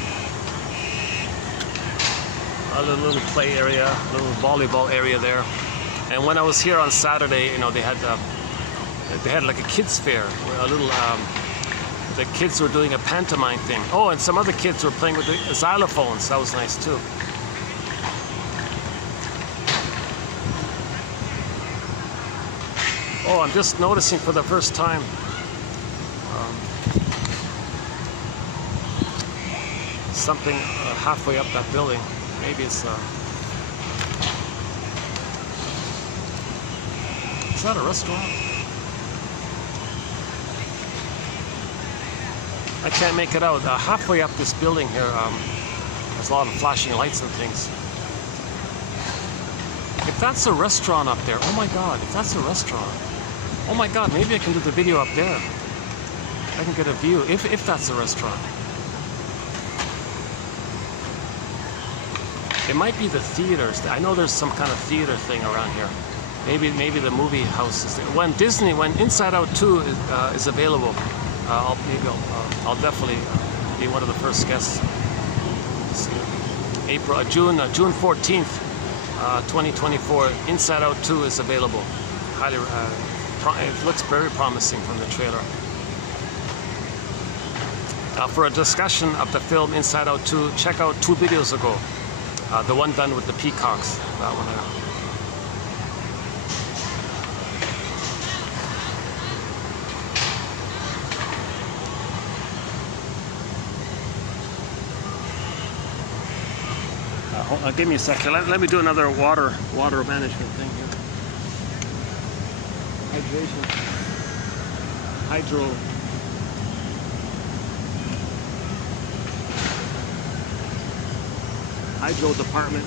a little play area, a little volleyball area there. And when I was here on Saturday, you know, they had like a kids fair, where a little the kids were doing a pantomime thing. Oh, and some other kids were playing with the xylophones. That was nice too. Oh, I'm just noticing for the first time something halfway up that building. Maybe it's is that a restaurant? I can't make it out. Halfway up this building here, there's a lot of flashing lights and things. If that's a restaurant up there, oh my God, if that's a restaurant, oh my God, maybe I can do the video up there. I can get a view, if that's a restaurant. It might be the theaters. I know there's some kind of theater thing around here. Maybe the movie house is there. When Inside Out 2 is available, I'll definitely be one of the first guests. June 14th, 2024. Inside Out 2 is available. Highly, it looks very promising from the trailer. For a discussion of the film Inside Out 2, check out 2 videos ago. The one done with the peacocks. That one. Hold on, give me a second. Let me do another water management thing here. Hydro. Hydro department.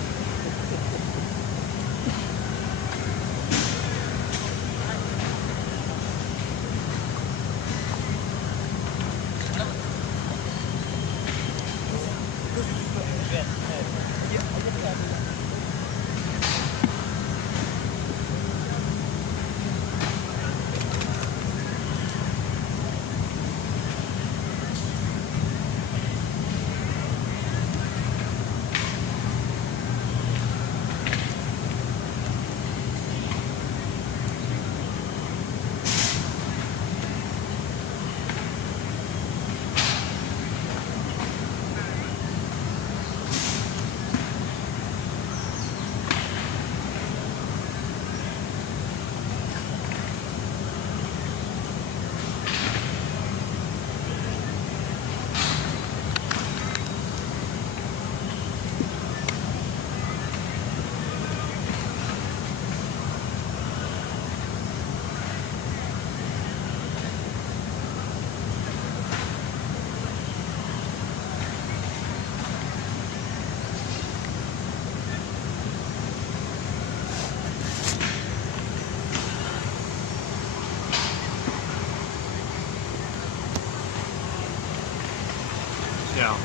Yeah.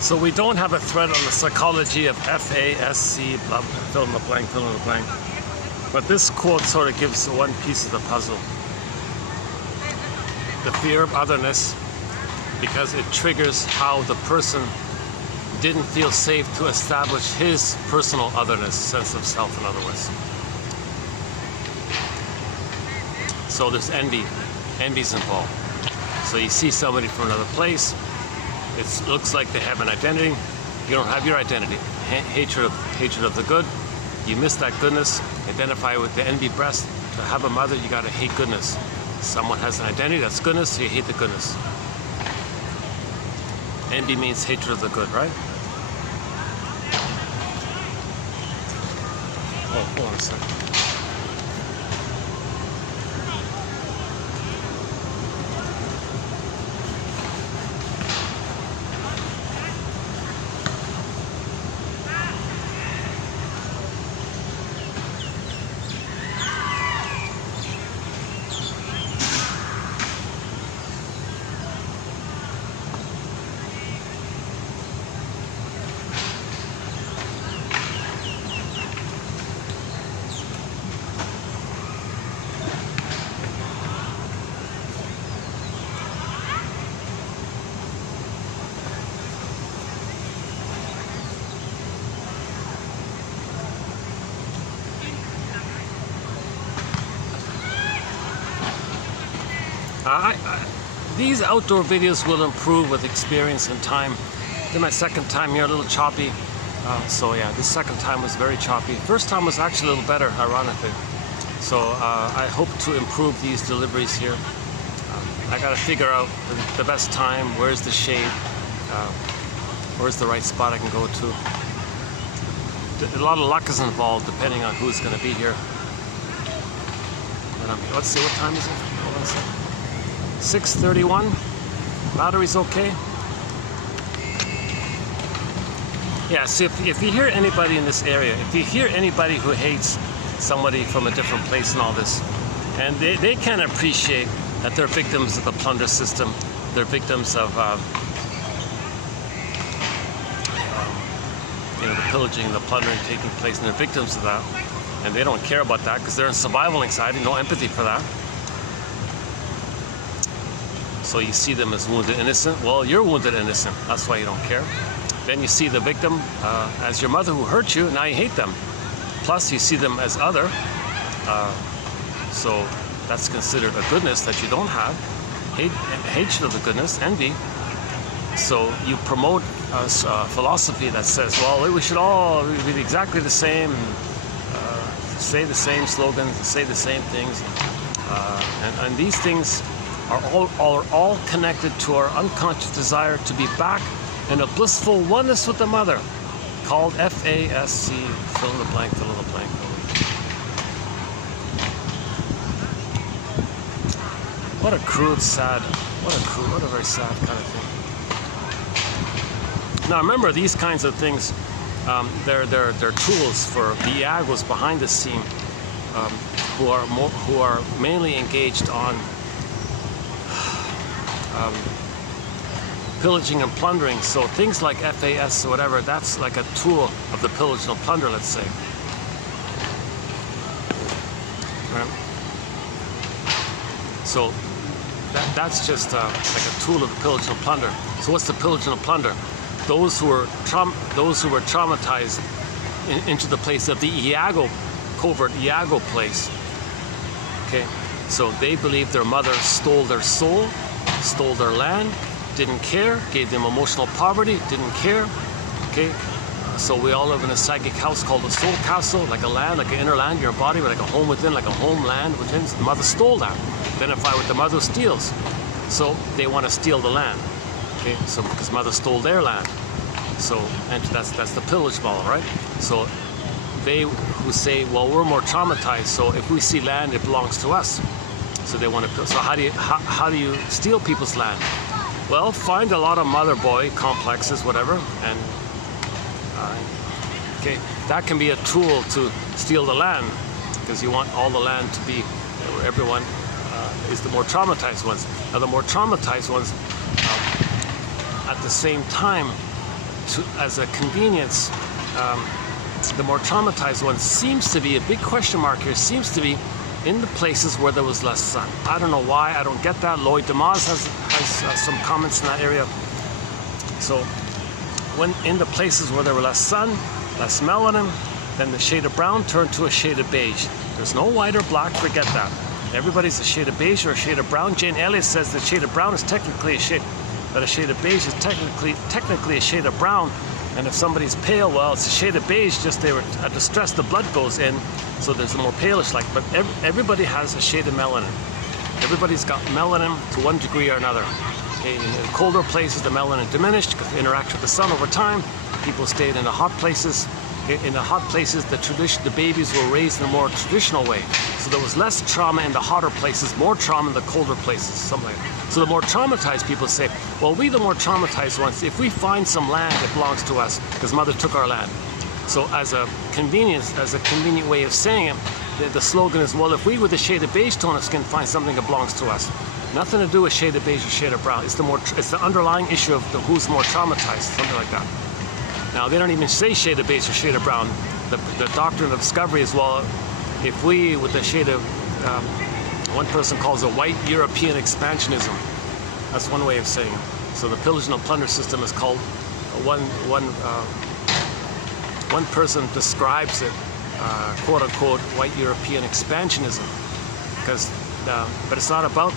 So we don't have a thread on the psychology of FASC, blah, fill in the blank, fill in the blank. But this quote sort of gives one piece of the puzzle. The fear of otherness, because it triggers how the person didn't feel safe to establish his personal otherness, sense of self, in other words. So there's envy. Envy's involved. So you see somebody from another place, it looks like they have an identity. You don't have your identity. Hatred of the good. You miss that goodness. Identify with the envy breast. To have a mother, you gotta hate goodness. Someone has an identity, that's goodness, so you hate the goodness. Envy means hatred of the good, right? Oh, hold on a second. These outdoor videos will improve with experience and time. Then my second time here, a little choppy. So yeah, this second time was very choppy. First time was actually a little better, ironically. So I hope to improve these deliveries here. I gotta figure out the best time, where's the shade, where's the right spot I can go to. A lot of luck is involved depending on who's gonna be here. Let's see, what time is it? Hold on a second. 6:31. Battery's okay. Yeah, so if you hear anybody in this area, if you hear anybody who hates somebody from a different place and all this, and they can't appreciate that they're victims of the plunder system, they're victims of the pillaging and the plundering taking place, and they're victims of that, and they don't care about that because they're in survival anxiety, no empathy for that. So you see them as wounded innocent. Well, you're wounded innocent, that's why you don't care. Then you see the victim as your mother who hurt you, now you hate them. Plus you see them as other, so that's considered a goodness that you don't have. Hatred of the goodness, envy. So you promote a philosophy that says, well, we should all be exactly the same, say the same slogans, say the same things, and these things are all connected to our unconscious desire to be back in a blissful oneness with the mother, called FASC, fill in the blank, fill in the blank. What a crude, sad, what a very sad kind of thing. Now remember, these kinds of things, they're tools for the Iagos behind the scene, who are mainly engaged on pillaging and plundering. So things like FAS or whatever, that's like a tool of the pillage and plunder, let's say. Right? So that's just like a tool of the pillage and plunder. So what's the pillage and plunder? Those who were traumatized into the place of the Iago, covert Iago place. Okay, so they believe their mother stole their soul, stole their land, didn't care, gave them emotional poverty, didn't care. Okay, so we all live in a psychic house called a soul castle, like a land, like an inner land, your body, like a home within, like a homeland within. The mother stole that. Identify with the mother steals. So they want to steal the land. Okay, so because mother stole their land. So, and that's the pillage model, right? So they who say, well, we're more traumatized, so if we see land, it belongs to us. So they want to. So how do you steal people's land? Well, find a lot of mother boy complexes, whatever, and okay, that can be a tool to steal the land, because you want all the land to be where everyone is the more traumatized ones. Now the more traumatized ones, at the same time, as a convenience, the more traumatized ones seems to be, a big question mark here, seems to be in the places where there was less sun. I don't know why, I don't get that. Lloyd DeMaz has some comments in that area. So when in the places where there were less sun, less melanin, then the shade of brown turned to a shade of beige. There's no white or black, forget that. Everybody's a shade of beige or a shade of brown. Jane Elliott says that shade of brown is technically a shade, that a shade of beige is technically a shade of brown. And if somebody's pale, well, it's a shade of beige, just they were at distress, the blood goes in, so there's a more palish like. But everybody has a shade of melanin. Everybody's got melanin to one degree or another. Okay, in colder places, the melanin diminished because they interact with the sun over time. People stayed in the hot places. Okay, in the hot places, the babies were raised in a more traditional way. So there was less trauma in the hotter places, more trauma in the colder places, something like that. So the more traumatized people say, well, we the more traumatized ones, if we find some land, it belongs to us because mother took our land. So as a convenient way of saying it, the slogan is, well, if we with a shade of beige tone of skin find something that belongs to us. Nothing to do with shade of beige or shade of brown. It's the underlying issue of who's more traumatized, something like that. Now, they don't even say shade of beige or shade of brown. The doctrine of discovery is, well, if we with a shade of, one person calls it white European expansionism. That's one way of saying it. So the pillage and plunder system is called, one person describes it, quote unquote, white European expansionism. Because, but it's not about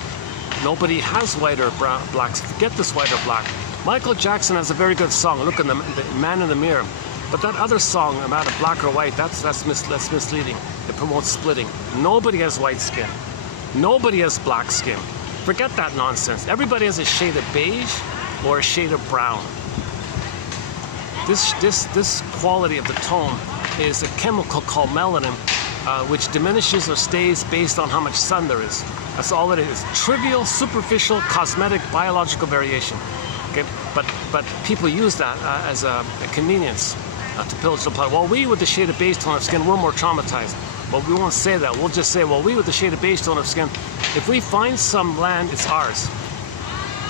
Nobody has white or brown, blacks. Forget this white or black. Michael Jackson has a very good song. Look at the Man in the Mirror. But that other song, no matter black or white, that's misleading. It promotes splitting. Nobody has white skin. Nobody has black skin. Forget that nonsense. Everybody has a shade of beige or a shade of brown. This quality of the tone is a chemical called melanin, which diminishes or stays based on how much sun there is. That's all it is. Trivial, superficial, cosmetic, biological variation. Okay, but people use that as a convenience to pillage the plot. Well, we with the shade of beige tone of skin, we're more traumatized. But we won't say that. We'll just say, well, we with the shade of beige tone of skin, if we find some land, it's ours.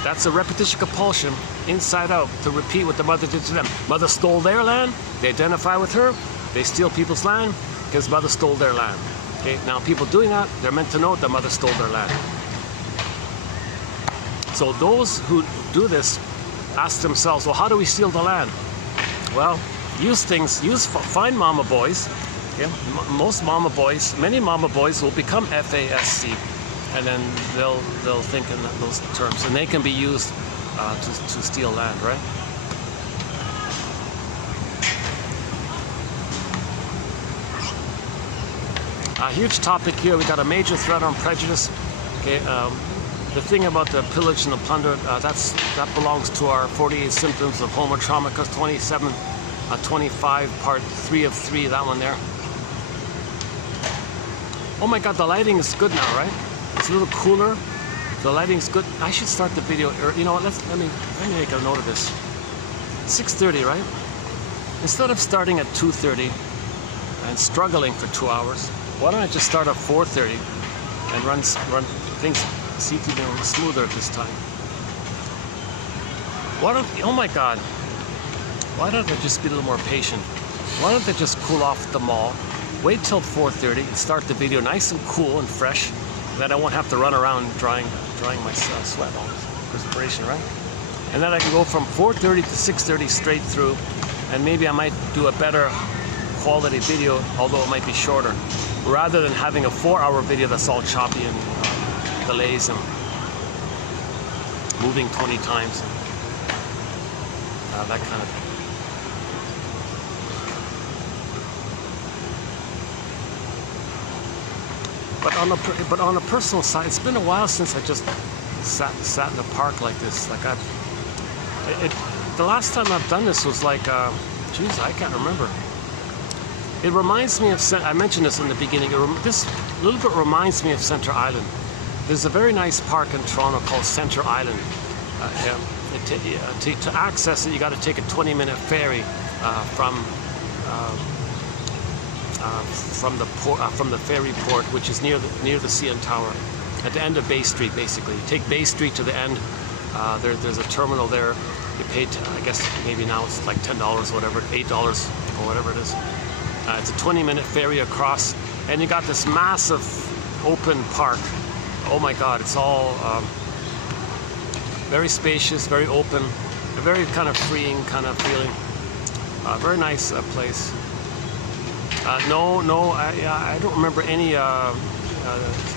That's a repetition compulsion, inside out, to repeat what the mother did to them. Mother stole their land, they identify with her, they steal people's land because mother stole their land. Okay, now people doing that, they're meant to know that mother stole their land. So those who do this ask themselves, well, how do we steal the land? Well, find mama boys. Okay? Many mama boys will become FASC, and then they'll think in those terms, and they can be used to steal land, right? A huge topic here. We got a major threat on prejudice. Okay, the thing about the pillage and the plunder, that belongs to our 48 symptoms of Homo Traumacus 25, part 3 of 3. That one there. Oh my God, the lighting is good now, right? It's a little cooler. The lighting's good. I should start the video. You know what? Let me make a note of this. 6:30, right? Instead of starting at 2:30 and struggling for 2 hours, why don't I just start at 4:30 and run things, see if you can smoother this time. Oh my God. Why don't they just be a little more patient? Why don't they just cool off the mall? Wait till 4:30 and start the video nice and cool and fresh. Then I won't have to run around drying my sweat, all this perspiration, right? And then I can go from 4:30 to 6:30 straight through, and maybe I might do a better quality video, although it might be shorter, rather than having a 4-hour video that's all choppy and delays and moving 20 times, that kind of thing. But on a personal side, it's been a while since I just sat in a park like this. Like the last time I've done this was like, geez, I can't remember. It reminds me of, I mentioned this in the beginning, this little bit reminds me of Center Island. There's a very nice park in Toronto called Center Island. To access it, you got to take a 20-minute ferry from the ferry port, which is near the CN Tower, at the end of Bay Street. Basically, you take Bay Street to the end. There's a terminal there. You pay, I guess maybe now it's like $10 or whatever, $8 or whatever it is. It's a 20-minute ferry across, and you got this massive open park. Oh my God, it's all very spacious, very open, a very kind of freeing kind of feeling. Very nice place. I don't remember any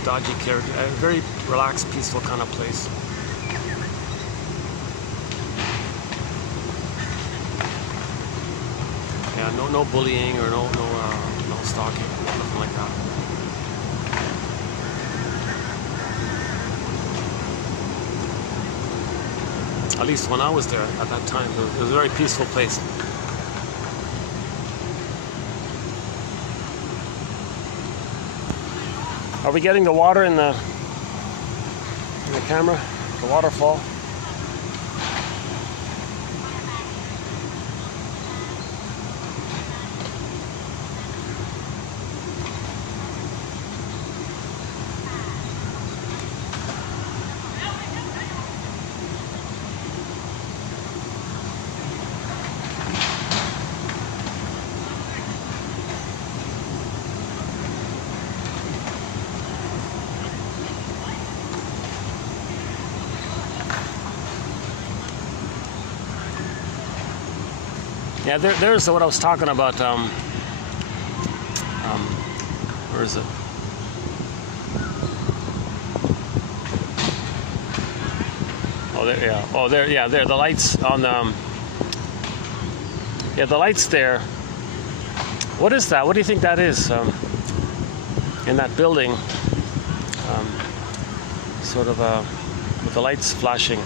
dodgy character. A very relaxed, peaceful kind of place. Yeah, no bullying or no stalking, nothing like that. At least when I was there at that time, it was a very peaceful place. Are we getting the water in the camera? The waterfall? Yeah, there's what I was talking about. Where is it? there, yeah. Oh, there, yeah. There, the lights on the. Yeah, the lights there. What is that? What do you think that is? In that building, sort of with the lights flashing.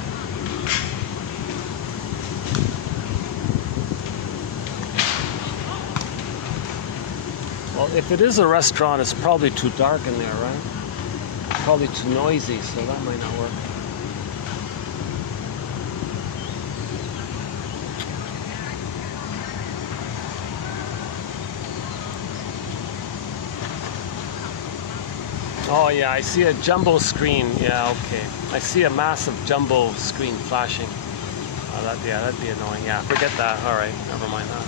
Well, if it is a restaurant, it's probably too dark in there, right? Probably too noisy, so that might not work. Oh yeah, I see a jumbo screen. Yeah, okay. I see a massive jumbo screen flashing. That'd be annoying. Yeah, forget that. All right, never mind that.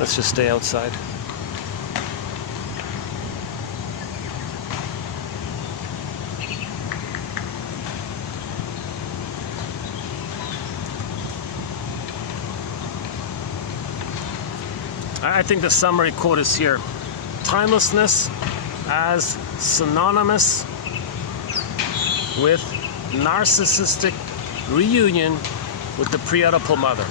Let's just stay outside. I think the summary quote is here. Timelessness as synonymous with narcissistic reunion with the pre-Oedipal mother.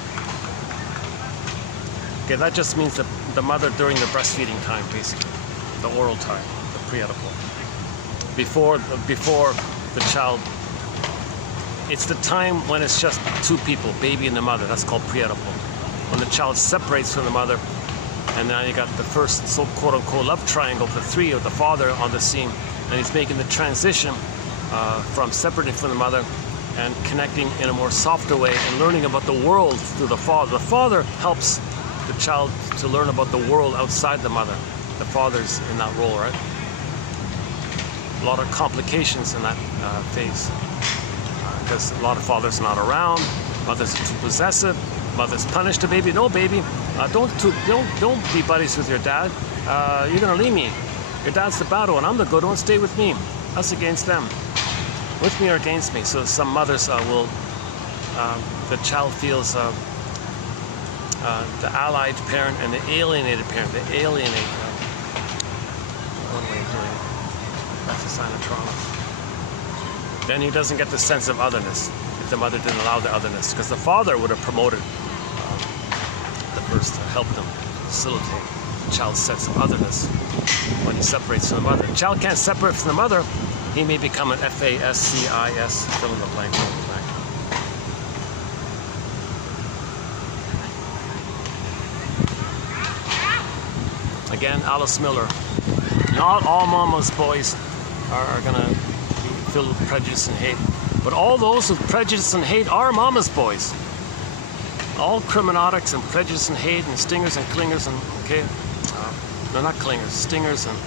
Okay, that just means the mother during the breastfeeding time, basically. The oral time, the pre-Oedipal. Before the child. It's the time when it's just two people, baby and the mother. That's called pre-Oedipal. When the child separates from the mother, and now you got the first so quote-unquote love triangle, the three of the father on the scene, and he's making the transition from separating from the mother and connecting in a more softer way and learning about the world through the father. The father helps the child to learn about the world outside the mother. The father's in that role, right? A lot of complications in that phase because a lot of fathers are not around, mothers are too possessive. Mother's punished the baby. No, baby, don't be buddies with your dad. You're gonna leave me. Your dad's the bad one. I'm the good one. Stay with me. Us against them. With me or against me. So some mothers will. The child feels the allied parent and the alienated parent. They alienate. One way of doing it. That's a sign of trauma. Then he doesn't get the sense of otherness. If the mother didn't allow the otherness, because the father would have promoted the first to help them facilitate the child's sense of otherness when he separates from the mother. The child can't separate from the mother, he may become an FASCIS, fill in the blank. Again, Alice Miller. Not all mama's boys are gonna be filled with prejudice and hate. But all those with prejudice and hate are mama's boys. All criminatics and prejudice and hate and stingers and clingers and, okay, no, not clingers, stingers and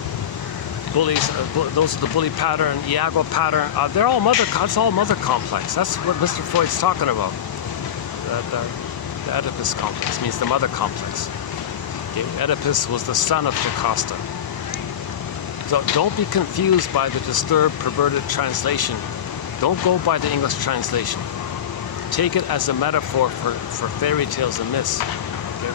bullies, those are the bully pattern, Iago pattern, they're all it's all mother complex. That's what Mr. Freud's talking about. The Oedipus complex means the mother complex. Okay, Oedipus was the son of Jocasta. So don't be confused by the disturbed, perverted translation. Don't go by the English translation. Take it as a metaphor for fairy tales and myths. Okay?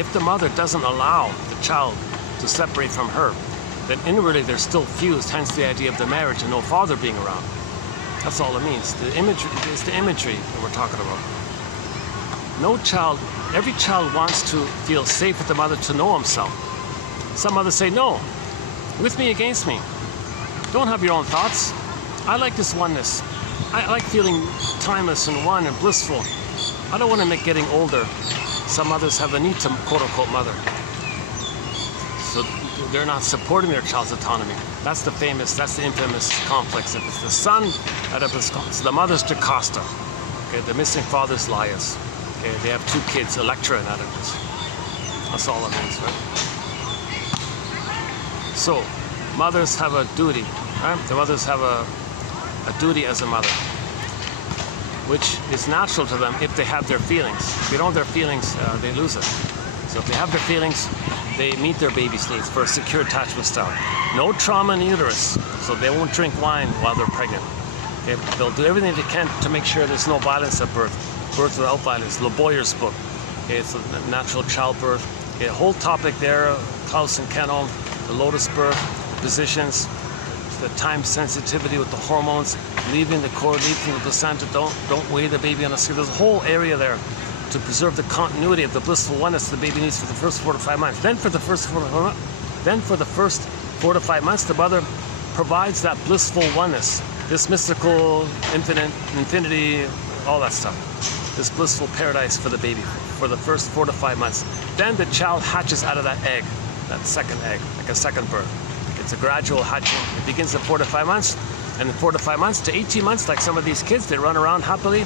If the mother doesn't allow the child to separate from her, then inwardly they're still fused, hence the idea of the marriage and no father being around. That's all it means. The imagery, it's the imagery that we're talking about. Every child wants to feel safe with the mother to know himself. Some mothers say, no, with me, against me. Don't have your own thoughts. I like this oneness. I like feeling timeless and one and blissful. I don't want to make getting older. Some mothers have a need to quote-unquote mother. So they're not supporting their child's autonomy. That's the infamous complex. If it's the son, Oedipus complex. So the mother's Jocasta. Okay, the missing father's Laius. Okay, they have two kids, Electra and Oedipus. That's all it means, right? So, mothers have a duty, right? The mothers have a duty as a mother, which is natural to them if they have their feelings. If they don't have their feelings, they lose it. So if they have their feelings, they meet their baby's needs for a secure attachment style. No trauma in the uterus, so they won't drink wine while they're pregnant. Okay? They'll do everything they can to make sure there's no violence at birth. Birth without violence, Le Boyer's book. Okay, it's a natural childbirth. Okay, a whole topic there, Klaus and Kenno, the lotus birth, positions, the time sensitivity with the hormones, leaving the cord, leaving the placenta. Don't weigh the baby on a scale. There's a whole area there to preserve the continuity of the blissful oneness the baby needs for the first 4 to 5 months. Then for the first 4 to 5 months, the mother provides that blissful oneness, this mystical infinity, all that stuff, this blissful paradise for the baby for the first 4 to 5 months. Then the child hatches out of that egg, that second egg, like a second birth. It's a gradual hatching. It begins at 4 to 5 months, and in 4 to 5 months to 18 months, like some of these kids, they run around happily.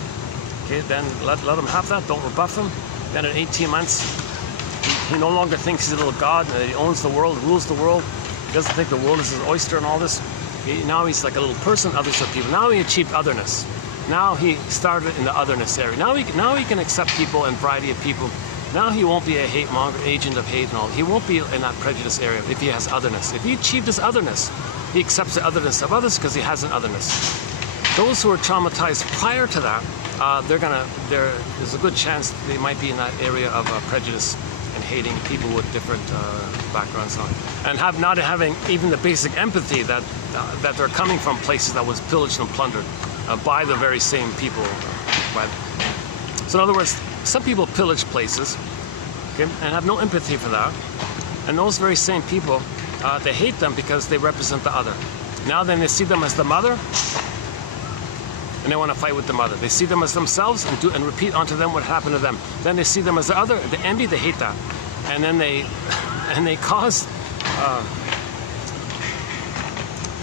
Okay, then let them have that. Don't rebuff them. Then at 18 months, he no longer thinks he's a little god. He owns the world, rules the world. He doesn't think the world is his oyster and all this. Now he's like a little person. Others are people. Now he achieved otherness. Now he started in the otherness area. Now he can accept people and variety of people. Now he won't be a hate monger, agent of hate and all. He won't be in that prejudice area if he has otherness. If he achieved his otherness, he accepts the otherness of others because he has an otherness. Those who are traumatized prior to that, there's a good chance they might be in that area of prejudice and hating people with different backgrounds on, and not having even the basic empathy that they're coming from places that was pillaged and plundered by the very same people. So in other words, some people pillage places, okay, and have no empathy for that, and those very same people, they hate them because they represent the other. Now then they see them as the mother, and they want to fight with the mother. They see them as themselves and repeat onto them what happened to them. Then they see them as the other, they envy, they hate that, and then they cause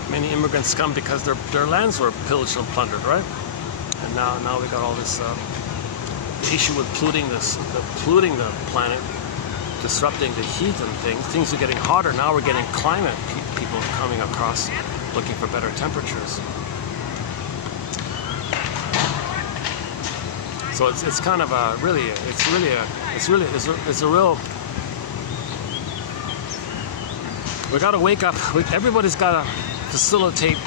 many immigrants scum because their lands were pillaged and plundered, right? And now we got all this the issue with polluting the planet, disrupting the heat and things. Things are getting hotter. Now we're getting climate people coming across looking for better temperatures. So it's kind of a really we got to wake up. Everybody's got to facilitate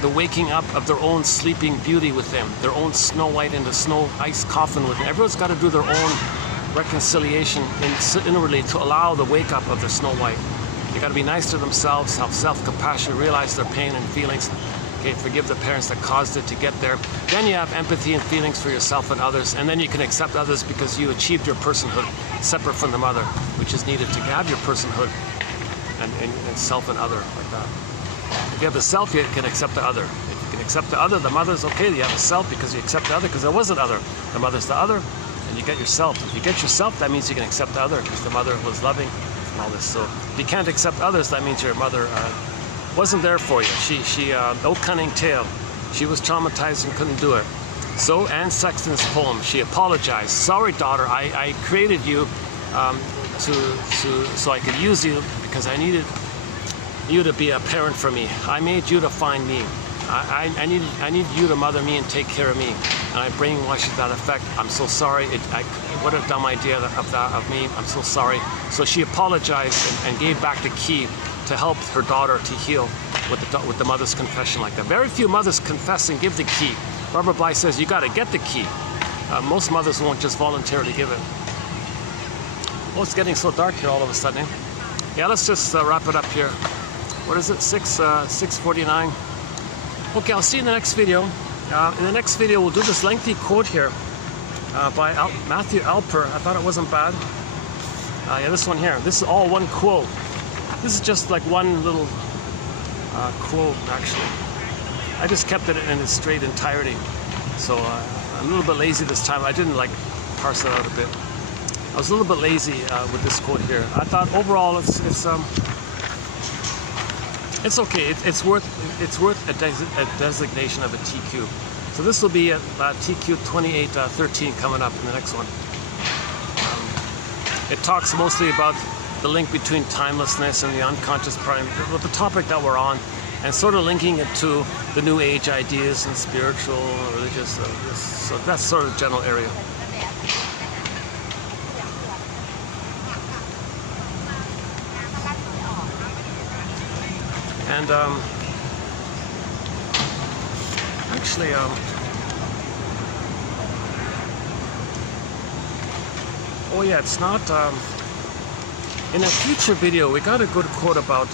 the waking up of their own sleeping beauty with them, their own Snow White in the snow ice coffin with them. Everyone's got to do their own reconciliation inwardly to allow the wake up of their Snow White. They got to be nice to themselves, have self-compassion, realize their pain and feelings. Okay, forgive the parents that caused it to get there. Then you have empathy and feelings for yourself and others, and then you can accept others because you achieved your personhood separate from the mother, which is needed to have your personhood and self and other like that. If you have the self, you can accept the other. If you can accept the other, the mother's okay. You have a self because you accept the other because there was an other. The mother's the other, and you get yourself. If you get yourself, that means you can accept the other because the mother was loving and all this. So if you can't accept others, that means your mother wasn't there for you. She no cunning tale. She was traumatized and couldn't do it. So Anne Sexton's poem, she apologized. Sorry, daughter, I created you so I could use you because I needed you to be a parent for me. I made you to find me. I need you to mother me and take care of me. And I brainwashed you to that effect. I'm so sorry. What a dumb idea of me. I'm so sorry. So she apologized and gave back the key to help her daughter to heal with the mother's confession like that. Very few mothers confess and give the key. Barbara Bly says you got to get the key. Most mothers won't just voluntarily give it. Oh, it's getting so dark here all of a sudden. Yeah, let's just wrap it up here. What is it? 6:49. Okay, I'll see you in the next video. In the next video, we'll do this lengthy quote here by Matthew Alper. I thought it wasn't bad. Yeah, this one here. This is all one quote. This is just like one little quote, actually. I just kept it in its straight entirety. So I'm a little bit lazy this time. I didn't like parse it out a bit. I was a little bit lazy with this quote here. I thought overall it's okay. It's worth a designation of a TQ. So this will be a TQ 2813 coming up in the next one. It talks mostly about the link between timelessness and the unconscious prime, with the topic that we're on, and sort of linking it to the New Age ideas and spiritual, religious. So that's sort of the general area. And actually, oh yeah, it's not. In a future video, we got a good quote about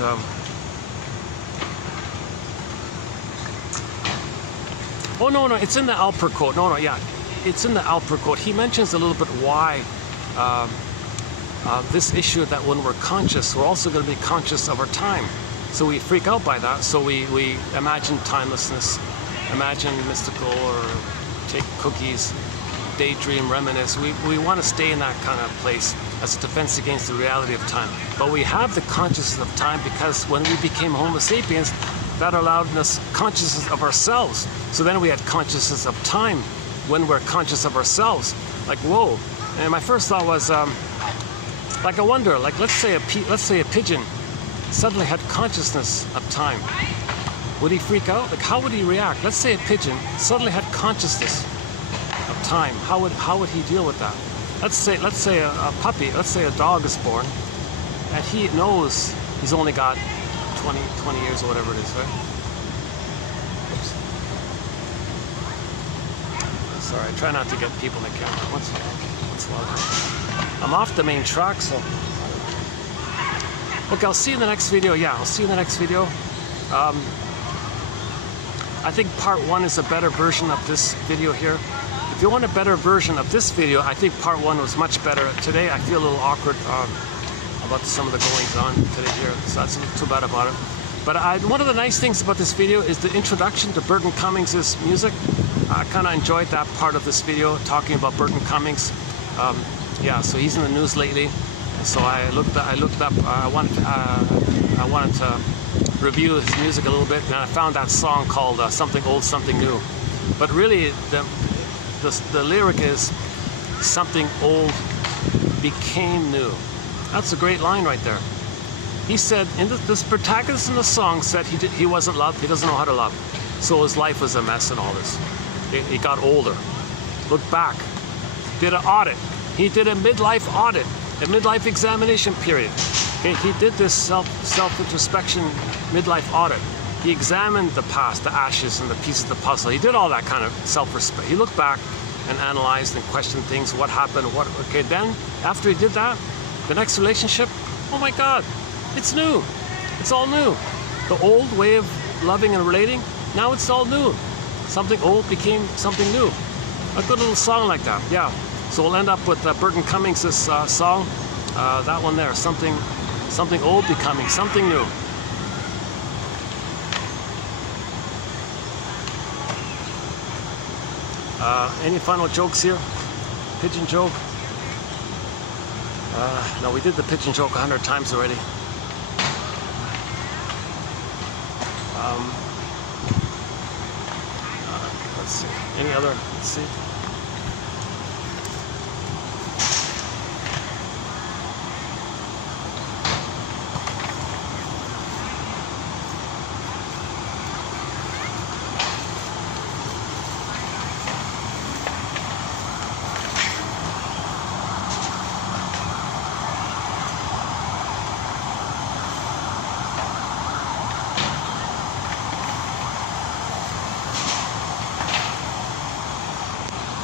Oh, no, it's in the Alper quote. No, yeah, it's in the Alper quote. He mentions a little bit why this issue that when we're conscious, we're also going to be conscious of our time. So we freak out by that. So we imagine timelessness, imagine mystical, or take cookies, daydream, reminisce. We want to stay in that kind of place as a defense against the reality of time. But we have the consciousness of time because when we became Homo sapiens, that allowed us consciousness of ourselves. So then we had consciousness of time when we're conscious of ourselves. Like, whoa. And my first thought was, like, I wonder, like, let's say a pigeon suddenly had consciousness of time. Would he freak out? Like, how would he react? Let's say a pigeon suddenly had consciousness of time. How would he deal with that? Let's say a puppy, let's say a dog is born, and he knows he's only got 20 years or whatever it is, right? Oops. Sorry, I try not to get people in the camera. What's wrong? I'm off the main track, so. Okay, I'll see you in the next video. Yeah, I'll see you in the next video. I think part 1 is a better version of this video here. If you want a better version of this video, I think part 1 was much better. Today I feel a little awkward about some of the goings on today here, so that's not too bad about it. But one of the nice things about this video is the introduction to Burton Cummings' music. I kind of enjoyed that part of this video, talking about Burton Cummings. Yeah, so he's in the news lately. So I looked up. I wanted to review his music a little bit, and I found that song called "Something Old, Something New." But really, the lyric is "Something old became new." That's a great line right there. He said, this protagonist in the song said he wasn't loved. He doesn't know how to love, so his life was a mess and all this. He got older. Looked back. Did an audit. He did a midlife audit. A midlife examination period. Okay, he did this self-introspection midlife audit. He examined the past, the ashes, and the pieces of the puzzle. He did all that kind of self-respect. He looked back and analyzed and questioned things. What happened? Okay, then after he did that, the next relationship, oh my God, it's new. It's all new. The old way of loving and relating, now it's all new. Something old became something new. A good little song like that, yeah. So we'll end up with Burton Cummings' song, that one there, something old becoming something new. Any final jokes here? Pigeon joke? No, we did the pigeon joke 100 times already. Let's see. Any other? Let's see.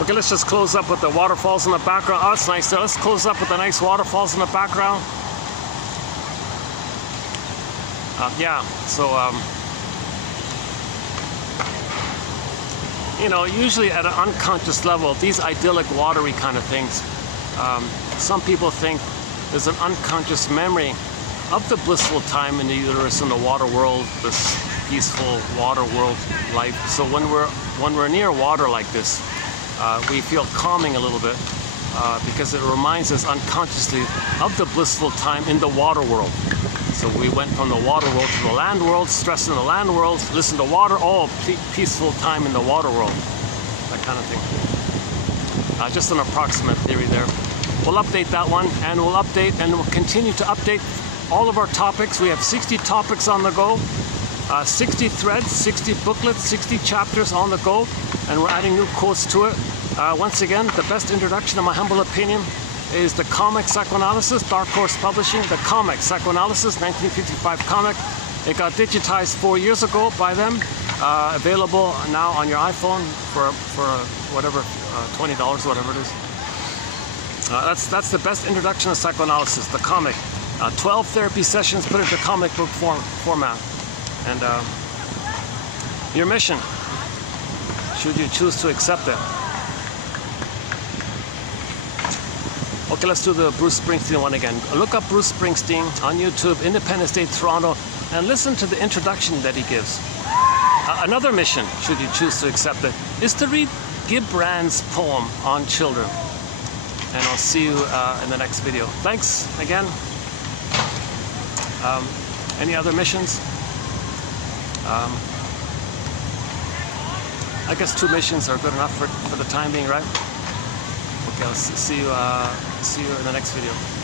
Okay, let's just close up with the waterfalls in the background. Oh, that's nice there. Let's close up with the nice waterfalls in the background. Yeah, so, you know, usually at an unconscious level, these idyllic, watery kind of things, some people think there's an unconscious memory of the blissful time in the uterus in the water world, this peaceful water world life. So when we're near water like this, we feel calming a little bit because it reminds us unconsciously of the blissful time in the water world. So we went from the water world to the land world, stress in the land world, listen to water, oh, peaceful time in the water world, that kind of thing. Just an approximate theory there. We'll update that one, and we'll continue to update all of our topics. We have 60 topics on the go, 60 threads, 60 booklets, 60 chapters on the go, and we're adding new quotes to it. Once again, the best introduction, in my humble opinion, is the comic Psychoanalysis, Dark Horse Publishing, the comic Psychoanalysis, 1955 comic. It got digitized 4 years ago by them, available now on your iPhone for whatever, $20, whatever it is. That's the best introduction of psychoanalysis, the comic. 12 therapy sessions put into comic book format. And your mission, should you choose to accept it. Okay, let's do the Bruce Springsteen one again. Look up Bruce Springsteen on YouTube, Independence Day, Toronto, and listen to the introduction that he gives. Another mission, should you choose to accept it, is to read Gib Brand's poem on children. And I'll see you in the next video. Thanks again. Any other missions? I guess 2 missions are good enough for the time being, right? Okay, I'll see you in the next video.